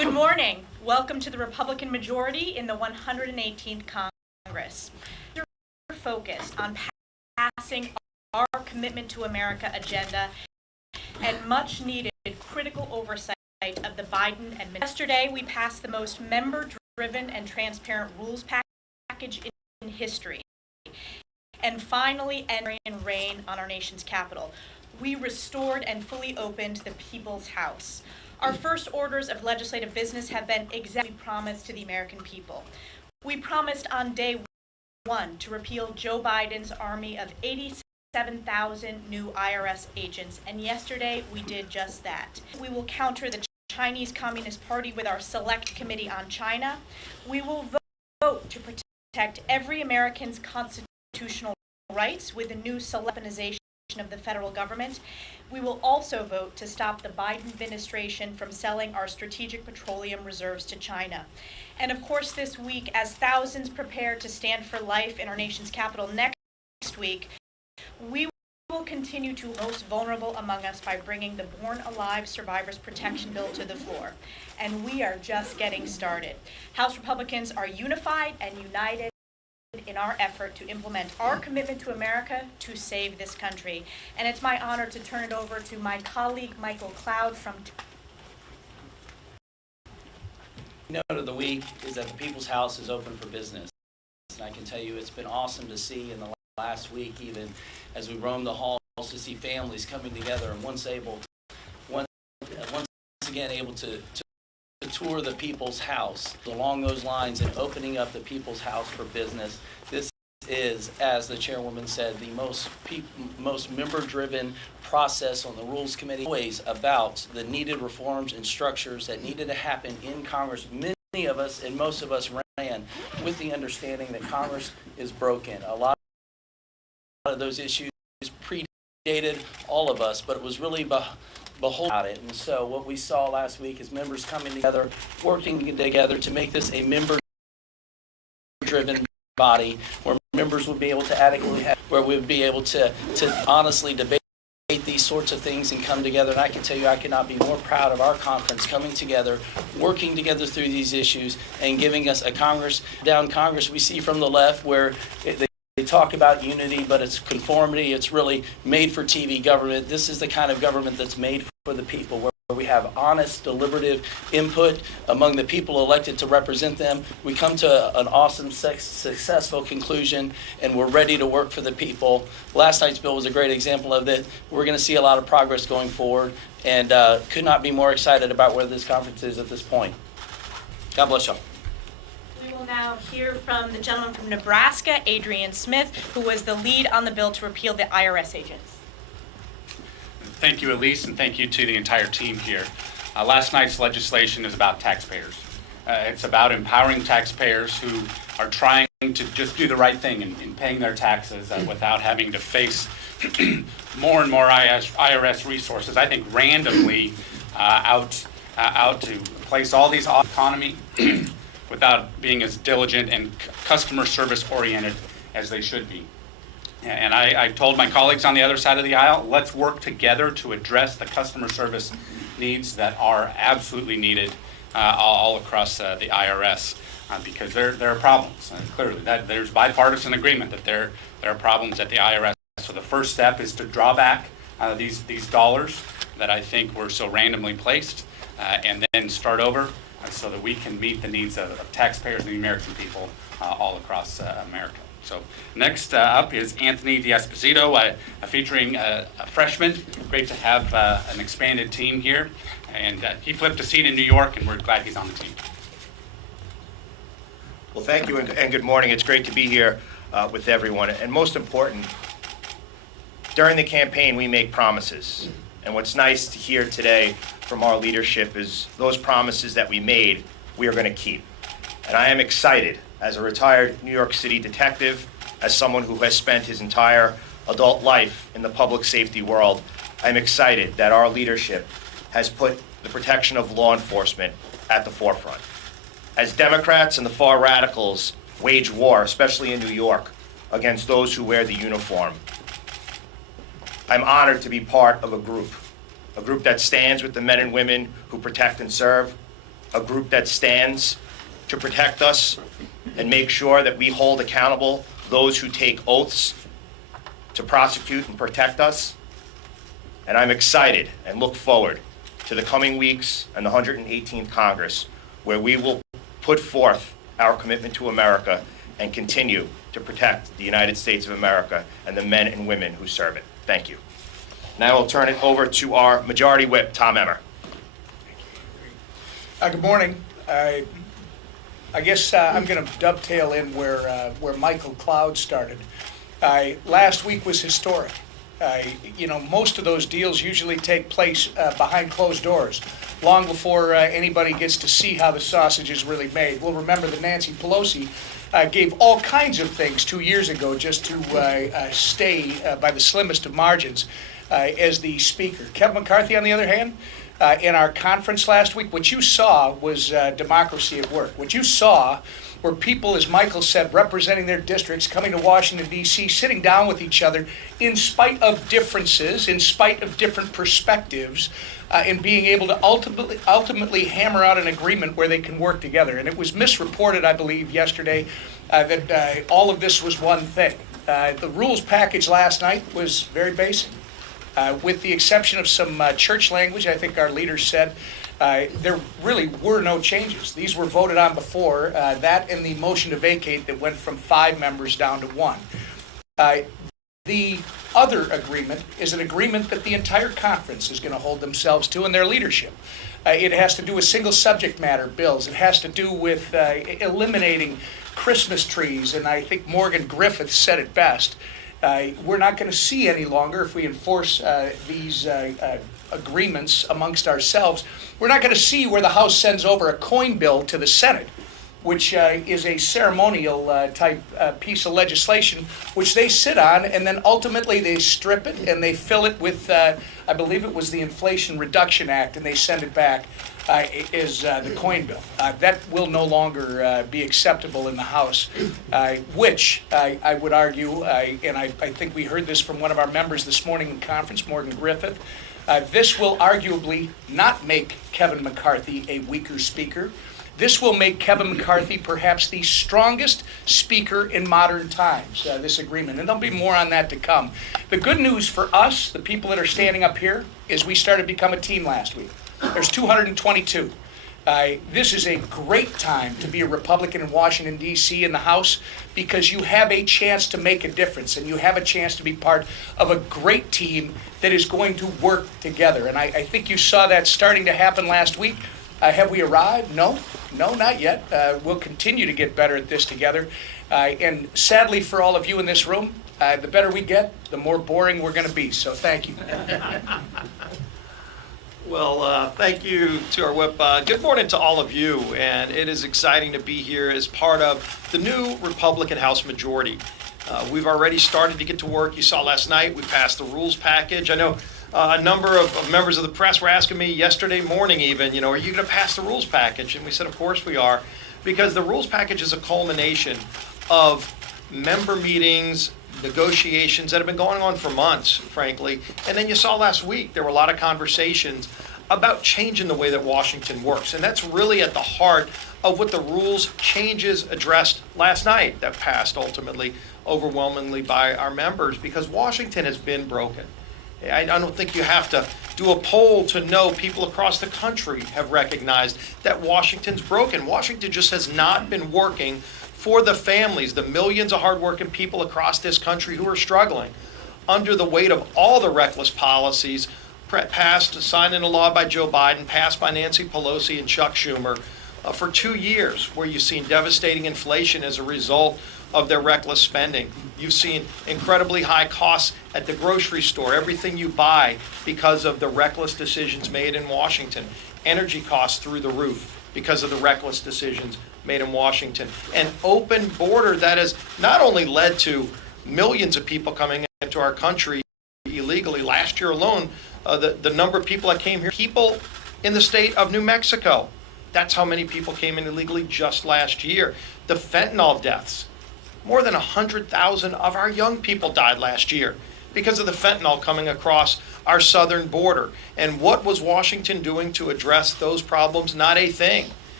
Good morning. Welcome to the Republican majority in the 118th Congress. We're focused on passing our Commitment to America agenda and much needed critical oversight of the Biden administration. Yesterday, we passed the most member-driven and transparent rules package in history, and finally ended rain on our nation's capital. We restored and fully opened the People's House. Our first orders of legislative business have been exactly promised to the American people. We promised on day one to repeal Joe Biden's army of 87,000 new IRS agents, and yesterday we did just that. We will counter the Chinese Communist Party with our Select Committee on China. We will vote to protect every American's constitutional rights with the new weaponization of the federal government. We will also vote to stop the Biden administration from selling our strategic petroleum reserves to China. And of course, this week, as thousands prepare to stand for life in our nation's capital next week, we will continue to most vulnerable among us by bringing the Born Alive Survivors Protection Bill to the floor. And we are just getting started. House Republicans are unified and united in our effort to implement our commitment to America to save this country. And it's my honor to turn it over to my colleague, Michael Cloud from... Note of the week is that the People's House is open for business. And I can tell you it's been awesome to see in the last week, even as we roam the halls, to see families coming together and once again able to tour the People's House. Along those lines and opening up the People's House for business, this is, as the chairwoman said, the most member-driven process on the Rules Committee. Always about the needed reforms and structures that needed to happen in Congress. Many of us and most of us ran with the understanding that Congress is broken. A lot of those issues predated all of us, but it was really about it. And so what we saw last week is members coming together, working together to make this a member-driven body where members would be able to adequately where we would be able to honestly debate these sorts of things and come together. And I can tell you I could not be more proud of our conference coming together, working together through these issues, and giving us a Congress we see from the left where they talk about unity, but it's conformity. It's really made for TV government. This is the kind of government that's made for the people, where we have honest, deliberative input among the people elected to represent them. We come to an awesome, successful conclusion, and we're ready to work for the people. Last night's bill was a great example of that. We're going to see a lot of progress going forward, and could not be more excited about where this conference is at this point. God bless y'all. We will now hear from the gentleman from Nebraska, Adrian Smith, who was the lead on the bill to repeal the IRS agents. Thank you, Elise, and thank you to the entire team here. Last night's legislation is about taxpayers. It's about empowering taxpayers who are trying to just do the right thing in paying their taxes without having to face more and more IRS resources, I think randomly out to place all these off economy without being as diligent and customer service oriented as they should be. And I told my colleagues on the other side of the aisle, let's work together to address the customer service needs that are absolutely needed all across the IRS, because there are problems. Clearly, there's bipartisan agreement that there are problems at the IRS. So the first step is to draw back these dollars that I think were so randomly placed, and then start over so that we can meet the needs of taxpayers and the American people all across America. So next up is Anthony D'Esposito, featuring a freshman. Great to have an expanded team here. And he flipped a seat in New York, and we're glad he's on the team. Well, thank you and good morning. It's great to be here with everyone. And most important, during the campaign, we make promises. And what's nice to hear today from our leadership is those promises that we made, we are going to keep. And I am excited, as a retired New York City detective, as someone who has spent his entire adult life in the public safety world, I'm excited that our leadership has put the protection of law enforcement at the forefront. As Democrats and the far radicals wage war, especially in New York, against those who wear the uniform, I'm honored to be part of a group that stands with the men and women who protect and serve, a group that stands to protect us and make sure that we hold accountable those who take oaths to prosecute and protect us. And I'm excited and look forward to the coming weeks and the 118th Congress, where we will put forth our commitment to America and continue to protect the United States of America and the men and women who serve it. Thank you. Now I'll turn it over to our Majority Whip, Tom Emmer. Good morning. I guess I'm going to dovetail in where Michael Cloud started. Last week was historic. Most of those deals usually take place behind closed doors, long before anybody gets to see how the sausage is really made. We'll remember that Nancy Pelosi gave all kinds of things 2 years ago just to stay by the slimmest of margins as the speaker. Kevin McCarthy, on the other hand, in our conference last week, what you saw was democracy at work. What you saw were people, as Michael said, representing their districts, coming to Washington, D.C., sitting down with each other in spite of differences, in spite of different perspectives, and being able to ultimately hammer out an agreement where they can work together. And it was misreported, I believe, yesterday that all of this was one thing. The rules package last night was very basic. With the exception of some church language, I think our leaders said, there really were no changes. These were voted on before, that and the motion to vacate that went from 5 members down to 1. The other agreement is an agreement that the entire conference is going to hold themselves to in their leadership. It has to do with single subject matter bills. It has to do with eliminating Christmas trees, and I think Morgan Griffith said it best. We're not going to see any longer, if we enforce these agreements amongst ourselves, we're not going to see where the House sends over a coin bill to the Senate, which is a ceremonial type piece of legislation, which they sit on, and then ultimately they strip it and they fill it with, I believe it was the Inflation Reduction Act, and they send it back as the coin bill. That will no longer be acceptable in the House, which I would argue, and I think we heard this from one of our members this morning in conference, Morgan Griffith, this will arguably not make Kevin McCarthy a weaker speaker. This will make Kevin McCarthy perhaps the strongest speaker in modern times, this agreement. And there'll be more on that to come. The good news for us, the people that are standing up here, is we started to become a team last week. There's 222. This is a great time to be a Republican in Washington, D.C. in the House, because you have a chance to make a difference, and you have a chance to be part of a great team that is going to work together. And I think you saw that starting to happen last week. Have we arrived? No, not yet. We'll continue to get better at this together. And sadly for all of you in this room, the better we get, the more boring we're going to be. So thank you. Well, thank you to our whip. Good morning to all of you, and it is exciting to be here as part of the new Republican House majority. We've already started to get to work. You saw last night we passed the rules package. I know a number of members of the press were asking me yesterday morning even, are you going to pass the rules package? And we said, of course we are, because the rules package is a culmination of member meetings, negotiations that have been going on for months, frankly. And then you saw last week, there were a lot of conversations about changing the way that Washington works. And that's really at the heart of what the rules changes addressed last night that passed ultimately overwhelmingly by our members, because Washington has been broken. I don't think you have to do a poll to know people across the country have recognized that Washington's broken. Washington just has not been working for the families, the millions of hardworking people across this country who are struggling under the weight of all the reckless policies passed, signed into law by Joe Biden, passed by Nancy Pelosi and Chuck Schumer for 2 years, where you've seen devastating inflation as a result of their reckless spending. You've seen incredibly high costs at the grocery store, everything you buy because of the reckless decisions made in Washington. Energy costs through the roof because of the reckless decisions made in Washington. An open border that has not only led to millions of people coming into our country illegally. Last year alone, the number of people that came here, people in the state of New Mexico, that's how many people came in illegally just last year. The fentanyl deaths. More than 100,000 of our young people died last year because of the fentanyl coming across our southern border. And what was Washington doing to address those problems? Not a thing.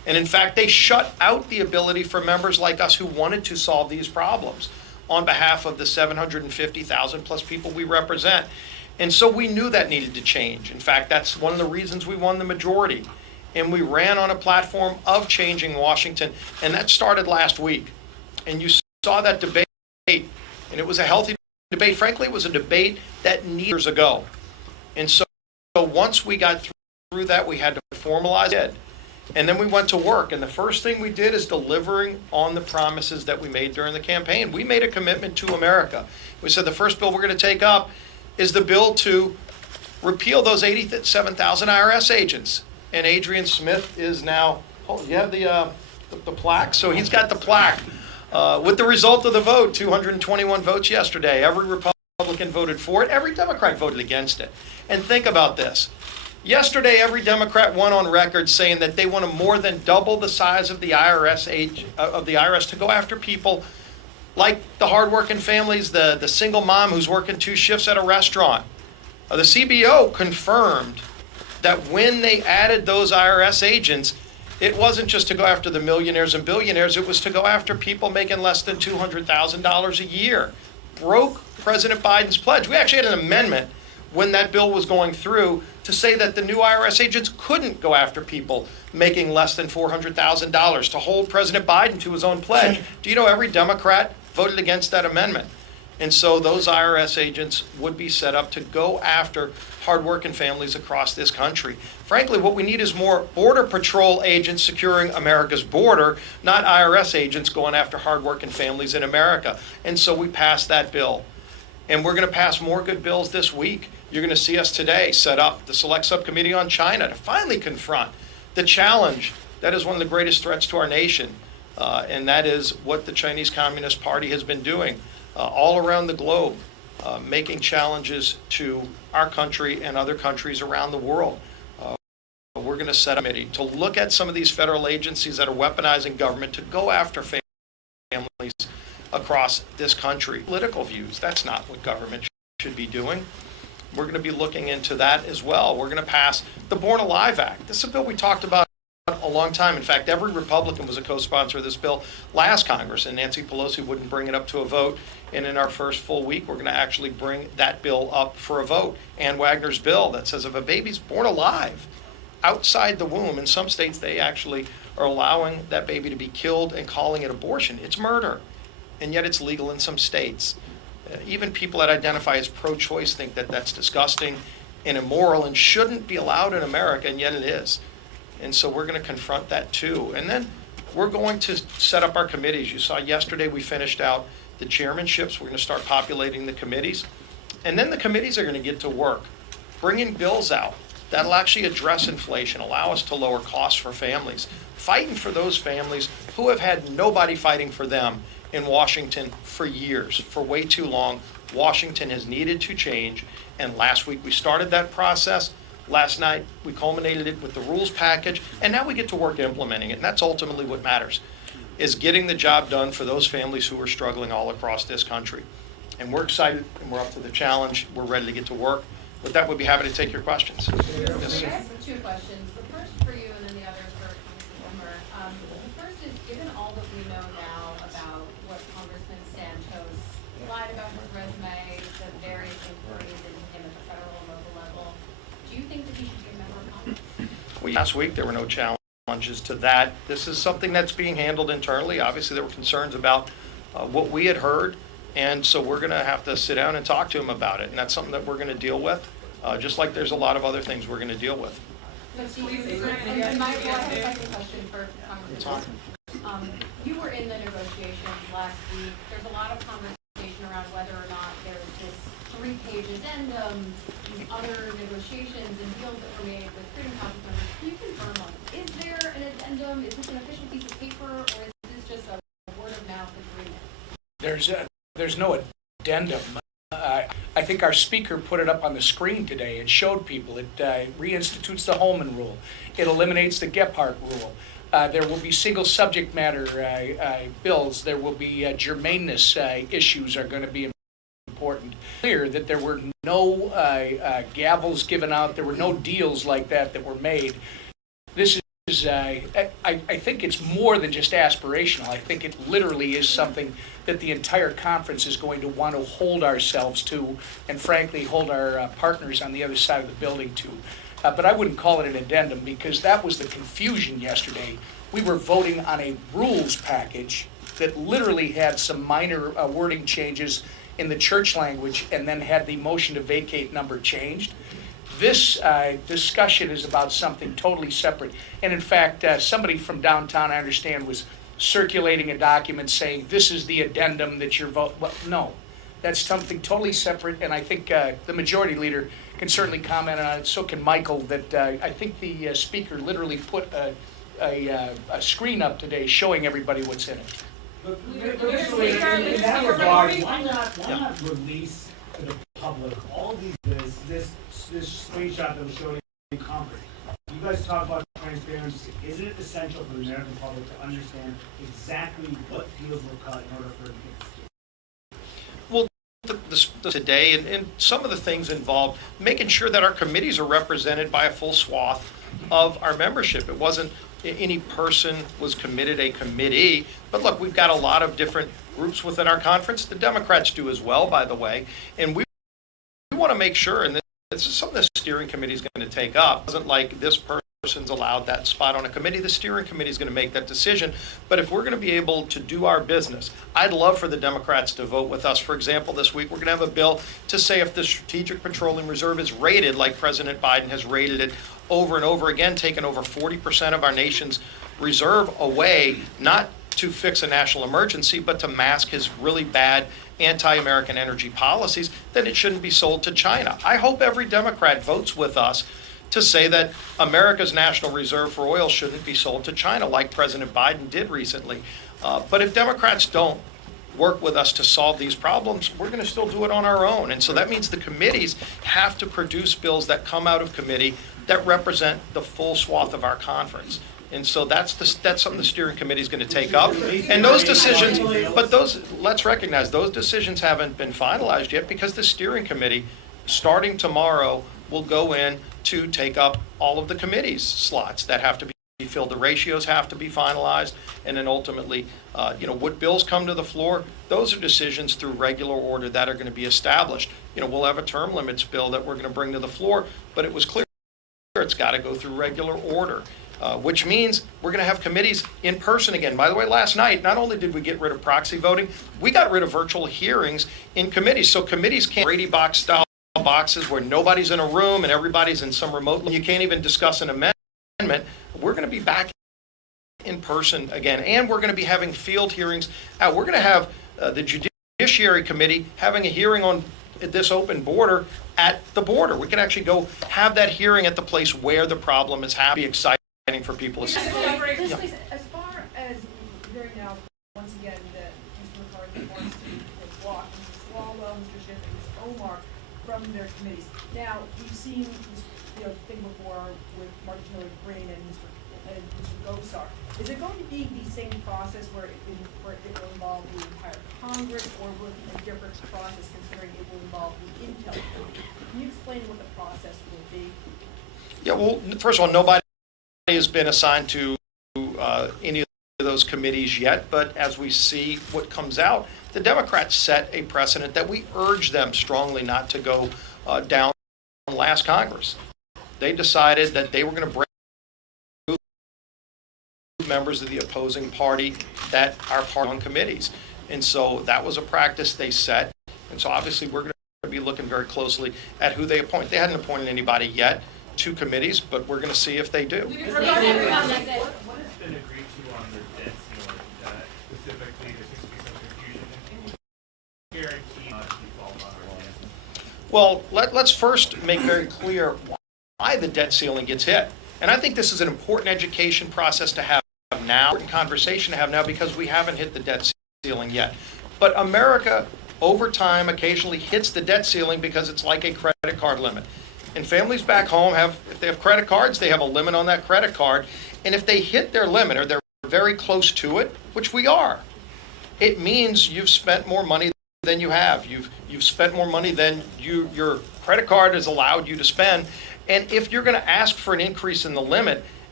And in fact, they shut out the ability for members like us who wanted to solve these problems on behalf of the 750,000 plus people we represent. And so we knew that needed to change. In fact, that's one of the reasons we won the majority. And we ran on a platform of changing Washington, and that started last week. And you saw that debate, and it was a healthy debate. Frankly, it was a debate that needed years ago. And so once we got through that, we had to formalize it. And then we went to work. And the first thing we did is delivering on the promises that we made during the campaign. We made a commitment to America. We said the first bill we're going to take up is the bill to repeal those 87,000 IRS agents. And Adrian Smith is now, oh, you have the plaque? So he's got the plaque. With the result of the vote, 221 votes yesterday. Every Republican voted for it. Every Democrat voted against it. And think about this. Yesterday, every Democrat went on record saying that they want to more than double the size of the IRS to go after people like the hardworking families, the single mom who's working 2 shifts at a restaurant. The CBO confirmed that when they added those IRS agents, it wasn't just to go after the millionaires and billionaires, it was to go after people making less than $200,000 a year. Broke President Biden's pledge. We actually had an amendment when that bill was going through to say that the new IRS agents couldn't go after people making less than $400,000, to hold President Biden to his own pledge. Do you know every Democrat voted against that amendment? And so those IRS agents would be set up to go after hardworking families across this country. Frankly, what we need is more Border Patrol agents securing America's border, not IRS agents going after hardworking families in America. And so we passed that bill. And we're going to pass more good bills this week. You're going to see us today set up the Select Subcommittee on China to finally confront the challenge that is one of the greatest threats to our nation. And that is what the Chinese Communist Party has been doing all around the globe, making challenges to our country and other countries around the world. We're going to set a committee to look at some of these federal agencies that are weaponizing government to go after families across this country. Political views, that's not what government should be doing. We're going to be looking into that as well. We're going to pass the Born Alive Act. This is a bill we talked about a long time. In fact, every Republican was a co-sponsor of this bill last Congress, and Nancy Pelosi wouldn't bring it up to a vote. And in our first full week, we're going to actually bring that bill up for a vote. Ann Wagner's bill that says if a baby's born alive outside the womb, in some states they actually are allowing that baby to be killed and calling it abortion. It's murder, and yet it's legal in some states. Even people that identify as pro-choice think that that's disgusting and immoral and shouldn't be allowed in America, and yet it is. And so we're going to confront that too. And then we're going to set up our committees. You saw yesterday we finished out the chairmanships. We're going to start populating the committees. And then the committees are going to get to work, bringing bills out that'll actually address inflation, allow us to lower costs for families, fighting for those families who have had nobody fighting for them in Washington for years, for way too long. Washington has needed to change, and last week we started that process. Last night we culminated it with the rules package, and now we get to work implementing it, and that's ultimately what matters, is getting the job done for those families who are struggling all across this country. And we're excited, and we're up to the challenge. We're ready to get to work. With that, we'd be happy to take your questions. Yes. I have 2 questions. The first for you and then the other for Congressman Whitmer. The first is, given all that we know now about what Congressman Santos lied about his resume, the various inquiries into him at the federal and local level, do you think that he should be a member of Congress? Well, last week there were no challenges to that. This is something that's being handled internally. Obviously, there were concerns about what we had heard. And so we're going to have to sit down and talk to him about it. And that's something that we're going to deal with, just like there's a lot of other things we're going to deal with. And Michael, I have a second question for Congressman. You were in the negotiations last week. There's a lot of conversation around whether or not there's this 3-page addendum, these other negotiations and deals that were made with Freedom Caucus members. Can you confirm on, is there an addendum? Is this an official piece of paper, or is this just a word-of-mouth agreement? There's no addendum. I think our speaker put it up on the screen today. It showed people. It reinstitutes the Holman Rule. It eliminates the Gephardt Rule. There will be single subject matter bills. There will be germaneness issues are going to be important. Clear that there were no gavels given out. There were no deals like that were made. This I think it's more than just aspirational. I think it literally is something that the entire conference is going to want to hold ourselves to, and frankly, hold our partners on the other side of the building to. But I wouldn't call it an addendum, because that was the confusion yesterday. We were voting on a rules package that literally had some minor wording changes in the church language, and then had the motion to vacate number changed. This discussion is about something totally separate. And in fact, somebody from downtown, I understand, was circulating a document saying this is the addendum that you're voting. Well, no, that's something totally separate. And I think the majority leader can certainly comment on it. So can Michael. That I think the speaker literally put a screen up today showing everybody what's in it. Mr. Leader, in that regard, why not release to the public all this screenshot that was showing in Congress? You guys talk about transparency. Isn't it essential for the American public to understand exactly what deals were cut in order for it to Well, today, and some of the things involved making sure that our committees are represented by a full swath of our membership. It wasn't any person was committed a committee, but look, we've got a lot of different groups within our conference. The Democrats do as well, by the way, and we want to make sure, and this is something the steering committee is going to take up. It wasn't like this person's allowed that spot on a committee. The steering committee is going to make that decision. But if we're going to be able to do our business, I'd love for the Democrats to vote with us. For example, this week we're going to have a bill to say if the Strategic Petroleum Reserve is raided like President Biden has raided it over and over again, taken over 40% of our nation's reserve away, not to fix a national emergency, but to mask his really bad anti-American energy policies, then it shouldn't be sold to China. I hope every Democrat votes with us to say that America's national reserve for oil shouldn't be sold to China like President Biden did recently. But if Democrats don't work with us to solve these problems, we're going to still do it on our own. And so that means the committees have to produce bills that come out of committee that represent the full swath of our conference. And so that's something the steering committee is going to take up. And those decisions, but let's recognize those decisions haven't been finalized yet, because the steering committee, starting tomorrow, will go in to take up all of the committee's slots that have to be filled. The ratios have to be finalized, and then ultimately, what bills come to the floor, those are decisions through regular order that are going to be established. We'll have a term limits bill that we're going to bring to the floor, but it was clear it's got to go through regular order. Which means we're going to have committees in person again. By the way, last night, not only did we get rid of proxy voting, we got rid of virtual hearings in committees. So committees can't Brady box style boxes where nobody's in a room and everybody's in some remote. You can't even discuss an amendment. We're going to be back in person again, and we're going to be having field hearings. We're going to have the Judiciary Committee having a hearing on this open border at the border. We can actually go have that hearing at the place where the problem is happening. Exciting for people to see. As far as hearing now, once again, that Mr. McCarthy wants to block Mr. Swalwell, Mr. Schiff, and Ms. Omar from their committees. Now, we've seen this thing before with Marjorie Green and Mr. Gosar. Is it going to be the same process where it will involve the entire Congress, or will it be a different process considering it will involve the Intel Committee? Can you explain what the process will be? Yeah, well, first of all, nobody has been assigned to any of those committees yet, but as we see what comes out, the Democrats set a precedent that we urge them strongly not to go down last Congress. They decided that they were going to break members of the opposing party that are part on committees. And so that was a practice they set. And so obviously we're going to be looking very closely at who they appoint. They hadn't appointed anybody yet to committees, but we're going to see if they do. What has been agreed to on the debt ceiling, specifically there seems to be some confusion, and can you guarantee not to default on our debt? Well, let's first make very clear why the debt ceiling gets hit. And I think this is an important education process to have now, important conversation to have now, because we haven't hit the debt ceiling yet. But America, over time, occasionally hits the debt ceiling because it's like a credit card limit. And families back home if they have credit cards, they have a limit on that credit card. And if they hit their limit, or they're very close to it, which we are, it means you've spent more money than you have. You've spent more money than your credit card has allowed you to spend. And if you're going to ask for an increase in the limit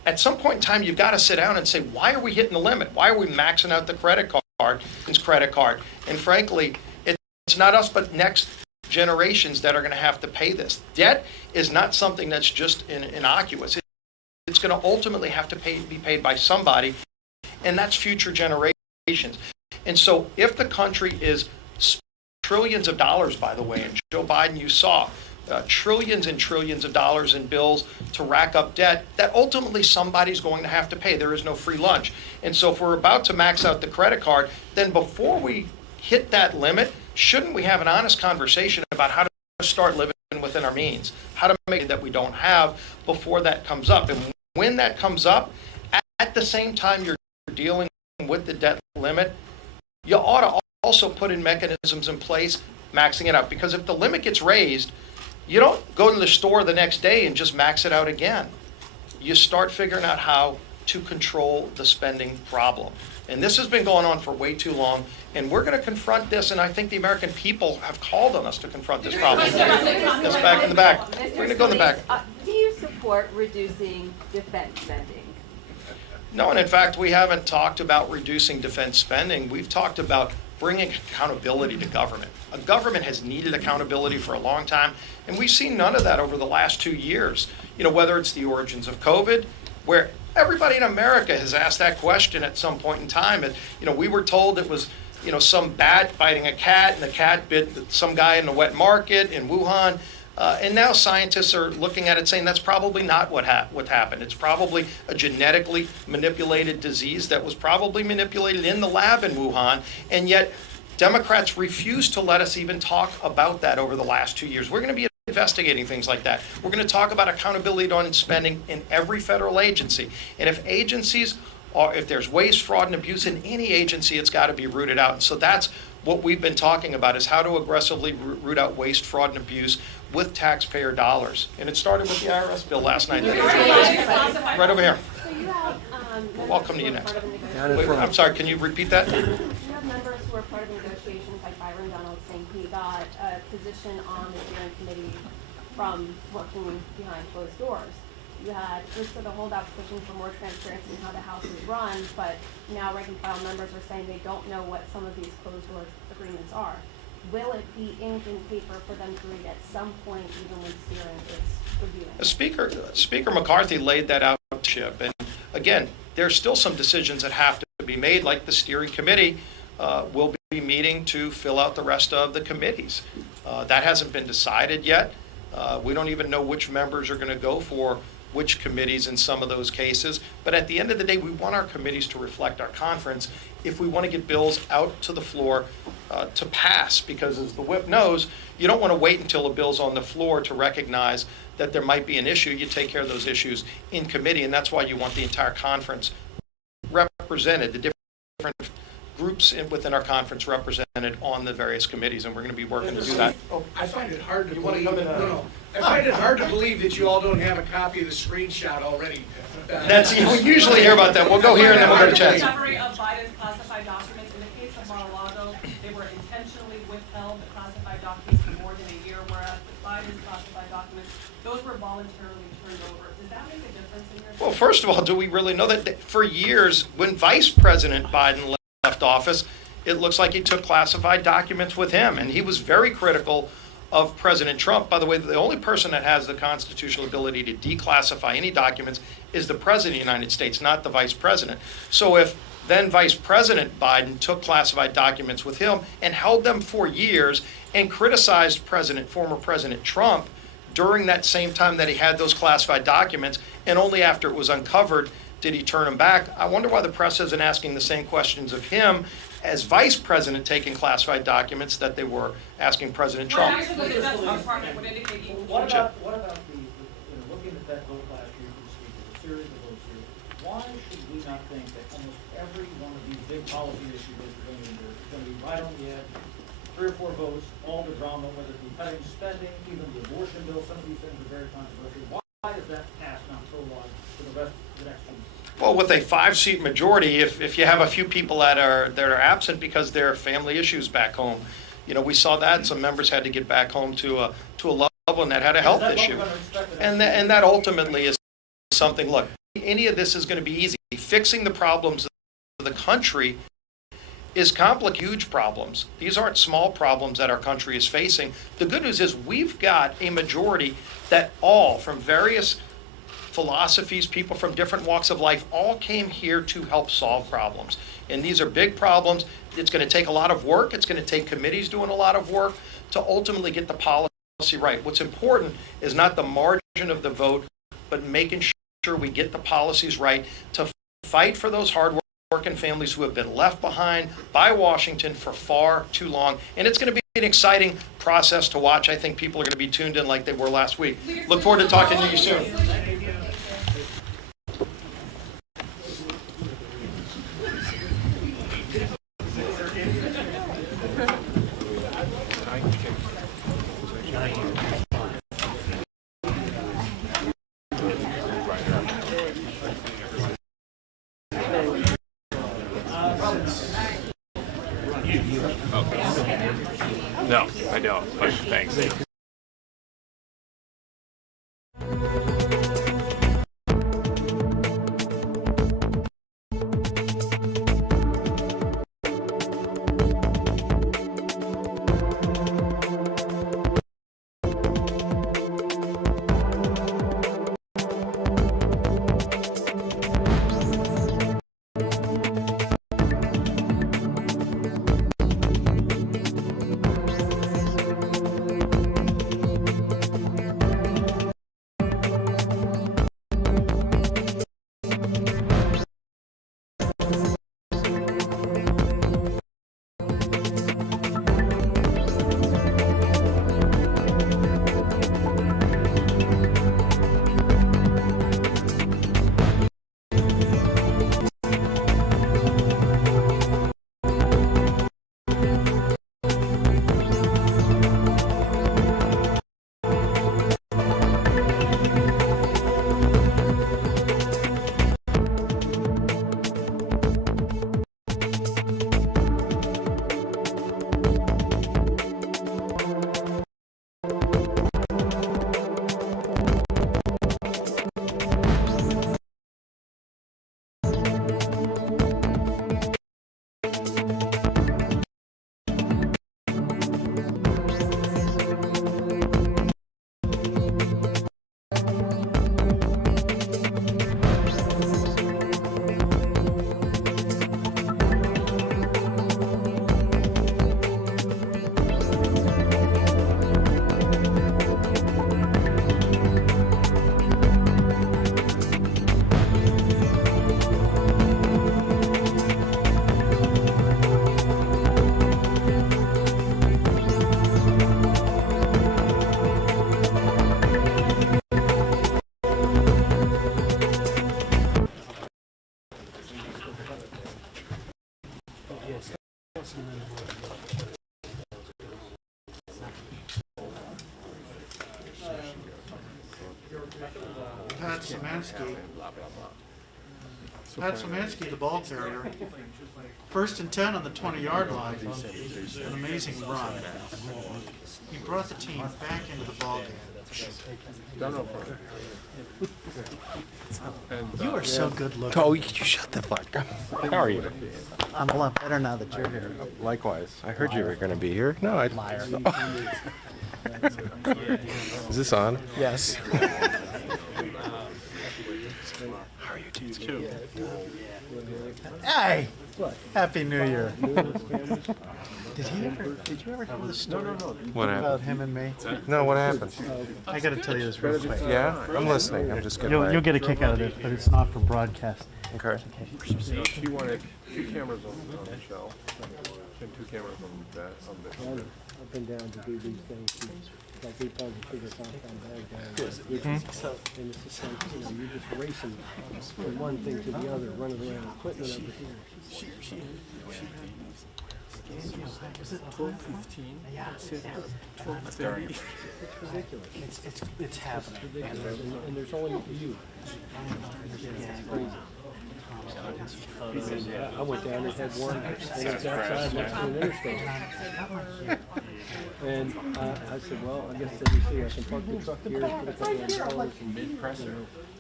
at some point in time, you've got to sit down and say, why are we hitting the limit? Why are we maxing out the credit card? And frankly, it's not us, but next generations that are going to have to pay this. Debt is not something that's just innocuous. It's going to ultimately have to be paid by somebody, and that's future generations. And so if the country is trillions of dollars, by the way, and Joe Biden, you saw, trillions and trillions of dollars in bills to rack up debt that ultimately somebody's going to have to pay. There is no free lunch. And so if we're about to max out the credit card, then before we hit that limit, shouldn't we have an honest conversation about how to start living within our means, how to make it that we don't have before that comes up? And when that comes up, at the same time you're dealing with the debt limit, you ought to also put in mechanisms in place maxing it out. Because if the limit gets raised, you don't go to the store the next day and just max it out again. You start figuring out how to control the spending problem. And this has been going on for way too long, and we're going to confront this, and I think the American people have called on us to confront this problem. That's back in the back. We're going to go in the back. Do you support reducing defense spending? No, and in fact, we haven't talked about reducing defense spending. We've talked about bringing accountability to government. A government has needed accountability for a long time, and we've seen none of that over the last 2 years. You know, whether it's the origins of COVID, where everybody in America has asked that question at some point in time. And, you know, we were told it was, you know, some bat biting a cat, and the cat bit some guy in the wet market in Wuhan. And now scientists are looking at it saying that's probably not what happened. It's probably a genetically manipulated disease that was probably manipulated in the lab in Wuhan. And yet Democrats refuse to let us even talk about that over the last 2 years. We're going to be investigating things like that. We're going to talk about accountability on spending in every federal agency. And if agencies are, if there's waste, fraud, and abuse in any agency, it's got to be rooted out. And so that's what we've been talking about, is how to aggressively root out waste, fraud, and abuse with taxpayer dollars. And it started with the IRS bill last night. Right over here. So you have, Welcome to you next. Down in Wait, front. I'm sorry, can you repeat that? You have members who are part of negotiations, like Byron Donald saying he got a position on the steering committee from working behind closed doors. You had groups of the holdouts pushing for more transparency in how the House is run, but now rank and file members are saying they don't know what some of these closed door agreements are. Will it be ink and paper for them to read at some point, even when steering is reviewing? Speaker McCarthy laid that out, Chip. And again, there's still some decisions that have to be made, like the steering committee will be meeting to fill out the rest of the committees. That hasn't been decided yet. We don't even know which members are going to go for which committees in some of those cases. But at the end of the day, we want our committees to reflect our conference if we want to get bills out to the floor to pass. Because as the whip knows, you don't want to wait until a bill's on the floor to recognize that there might be an issue. You take care of those issues in committee, and that's why you want the entire conference represented, the different groups within our conference represented on the various committees, and we're going to be working to do that. I find it hard to believe. I find it hard to believe that you all don't have a copy of the screenshot already. That's, we usually hear about that. We'll go here and then we'll go to Chad. Discovery of Biden's classified documents. In the case of Mar-a-Lago, they were intentionally withheld, the classified documents, for more than a year, whereas with Biden's classified documents, those were voluntarily turned over. Does that make a difference in your? Well, first of all, do we really know that for years, when Vice President Biden left office, it looks like he took classified documents with him, and he was very critical of President Trump. By the way, the only person that has the constitutional ability to declassify any documents is the President of the United States, not the Vice President. So if then Vice President Biden took classified documents with him and held them for years and criticized former President Trump during that same time that he had those classified documents, and only after it was uncovered did he turn them back, I wonder why the press isn't asking the same questions of him as Vice President taking classified documents that they were asking President Trump. What about the, looking at that vote last year for the speaker, the series of votes here, why should we not think that almost every one of these big policy issues that we're going to be right on the edge, 3 or 4 votes, all the drama, whether it be cutting spending, even the abortion bill, some of these things are very controversial. Why does that pass not so wide for the rest of the next 2 years? Well, with a 5-seat majority, if you have a few people that are absent because there are family issues back home, you know, we saw that some members had to get back home to a loved one that had a health issue, and that ultimately is something, look, any of this is going to be easy. Fixing the problems of the country is complicated, huge problems. These aren't small problems that our country is facing. The good news is we've got a majority that all from various philosophies, people from different walks of life, all came here to help solve problems. And these are big problems. It's going to take a lot of work. It's going to take committees doing a lot of work to ultimately get the policy right. What's important is not the margin of the vote, but making sure we get the policies right to fight for those hard-working families who have been left behind by Washington for far too long. And it's going to be an exciting process to watch. I think people are going to be tuned in like they were last week. Look forward to talking to you soon. No, I don't, but thanks. Pat Szymanski. Pat Szymanski, the ball carrier. 1st and 10 on the 20-yard line. An amazing run. He brought the team back into the ball game. You are so good looking. Oh, you shut the fuck up. How are you? I'm a lot better now that you're here. Likewise. I heard you were going to be here. No, I... Liar. Is this on? Yes. How are you too? Hey! Happy New Year. Did you ever hear the story What happened? about him and me? No, what happened? I got to tell you this real quick. Yeah? I'm listening. I'm just getting You'll get a kick out of this, but it's not for broadcast. Okay. She wanted 2 cameras on Michelle and 2 cameras on that. I've been down to do these things. Like we probably figure out how bad and it's just like, you're just racing from one thing to the other, running around, equipment over here. Was it 12:15? Yeah. 12:30? It's ridiculous. It's happening. And there's only you. It's crazy. I went down and had one, and it's outside next to an interstate. And I said, well, I guess let me see, I can park the truck here, put a couple of dollars and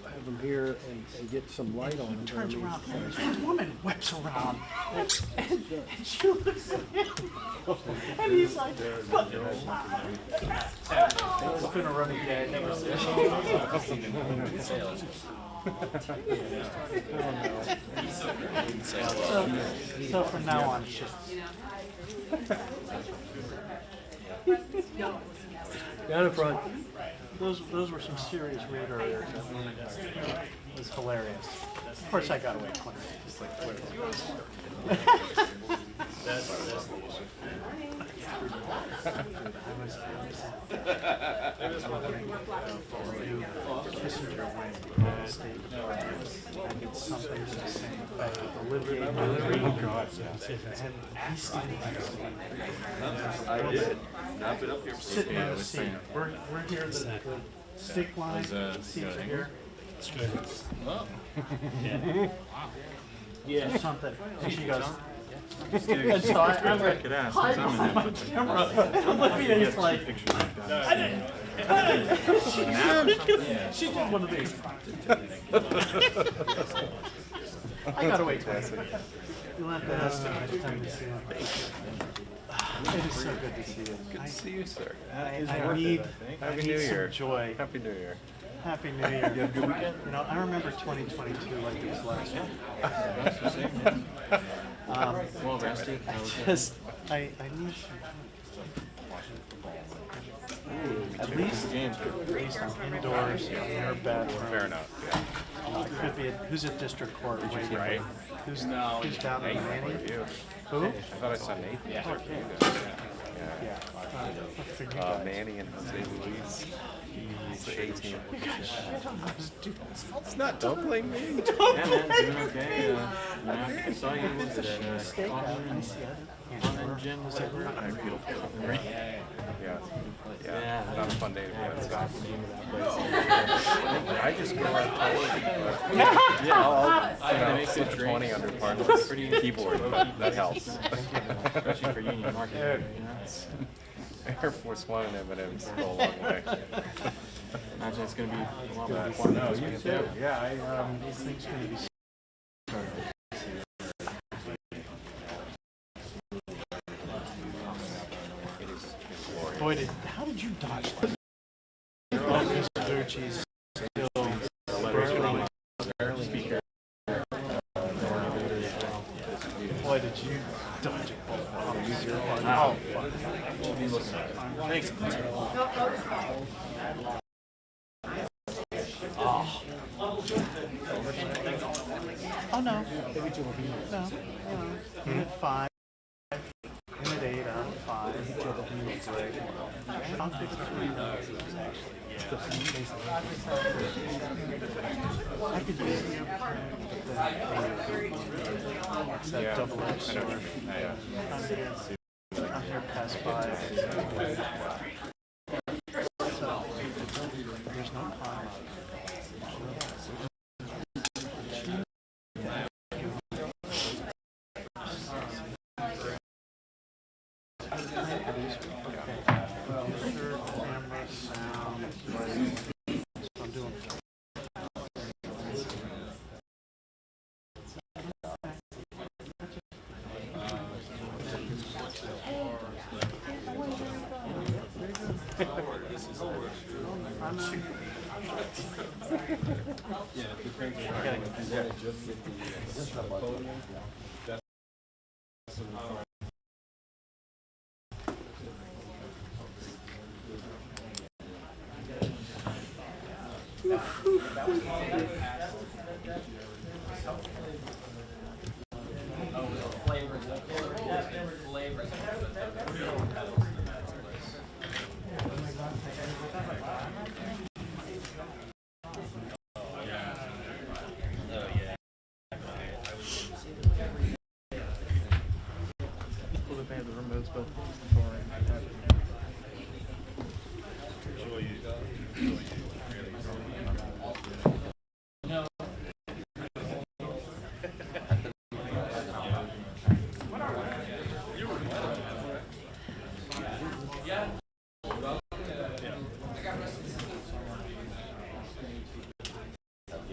have them here and get some light on them. Turns around, this woman whips around, and she looks at him, and he's like, it's been a running gag ever since. So from now on, it's just. Down in front. Those were some serious radar errors. It was hilarious. Of course, I got away quicker. Just like something to the same effect. Delivery. Oh God! I did. I've been up here for Sitting in the seat. We're here. The stick line. Seats are here. It's good. Oh. Yeah. Something. And she goes. And so I'm like, I'm on camera. I'm looking at it like, she did one of these. I got away quick. Fantastic. Time to see you. It is so good to see you. Good to see you, sir. I need some joy. Happy New Year. Happy New Year. You have a good weekend? You know, I remember 2022 like it was last year. Well rested. I need some. At least I'm indoors, in your bedroom. Fair enough. Yeah. Could be who's at district court? Right. Who's down in Manning? Who? I thought I saw Nathan. Yeah. Manny and Jose Luis. He's the 18. You guys shit on those dudes. It's not. Don't blame me. Yeah, man, doing okay. I saw you with the gym. Was it Beautiful. Yeah. Not a fun day to be at. I just go out I'll sit 20 under partners. Keyboard, that helps. Especially for union market. Air Force One and M&M's go a long way. Imagine it's going to be a lot more fun. No, you too. Yeah, these things are going to be. Boy, how did you dodge that? Mr. Ducci's still barely speaker. Boy, did you dodge it. Oh, fuck. Thanks. Oh, no. No. Unit 5. Unit 8 out of 5. Unit 3. I'll fix it. I could use the it's that double-edged sword. I'm here past 5. So, there's no harm.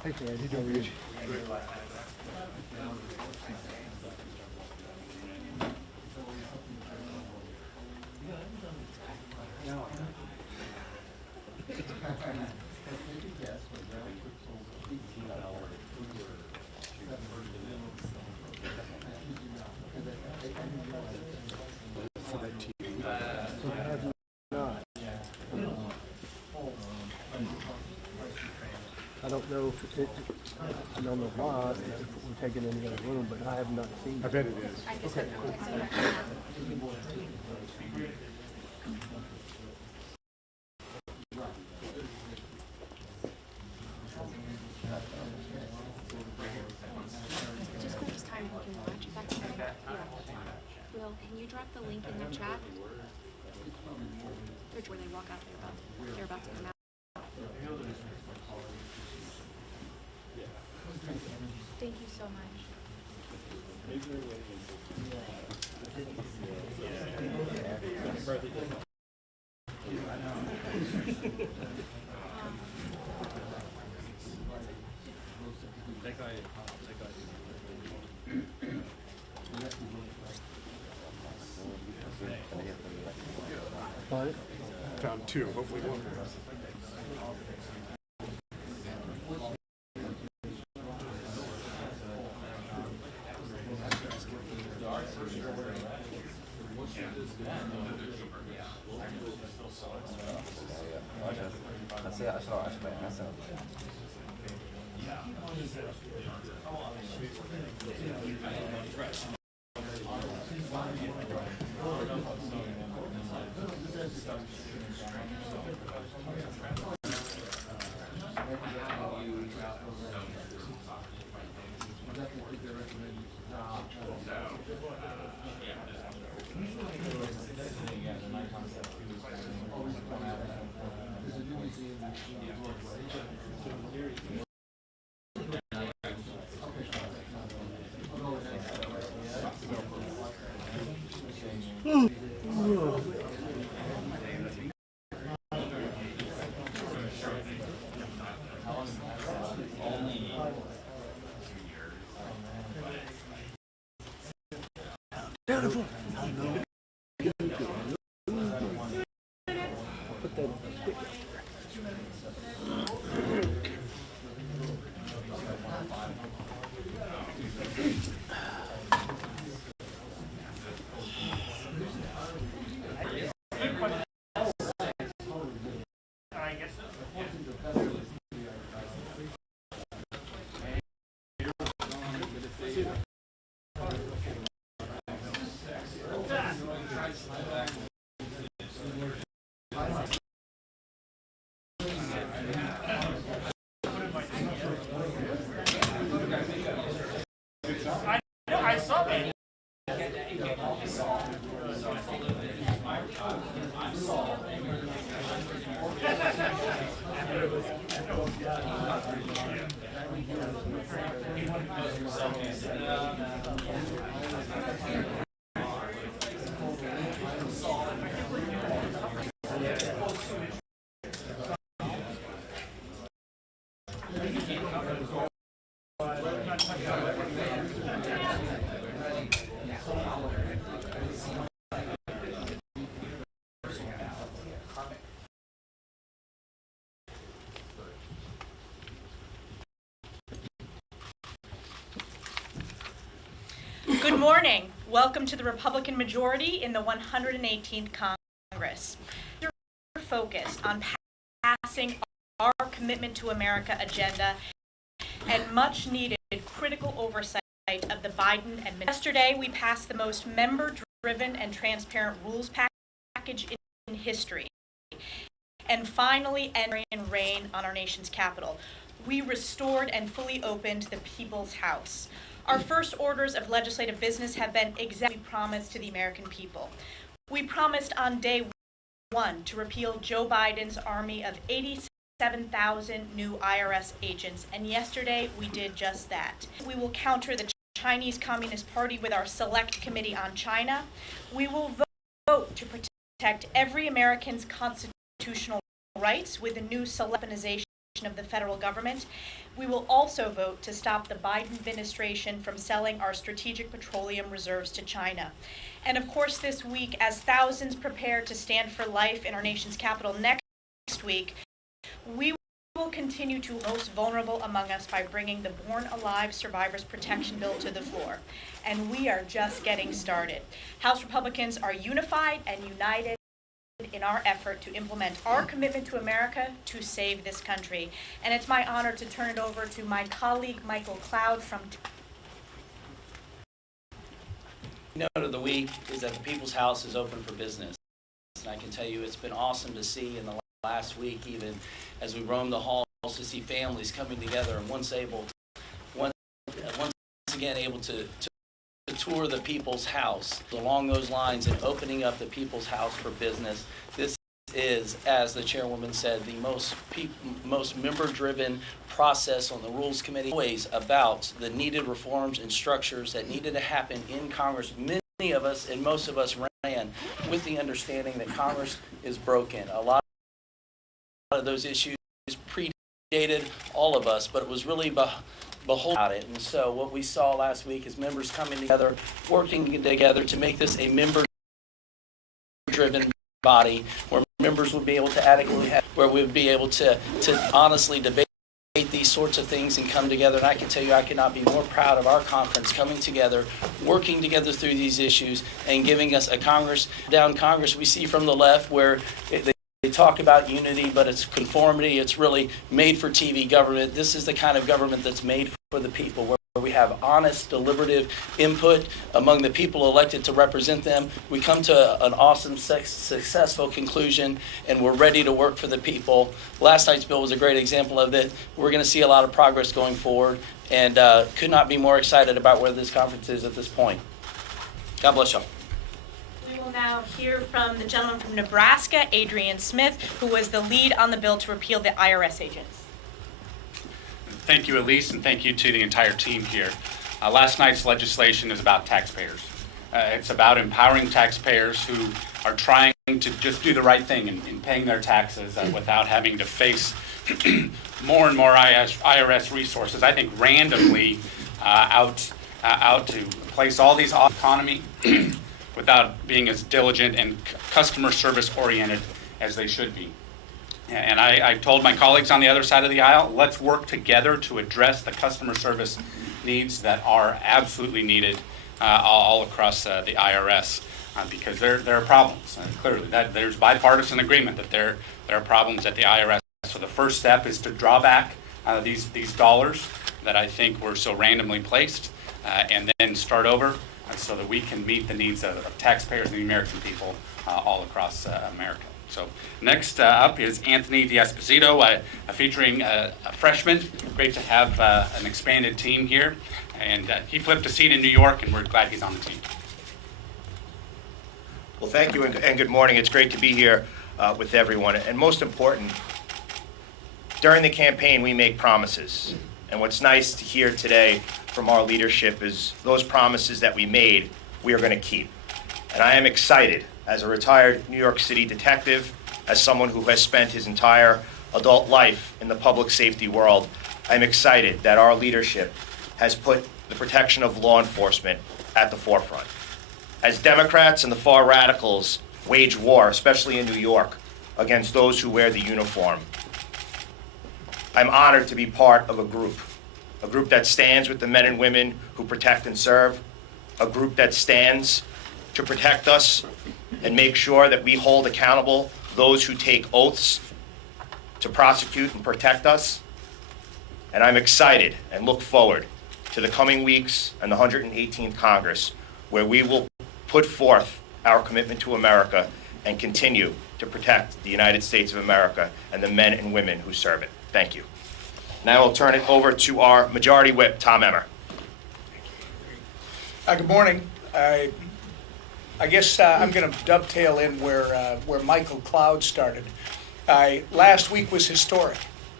Hey, Fred, how are you? I don't know if it, I don't know why, if we're taking any other room, but I have not seen it. I bet it is. I just have texted right now. Just when it's time, we can watch. That's Will, can you drop the link in the chat? Where they walk out, they're about to come out. Thank you so much. Found two, hopefully one. I saw that. Good morning. Welcome to the Republican majority in the 118th Congress. You're focused on passing our Commitment to America agenda and much needed critical oversight of the Biden administration. Yesterday, we passed the most member-driven and transparent rules package in history, and finally entering reign on our nation's capital. We restored and fully opened the People's House. Our first orders of legislative business have been exactly promised to the American people. We promised on day one to repeal Joe Biden's army of 87,000 new IRS agents, and yesterday we did just that. We will counter the Chinese Communist Party with our Select Committee on China. We will vote to protect every American's constitutional rights with the new weaponization of the federal government. We will also vote to stop the Biden administration from selling our strategic petroleum reserves to China. And of course, this week, as thousands prepare to stand for life in our nation's capital next week, we will continue to most vulnerable among us by bringing the Born Alive Survivors Protection Bill to the floor. And we are just getting started. House Republicans are unified and united in our effort to implement our commitment to America to save this country. And it's my honor to turn it over to my colleague, Michael Cloud from... Note of the week is that the People's House is open for business. And I can tell you it's been awesome to see in the last week, even as we roam the halls, to see families coming together and once again able to tour the People's House. Along those lines and opening up the People's House for business, this is, as the chairwoman said, the most member-driven process on the Rules Committee, always about the needed reforms and structures that needed to happen in Congress. Many of us and most of us ran with the understanding that Congress is broken. A lot of those issues predated all of us, but it was really behold about it. And so what we saw last week is members coming together, working together to make this a member-driven body where members would be able to adequately have, where we would be able to honestly debate these sorts of things and come together. And I can tell you I could not be more proud of our conference coming together, working together through these issues and giving us a Congress we see from the left where they talk about unity, but it's conformity. It's really made for TV government. This is the kind of government that's made for the people, where we have honest, deliberative input among the people elected to represent them. We come to an awesome, successful conclusion, and we're ready to work for the people. Last night's bill was a great example of it. We're going to see a lot of progress going forward, and could not be more excited about where this conference is at this point. God bless y'all. We will now hear from the gentleman from Nebraska, Adrian Smith, who was the lead on the bill to repeal the IRS agents. Thank you, Elise, and thank you to the entire team here. Last night's legislation is about taxpayers. It's about empowering taxpayers who are trying to just do the right thing in paying their taxes without having to face more and more IRS resources, I think randomly out to place all these off economy without being as diligent and customer service oriented as they should be. And I told my colleagues on the other side of the aisle, let's work together to address the customer service needs that are absolutely needed all across the IRS, because there are problems. Clearly, there's bipartisan agreement that there are problems at the IRS. So the first step is to draw back these dollars that I think were so randomly placed, and then start over so that we can meet the needs of taxpayers and the American people all across America. So next up is Anthony D'Esposito, featuring a freshman. Great to have an expanded team here. And he flipped a seat in New York, and we're glad he's on the team. Well, thank you and good morning. It's great to be here with everyone. And most important, during the campaign, we make promises. And what's nice to hear today from our leadership is those promises that we made, we are going to keep. And I am excited, as a retired New York City detective, as someone who has spent his entire adult life in the public safety world, I'm excited that our leadership has put the protection of law enforcement at the forefront. As Democrats and the far radicals wage war, especially in New York, against those who wear the uniform, I'm honored to be part of a group that stands with the men and women who protect and serve, a group that stands to protect us and make sure that we hold accountable those who take oaths to prosecute and protect us. And I'm excited and look forward to the coming weeks and the 118th Congress, where we will put forth our commitment to America and continue to protect the United States of America and the men and women who serve it. Thank you. Now I'll turn it over to our Majority Whip, Tom Emmer. Good morning. I guess I'm going to dovetail in where Michael Cloud started. Last week was historic.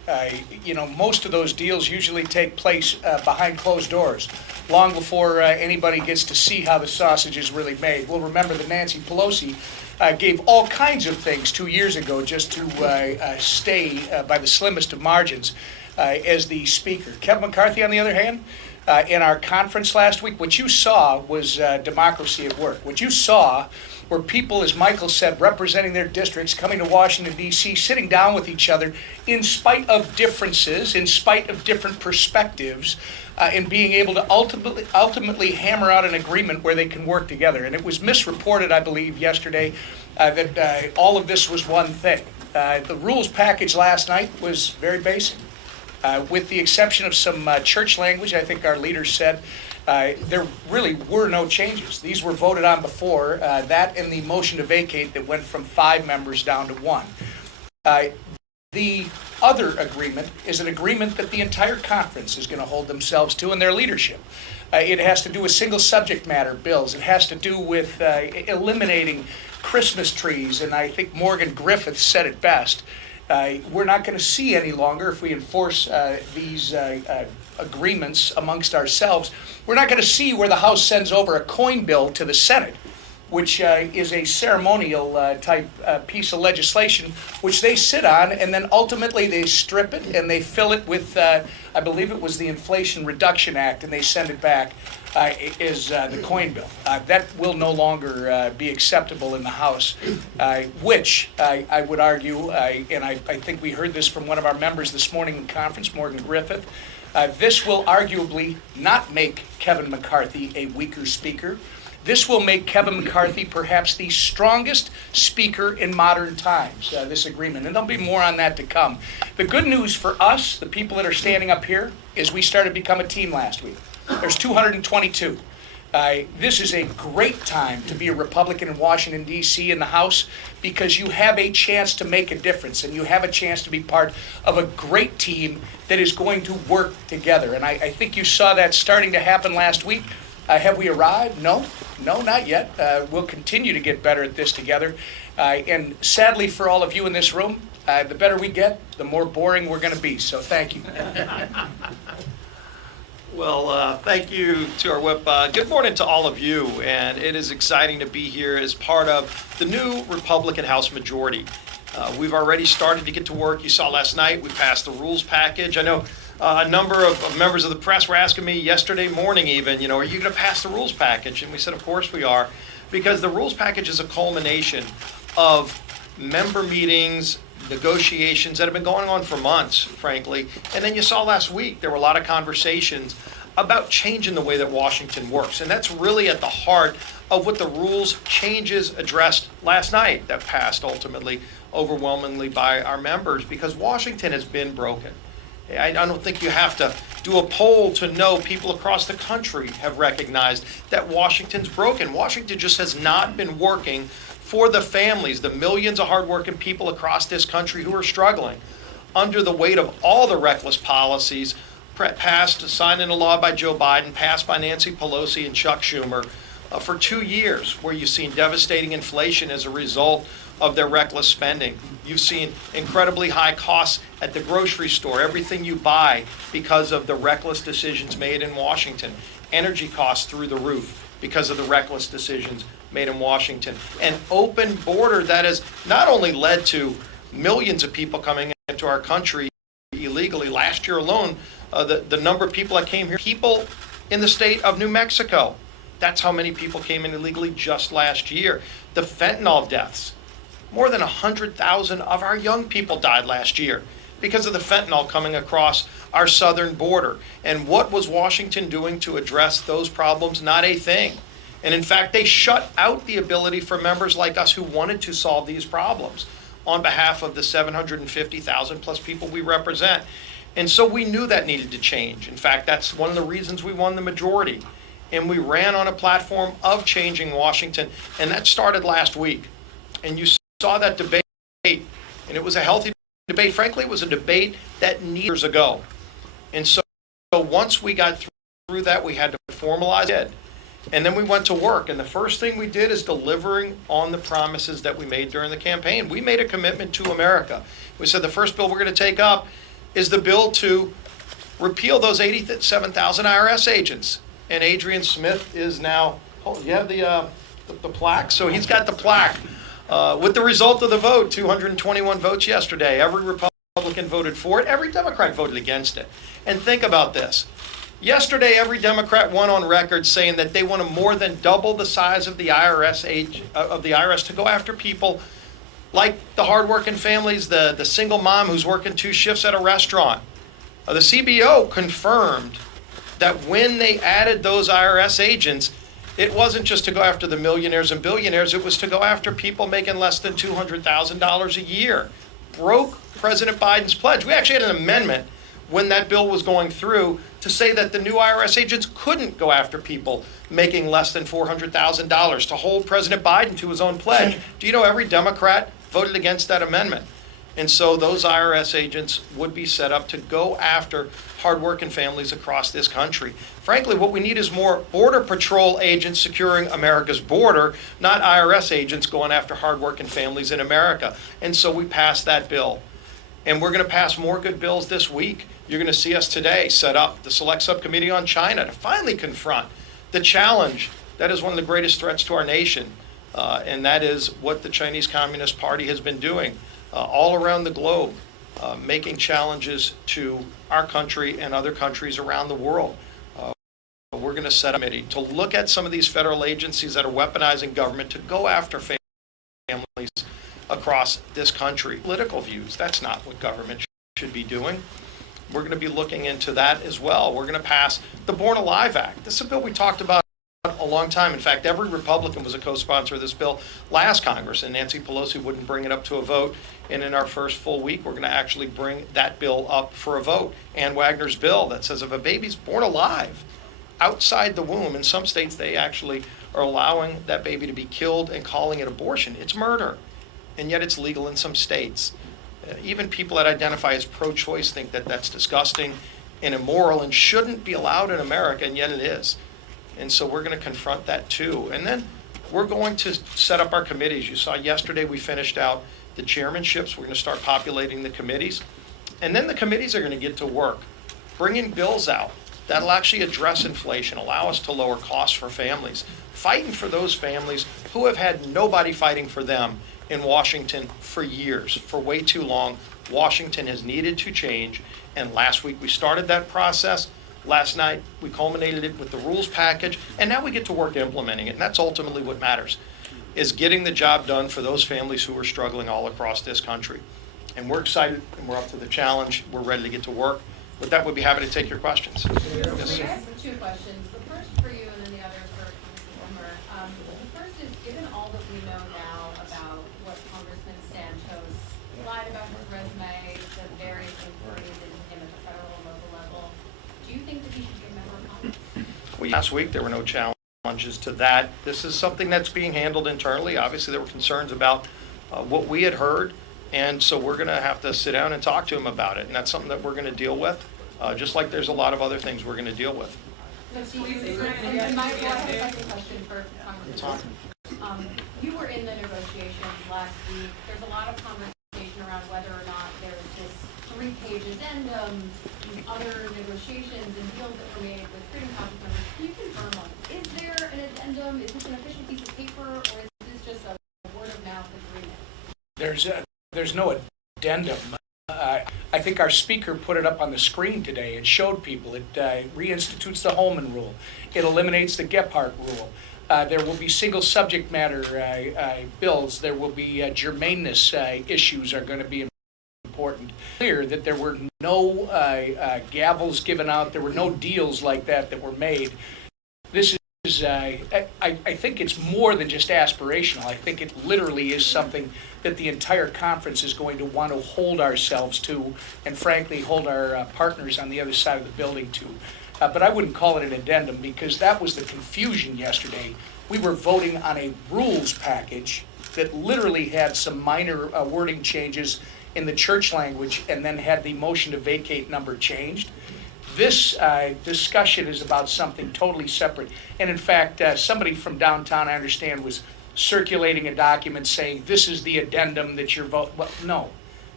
Most of those deals usually take place behind closed doors, long before anybody gets to see how the sausage is really made. We'll remember that Nancy Pelosi gave all kinds of things 2 years ago just to stay by the slimmest of margins as the speaker. Kevin McCarthy, on the other hand, in our conference last week, what you saw was democracy at work. What you saw were people, as Michael said, representing their districts, coming to Washington, D.C., sitting down with each other in spite of differences, in spite of different perspectives, and being able to ultimately hammer out an agreement where they can work together. And it was misreported, I believe, yesterday that all of this was one thing. The rules package last night was very basic. With the exception of some church language, I think our leaders said, there really were no changes. These were voted on before, that and the motion to vacate that went from 5 members down to 1. The other agreement is an agreement that the entire conference is going to hold themselves to in their leadership. It has to do with single subject matter bills. It has to do with eliminating Christmas trees, and I think Morgan Griffith said it best. We're not going to see any longer, if we enforce these agreements amongst ourselves, we're not going to see where the House sends over a coin bill to the Senate, which is a ceremonial type piece of legislation, which they sit on, and then ultimately they strip it and they fill it with, I believe it was the Inflation Reduction Act, and they send it back as the coin bill. That will no longer be acceptable in the House, which I would argue, and I think we heard this from one of our members this morning in conference, Morgan Griffith, this will arguably not make Kevin McCarthy a weaker speaker. This will make Kevin McCarthy perhaps the strongest speaker in modern times, this agreement. And there'll be more on that to come. The good news for us, the people that are standing up here, is we started to become a team last week. There's 222. This is a great time to be a Republican in Washington, D.C. in the House, because you have a chance to make a difference, and you have a chance to be part of a great team that is going to work together. And I think you saw that starting to happen last week. Have we arrived? No, not yet. We'll continue to get better at this together. And sadly for all of you in this room, the better we get, the more boring we're going to be. So thank you. Well, thank you to our whip. Good morning to all of you, and it is exciting to be here as part of the new Republican House majority. We've already started to get to work. You saw last night we passed the rules package. I know a number of members of the press were asking me yesterday morning even, are you going to pass the rules package? And we said, of course we are, because the rules package is a culmination of member meetings, negotiations that have been going on for months, frankly. And then you saw last week, there were a lot of conversations about changing the way that Washington works. And that's really at the heart of what the rules changes addressed last night that passed ultimately overwhelmingly by our members, because Washington has been broken. I don't think you have to do a poll to know people across the country have recognized that Washington's broken. Washington just has not been working for the families, the millions of hardworking people across this country who are struggling under the weight of all the reckless policies passed, signed into law by Joe Biden, passed by Nancy Pelosi and Chuck Schumer for 2 years, where you've seen devastating inflation as a result of their reckless spending. You've seen incredibly high costs at the grocery store, everything you buy because of the reckless decisions made in Washington. Energy costs through the roof because of the reckless decisions made in Washington. An open border that has not only led to millions of people coming into our country illegally. Last year alone, the number of people that came here, people in the state of New Mexico, that's how many people came in illegally just last year. The fentanyl deaths. More than 100,000 of our young people died last year because of the fentanyl coming across our southern border. And what was Washington doing to address those problems? Not a thing. And in fact, they shut out the ability for members like us who wanted to solve these problems on behalf of the 750,000 plus people we represent. And so we knew that needed to change. In fact, that's one of the reasons we won the majority. And we ran on a platform of changing Washington. And that started last week. And you saw that debate, and it was a healthy debate. Frankly, it was a debate that years ago. And so once we got through that, we had to formalize it. And then we went to work. And the first thing we did is delivering on the promises that we made during the campaign. We made a commitment to America. We said the first bill we're going to take up, is the bill to repeal those 87,000 IRS agents. And Adrian Smith is now, oh, you have the plaque? So he's got the plaque. With the result of the vote, 221 votes yesterday. Every Republican voted for it. Every Democrat voted against it. And think about this. Yesterday, every Democrat went on record saying that they want to more than double the size of the IRS to go after people like the hardworking families, the single mom who's working 2 shifts at a restaurant. The CBO confirmed that when they added those IRS agents, it wasn't just to go after the millionaires and billionaires, it was to go after people making less than $200,000 a year. Broke President Biden's pledge. We actually had an amendment when that bill was going through to say that the new IRS agents couldn't go after people making less than $400,000, to hold President Biden to his own pledge. Do you know every Democrat voted against that amendment? And so those IRS agents would be set up to go after hardworking families across this country. Frankly, what we need is more Border Patrol agents securing America's border, not IRS agents going after hardworking families in America. And so we passed that bill. And we're going to pass more good bills this week. You're going to see us today set up the Select Subcommittee on China to finally confront the challenge that is one of the greatest threats to our nation. And that is what the Chinese Communist Party has been doing all around the globe, making challenges to our country and other countries around the world. We're going to set a committee to look at some of these federal agencies that are weaponizing government to go after families across this country. Political views, that's not what government should be doing. We're going to be looking into that as well. We're going to pass the Born Alive Act. This is a bill we talked about a long time. In fact, every Republican was a co-sponsor of this bill last Congress, and Nancy Pelosi wouldn't bring it up to a vote. And in our first full week, we're going to actually bring that bill up for a vote. Ann Wagner's bill that says if a baby's born alive outside the womb, in some states they actually are allowing that baby to be killed and calling it abortion. It's murder, and yet it's legal in some states. Even people that identify as pro-choice think that that's disgusting and immoral and shouldn't be allowed in America, and yet it is. And so we're going to confront that too. And then we're going to set up our committees. You saw yesterday we finished out the chairmanships. We're going to start populating the committees. And then the committees are going to get to work, bringing bills out that'll actually address inflation, allow us to lower costs for families, fighting for those families who have had nobody fighting for them in Washington for years, for way too long. Washington has needed to change, and last week we started that process. Last night we culminated it with the rules package, and now we get to work implementing it, and that's ultimately what matters, is getting the job done for those families who are struggling all across this country. And we're excited, and we're up to the challenge. We're ready to get to work. With that, we'd be happy to take your questions. Yes. I have 2 questions. The first for you and then the other for Congressman Whitmer. The first is, given all that we know now about what Congressman Santos lied about his resume, the various inquiries into him at the federal and local level, do you think that he should be a member of Congress? Last week, there were no challenges to that. This is something that's being handled internally. Obviously, there were concerns about what we had heard, and so we're going to have to sit down and talk to him about it, and that's something that we're going to deal with, just like there's a lot of other things we're going to deal with. And my second question for Congressman. You were in the negotiations last week. There's a lot of conversation around whether or not there's this 3-page addendum, these other negotiations and deals that were made with Freedom Caucus members. Can you confirm on, is there an addendum? Is this an official piece of paper, or is this just a word-of-mouth agreement? There's no addendum. I think our speaker put it up on the screen today. It showed people. It reinstitutes the Holman Rule. It eliminates the Gephardt Rule. There will be single subject matter bills. There will be germaneness issues are going to be important. Clear that there were no gavels given out. There were no deals like that were made. This is, I think it's more than just aspirational. I think it literally is something that the entire conference is going to want to hold ourselves to, and frankly hold our partners on the other side of the building to. But I wouldn't call it an addendum, because that was the confusion yesterday. We were voting on a rules package that literally had some minor wording changes in the church language, and then had the motion to vacate number changed. This discussion is about something totally separate. And in fact, somebody from downtown, I understand, was circulating a document saying this is the addendum that you're voting. Well, no,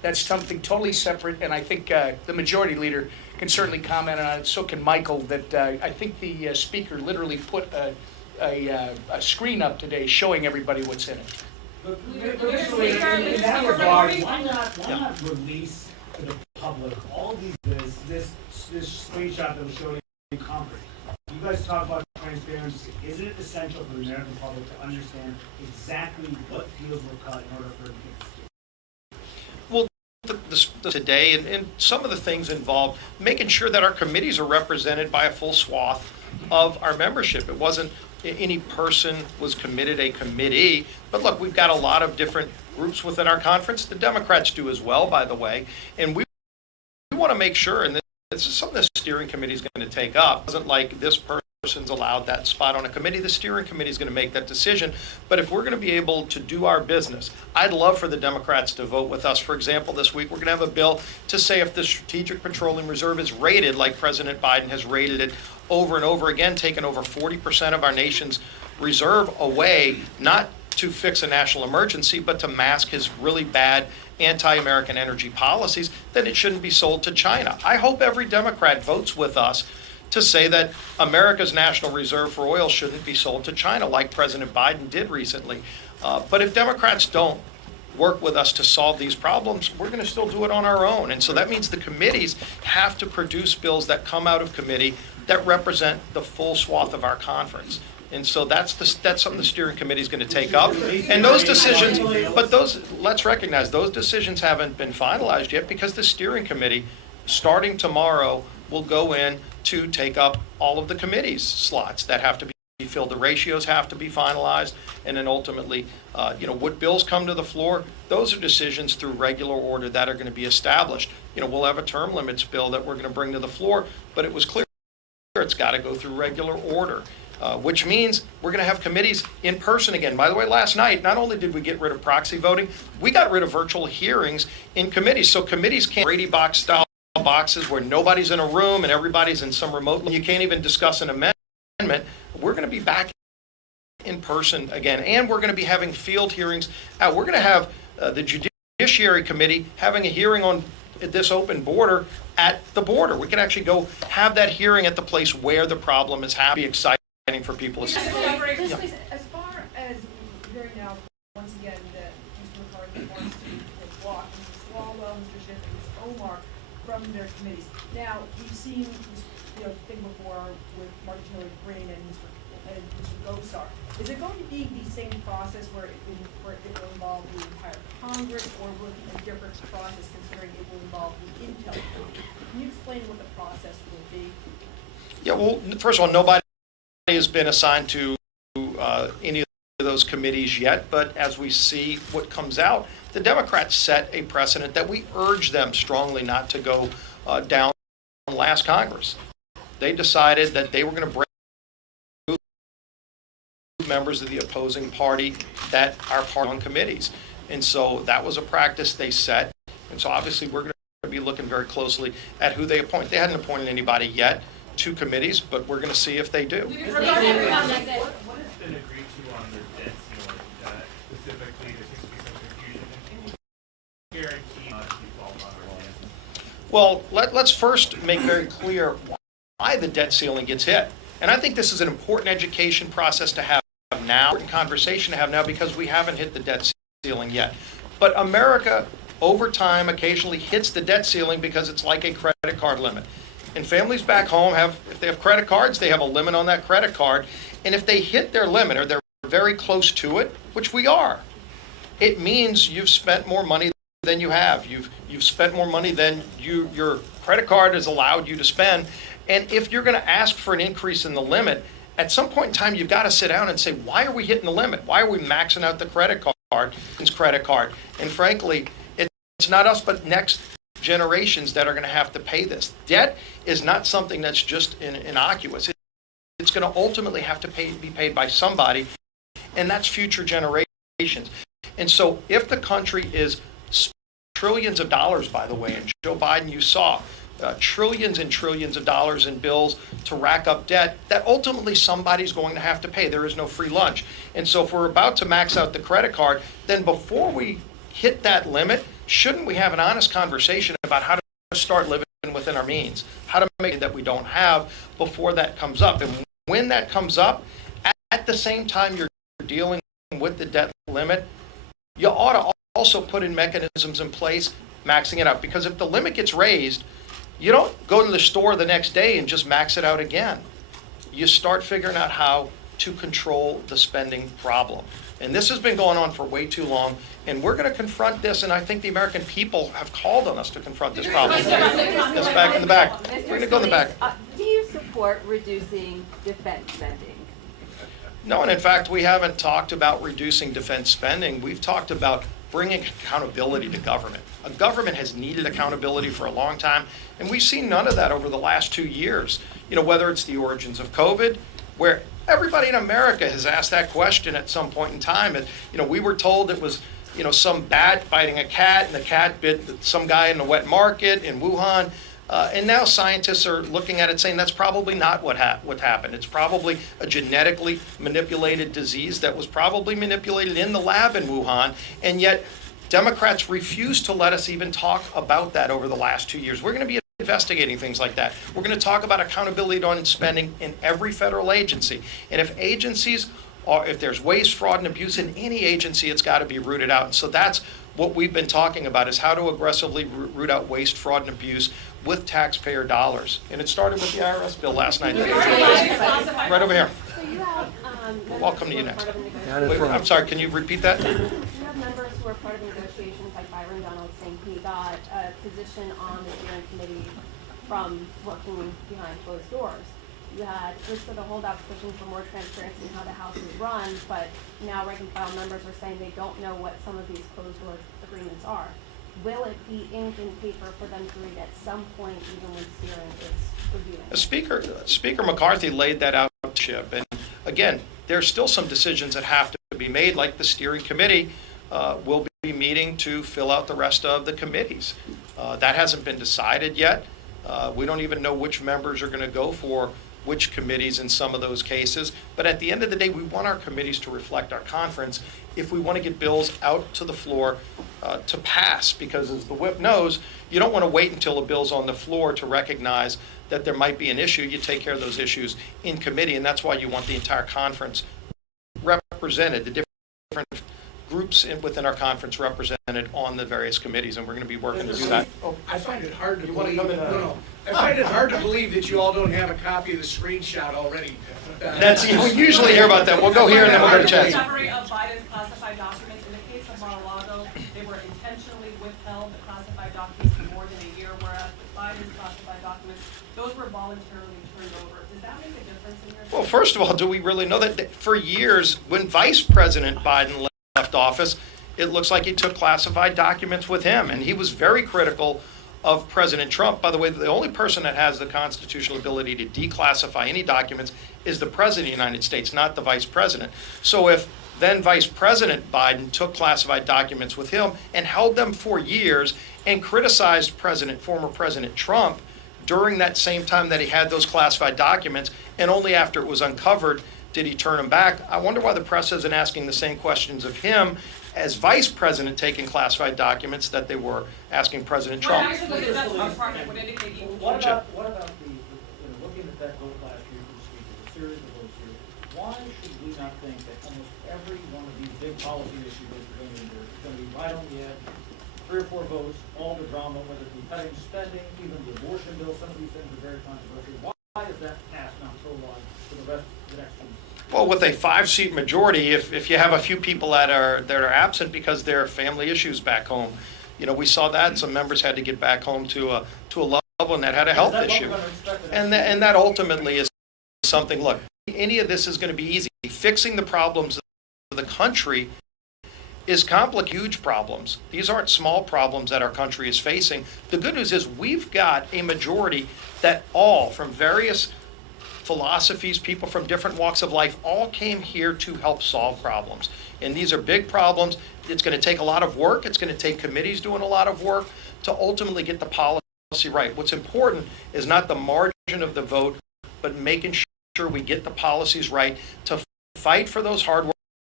That's something totally separate, and I think the majority leader can certainly comment on it, so can Michael, that I think the speaker literally put a screen up today showing everybody what's in it. But literally, in that regard, why not release to the public all this screenshot that was showing in concrete? You guys talk about transparency. Isn't it essential for the American public to understand exactly what deals were cut in order for it to Well, today, and some of the things involved making sure that our committees are represented by a full swath of our membership. It wasn't any person was committed a committee, but look, we've got a lot of different groups within our conference. The Democrats do as well, by the way, and we want to make sure, and this is something the steering committee is going to take up. It wasn't like this person's allowed that spot on a committee. The steering committee is going to make that decision. But if we're going to be able to do our business, I'd love for the Democrats to vote with us. For example, this week we're going to have a bill to say if the Strategic Petroleum Reserve is raided like President Biden has raided it over and over again, taken over 40% of our nation's reserve away, not to fix a national emergency, but to mask his really bad anti-American energy policies, then it shouldn't be sold to China. I hope every Democrat votes with us to say that America's national reserve for oil shouldn't be sold to China like President Biden did recently. But if Democrats don't work with us to solve these problems, we're going to still do it on our own. And so that means the committees have to produce bills that come out of committee that represent the full swath of our conference. And so that's something the steering committee is going to take up. And those decisions, but let's recognize those decisions haven't been finalized yet because the steering committee, starting tomorrow, will go in to take up all of the committee's slots that have to be filled. The ratios have to be finalized, and then ultimately, what bills come to the floor, those are decisions through regular order that are going to be established. We'll have a term limits bill that we're going to bring to the floor, but it was clear it's got to go through regular order. Which means we're going to have committees in person again. By the way, last night, not only did we get rid of proxy voting, we got rid of virtual hearings in committees. So committees can't Brady box style boxes where nobody's in a room and everybody's in some remote. You can't even discuss an amendment. We're going to be back in person again, and we're going to be having field hearings. We're going to have the Judiciary Committee having a hearing on this open border at the border. We can actually go have that hearing at the place where the problem is happening. Be exciting for people to see. As far as hearing now, once again, that Mr. McCarthy wants to block Mr. Swalwell, Mr. Schiff, and Ms. Omar from their committees. Now, we've seen this thing before with Martinelli Green and Mr. Gosar. Is it going to be the same process where it will involve the entire Congress, or will it be a different process considering it will involve the Intel Committee? Can you explain what the process will be? Yeah, well, first of all, nobody has been assigned to any of those committees yet, but as we see what comes out, the Democrats set a precedent that we urge them strongly not to go down last Congress. They decided that they were going to break members of the opposing party that are part on committees. And so that was a practice they set. And so obviously we're going to be looking very closely at who they appoint. They hadn't appointed anybody yet to committees, but we're going to see if they do. What has been agreed to on their debt ceiling, specifically there seems to be some confusion, and can you guarantee not to default on our debt? Well, let's first make very clear why the debt ceiling gets hit. And I think this is an important education process to have now, important conversation to have now, because we haven't hit the debt ceiling yet. But America, over time, occasionally hits the debt ceiling because it's like a credit card limit. And families back home if they have credit cards, they have a limit on that credit card. And if they hit their limit or they're very close to it, which we are, it means you've spent more money than you have. You've spent more money than your credit card has allowed you to spend. And if you're going to ask for an increase in the limit, at some point in time, you've got to sit down and say, why are we hitting the limit? Why are we maxing out the credit card? And frankly, it's not us, but next generations that are going to have to pay this. Debt is not something that's just innocuous. It's going to ultimately have to be paid by somebody, and that's future generations. And so if the country is trillions of dollars, by the way, and Joe Biden, you saw, trillions and trillions of dollars in bills to rack up debt that ultimately somebody's going to have to pay. There is no free lunch. And so if we're about to max out the credit card, then before we hit that limit, shouldn't we have an honest conversation about how to start living within our means, how to make it that we don't have before that comes up? And when that comes up, at the same time you're dealing with the debt limit, you ought to also put in mechanisms in place maxing it out. Because if the limit gets raised, you don't go to the store the next day and just max it out again. You start figuring out how to control the spending problem. And this has been going on for way too long, and we're going to confront this, and I think the American people have called on us to confront this problem. That's back in the back. We're going to go in the back. Do you support reducing defense spending? No, and in fact, we haven't talked about reducing defense spending. We've talked about bringing accountability to government. A government has needed accountability for a long time, and we've seen none of that over the last 2 years. You know, whether it's the origins of COVID, where everybody in America has asked that question at some point in time. And, you know, we were told it was, you know, some bat biting a cat, and the cat bit some guy in the wet market in Wuhan. And now scientists are looking at it saying that's probably not what happened. It's probably a genetically manipulated disease that was probably manipulated in the lab in Wuhan. And yet Democrats refuse to let us even talk about that over the last 2 years. We're going to be investigating things like that. We're going to talk about accountability on spending in every federal agency. And if agencies are, if there's waste, fraud, and abuse in any agency, it's got to be rooted out. And so that's what we've been talking about, is how to aggressively root out waste, fraud, and abuse with taxpayer dollars. And it started with the IRS bill last night. Right over here. So you have We'll welcome to you next. Wait, I'm sorry, can you repeat that? You have members who are part of the negotiations, like Byron Donald saying he got a position on the steering committee from working behind closed doors. You had groups of the holdouts pushing for more transparency in how the House is run, but now rank and file members are saying they don't know what some of these closed door agreements are. Will it be ink and paper for them to read at some point, even when steering is reviewing? Speaker McCarthy laid that out, Chip. And again, there's still some decisions that have to be made, like the steering committee will be meeting to fill out the rest of the committees. That hasn't been decided yet. We don't even know which members are going to go for which committees in some of those cases. But at the end of the day, we want our committees to reflect our conference if we want to get bills out to the floor to pass. Because as the whip knows, you don't want to wait until a bill's on the floor to recognize that there might be an issue. You take care of those issues in committee, and that's why you want the entire conference represented, the different groups within our conference represented on the various committees, and we're going to be working to do that. I find it hard to believe. I find it hard to believe that you all don't have a copy of the screenshot already. That's, we usually hear about that. We'll go here and then we'll go to Chad. Summary of Biden's classified documents. In the case of Mar-a-Lago, they were intentionally withheld, the classified documents, for more than a year, whereas with Biden's classified documents, those were voluntarily turned over. Does that make a difference in your? Well, first of all, do we really know that for years, when Vice President Biden left office, it looks like he took classified documents with him, and he was very critical of President Trump. By the way, the only person that has the constitutional ability to declassify any documents is the President of the United States, not the Vice President. So if then Vice President Biden took classified documents with him and held them for years and criticized former President Trump during that same time that he had those classified documents, and only after it was uncovered did he turn them back, I wonder why the press isn't asking the same questions of him as Vice President taking classified documents that they were asking President Trump. What about the, looking at that vote last year for the speaker, the series of votes here, why should we not think that almost every one of these big policy issues that we're going to endure is going to be right on the edge, 3 or 4 votes, all the drama, whether it be cutting spending, even the abortion bill, some of these things are very controversial. Why is that passed not so long for the rest of the next 2 years? Well, with a 5-seat majority, if you have a few people that are absent because there are family issues back home, you know, we saw that some members had to get back home to a loved one that had a health issue, and that ultimately is something. Look, any of this is going to be easy. Fixing the problems of the country is complicated, huge problems. These aren't small problems that our country is facing. The good news is we've got a majority that all from various philosophies, people from different walks of life, all came here to help solve problems. And these are big problems. It's going to take a lot of work. It's going to take committees doing a lot of work to ultimately get the policy right. What's important is not the margin of the vote, but making sure we get the policies right to fight for those hardworking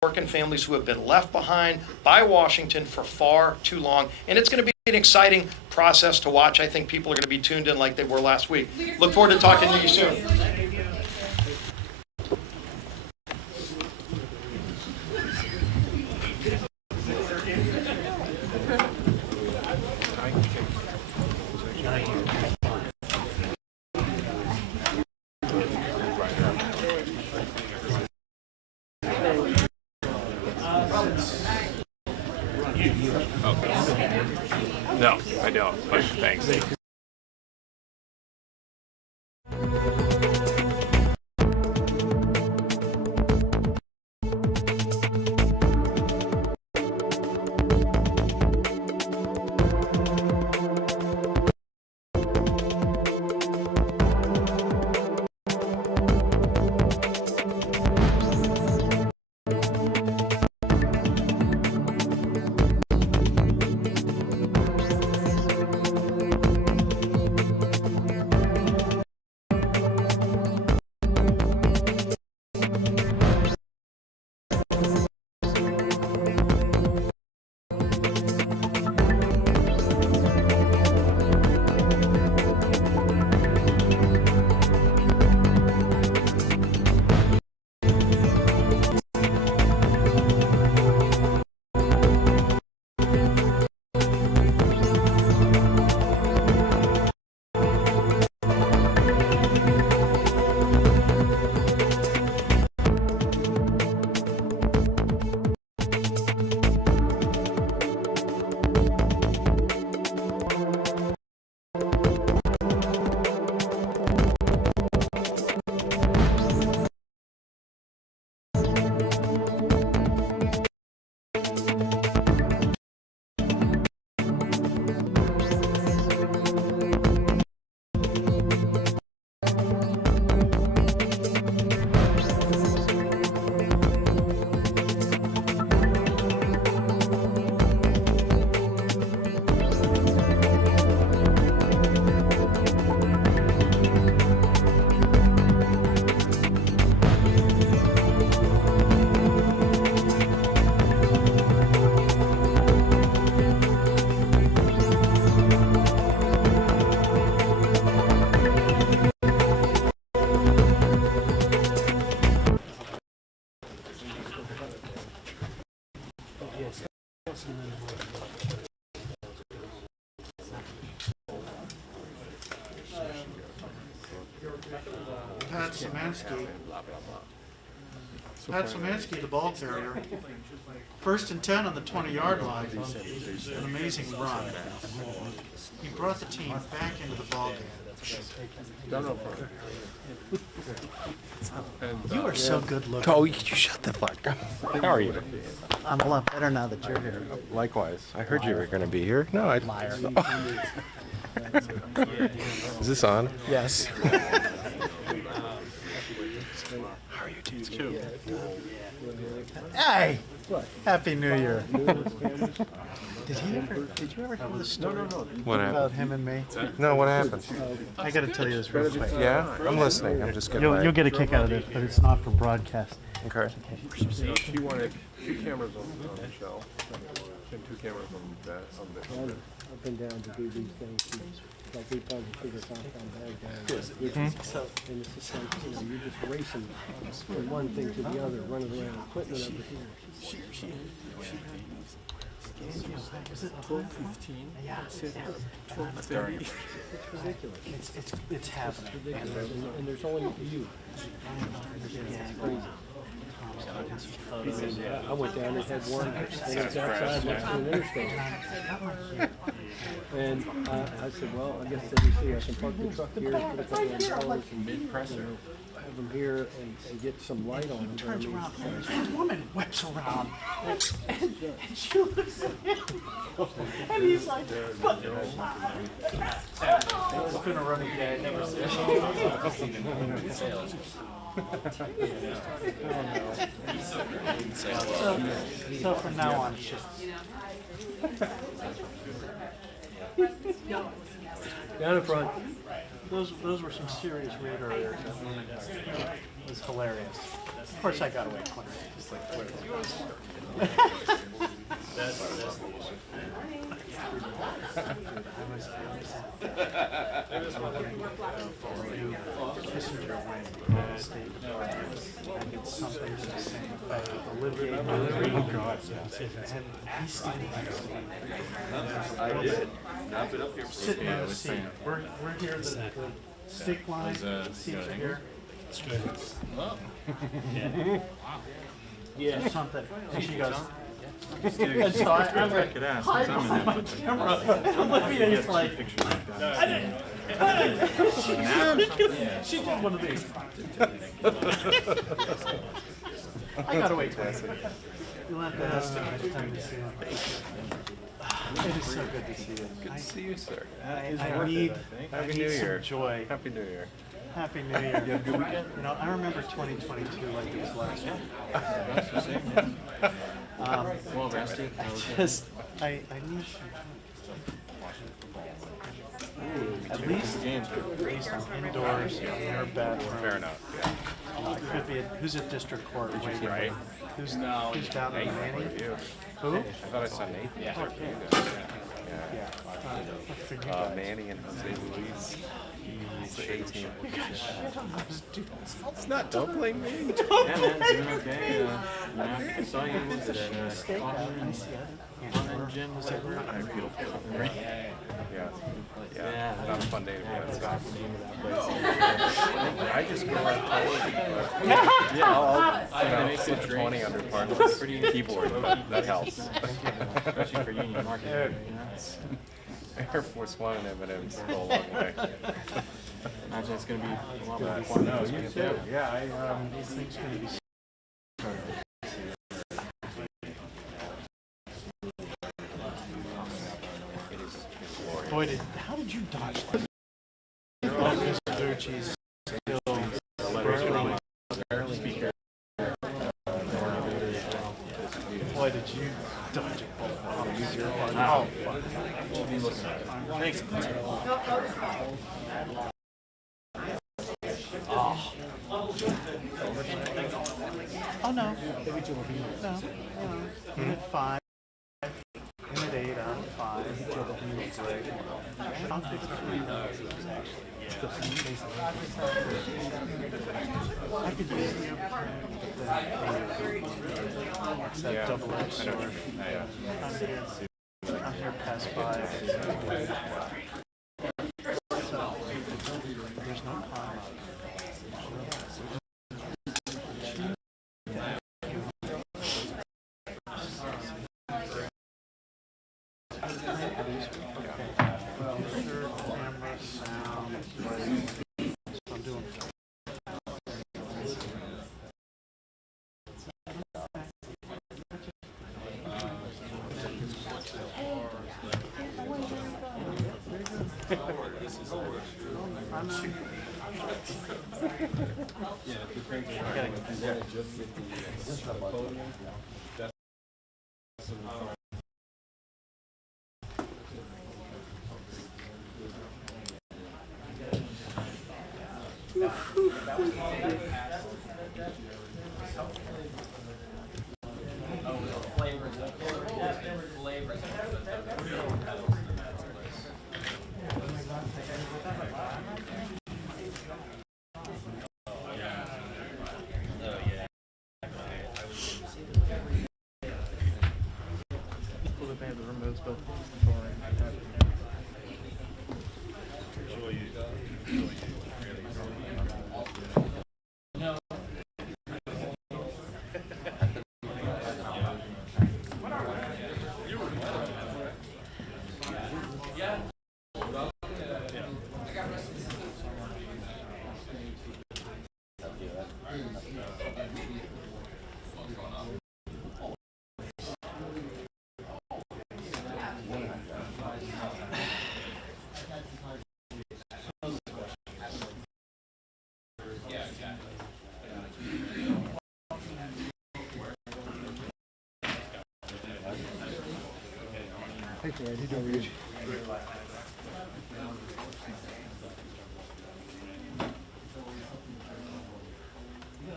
working families who have been left behind by Washington for far too long. And it's going to be an exciting process to watch. I think people are going to be tuned in like they were last week. Look forward to talking to you soon. No, I don't, but thanks. Pat Szymanski. Pat Szymanski, the ball carrier. 1st and 10 on the 20-yard line. An amazing run. He brought the team back into the ball game. You are so good looking. Oh, you shut the fuck up. How are you? I'm a lot better now that you're here. Likewise. I heard you were going to be here. No, I... Liar. Is this on? Yes. How are you too? Hey! Happy New Year. Did you ever hear the story What happened? about him and me? No, what happened? I gotta tell you this real quick. Yeah? I'm listening. I'm just getting You'll get a kick out of this, but it's not for broadcast. Okay. She wanted 2 cameras on Michelle and 2 cameras on that. Up and down to do these things. Like we tried to figure out how bad guys. And it's just like, you're just racing from one thing to the other, running around, equipment over here. Was it 12:15? Yeah. 12:30. It's ridiculous. It's happening. And there's only you. It's crazy. I went down and had one, and it's outside next to an interstate. And I said, well, I guess WC, I can park the truck here, put a couple of dollars and have them here and get some light on them. Turns around, this woman whips around, and she looks at him, and he's like, what? It's been a running gag ever since. So from now on, it's just... Down in front. Those were some serious radar errors. was hilarious. Of course, I got away quick. Just like clear. Kissinger went state I did something to the same effect. Delivery. Oh God, yes. And he's standing next to me. I did. Nap it up here. Sitting in the seat. We're here, the stick line, seats here. It's good. Oh. Yeah. Something. And she goes, And so I'm like, hi, on my camera. I'm looking at it like, she did one of these. I got away twice. You'll have to ask him next time you see him. It is so good to see you. Good to see you, sir. I need Happy some New Year. joy. Happy New Year. Happy New Year. You have a good weekend? You know, I remember 2022 like it was last year. That's the same, well rested. Just, I need some. At least indoors, in your bedroom. Fair enough. Yeah. Could be who's at district court waiting. Right. Who's down in Manning? Who? I thought I saw Nate. Yeah. Yeah. For you guys. Manny and Jose Luis. He's the 18. You got shit on those dudes. It's not. Don't blame me. Don't blame me. doing okay. I saw you at Jim was at beautiful. Yeah. Yeah. Not a fun day to be at. I just go out I'll sit 20 under partners. Keyboard. That helps. Especially for union marketing. Air Force One and M&M's go a long way. Imagine it's going to be a lot more fun. No, you too. Yeah, these things going to be. Boy, how did you dodge that? Mr. Ducci's still barely speaker. Boy, did you dodge it? Oh, fuck. Thanks. Oh, no. No. In at 5. In at 8 out of 5. I'll take it. I could use the that double-edged sword. I'm here past 5. So, there's no time. Thanks, man. You doing good?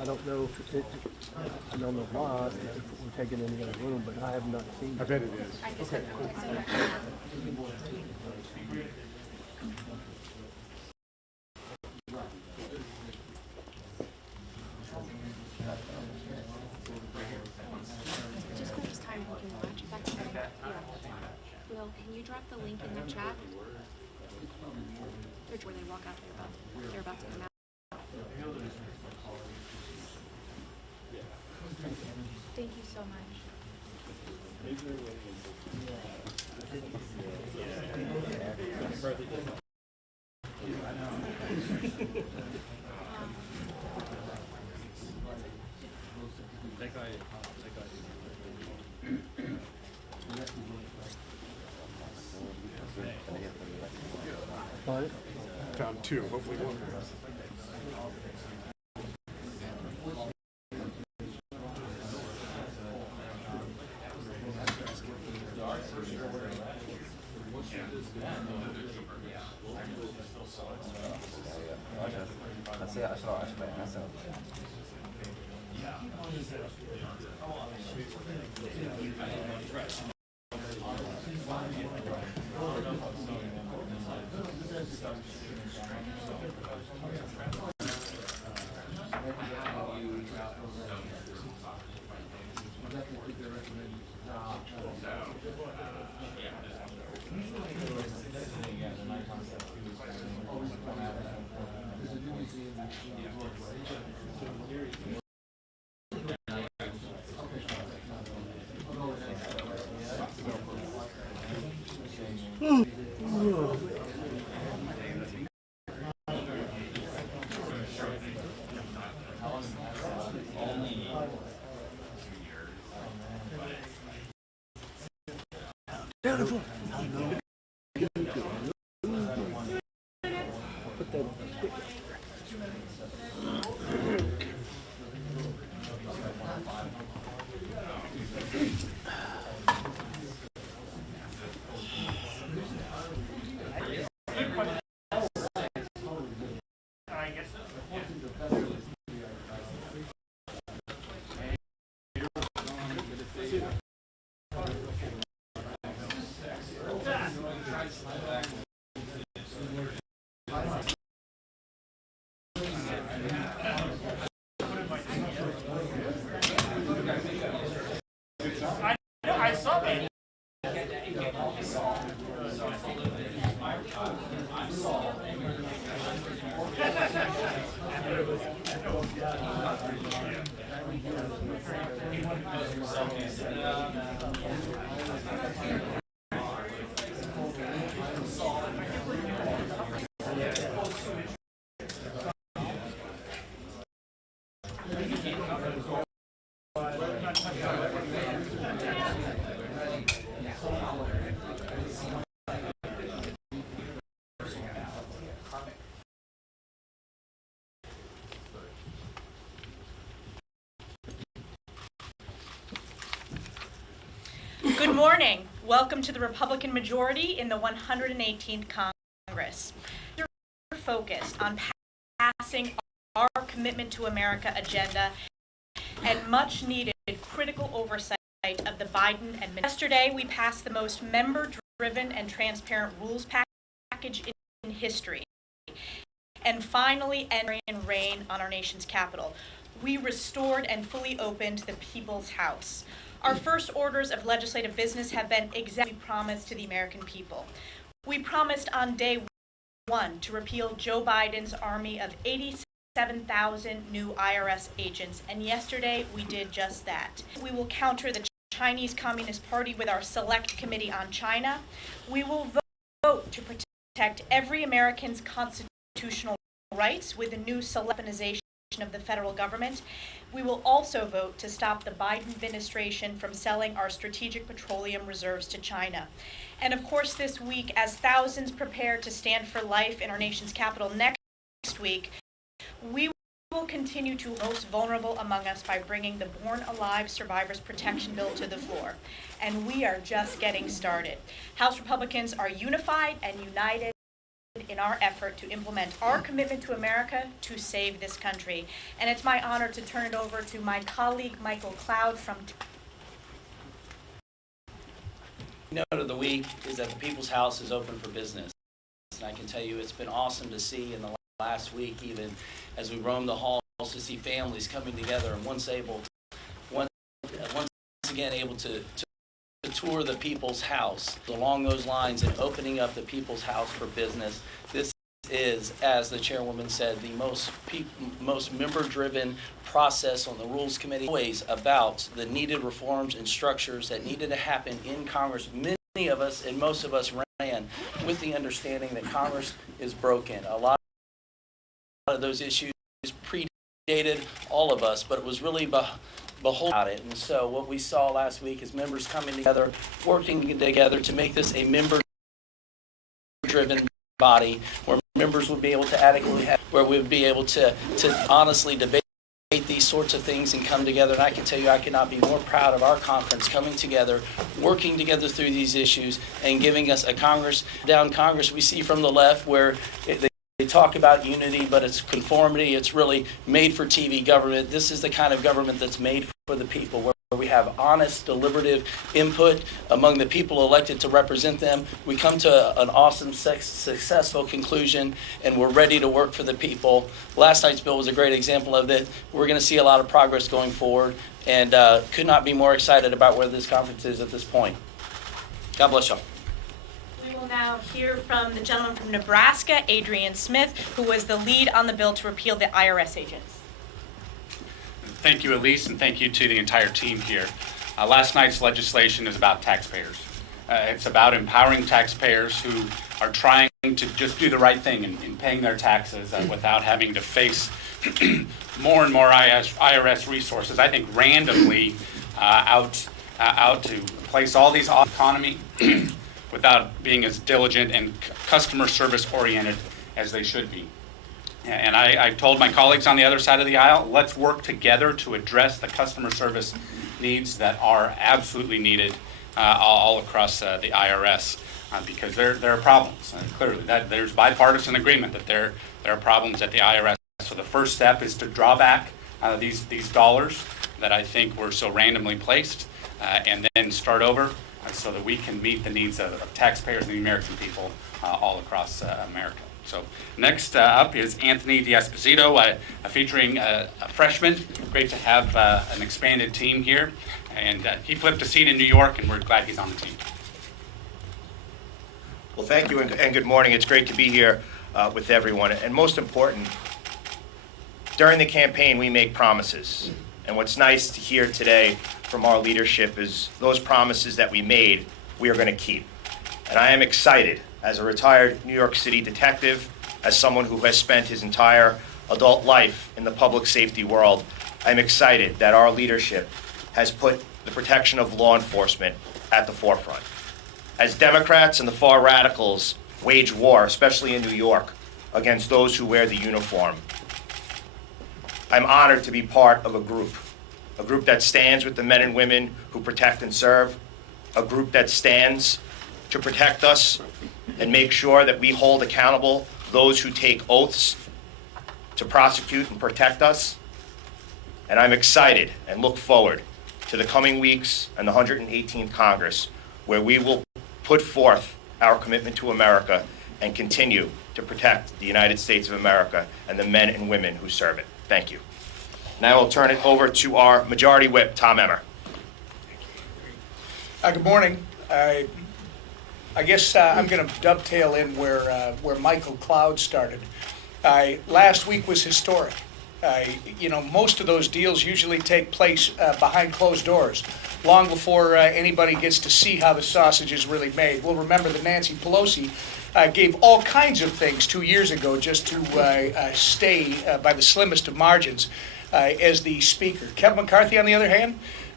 I don't know if it, I don't know why, if we're taking any other room, but I have not seen it. I bet it is. I just got texted. Just this time we can watch. That's okay. Yeah. Will, can you drop the link in the chat? Where they walk out, they're about to come out. Thank you so much. Found two, hopefully one. Beautiful. I saw that. Good morning. Welcome to the Republican majority in the 118th Congress. We're focused on passing our Commitment to America agenda and much needed critical oversight of the Biden administration. Yesterday, we passed the most member-driven and transparent rules package in history, and finally ended rain on our nation's capital. We restored and fully opened the People's House. Our first orders of legislative business have been exactly promised to the American people. We promised on day one to repeal Joe Biden's army of 87,000 new IRS agents, and yesterday we did just that. We will counter the Chinese Communist Party with our Select Committee on China. We will vote to protect every American's constitutional rights with a new weaponization of the federal government. We will also vote to stop the Biden administration from selling our strategic petroleum reserves to China. And of course, this week, as thousands prepare to stand for life in our nation's capital next week, we will continue to most vulnerable among us by bringing the Born Alive Survivors Protection Bill to the floor. And we are just getting started. House Republicans are unified and united in our effort to implement our commitment to America to save this country. And it's my honor to turn it over to my colleague, Michael Cloud from Note of the week is that the People's House is open for business. And I can tell you it's been awesome to see in the last week, even as we roam the halls, to see families coming together and once again able to tour the People's House. Along those lines and opening up the People's House for business, this is, as the chairwoman said, the most member-driven process on the Rules Committee, always about the needed reforms and structures that needed to happen in Congress. Many of us and most of us ran with the understanding that Congress is broken. A lot of those issues predated all of us, but it was really behold about it. And so what we saw last week is members coming together, working together to make this a member-driven body where members would be able to adequately have, where we would be able to honestly debate these sorts of things and come together. And I can tell you I could not be more proud of our conference coming together, working together through these issues and giving us a Congress we see from the left where they talk about unity, but it's conformity. It's really made for TV government. This is the kind of government that's made for the people, where we have honest, deliberative input among the people elected to represent them. We come to an awesome, successful conclusion, and we're ready to work for the people. Last night's bill was a great example of that. We're going to see a lot of progress going forward, and could not be more excited about where this conference is at this point. God bless y'all. We will now hear from the gentleman from Nebraska, Adrian Smith, who was the lead on the bill to repeal the IRS agents. Thank you, Elise, and thank you to the entire team here. Last night's legislation is about taxpayers. It's about empowering taxpayers who are trying to just do the right thing in paying their taxes without having to face more and more IRS resources, I think randomly out to place all these off economy without being as diligent and customer service oriented as they should be. And I told my colleagues on the other side of the aisle, let's work together to address the customer service needs that are absolutely needed all across the IRS because there are problems. Clearly, there's bipartisan agreement that there are problems at the IRS. So the first step is to draw back these dollars that I think were so randomly placed and then start over so that we can meet the needs of taxpayers and the American people all across America. So next up is Anthony D'Esposito, featuring a freshman. Great to have an expanded team here. And he flipped a seat in New York, and we're glad he's on the team. Well, thank you and good morning. It's great to be here with everyone. And most important, during the campaign, we make promises. And what's nice to hear today from our leadership is those promises that we made, we are going to keep. And I am excited as a retired New York City detective, as someone who has spent his entire adult life in the public safety world, I'm excited that our leadership has put the protection of law enforcement at the forefront. As Democrats and the far radicals wage war, especially in New York, against those who wear the uniform, I'm honored to be part of a group that stands with the men and women who protect and serve, a group that stands to protect us and make sure that we hold accountable those who take oaths to prosecute and protect us. And I'm excited and look forward to the coming weeks and the 118th Congress, where we will put forth our commitment to America and continue to protect the United States of America and the men and women who serve it. Thank you. Now I'll turn it over to our Majority Whip, Tom Emmer. Good morning. I guess I'm going to dovetail in where Michael Cloud started. Last week was historic. Most of those deals usually take place behind closed doors, long before anybody gets to see how the sausage is really made. We'll remember that Nancy Pelosi gave all kinds of things 2 years ago just to stay by the slimmest of margins as the speaker. Kevin McCarthy, on the other hand,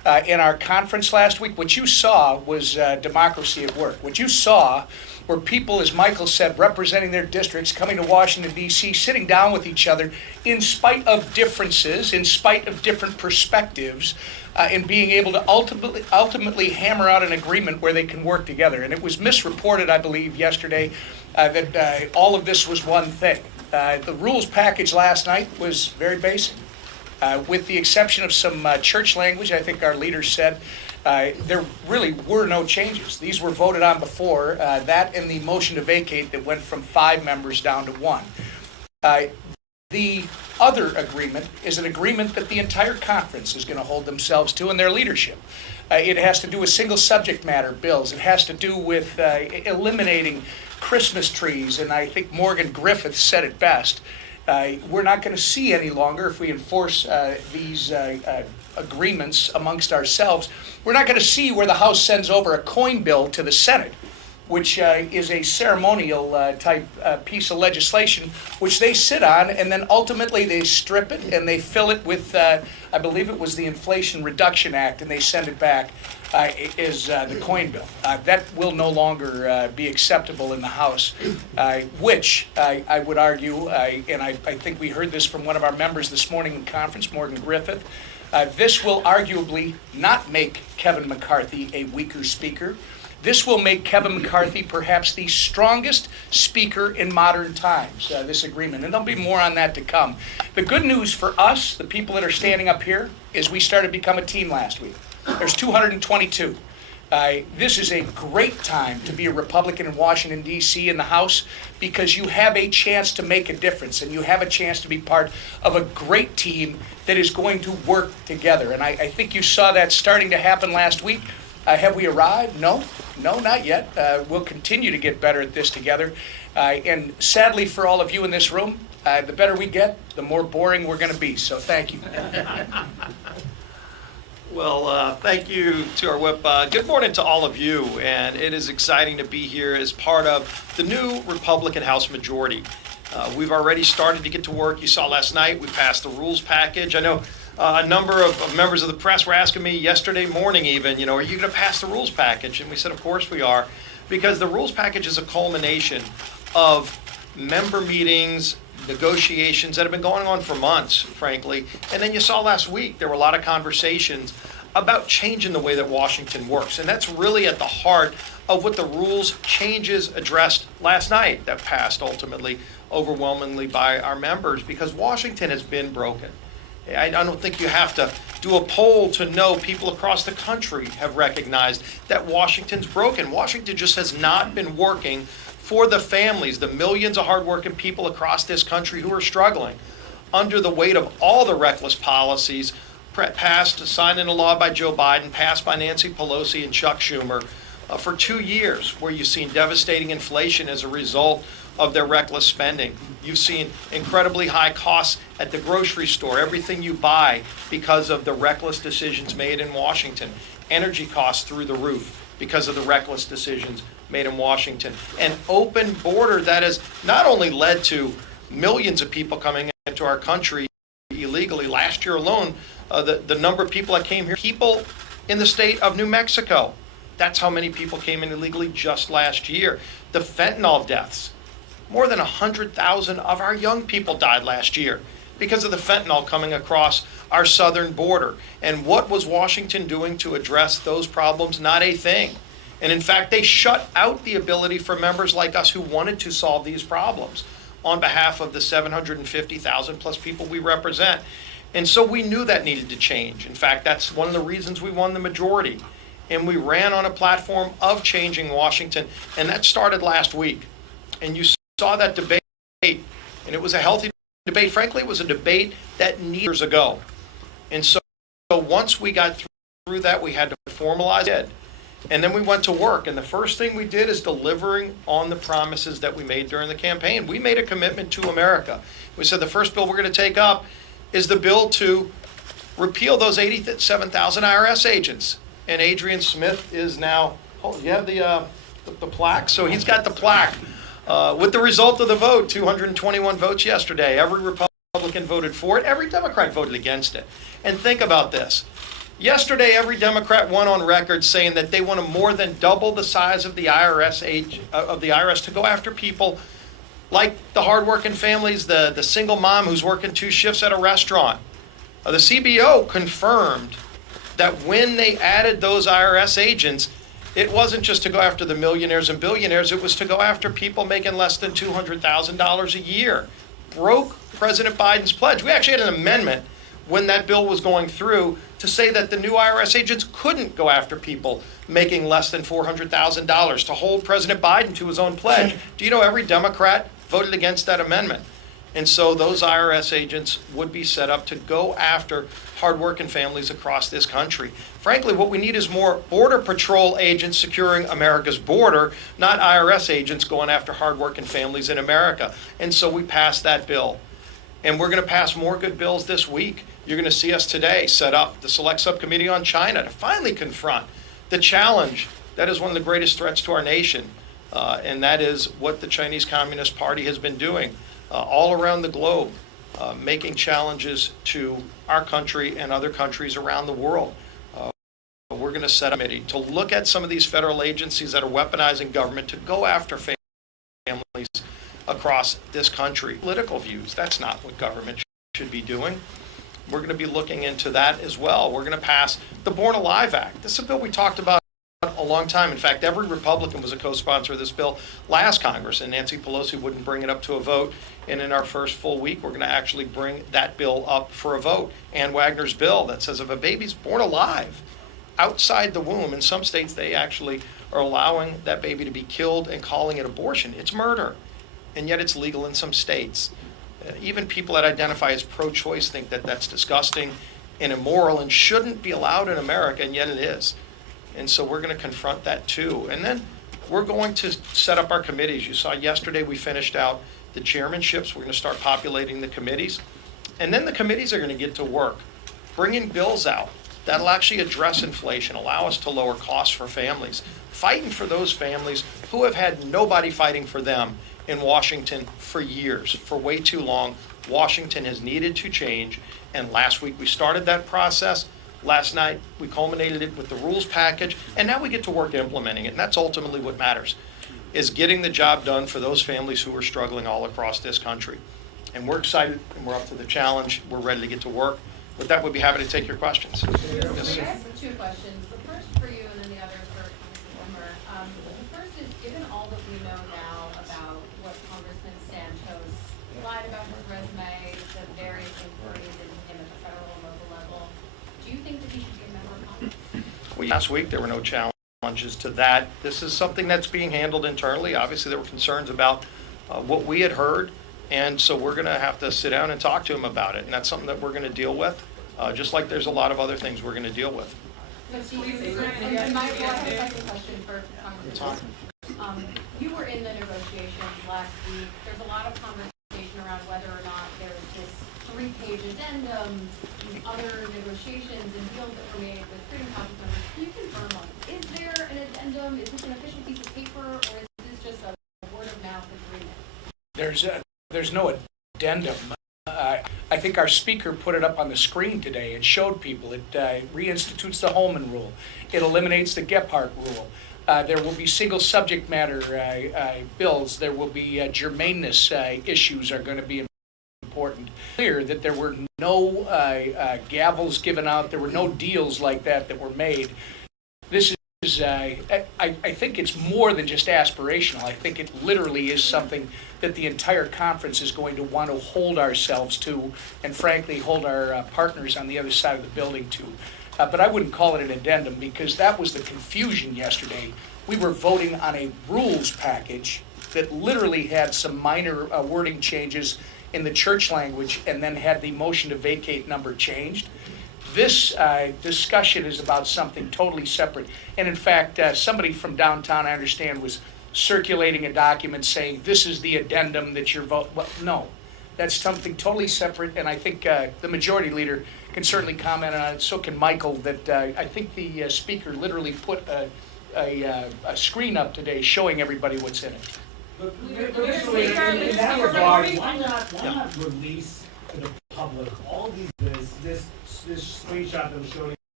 in our conference last week, what you saw was democracy at work. What you saw were people, as Michael said, representing their districts, coming to Washington, D.C., sitting down with each other in spite of differences, in spite of different perspectives, and being able to ultimately hammer out an agreement where they can work together. And it was misreported, I believe, yesterday that all of this was one thing. The rules package last night was very basic. With the exception of some church language, I think our leaders said, there really were no changes. These were voted on before, that and the motion to vacate that went from 5 members down to 1. The other agreement is an agreement that the entire conference is going to hold themselves to in their leadership. It has to do with single subject matter bills. It has to do with eliminating Christmas trees, and I think Morgan Griffith said it best. We're not going to see any longer, if we enforce these agreements amongst ourselves, we're not going to see where the House sends over a coin bill to the Senate, which is a ceremonial type piece of legislation, which they sit on, and then ultimately they strip it and they fill it with, I believe it was the Inflation Reduction Act, and they send it back as the coin bill. That will no longer be acceptable in the House, which I would argue, and I think we heard this from one of our members this morning in conference, Morgan Griffith, this will arguably not make Kevin McCarthy a weaker speaker. This will make Kevin McCarthy perhaps the strongest speaker in modern times, this agreement. And there'll be more on that to come. The good news for us, the people that are standing up here, is we started to become a team last week. There's 222. This is a great time to be a Republican in Washington, D.C. in the House, because you have a chance to make a difference, and you have a chance to be part of a great team that is going to work together. And I think you saw that starting to happen last week. Have we arrived? No, not yet. We'll continue to get better at this together. And sadly for all of you in this room, the better we get, the more boring we're going to be. So thank you. Well, thank you to our whip. Good morning to all of you, and it is exciting to be here as part of the new Republican House majority. We've already started to get to work. You saw last night we passed the rules package. I know a number of members of the press were asking me yesterday morning even, are you going to pass the rules package? And we said, of course we are, because the rules package is a culmination of member meetings, negotiations that have been going on for months, frankly. And then you saw last week, there were a lot of conversations about changing the way that Washington works. And that's really at the heart of what the rules changes addressed last night that passed ultimately overwhelmingly by our members, because Washington has been broken. I don't think you have to do a poll to know people across the country have recognized that Washington's broken. Washington just has not been working for the families, the millions of hardworking people across this country who are struggling under the weight of all the reckless policies passed, signed into law by Joe Biden, passed by Nancy Pelosi and Chuck Schumer for 2 years, where you've seen devastating inflation as a result of their reckless spending. You've seen incredibly high costs at the grocery store, everything you buy because of the reckless decisions made in Washington. Energy costs through the roof because of the reckless decisions made in Washington. An open border that has not only led to millions of people coming into our country illegally. Last year alone, the number of people that came here, people in the state of New Mexico, that's how many people came in illegally just last year. The fentanyl deaths. More than 100,000 of our young people died last year because of the fentanyl coming across our southern border. And what was Washington doing to address those problems? Not a thing. And in fact, they shut out the ability for members like us who wanted to solve these problems on behalf of the 750,000 plus people we represent. And so we knew that needed to change. In fact, that's one of the reasons we won the majority. And we ran on a platform of changing Washington, and that started last week. And you saw that debate, and it was a healthy debate. Frankly, it was a debate that years ago. And so once we got through that, we had to formalize it. And then we went to work. And the first thing we did is delivering on the promises that we made during the campaign. We made a commitment to America. We said the first bill we're going to take up is the bill to repeal those 87,000 IRS agents. And Adrian Smith is now, you have the plaque? So he's got the plaque. With the result of the vote, 221 votes yesterday. Every Republican voted for it. Every Democrat voted against it. And think about this. Yesterday, every Democrat went on record saying that they want to more than double the size of the IRS to go after people like the hardworking families, the single mom who's working 2 shifts at a restaurant. The CBO confirmed that when they added those IRS agents, it wasn't just to go after the millionaires and billionaires, it was to go after people making less than $200,000 a year. Broke President Biden's pledge. We actually had an amendment when that bill was going through to say that the new IRS agents couldn't go after people making less than $400,000, to hold President Biden to his own pledge. Do you know every Democrat voted against that amendment? And so those IRS agents would be set up to go after hardworking families across this country. Frankly, what we need is more Border Patrol agents securing America's border, not IRS agents going after hardworking families in America. And so we passed that bill. And we're going to pass more good bills this week. You're going to see us today set up the Select Subcommittee on China to finally confront the challenge that is one of the greatest threats to our nation. And that is what the Chinese Communist Party has been doing all around the globe, making challenges to our country and other countries around the world. We're going to set a committee to look at some of these federal agencies that are weaponizing government to go after families across this country. Political views, that's not what government should be doing. We're going to be looking into that as well. We're going to pass the Born Alive Act. This is a bill we talked about a long time. In fact, every Republican was a co-sponsor of this bill last Congress, and Nancy Pelosi wouldn't bring it up to a vote. And in our first full week, we're going to actually bring that bill up for a vote. Ann Wagner's bill that says if a baby's born alive outside the womb, in some states they actually are allowing that baby to be killed and calling it abortion. It's murder, and yet it's legal in some states. Even people that identify as pro-choice think that that's disgusting and immoral and shouldn't be allowed in America, and yet it is. And so we're going to confront that too. And then we're going to set up our committees. You saw yesterday we finished out the chairmanships. We're going to start populating the committees. And then the committees are going to get to work, bringing bills out that'll actually address inflation, allow us to lower costs for families, fighting for those families who have had nobody fighting for them in Washington for years, for way too long. Washington has needed to change, and last week we started that process. Last night we culminated it with the rules package, and now we get to work implementing it, and that's ultimately what matters, is getting the job done for those families who are struggling all across this country. And we're excited, and we're up to the challenge. We're ready to get to work. With that, we'd be happy to take your questions. Yes. I have 2 questions. The first for you and then the other for Congressman Whitmer. The first is, given all that we know now about what Congressman Santos lied about his resume, the various inquiries into him at the federal and local level, do you think that he should be a member of Congress? Well, last week there were no challenges to that. This is something that's being handled internally. Obviously, there were concerns about what we had heard. And so we're going to have to sit down and talk to him about it. And that's something that we're going to deal with, just like there's a lot of other things we're going to deal with. And my second question for Congressman. You were in the negotiations last week. There's a lot of conversation around whether or not there's this 3-page addendum, these other negotiations and deals that were made with Freedom Caucus members. Can you confirm on, is there an addendum? Is this an official piece of paper, or is this just a word-of-mouth agreement? There's no addendum. I think our speaker put it up on the screen today. It showed people. It reinstitutes the Holman Rule. It eliminates the Gephardt Rule. There will be single subject matter bills. There will be germaneness issues are going to be important. Clear that there were no gavels given out. There were no deals like that were made. This is I think it's more than just aspirational. I think it literally is something that the entire conference is going to want to hold ourselves to, and frankly hold our partners on the other side of the building to. But I wouldn't call it an addendum, because that was the confusion yesterday. We were voting on a rules package that literally had some minor wording changes in the church language, and then had the motion to vacate number changed. This discussion is about something totally separate. And in fact, somebody from downtown, I understand, was circulating a document saying this is the addendum that you're voting. Well, no, that's something totally separate. And I think the majority leader can certainly comment on it. So can Michael. That I think the speaker literally put a screen up today showing everybody what's in it. But in that regard, why not release to the public all these this screenshot that was showing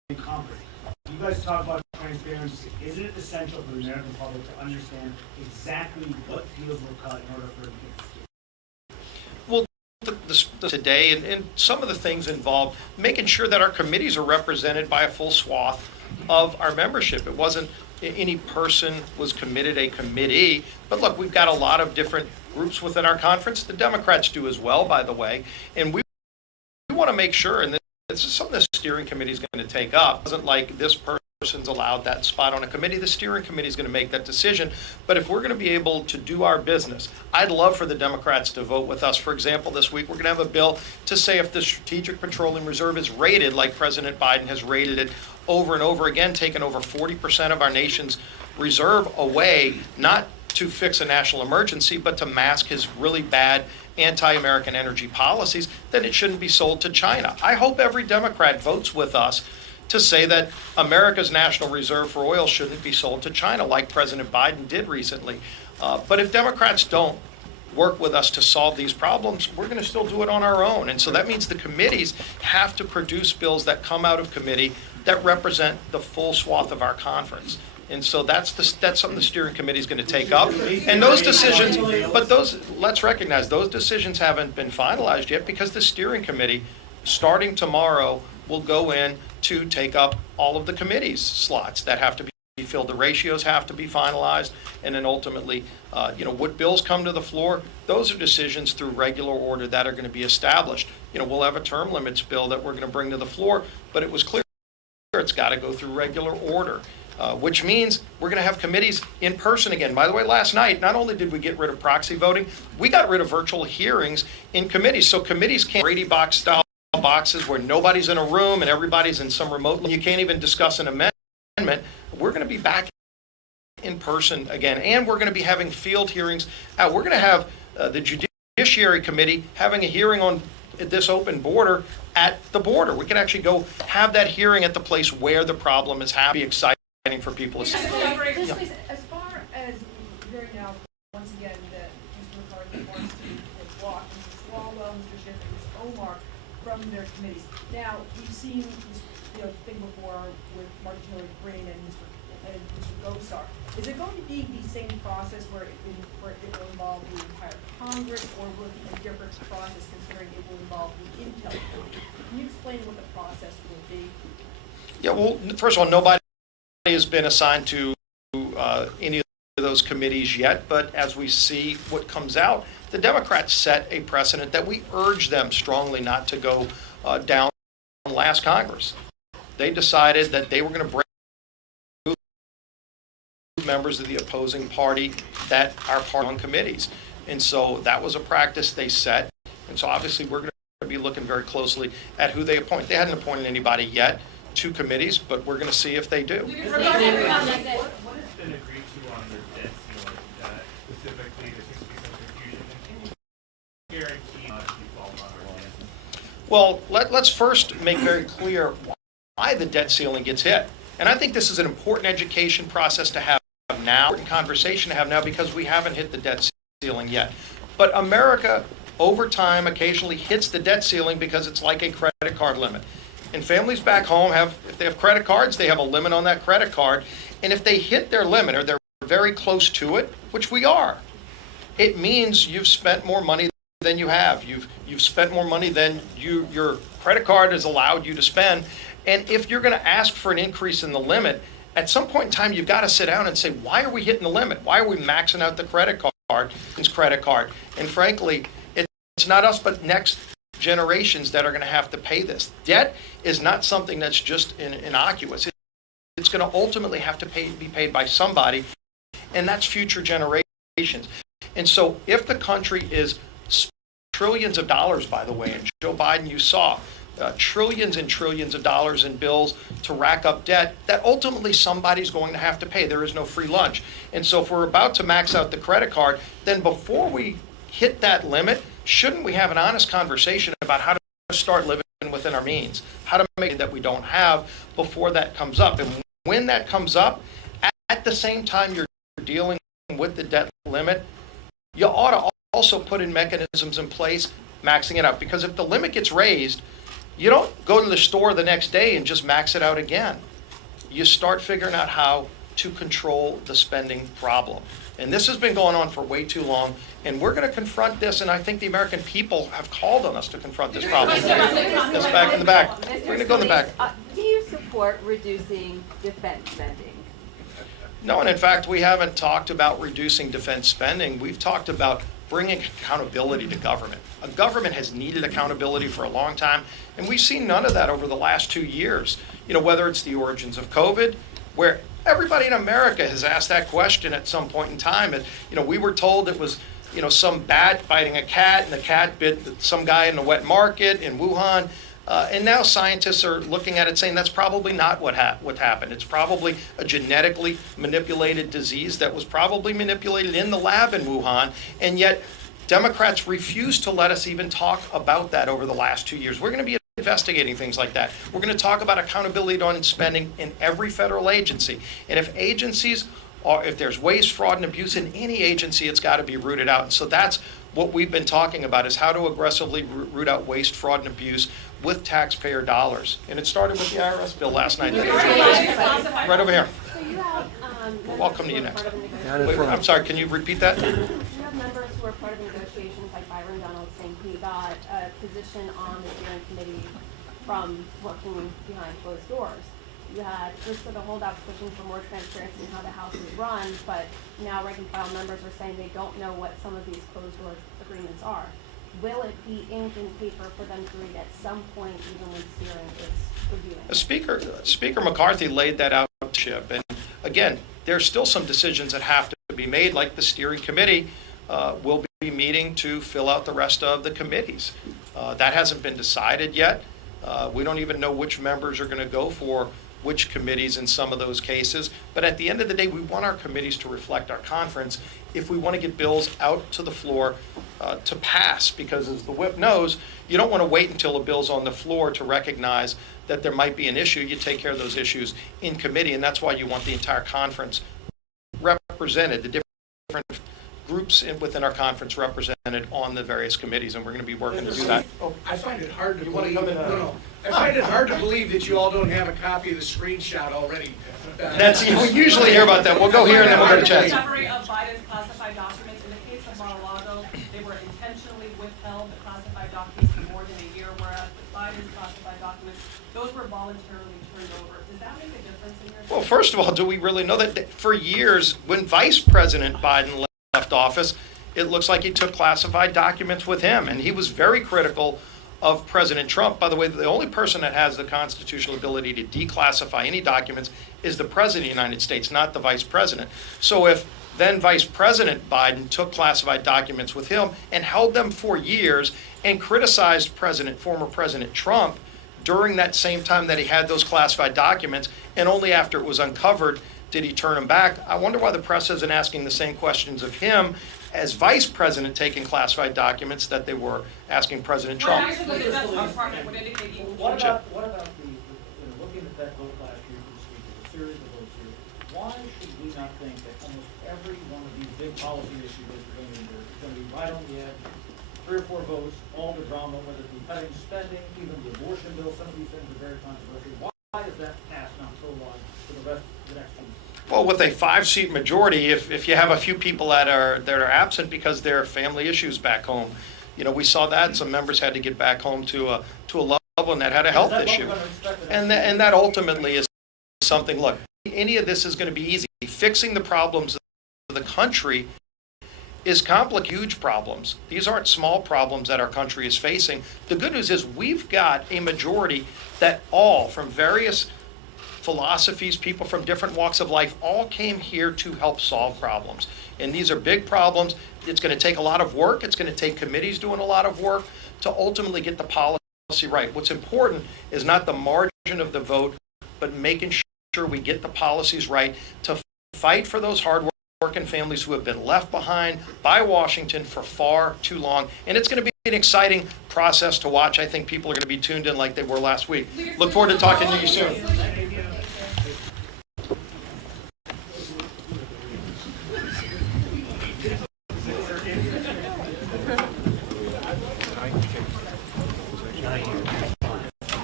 concrete. You guys talk about transparency. Isn't it essential for the American public to understand exactly what deals were cut in order for it to get Today, and some of the things involved making sure that our committees are represented by a full swath of our membership. It wasn't any person was committed a committee, but look, we've got a lot of different groups within our conference. The Democrats do as well, by the way, and we want to make sure, and this is something the steering committee is going to take up. It wasn't like this person's allowed that spot on a committee. The steering committee is going to make that decision. But if we're going to be able to do our business, I'd love for the Democrats to vote with us. For example, this week we're going to have a bill to say if the Strategic Petroleum Reserve is raided like President Biden has raided it over and over again, taken over 40% of our nation's reserve away, not to fix a national emergency, but to mask his really bad anti-American energy policies, then it shouldn't be sold to China. I hope every Democrat votes with us to say that America's national reserve for oil shouldn't be sold to China like President Biden did recently. But if Democrats don't work with us to solve these problems, we're going to still do it on our own. And so that means the committees have to produce bills that come out of committee that represent the full swath of our conference. And so that's something the steering committee is going to take up. And those decisions, let's recognize those decisions haven't been finalized yet because the steering committee, starting tomorrow, will go in to take up all of the committee's slots that have to be filled. The ratios have to be finalized, and then ultimately, what bills come to the floor, those are decisions through regular order that are going to be established. We'll have a term limits bill that we're going to bring to the floor, but it was clear it's got to go through regular order. Which means we're going to have committees in person again. By the way, last night, not only did we get rid of proxy voting, we got rid of virtual hearings in committees. So committees can't Brady box style boxes where nobody's in a room and everybody's in some remote. You can't even discuss an amendment. We're going to be back in person again, and we're going to be having field hearings. We're going to have the Judiciary Committee having a hearing on this open border at the border. We can actually go have that hearing at the place where the problem is happening. Exciting for people to see. As far as hearing now, once again, that Mr. McCarthy wants to block Mr. Swalwell, Mr. Schiff, and Mr. Omar from their committees. Now, we've seen this thing before with Martin Taylor Greene and Mr. Gosar. Is it going to be the same process where it will involve the entire Congress, or will it be a different process considering it will involve the Intel Committee? Can you explain what the process will be? Yeah, well, first of all, nobody has been assigned to any of those committees yet, but as we see what comes out, the Democrats set a precedent that we urge them strongly not to go down last Congress. They decided that they were going to bring members of the opposing party that are part on committees. And so that was a practice they set. And so obviously we're going to be looking very closely at who they appoint. They hadn't appointed anybody yet to committees, but we're going to see if they do. What has been agreed to on the debt ceiling, specifically there seems to be some confusion, and can you guarantee not to default on our land? Well, let's first make very clear why the debt ceiling gets hit. And I think this is an important education process to have now, important conversation to have now, because we haven't hit the debt ceiling yet. But America, over time, occasionally hits the debt ceiling because it's like a credit card limit. And families back home if they have credit cards, they have a limit on that credit card. And if they hit their limit or they're very close to it, which we are, it means you've spent more money than you have. You've spent more money than your credit card has allowed you to spend. And if you're going to ask for an increase in the limit, at some point in time, you've got to sit down and say, why are we hitting the limit? Why are we maxing out the credit card? And frankly, it's not us, but next generations that are going to have to pay this. Debt is not something that's just innocuous. It's going to ultimately have to be paid by somebody, and that's future generations. And so if the country is trillions of dollars, by the way, and Joe Biden, you saw trillions and trillions of dollars in bills to rack up debt, that ultimately somebody's going to have to pay. There is no free lunch. And so if we're about to max out the credit card, then before we hit that limit, shouldn't we have an honest conversation about how to start living within our means, how to make it that we don't have before that comes up? And when that comes up, at the same time you're dealing with the debt limit, you ought to also put in mechanisms in place maxing it out. Because if the limit gets raised, You don't go to the store the next day and just max it out again. You start figuring out how to control the spending problem. And this has been going on for way too long, and we're going to confront this, and I think the American people have called on us to confront this problem. That's back in the back. We're going to go in the back. Do you support reducing defense spending? No, and in fact, we haven't talked about reducing defense spending. We've talked about bringing accountability to government. A government has needed accountability for a long time, and we've seen none of that over the last 2 years. You know, whether it's the origins of COVID, where everybody in America has asked that question at some point in time. And, you know, we were told it was, you know, some bat biting a cat, and the cat bit some guy in the wet market in Wuhan. And now scientists are looking at it saying that's probably not what happened. It's probably a genetically manipulated disease that was probably manipulated in the lab in Wuhan, and yet Democrats refuse to let us even talk about that over the last 2 years. We're going to be investigating things like that. We're going to talk about accountability on spending in every federal agency. And if there's waste, fraud, and abuse in any agency, it's got to be rooted out. And so that's what we've been talking about, is how to aggressively root out waste, fraud, and abuse with taxpayer dollars. And it started with the IRS bill last night. Right over here. So you have, Welcome to you next. Wait, I'm sorry, can you repeat that? You have members who are part of the negotiations, like Byron Donald, saying he got a position on the steering committee from working behind closed doors. You had groups of the holdouts pushing for more transparency in how the House is run, but now rank and file members are saying they don't know what some of these closed door agreements are. Will it be ink and paper for them to read at some point, even when steering is reviewing? Speaker McCarthy laid that out, Chip. And again, there's still some decisions that have to be made, like the steering committee will be meeting to fill out the rest of the committees. That hasn't been decided yet. We don't even know which members are going to go for which committees in some of those cases. But at the end of the day, we want our committees to reflect our conference if we want to get bills out to the floor to pass. Because as the whip knows, you don't want to wait until a bill's on the floor to recognize that there might be an issue. You take care of those issues in committee, and that's why you want the entire conference represented, the different groups within our conference represented on the various committees, and we're going to be working to do that. I find it hard to believe. I find it hard to believe that you all don't have a copy of the screenshot already. That's, we usually hear about that. We'll go here and then we'll go to chat. Discovery of Biden's classified documents. In the case of Mar-a-Lago, they were intentionally withheld, the classified documents, for more than a year, whereas with Biden's classified documents, those were voluntarily turned over. Does that make a difference in your? Well, first of all, do we really know that for years, when Vice President Biden left office, it looks like he took classified documents with him, and he was very critical of President Trump. By the way, the only person that has the constitutional ability to declassify any documents is the President of the United States, not the Vice President. So if then Vice President Biden took classified documents with him and held them for years and criticized former President Trump during that same time that he had those classified documents, and only after it was uncovered did he turn them back, I wonder why the press isn't asking the same questions of him as Vice President taking classified documents that they were asking President Trump. What about the, looking at that vote last year for the speaker, the series of votes here, why should we not think that almost every one of these big policy issues that we're going to endure is going to be right on the edge, 3 or 4 votes, all the drama, whether it be cutting spending, even the abortion bill, some of these things are very controversial. Why is that passed not so wide for the rest of the next 2 years? Well, with a 5-seat majority, if you have a few people that are absent because there are family issues back home, you know, we saw that some members had to get back home to a loved one that had a health issue, and that ultimately is something. Look, any of this is going to be easy. Fixing the problems of the country is huge problems. These aren't small problems that our country is facing. The good news is we've got a majority that all from various philosophies, people from different walks of life, all came here to help solve problems. And these are big problems. It's going to take a lot of work. It's going to take committees doing a lot of work to ultimately get the policy right. What's important is not the margin of the vote, but making sure we get the policies right to fight for those hard-working families who have been left behind by Washington for far too long. And it's going to be an exciting process to watch. I think people are going to be tuned in like they were last week. Look forward to talking to you soon.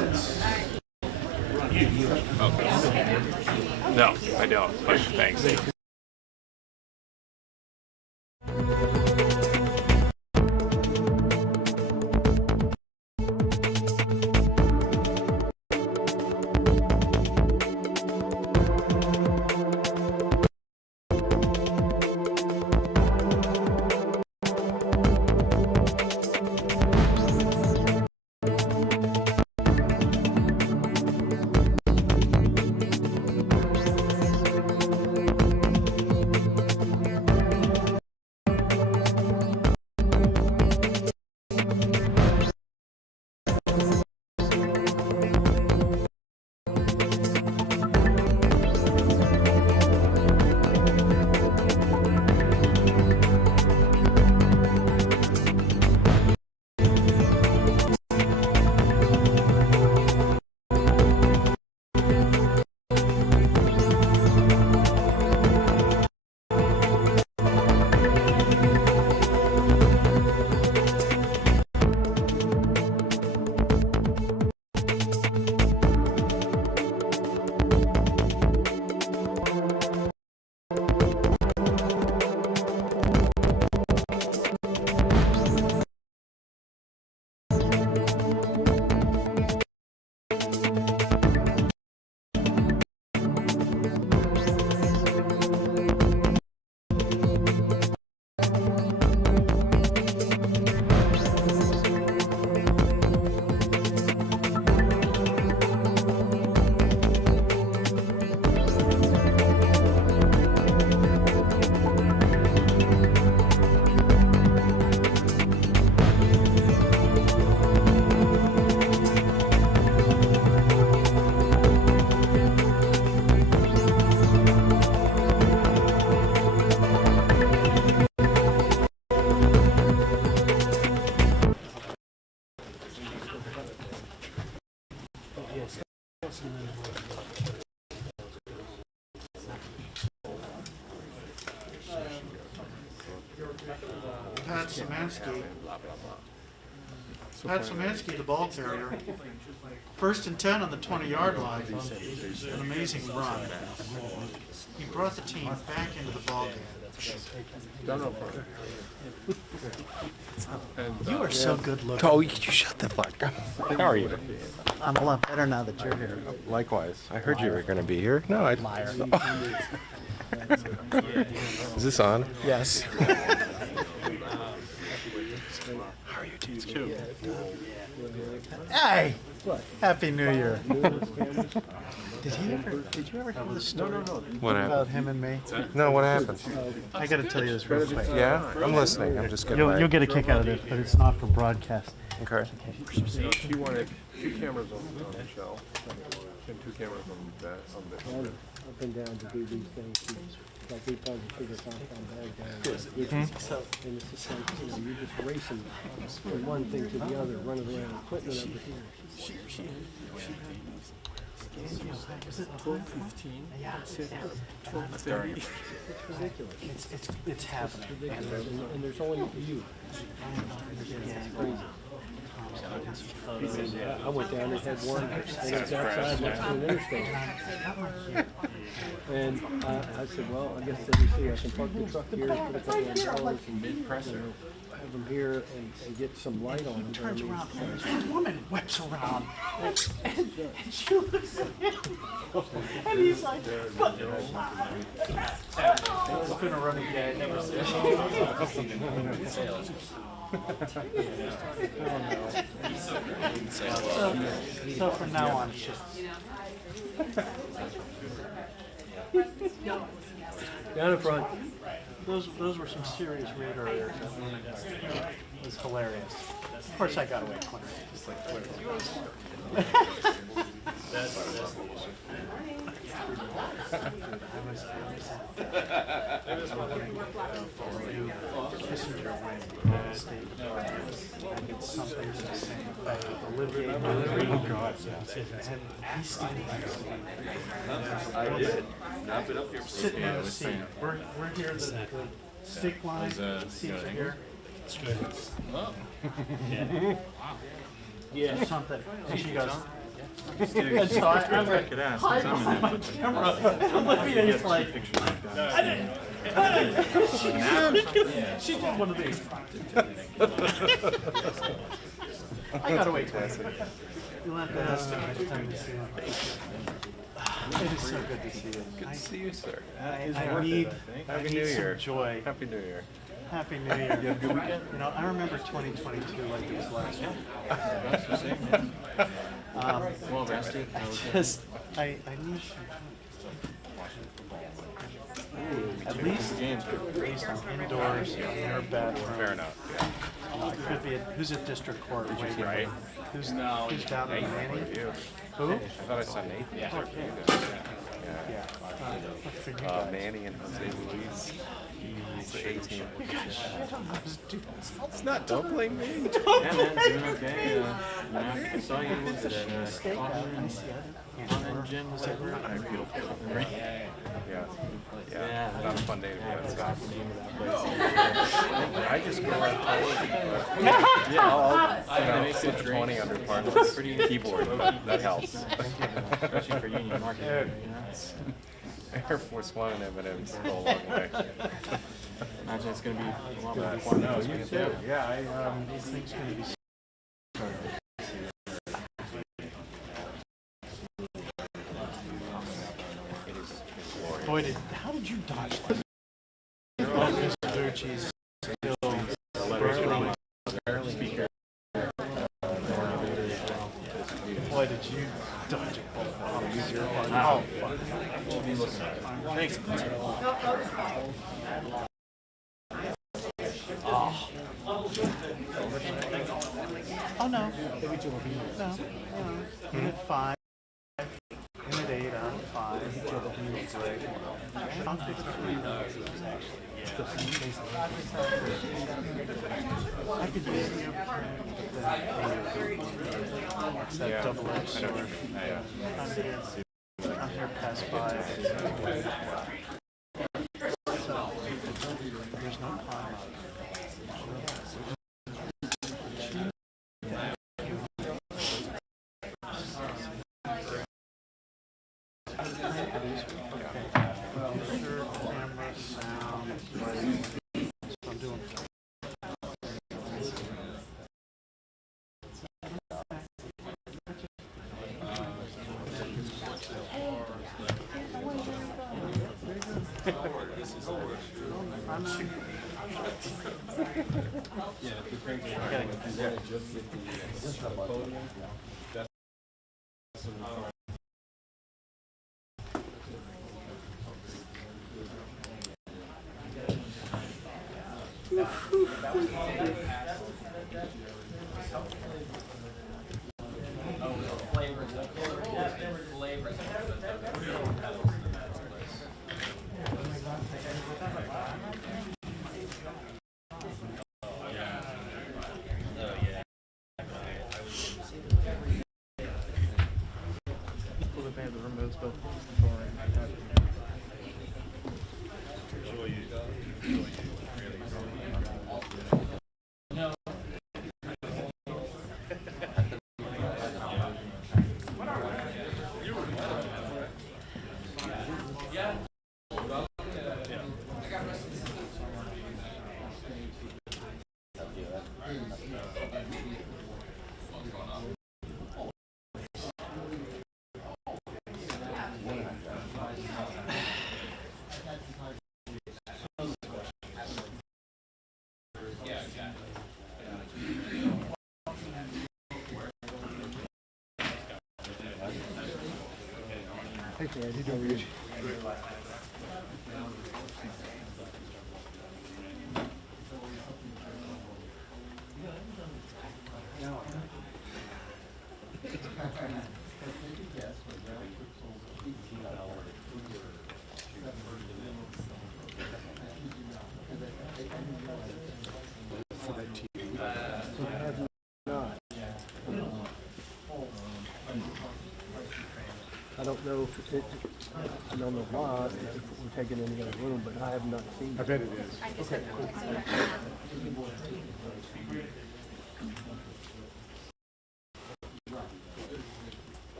No, I don't, but thanks. Pat Szymanski. Pat Szymanski, the ball carrier. 1st and 10 on the 20-yard line. An amazing run. He brought the team back into the ball game. You are so good looking. Oh, you shut the fuck up. How are you? I'm a lot better now that you're here. Likewise. I heard you were going to be here. No, I... Liar. Is this on? Yes. How are you dudes too? Hey! Happy New Year. Did you ever hear the story What happened? about him and me? No, what happened? I gotta tell you this real quick. Yeah? I'm listening. I'm just getting You'll get a kick out of this, but it's not for broadcast. Okay. She wanted 2 cameras on Michelle and 2 cameras on the... Up and down to do these things. Like we probably figure out how bad guy is. And it's just like, you're just racing from one thing to the other, running around, equipment over here. Is it 12:15? Yeah. 12:30. It's ridiculous. It's happening. And there's only you. It's crazy. I went down and had one, and it's outside next to an interstate. And I said, well, I guess let me see, I can park the truck here, put a couple of dollars and mid-pressure, have them here and get some light on them. Turns around, and this woman whips around, and she looks at him, and he's like, it's been a running gag ever since. So from now on, it's just... Down in front. Those were some serious radar errors. It was hilarious. Of course, I got away quicker. Just like it's something to the same effect. Oh God! I did. I've been up here. Sitting in the seat. We're here. The stick line. Seats are here. It's good. Oh. Yeah. Something. And she goes, And so I'm like, could ask, hiding I'm in behind my it. camera. I'm looking at it, it's like, she did one of these. I gotta wait. You'll have to ask her next time you see her. It is so good to see you. Good to see you, sir. I need some joy. Happy New Year. Happy New Year. You have a good weekend? You know, I remember 2022 like it was last year. That's the same. Well rested. Just, I need at least indoors in your bedroom. Fair enough. It could be who's at district court, Right. Who's down in Manny? Who? I thought I saw Nathan. Yeah. Yeah. Manny and Jose Luis. He's the 18. You got shit on those dudes. It's not. Don't blame me. Yeah, man, doing okay. I saw you at Cotton Gym was over. Beautiful. Yeah. Not a fun day to be at. I just go out I'll slip 20 under partners. Keyboard, but that helps. Especially for union market. Air Force One and M&M's go a long way. Imagine it's going to be a lot more fun. No, you too. Yeah, these things going to be. Boy, how did you dodge that? Oh, Mr. Ducci's still barely speaker. Boy, did you dodge it. Oh, fuck. Thanks. Oh, no. No. Unit 5. Unit 8 out of 5. I'll fix it. I could use the it's that double-edged sword. I'm here past 5. So, there's no time. Hey, Fred, you doing good? I don't know if it, I don't know why, if we're taking any other room, but I have not seen it. I bet it is. Okay, cool.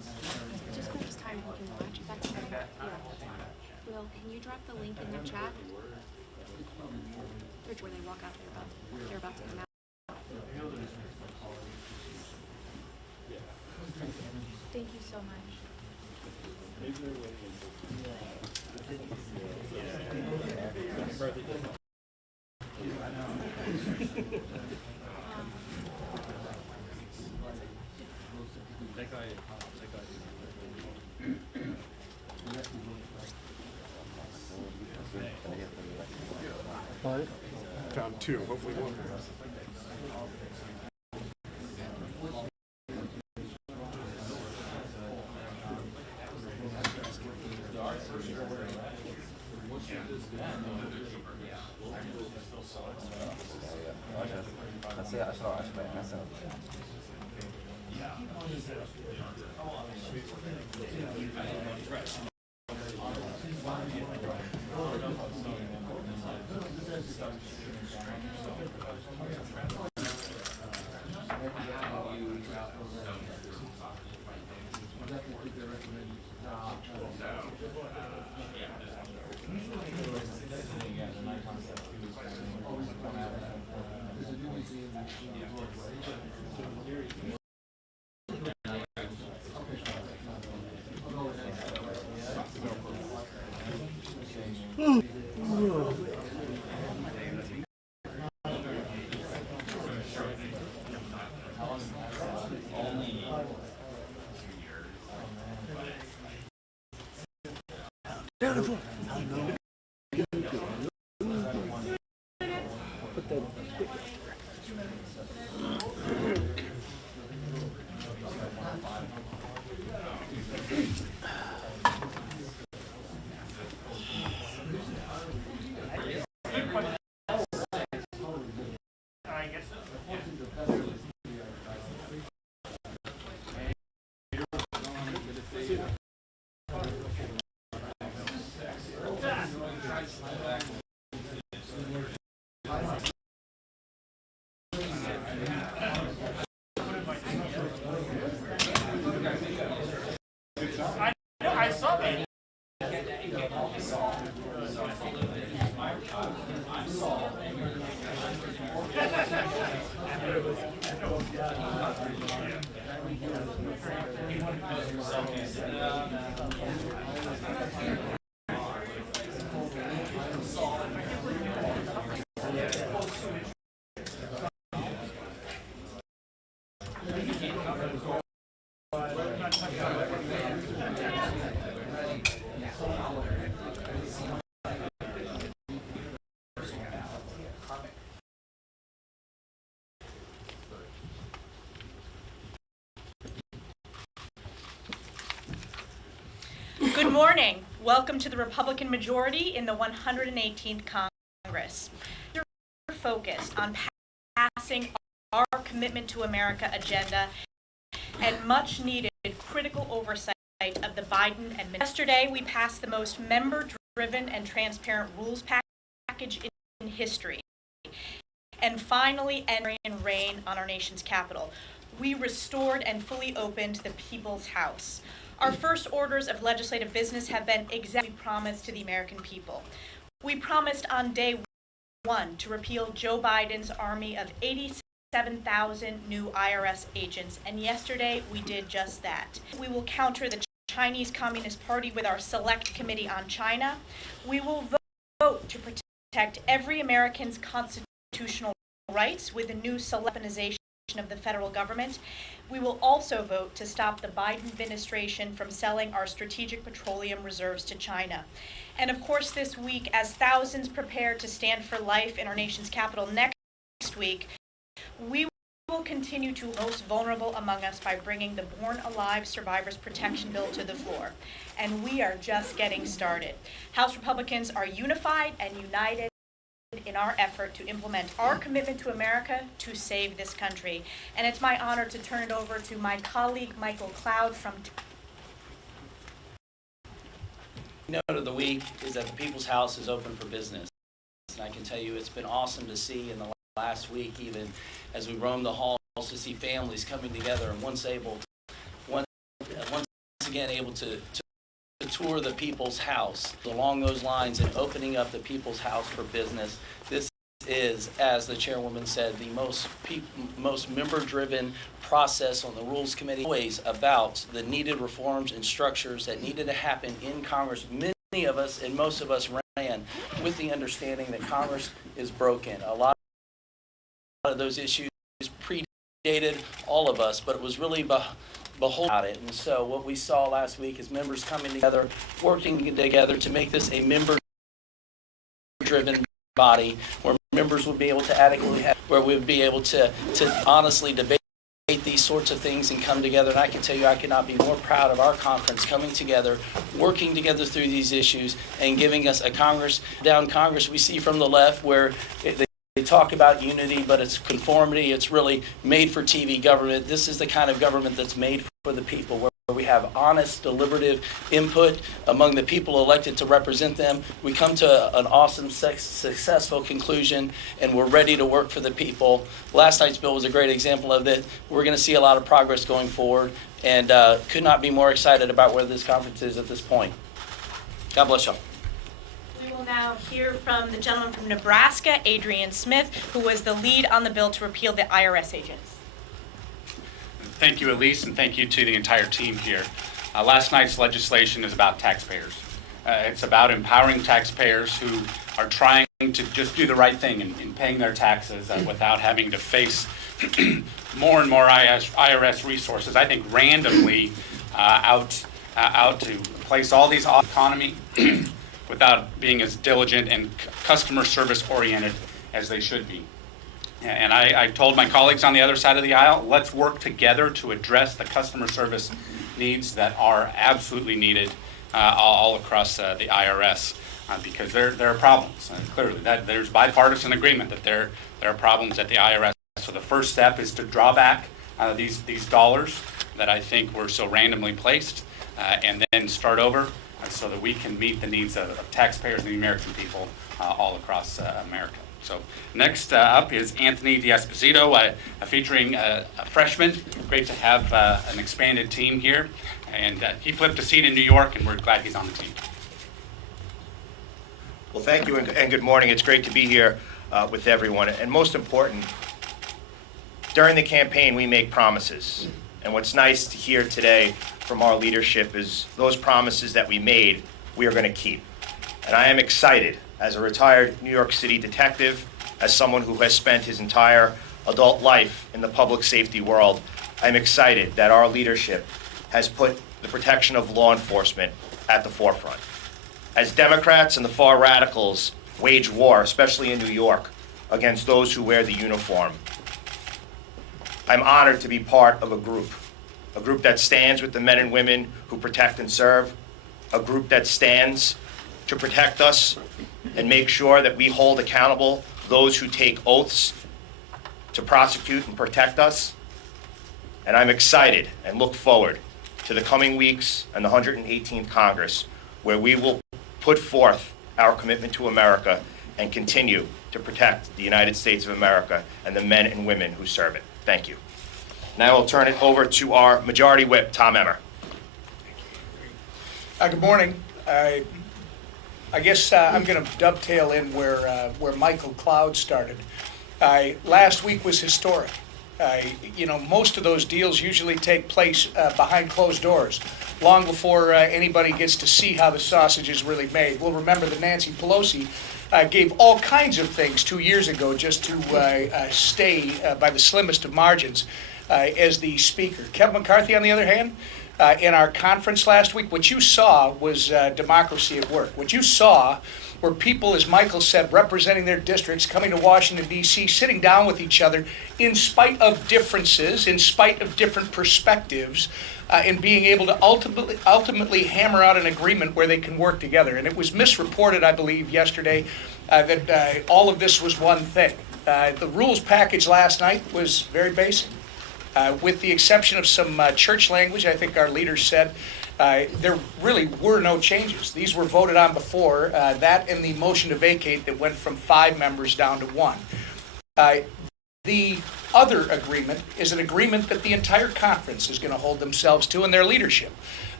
chat. Where they walk out, they're about to come out. Thank you so much. Found two, hopefully one. I saw that. Good morning. Welcome to the Republican majority in the 118th Congress. You're focused on passing our Commitment to America agenda and much needed critical oversight of the Biden administration. Yesterday, we passed the most member-driven and transparent rules package in history, and finally entering reign on our nation's capital. We restored and fully opened the People's House. Our first orders of legislative business have been exactly promised to the American people. We promised on day one to repeal Joe Biden's army of 87,000 new IRS agents, and yesterday we did just that. We will counter the Chinese Communist Party with our Select Committee on China. We will vote to protect every American's constitutional rights with the new weaponization of the federal government. We will also vote to stop the Biden administration from selling our strategic petroleum reserves to China. And of course, this week, as thousands prepare to stand for life in our nation's capital next week, we will continue to most vulnerable among us by bringing the Born Alive Survivors Protection Bill to the floor. And we are just getting started. House Republicans are unified and united in our effort to implement our commitment to America to save this country. And it's my honor to turn it over to my colleague, Michael Cloud from... Note of the week is that the People's House is open for business. And I can tell you it's been awesome to see in the last week, even as we roam the halls, to see families coming together and once again able to tour the people's house along those lines and opening up the people's house for business. This is, as the chairwoman said, the most member-driven process on the Rules Committee, always about the needed reforms and structures that needed to happen in Congress. Many of us and most of us ran with the understanding that Congress is broken. A lot of those issues predated all of us, but it was really behold about it. And so what we saw last week is members coming together, working together to make this a member-driven body where members would be able to adequately have, where we would be able to honestly debate these sorts of things and come together. And I can tell you, I cannot be more proud of our conference coming together, working together through these issues, and giving us a Congress we see from the left where they talk about unity, but it's conformity. It's really made for TV government. This is the kind of government that's made for the people, where we have honest, deliberative input among the people elected to represent them. We come to an awesome, successful conclusion, and we're ready to work for the people. Last night's bill was a great example of that. We're going to see a lot of progress going forward, and could not be more excited about where this conference is at this point. God bless y'all. We will now hear from the gentleman from Nebraska, Adrian Smith, who was the lead on the bill to repeal the IRS agents. Thank you, Elise, and thank you to the entire team here. Last night's legislation is about taxpayers. It's about empowering taxpayers who are trying to just do the right thing in paying their taxes without having to face more and more IRS resources, I think randomly out to place all these off economy without being as diligent and customer service oriented as they should be. And I told my colleagues on the other side of the aisle, let's work together to address the customer service needs that are absolutely needed all across the IRS, because there are problems. Clearly, there's bipartisan agreement that there are problems at the IRS. So the first step is to draw back these dollars that I think were so randomly placed, and then start over so that we can meet the needs of taxpayers and the American people all across America. So next up is Anthony D'Esposito, featuring a freshman. Great to have an expanded team here. And he flipped a seat in New York, and we're glad he's on the team. Well, thank you and good morning. It's great to be here with everyone. And most important, during the campaign, we make promises. And what's nice to hear today from our leadership is those promises that we made, we are going to keep. And I am excited, as a retired New York City detective, as someone who has spent his entire adult life in the public safety world, I'm excited that our leadership has put the protection of law enforcement at the forefront. As Democrats and the far radicals wage war, especially in New York, against those who wear the uniform, I'm honored to be part of a group that stands with the men and women who protect and serve, a group that stands to protect us and make sure that we hold accountable those who take oaths to prosecute and protect us. And I'm excited and look forward to the coming weeks and the 118th Congress, where we will put forth our commitment to America and continue to protect the United States of America and the men and women who serve it. Thank you. Now I'll turn it over to our Majority Whip, Tom Emmer. Good morning. I guess I'm going to dovetail in where Michael Cloud started. Last week was historic. Most of those deals usually take place behind closed doors, long before anybody gets to see how the sausage is really made. We'll remember that Nancy Pelosi gave all kinds of things 2 years ago just to stay by the slimmest of margins as the speaker. Kevin McCarthy, on the other hand, in our conference last week, what you saw was democracy at work. What you saw were people, as Michael said, representing their districts, coming to Washington, D.C., sitting down with each other in spite of differences, in spite of different perspectives, and being able to ultimately hammer out an agreement where they can work together. And it was misreported, I believe, yesterday that all of this was one thing. The rules package last night was very basic. With the exception of some church language, I think our leaders said, there really were no changes. These were voted on before, that and the motion to vacate that went from 5 members down to 1. The other agreement is an agreement that the entire conference is going to hold themselves to, and their leadership.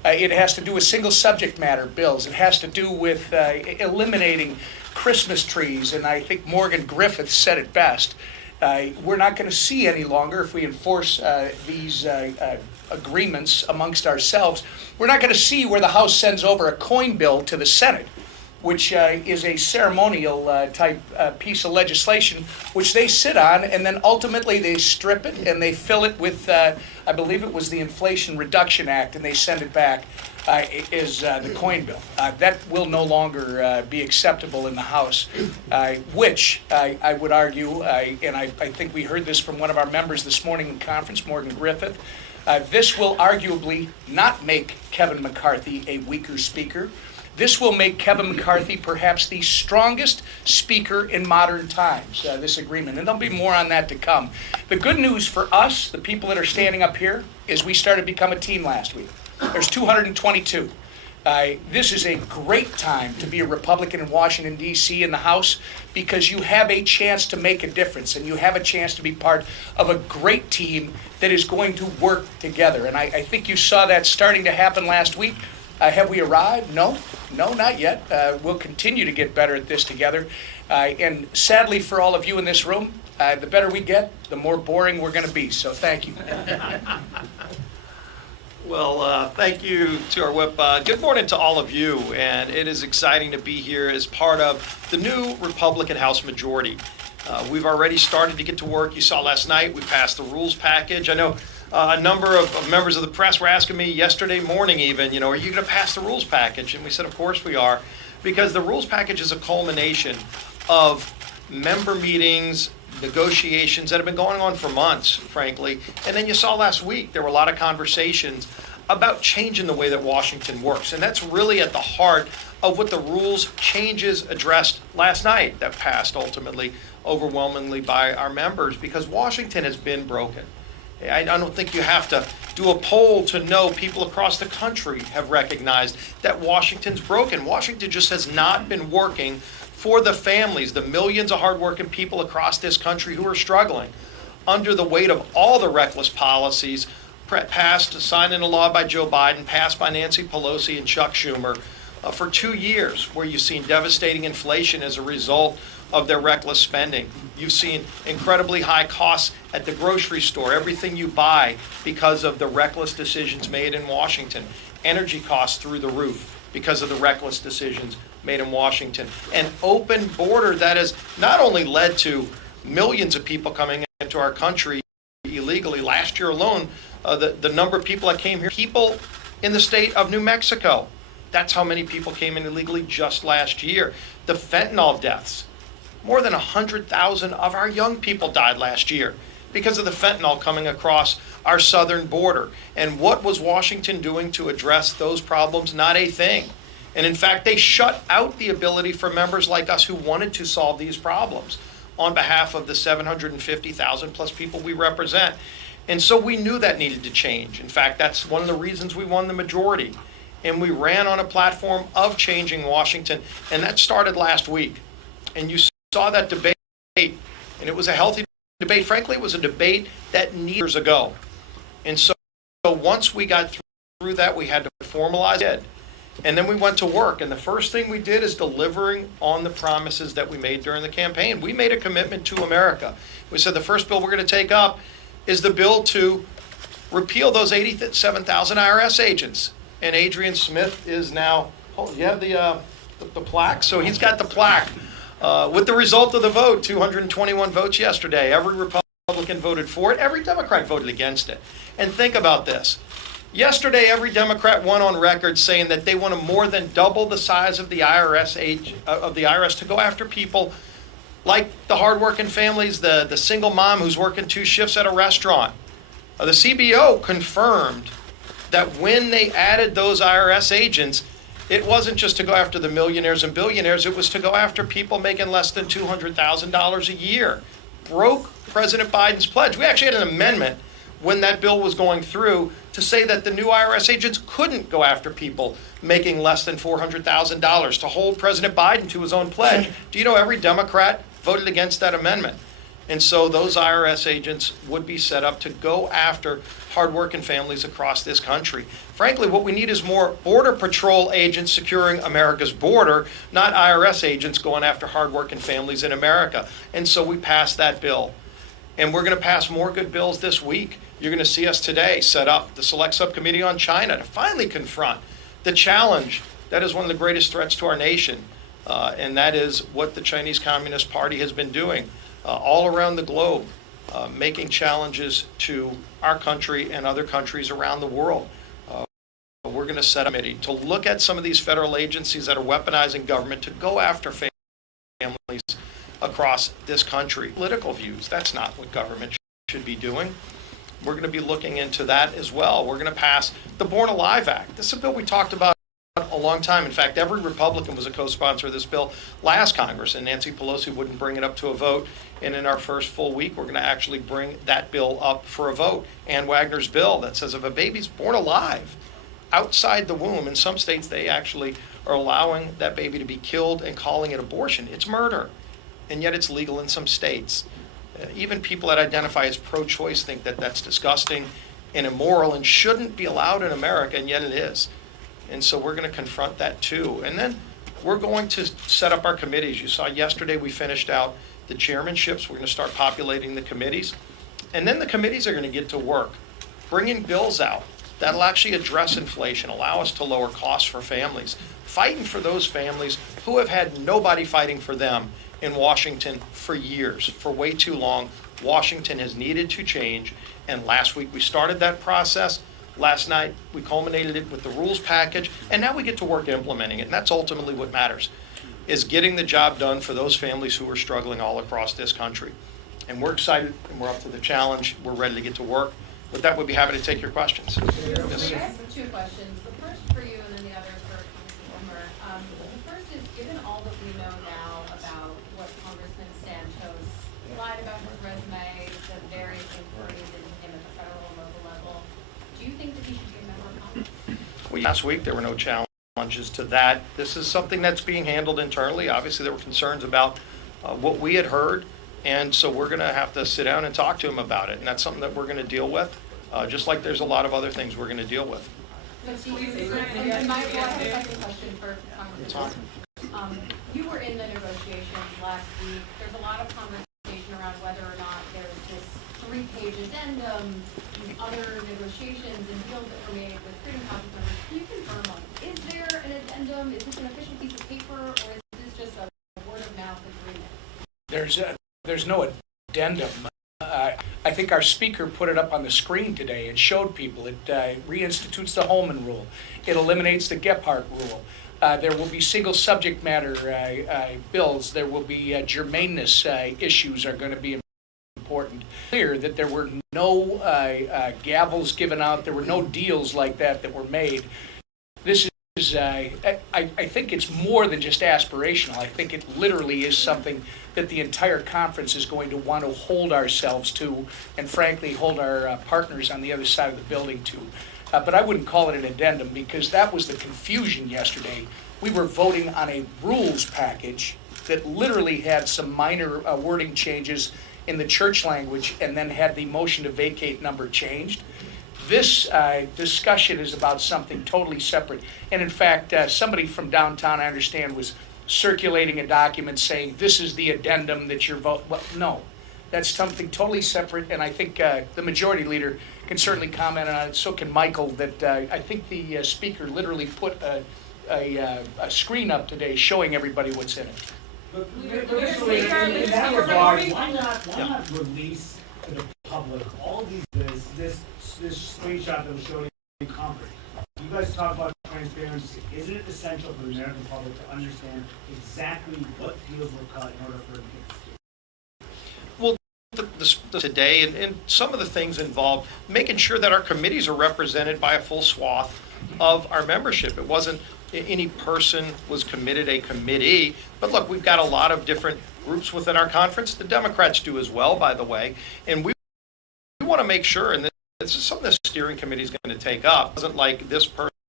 It has to do with single subject matter bills. It has to do with eliminating Christmas trees, and I think Morgan Griffith said it best. We're not going to see any longer, if we enforce these agreements amongst ourselves, we're not going to see where the House sends over a coin bill to the Senate, which is a ceremonial type piece of legislation, which they sit on, and then ultimately they strip it and they fill it with, I believe it was the Inflation Reduction Act, and they send it back is the coin bill. That will no longer be acceptable in the House, which I would argue, and I think we heard this from one of our members this morning in conference, Morgan Griffith, this will arguably not make Kevin McCarthy a weaker speaker. This will make Kevin McCarthy perhaps the strongest speaker in modern times, this agreement. And there'll be more on that to come. The good news for us, the people that are standing up here, is we started to become a team last week. There's 222. This is a great time to be a Republican in Washington, D.C. in the House, because you have a chance to make a difference, and you have a chance to be part of a great team that is going to work together. And I think you saw that starting to happen last week. Have we arrived? No, not yet. We'll continue to get better at this together. And sadly for all of you in this room, the better we get, the more boring we're going to be. So thank you. Well, thank you to our whip. Good morning to all of you, and it is exciting to be here as part of the new Republican House majority. We've already started to get to work. You saw last night we passed the rules package. I know a number of members of the press were asking me yesterday morning even, are you going to pass the rules package? And we said, of course we are, because the rules package is a culmination of member meetings, negotiations that have been going on for months, frankly. And then you saw last week, there were a lot of conversations about changing the way that Washington works. And that's really at the heart of what the rules changes addressed last night that passed ultimately overwhelmingly by our members, because Washington has been broken. I don't think you have to do a poll to know people across the country have recognized that Washington's broken. Washington just has not been working for the families, the millions of hardworking people across this country who are struggling under the weight of all the reckless policies passed, signed into law by Joe Biden, passed by Nancy Pelosi and Chuck Schumer for 2 years, where you've seen devastating inflation as a result of their reckless spending. You've seen incredibly high costs at the grocery store, everything you buy because of the reckless decisions made in Washington. Energy costs through the roof because of the reckless decisions made in Washington. An open border that has not only led to millions of people coming into our country illegally. Last year alone, the number of people that came here, people in the state of New Mexico, that's how many people came in illegally just last year. The fentanyl deaths. More than 100,000 of our young people died last year because of the fentanyl coming across our southern border. And what was Washington doing to address those problems? Not a thing. And in fact, they shut out the ability for members like us who wanted to solve these problems on behalf of the 750,000 plus people we represent. And so we knew that needed to change. In fact, that's one of the reasons we won the majority. And we ran on a platform of changing Washington. And that started last week. And you saw that debate, and it was a healthy debate. Frankly, it was a debate that needed years ago. And so once we got through that, we had to formalize it. And then we went to work. And the first thing we did is delivering on the promises that we made during the campaign. We made a commitment to America. We said the first bill we're going to take up is the bill to repeal those 87,000 IRS agents. And Adrian Smith is now, you have the plaque? So he's got the plaque. With the result of the vote, 221 votes yesterday. Every Republican voted for it. Every Democrat voted against it. And think about this. Yesterday, every Democrat went on record saying that they want to more than double the size of the IRS to go after people like the hardworking families, the single mom who's working 2 shifts at a restaurant. The CBO confirmed that when they added those IRS agents, it wasn't just to go after the millionaires and billionaires, it was to go after people making less than $200,000 a year. Broke President Biden's pledge. We actually had an amendment when that bill was going through to say that the new IRS agents couldn't go after people making less than $400,000, to hold President Biden to his own pledge. Do you know every Democrat voted against that amendment? And so those IRS agents would be set up to go after hardworking families across this country. Frankly, what we need is more Border Patrol agents securing America's border, not IRS agents going after hardworking families in America. And so we passed that bill. And we're going to pass more good bills this week. You're going to see us today set up the Select Subcommittee on China to finally confront the challenge that is one of the greatest threats to our nation. And that is what the Chinese Communist Party has been doing all around the globe, making challenges to our country and other countries around the world. We're going to set a committee to look at some of these federal agencies that are weaponizing government to go after families across this country. Political views, that's not what government should be doing. We're going to be looking into that as well. We're going to pass the Born Alive Act. This is a bill we talked about a long time. In fact, every Republican was a co-sponsor of this bill last Congress, and Nancy Pelosi wouldn't bring it up to a vote. And in our first full week, we're going to actually bring that bill up for a vote. Ann Wagner's bill that says if a baby's born alive outside the womb, in some states they actually are allowing that baby to be killed and calling it abortion. It's murder, and yet it's legal in some states. Even people that identify as pro-choice think that that's disgusting and immoral and shouldn't be allowed in America, and yet it is. And so we're going to confront that too. And then we're going to set up our committees. You saw yesterday we finished out the chairmanships. We're going to start populating the committees. And then the committees are going to get to work, bringing bills out that'll actually address inflation, allow us to lower costs for families, fighting for those families who have had nobody fighting for them in Washington for years, for way too long. Washington has needed to change, and last week we started that process. Last night we culminated it with the rules package, and now we get to work implementing it, and that's ultimately what matters, is getting the job done for those families who are struggling all across this country. And we're excited, and we're up to the challenge. We're ready to get to work. With that, we'd be happy to take your questions. Yes. I have two questions. The first for you and then the other for Congressman Whitmer. The first is, given all that we know now about what Congressman Santos lied about his resume, the various inquiries into him at the federal and local level, do you think that he should be a member of Congress? Last week, there were no challenges to that. This is something that's being handled internally. Obviously, there were concerns about what we had heard, and so we're going to have to sit down and talk to him about it, and that's something that we're going to deal with, just like there's a lot of other things we're going to deal with. And my second question for Congressman. You were in the negotiations last week. There's a lot of conversation around whether or not there's this 3-page addendum, these other negotiations and deals that were made with Freedom Caucus members. Can you confirm on, is there an addendum? Is this an official piece of paper, or is this just a word-of-mouth agreement? There's no addendum. I think our speaker put it up on the screen today and showed people. It reinstitutes the Holman Rule. It eliminates the Gephardt Rule. There will be single subject matter bills. There will be germaneness issues are going to be important. Clear that there were no gavels given out. There were no deals like that were made. This is, I think it's more than just aspirational. I think it literally is something that the entire conference is going to want to hold ourselves to, and frankly hold our partners on the other side of the building to. But I wouldn't call it an addendum, because that was the confusion yesterday. We were voting on a rules package that literally had some minor wording changes in the church language, and then had the motion to vacate number changed. This discussion is about something totally separate. And in fact, somebody from downtown, I understand, was circulating a document saying this is the addendum that you're voting. Well, no, that's something totally separate. And I think the majority leader can certainly comment on it. So can Michael. That I think the speaker literally put a screen up today showing everybody what's in it. But personally, in that regard, why not release to the public all this screenshot that was showing in Congress? You guys talk about transparency. Isn't it essential for the American public to understand exactly what deals were cut in order for it to get Well, today, and some of the things involved making sure that our committees are represented by a full swath of our membership. It wasn't any person was committed a committee, but look, we've got a lot of different groups within our conference. The Democrats do as well, by the way, and we want to make sure, and this is something the steering committee is going to take up. It wasn't like this person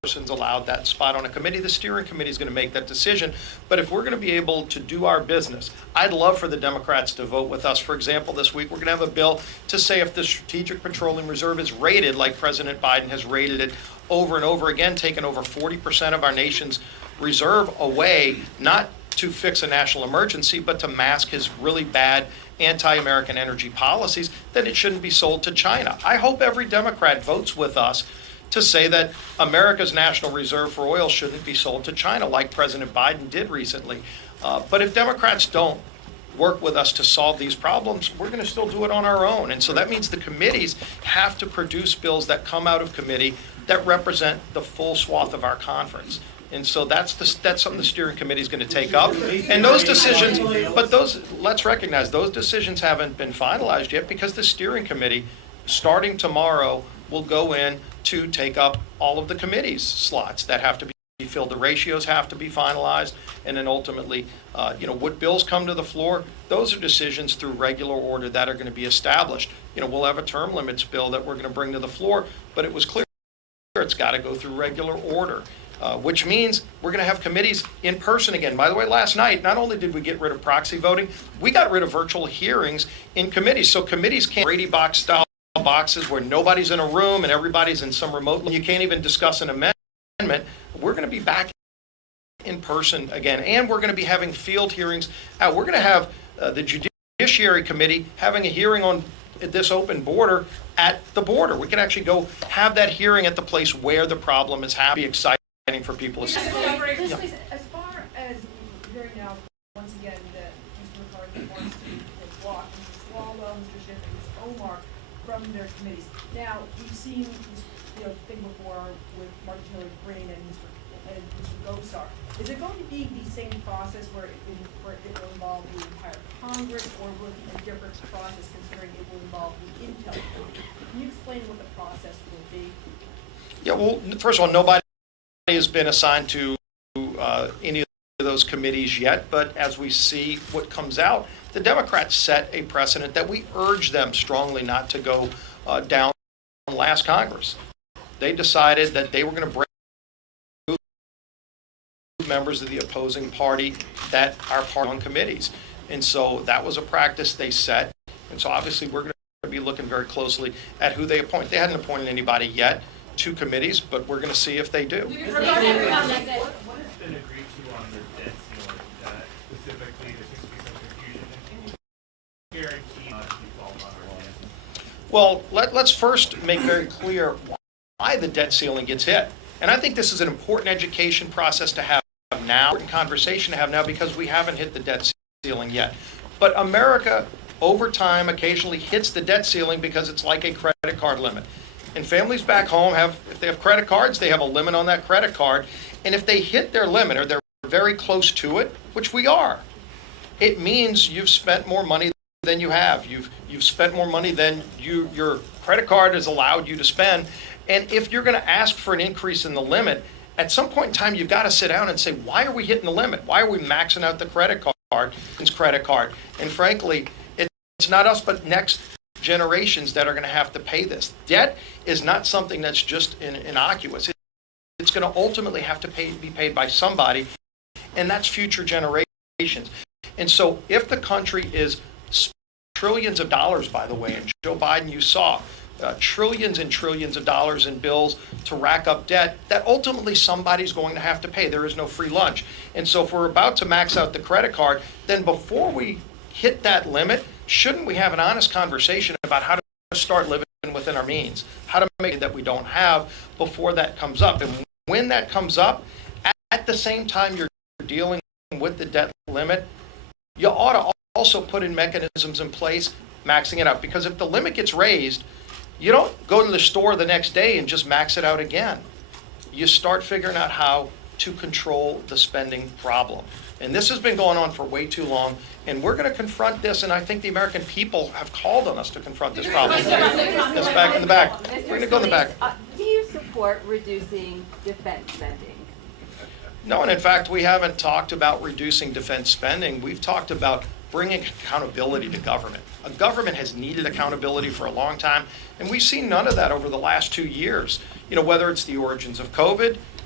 person's allowed that spot on a committee. The steering committee is going to make that decision. But if we're going to be able to do our business, I'd love for the Democrats to vote with us. For example, this week we're going to have a bill to say if the Strategic Petroleum Reserve is rated like President Biden has rated it over and over again, taken over 40% of our nation's reserve away, not to fix a national emergency, but to mask his really bad anti-American energy policies, then it shouldn't be sold to China. I hope every Democrat votes with us to say that America's national reserve for oil shouldn't be sold to China like President Biden did recently. But if Democrats don't work with us to solve these problems, we're going to still do it on our own. And so that means the committees have to produce bills that come out of committee that represent the full swath of our conference. And so that's something the steering committee is going to take up. And those decisions, let's recognize those decisions haven't been finalized yet because the steering committee, starting tomorrow, will go in to take up all of the committee's slots that have to be filled. The ratios have to be finalized, and then ultimately, what bills come to the floor, those are decisions through regular order that are going to be established. We'll have a term limits bill that we're going to bring to the floor, but it was clear it's got to go through regular order, which means we're going to have committees in person again. By the way, last night, not only did we get rid of proxy voting, we got rid of virtual hearings in committees. So committees can't Brady box style boxes where nobody's in a room and everybody's in some remote. You can't even discuss an amendment. We're going to be back in person again, and we're going to be having field hearings. We're going to have the Judiciary Committee having a hearing on this open border at the border. We can actually go have that hearing at the place where the problem is happening. Exciting for people to see. Yeah. As far as hearing now, once again, that Mr. McCarthy wants to block Mr. Swalwell, Mr. Schiff, and Ms. Omar from their committees. Now, we've seen this thing before with Martin Green and Mr. Gosar. Is it going to be the same process where it will involve the entire Congress, or will it be a different process considering it will involve the Intel? Can you explain what the process will be? Yeah, well, first of all, nobody has been assigned to any of those committees yet, but as we see what comes out, the Democrats set a precedent that we urge them strongly not to go down last Congress. They decided that they were going to break members of the opposing party that are part on committees. And so that was a practice they set. And so obviously we're going to be looking very closely at who they appoint. They hadn't appointed anybody yet to committees, but we're going to see if they do. What has been agreed to on the debt ceiling specifically? There seems to be some confusion. And can you guarantee not to default on our debt? Well, let's first make very clear why the debt ceiling gets hit. And I think this is an important education process to have now, important conversation to have now, because we haven't hit the debt ceiling yet. But America, over time, occasionally hits the debt ceiling because it's like a credit card limit. And families back home if they have credit cards, they have a limit on that credit card. And if they hit their limit or they're very close to it, which we are, it means you've spent more money than you have. You've spent more money than your credit card has allowed you to spend. And if you're going to ask for an increase in the limit, at some point in time, you've got to sit down and say, why are we hitting the limit? Why are we maxing out the credit card? And frankly, it's not us, but next generations that are going to have to pay this. Debt is not something that's just innocuous. It's going to ultimately have to be paid by somebody, and that's future generations. And so if the country is trillions of dollars, by the way, and Joe Biden, you saw, trillions and trillions of dollars in bills to rack up debt that ultimately somebody's going to have to pay. There is no free lunch. And so if we're about to max out the credit card, then before we hit that limit, shouldn't we have an honest conversation about how to start living within our means, how to make it that we don't have before that comes up? And when that comes up, at the same time you're dealing with the debt limit, you ought to also put in mechanisms in place maxing it out. Because if the limit gets raised, you don't go to the store the next day and just max it out again. You start figuring out how to control the spending problem. And this has been going on for way too long, and we're going to confront this, and I think the American people have called on us to confront this problem. That's back in the back. We're going to go in the back. Do you support reducing defense spending? No, and in fact, we haven't talked about reducing defense spending. We've talked about bringing accountability to government. A government has needed accountability for a long time, and we've seen none of that over the last 2 years. Whether it's the origins of COVID,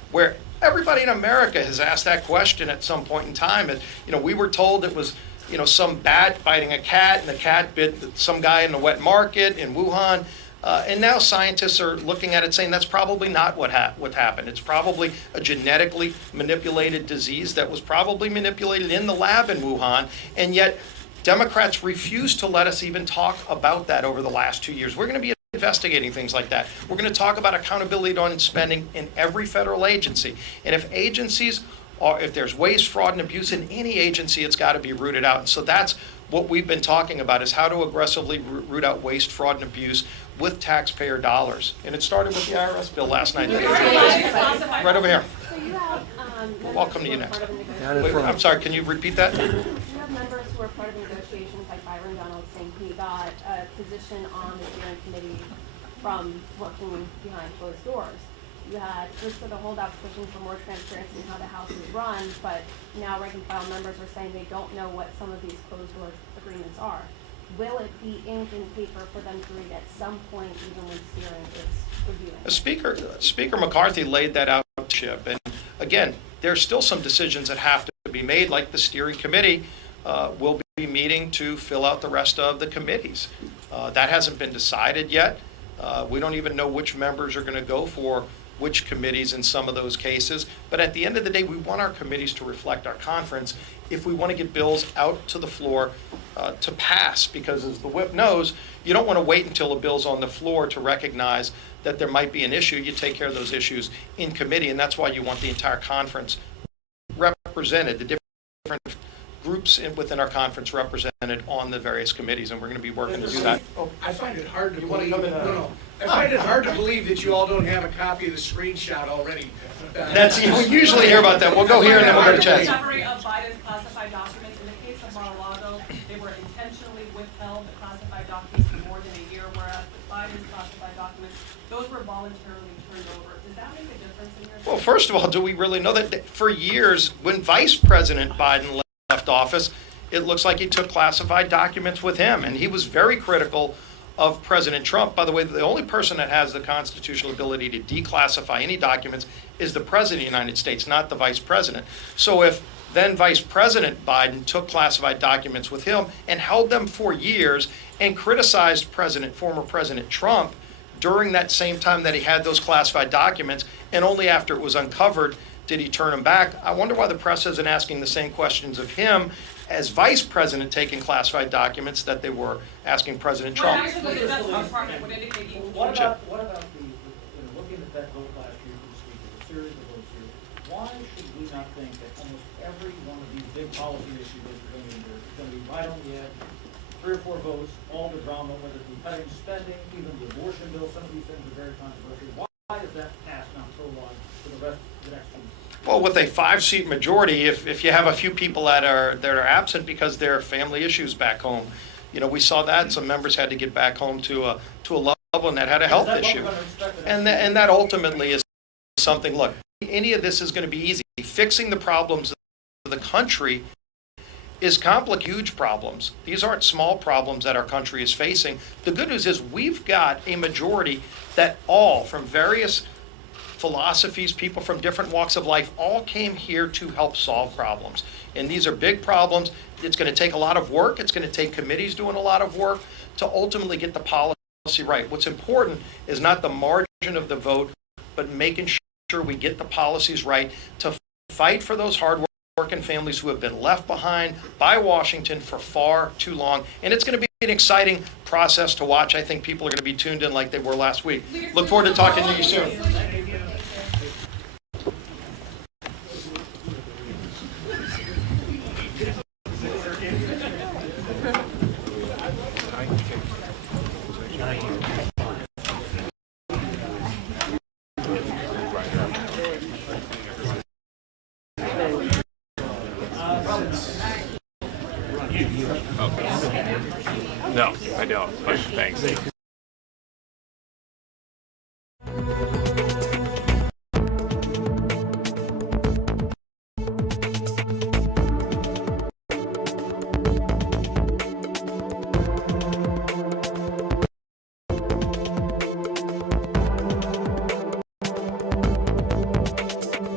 where everybody in America has asked that question at some point in time. We were told it was, some bat biting a cat, and the cat bit some guy in the wet market in Wuhan. And now scientists are looking at it saying that's probably not what happened. It's probably a genetically manipulated disease that was probably manipulated in the lab in Wuhan, and yet Democrats refuse to let us even talk about that over the last 2 years. We're going to be investigating things like that. We're going to talk about accountability on spending in every federal agency. And if there's waste, fraud, and abuse in any agency, it's got to be rooted out. And so that's what we've been talking about, is how to aggressively root out waste, fraud, and abuse with taxpayer dollars. And it started with the IRS bill last night. Right over here. So you have Welcome to you next. Down in Wait, front. I'm sorry, can you repeat that? You have members who are part of the negotiations, like Byron Donald saying he got a position on the steering committee from working behind closed doors. You had groups of the holdouts pushing for more transparency in how the House is run, but now rank and file members are saying they don't know what some of these closed door agreements are. Will it be inked in paper for them to read at some point, even when steering is reviewing? Speaker McCarthy laid that out, Chip. And again, there's still some decisions that have to be made, like the steering committee will be meeting to fill out the rest of the committees. That hasn't been decided yet. We don't even know which members are going to go for which committees in some of those cases. But at the end of the day, we want our committees to reflect our conference if we want to get bills out to the floor to pass. Because as the whip knows, you don't want to wait until a bill's on the floor to recognize that there might be an issue. You take care of those issues in committee, and that's why you want the entire conference represented, the different groups within our conference represented on the various committees, and we're going to be working to do that. I find it hard to believe. I find it hard to believe that you all don't have a copy of the screenshot already. We usually hear about that. We'll go here and then we'll go to chat. Discovery of Biden's classified documents. In the case of Mar-a-Lago, they were intentionally withheld, the classified documents, for more than a year, whereas with Biden's classified documents, those were voluntarily turned over. Does that make a difference in your? Well, first of all, do we really know that for years, when Vice President Biden left office, it looks like he took classified documents with him, and he was very critical of President Trump. By the way, the only person that has the constitutional ability to declassify any documents is the President of the United States, not the Vice President. So if then Vice President Biden took classified documents with him and held them for years and criticized former President Trump during that same time that he had those classified documents, and only after it was uncovered did he turn them back, I wonder why the press isn't asking the same questions of him as Vice President taking classified documents that they were asking President Trump. What about looking at that vote last year for the speaker, the series of votes here, why should we not think that almost every one of these big policy issues that we're going to endure is going to be right on the edge, 3 or 4 votes, all the drama, whether it be cutting spending, even the abortion bill, some of these things are very controversial. Why is that passed not so long for the rest of the next 2 years? Well, with a 5-seat majority, if you have a few people that are absent because there are family issues back home, we saw that some members had to get back home to a loved one that had a health issue, and that ultimately is something. Look, any of this is going to be easy. Fixing the problems of the country is complicated, huge problems. These aren't small problems that our country is facing. The good news is we've got a majority that all from various philosophies, people from different walks of life, all came here to help solve problems. And these are big problems. It's going to take a lot of work. It's going to take committees doing a lot of work to ultimately get the policy right. What's important is not the margin of the vote, but making sure we get the policies right to fight for those hard-working families who have been left behind by Washington for far too long. And it's going to be an exciting process to watch. I think people are going to be tuned in like they were last week. Look forward to talking to you soon. No, I don't, but thanks.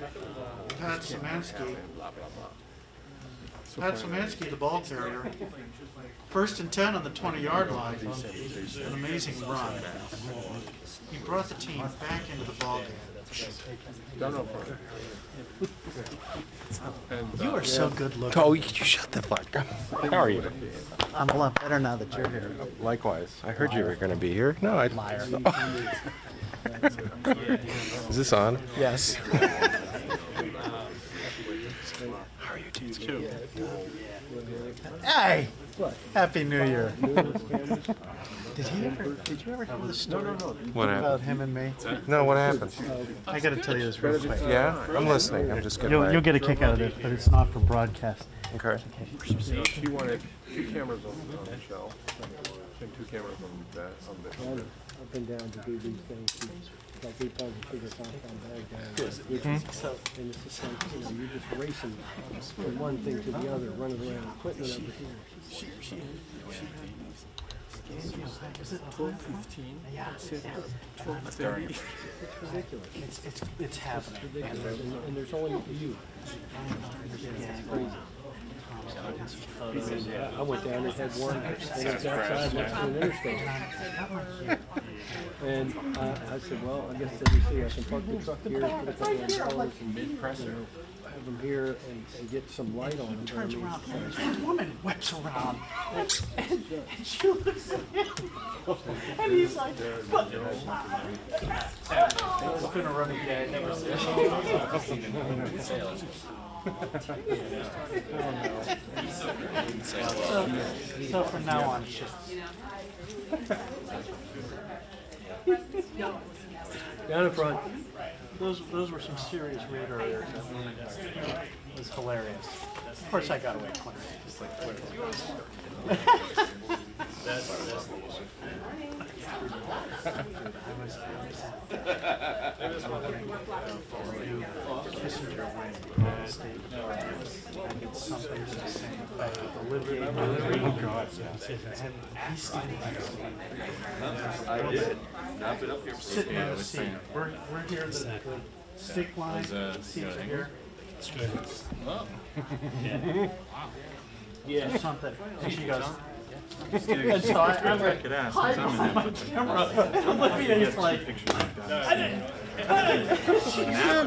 Pat Szymanski. blah, blah, blah. Pat Szymanski, the ball carrier. 1st and 10 on the 20-yard line. An amazing run. He brought the team back into the ball game. You are so good looking. Oh, you shut the fuck up. How are you? I'm a lot better now that you're here. Likewise. I heard you were going to be here. No, I... Liar. Is this on? Yes. How are you, dudes? Too. Hey! Happy New Year. Did you ever hear the story What about happened? him and me? No, what happened? I gotta tell you this real quick. Yeah? I'm listening. I'm just getting You'll get a kick out of this, but it's not for broadcast. Okay. She wanted 2 cameras on the show and 2 cameras on the Up and down to do these things. Like we trying to figure out how bad down. And it's just like, you're just racing from one thing to the other, running around, equipment over here. Is it 12:15? Yeah. 12:30? It's ridiculous. It's happening. And there's only you. It's crazy. I went down and had one, and it's outside next to an interstate. And I said, well, I guess let me see, I can park the truck here, put a couple of dollars and have them here and get some light on them. Turns around, this woman whips around, and she looks at him, and he's like, but it's been a running gag. So from now on, it's just Down in front. those were some serious radar errors. It was hilarious. Of course, I got away quick. Just like Kissinger wing state. It's something to the same effect. Oh God! And he's standing I did. sitting in the seat. We're here. The stick line seats are here. It's good. Oh. Yeah, something. And she goes. And so I'm like, hi, behind my camera. I'm looking at it like, I didn't.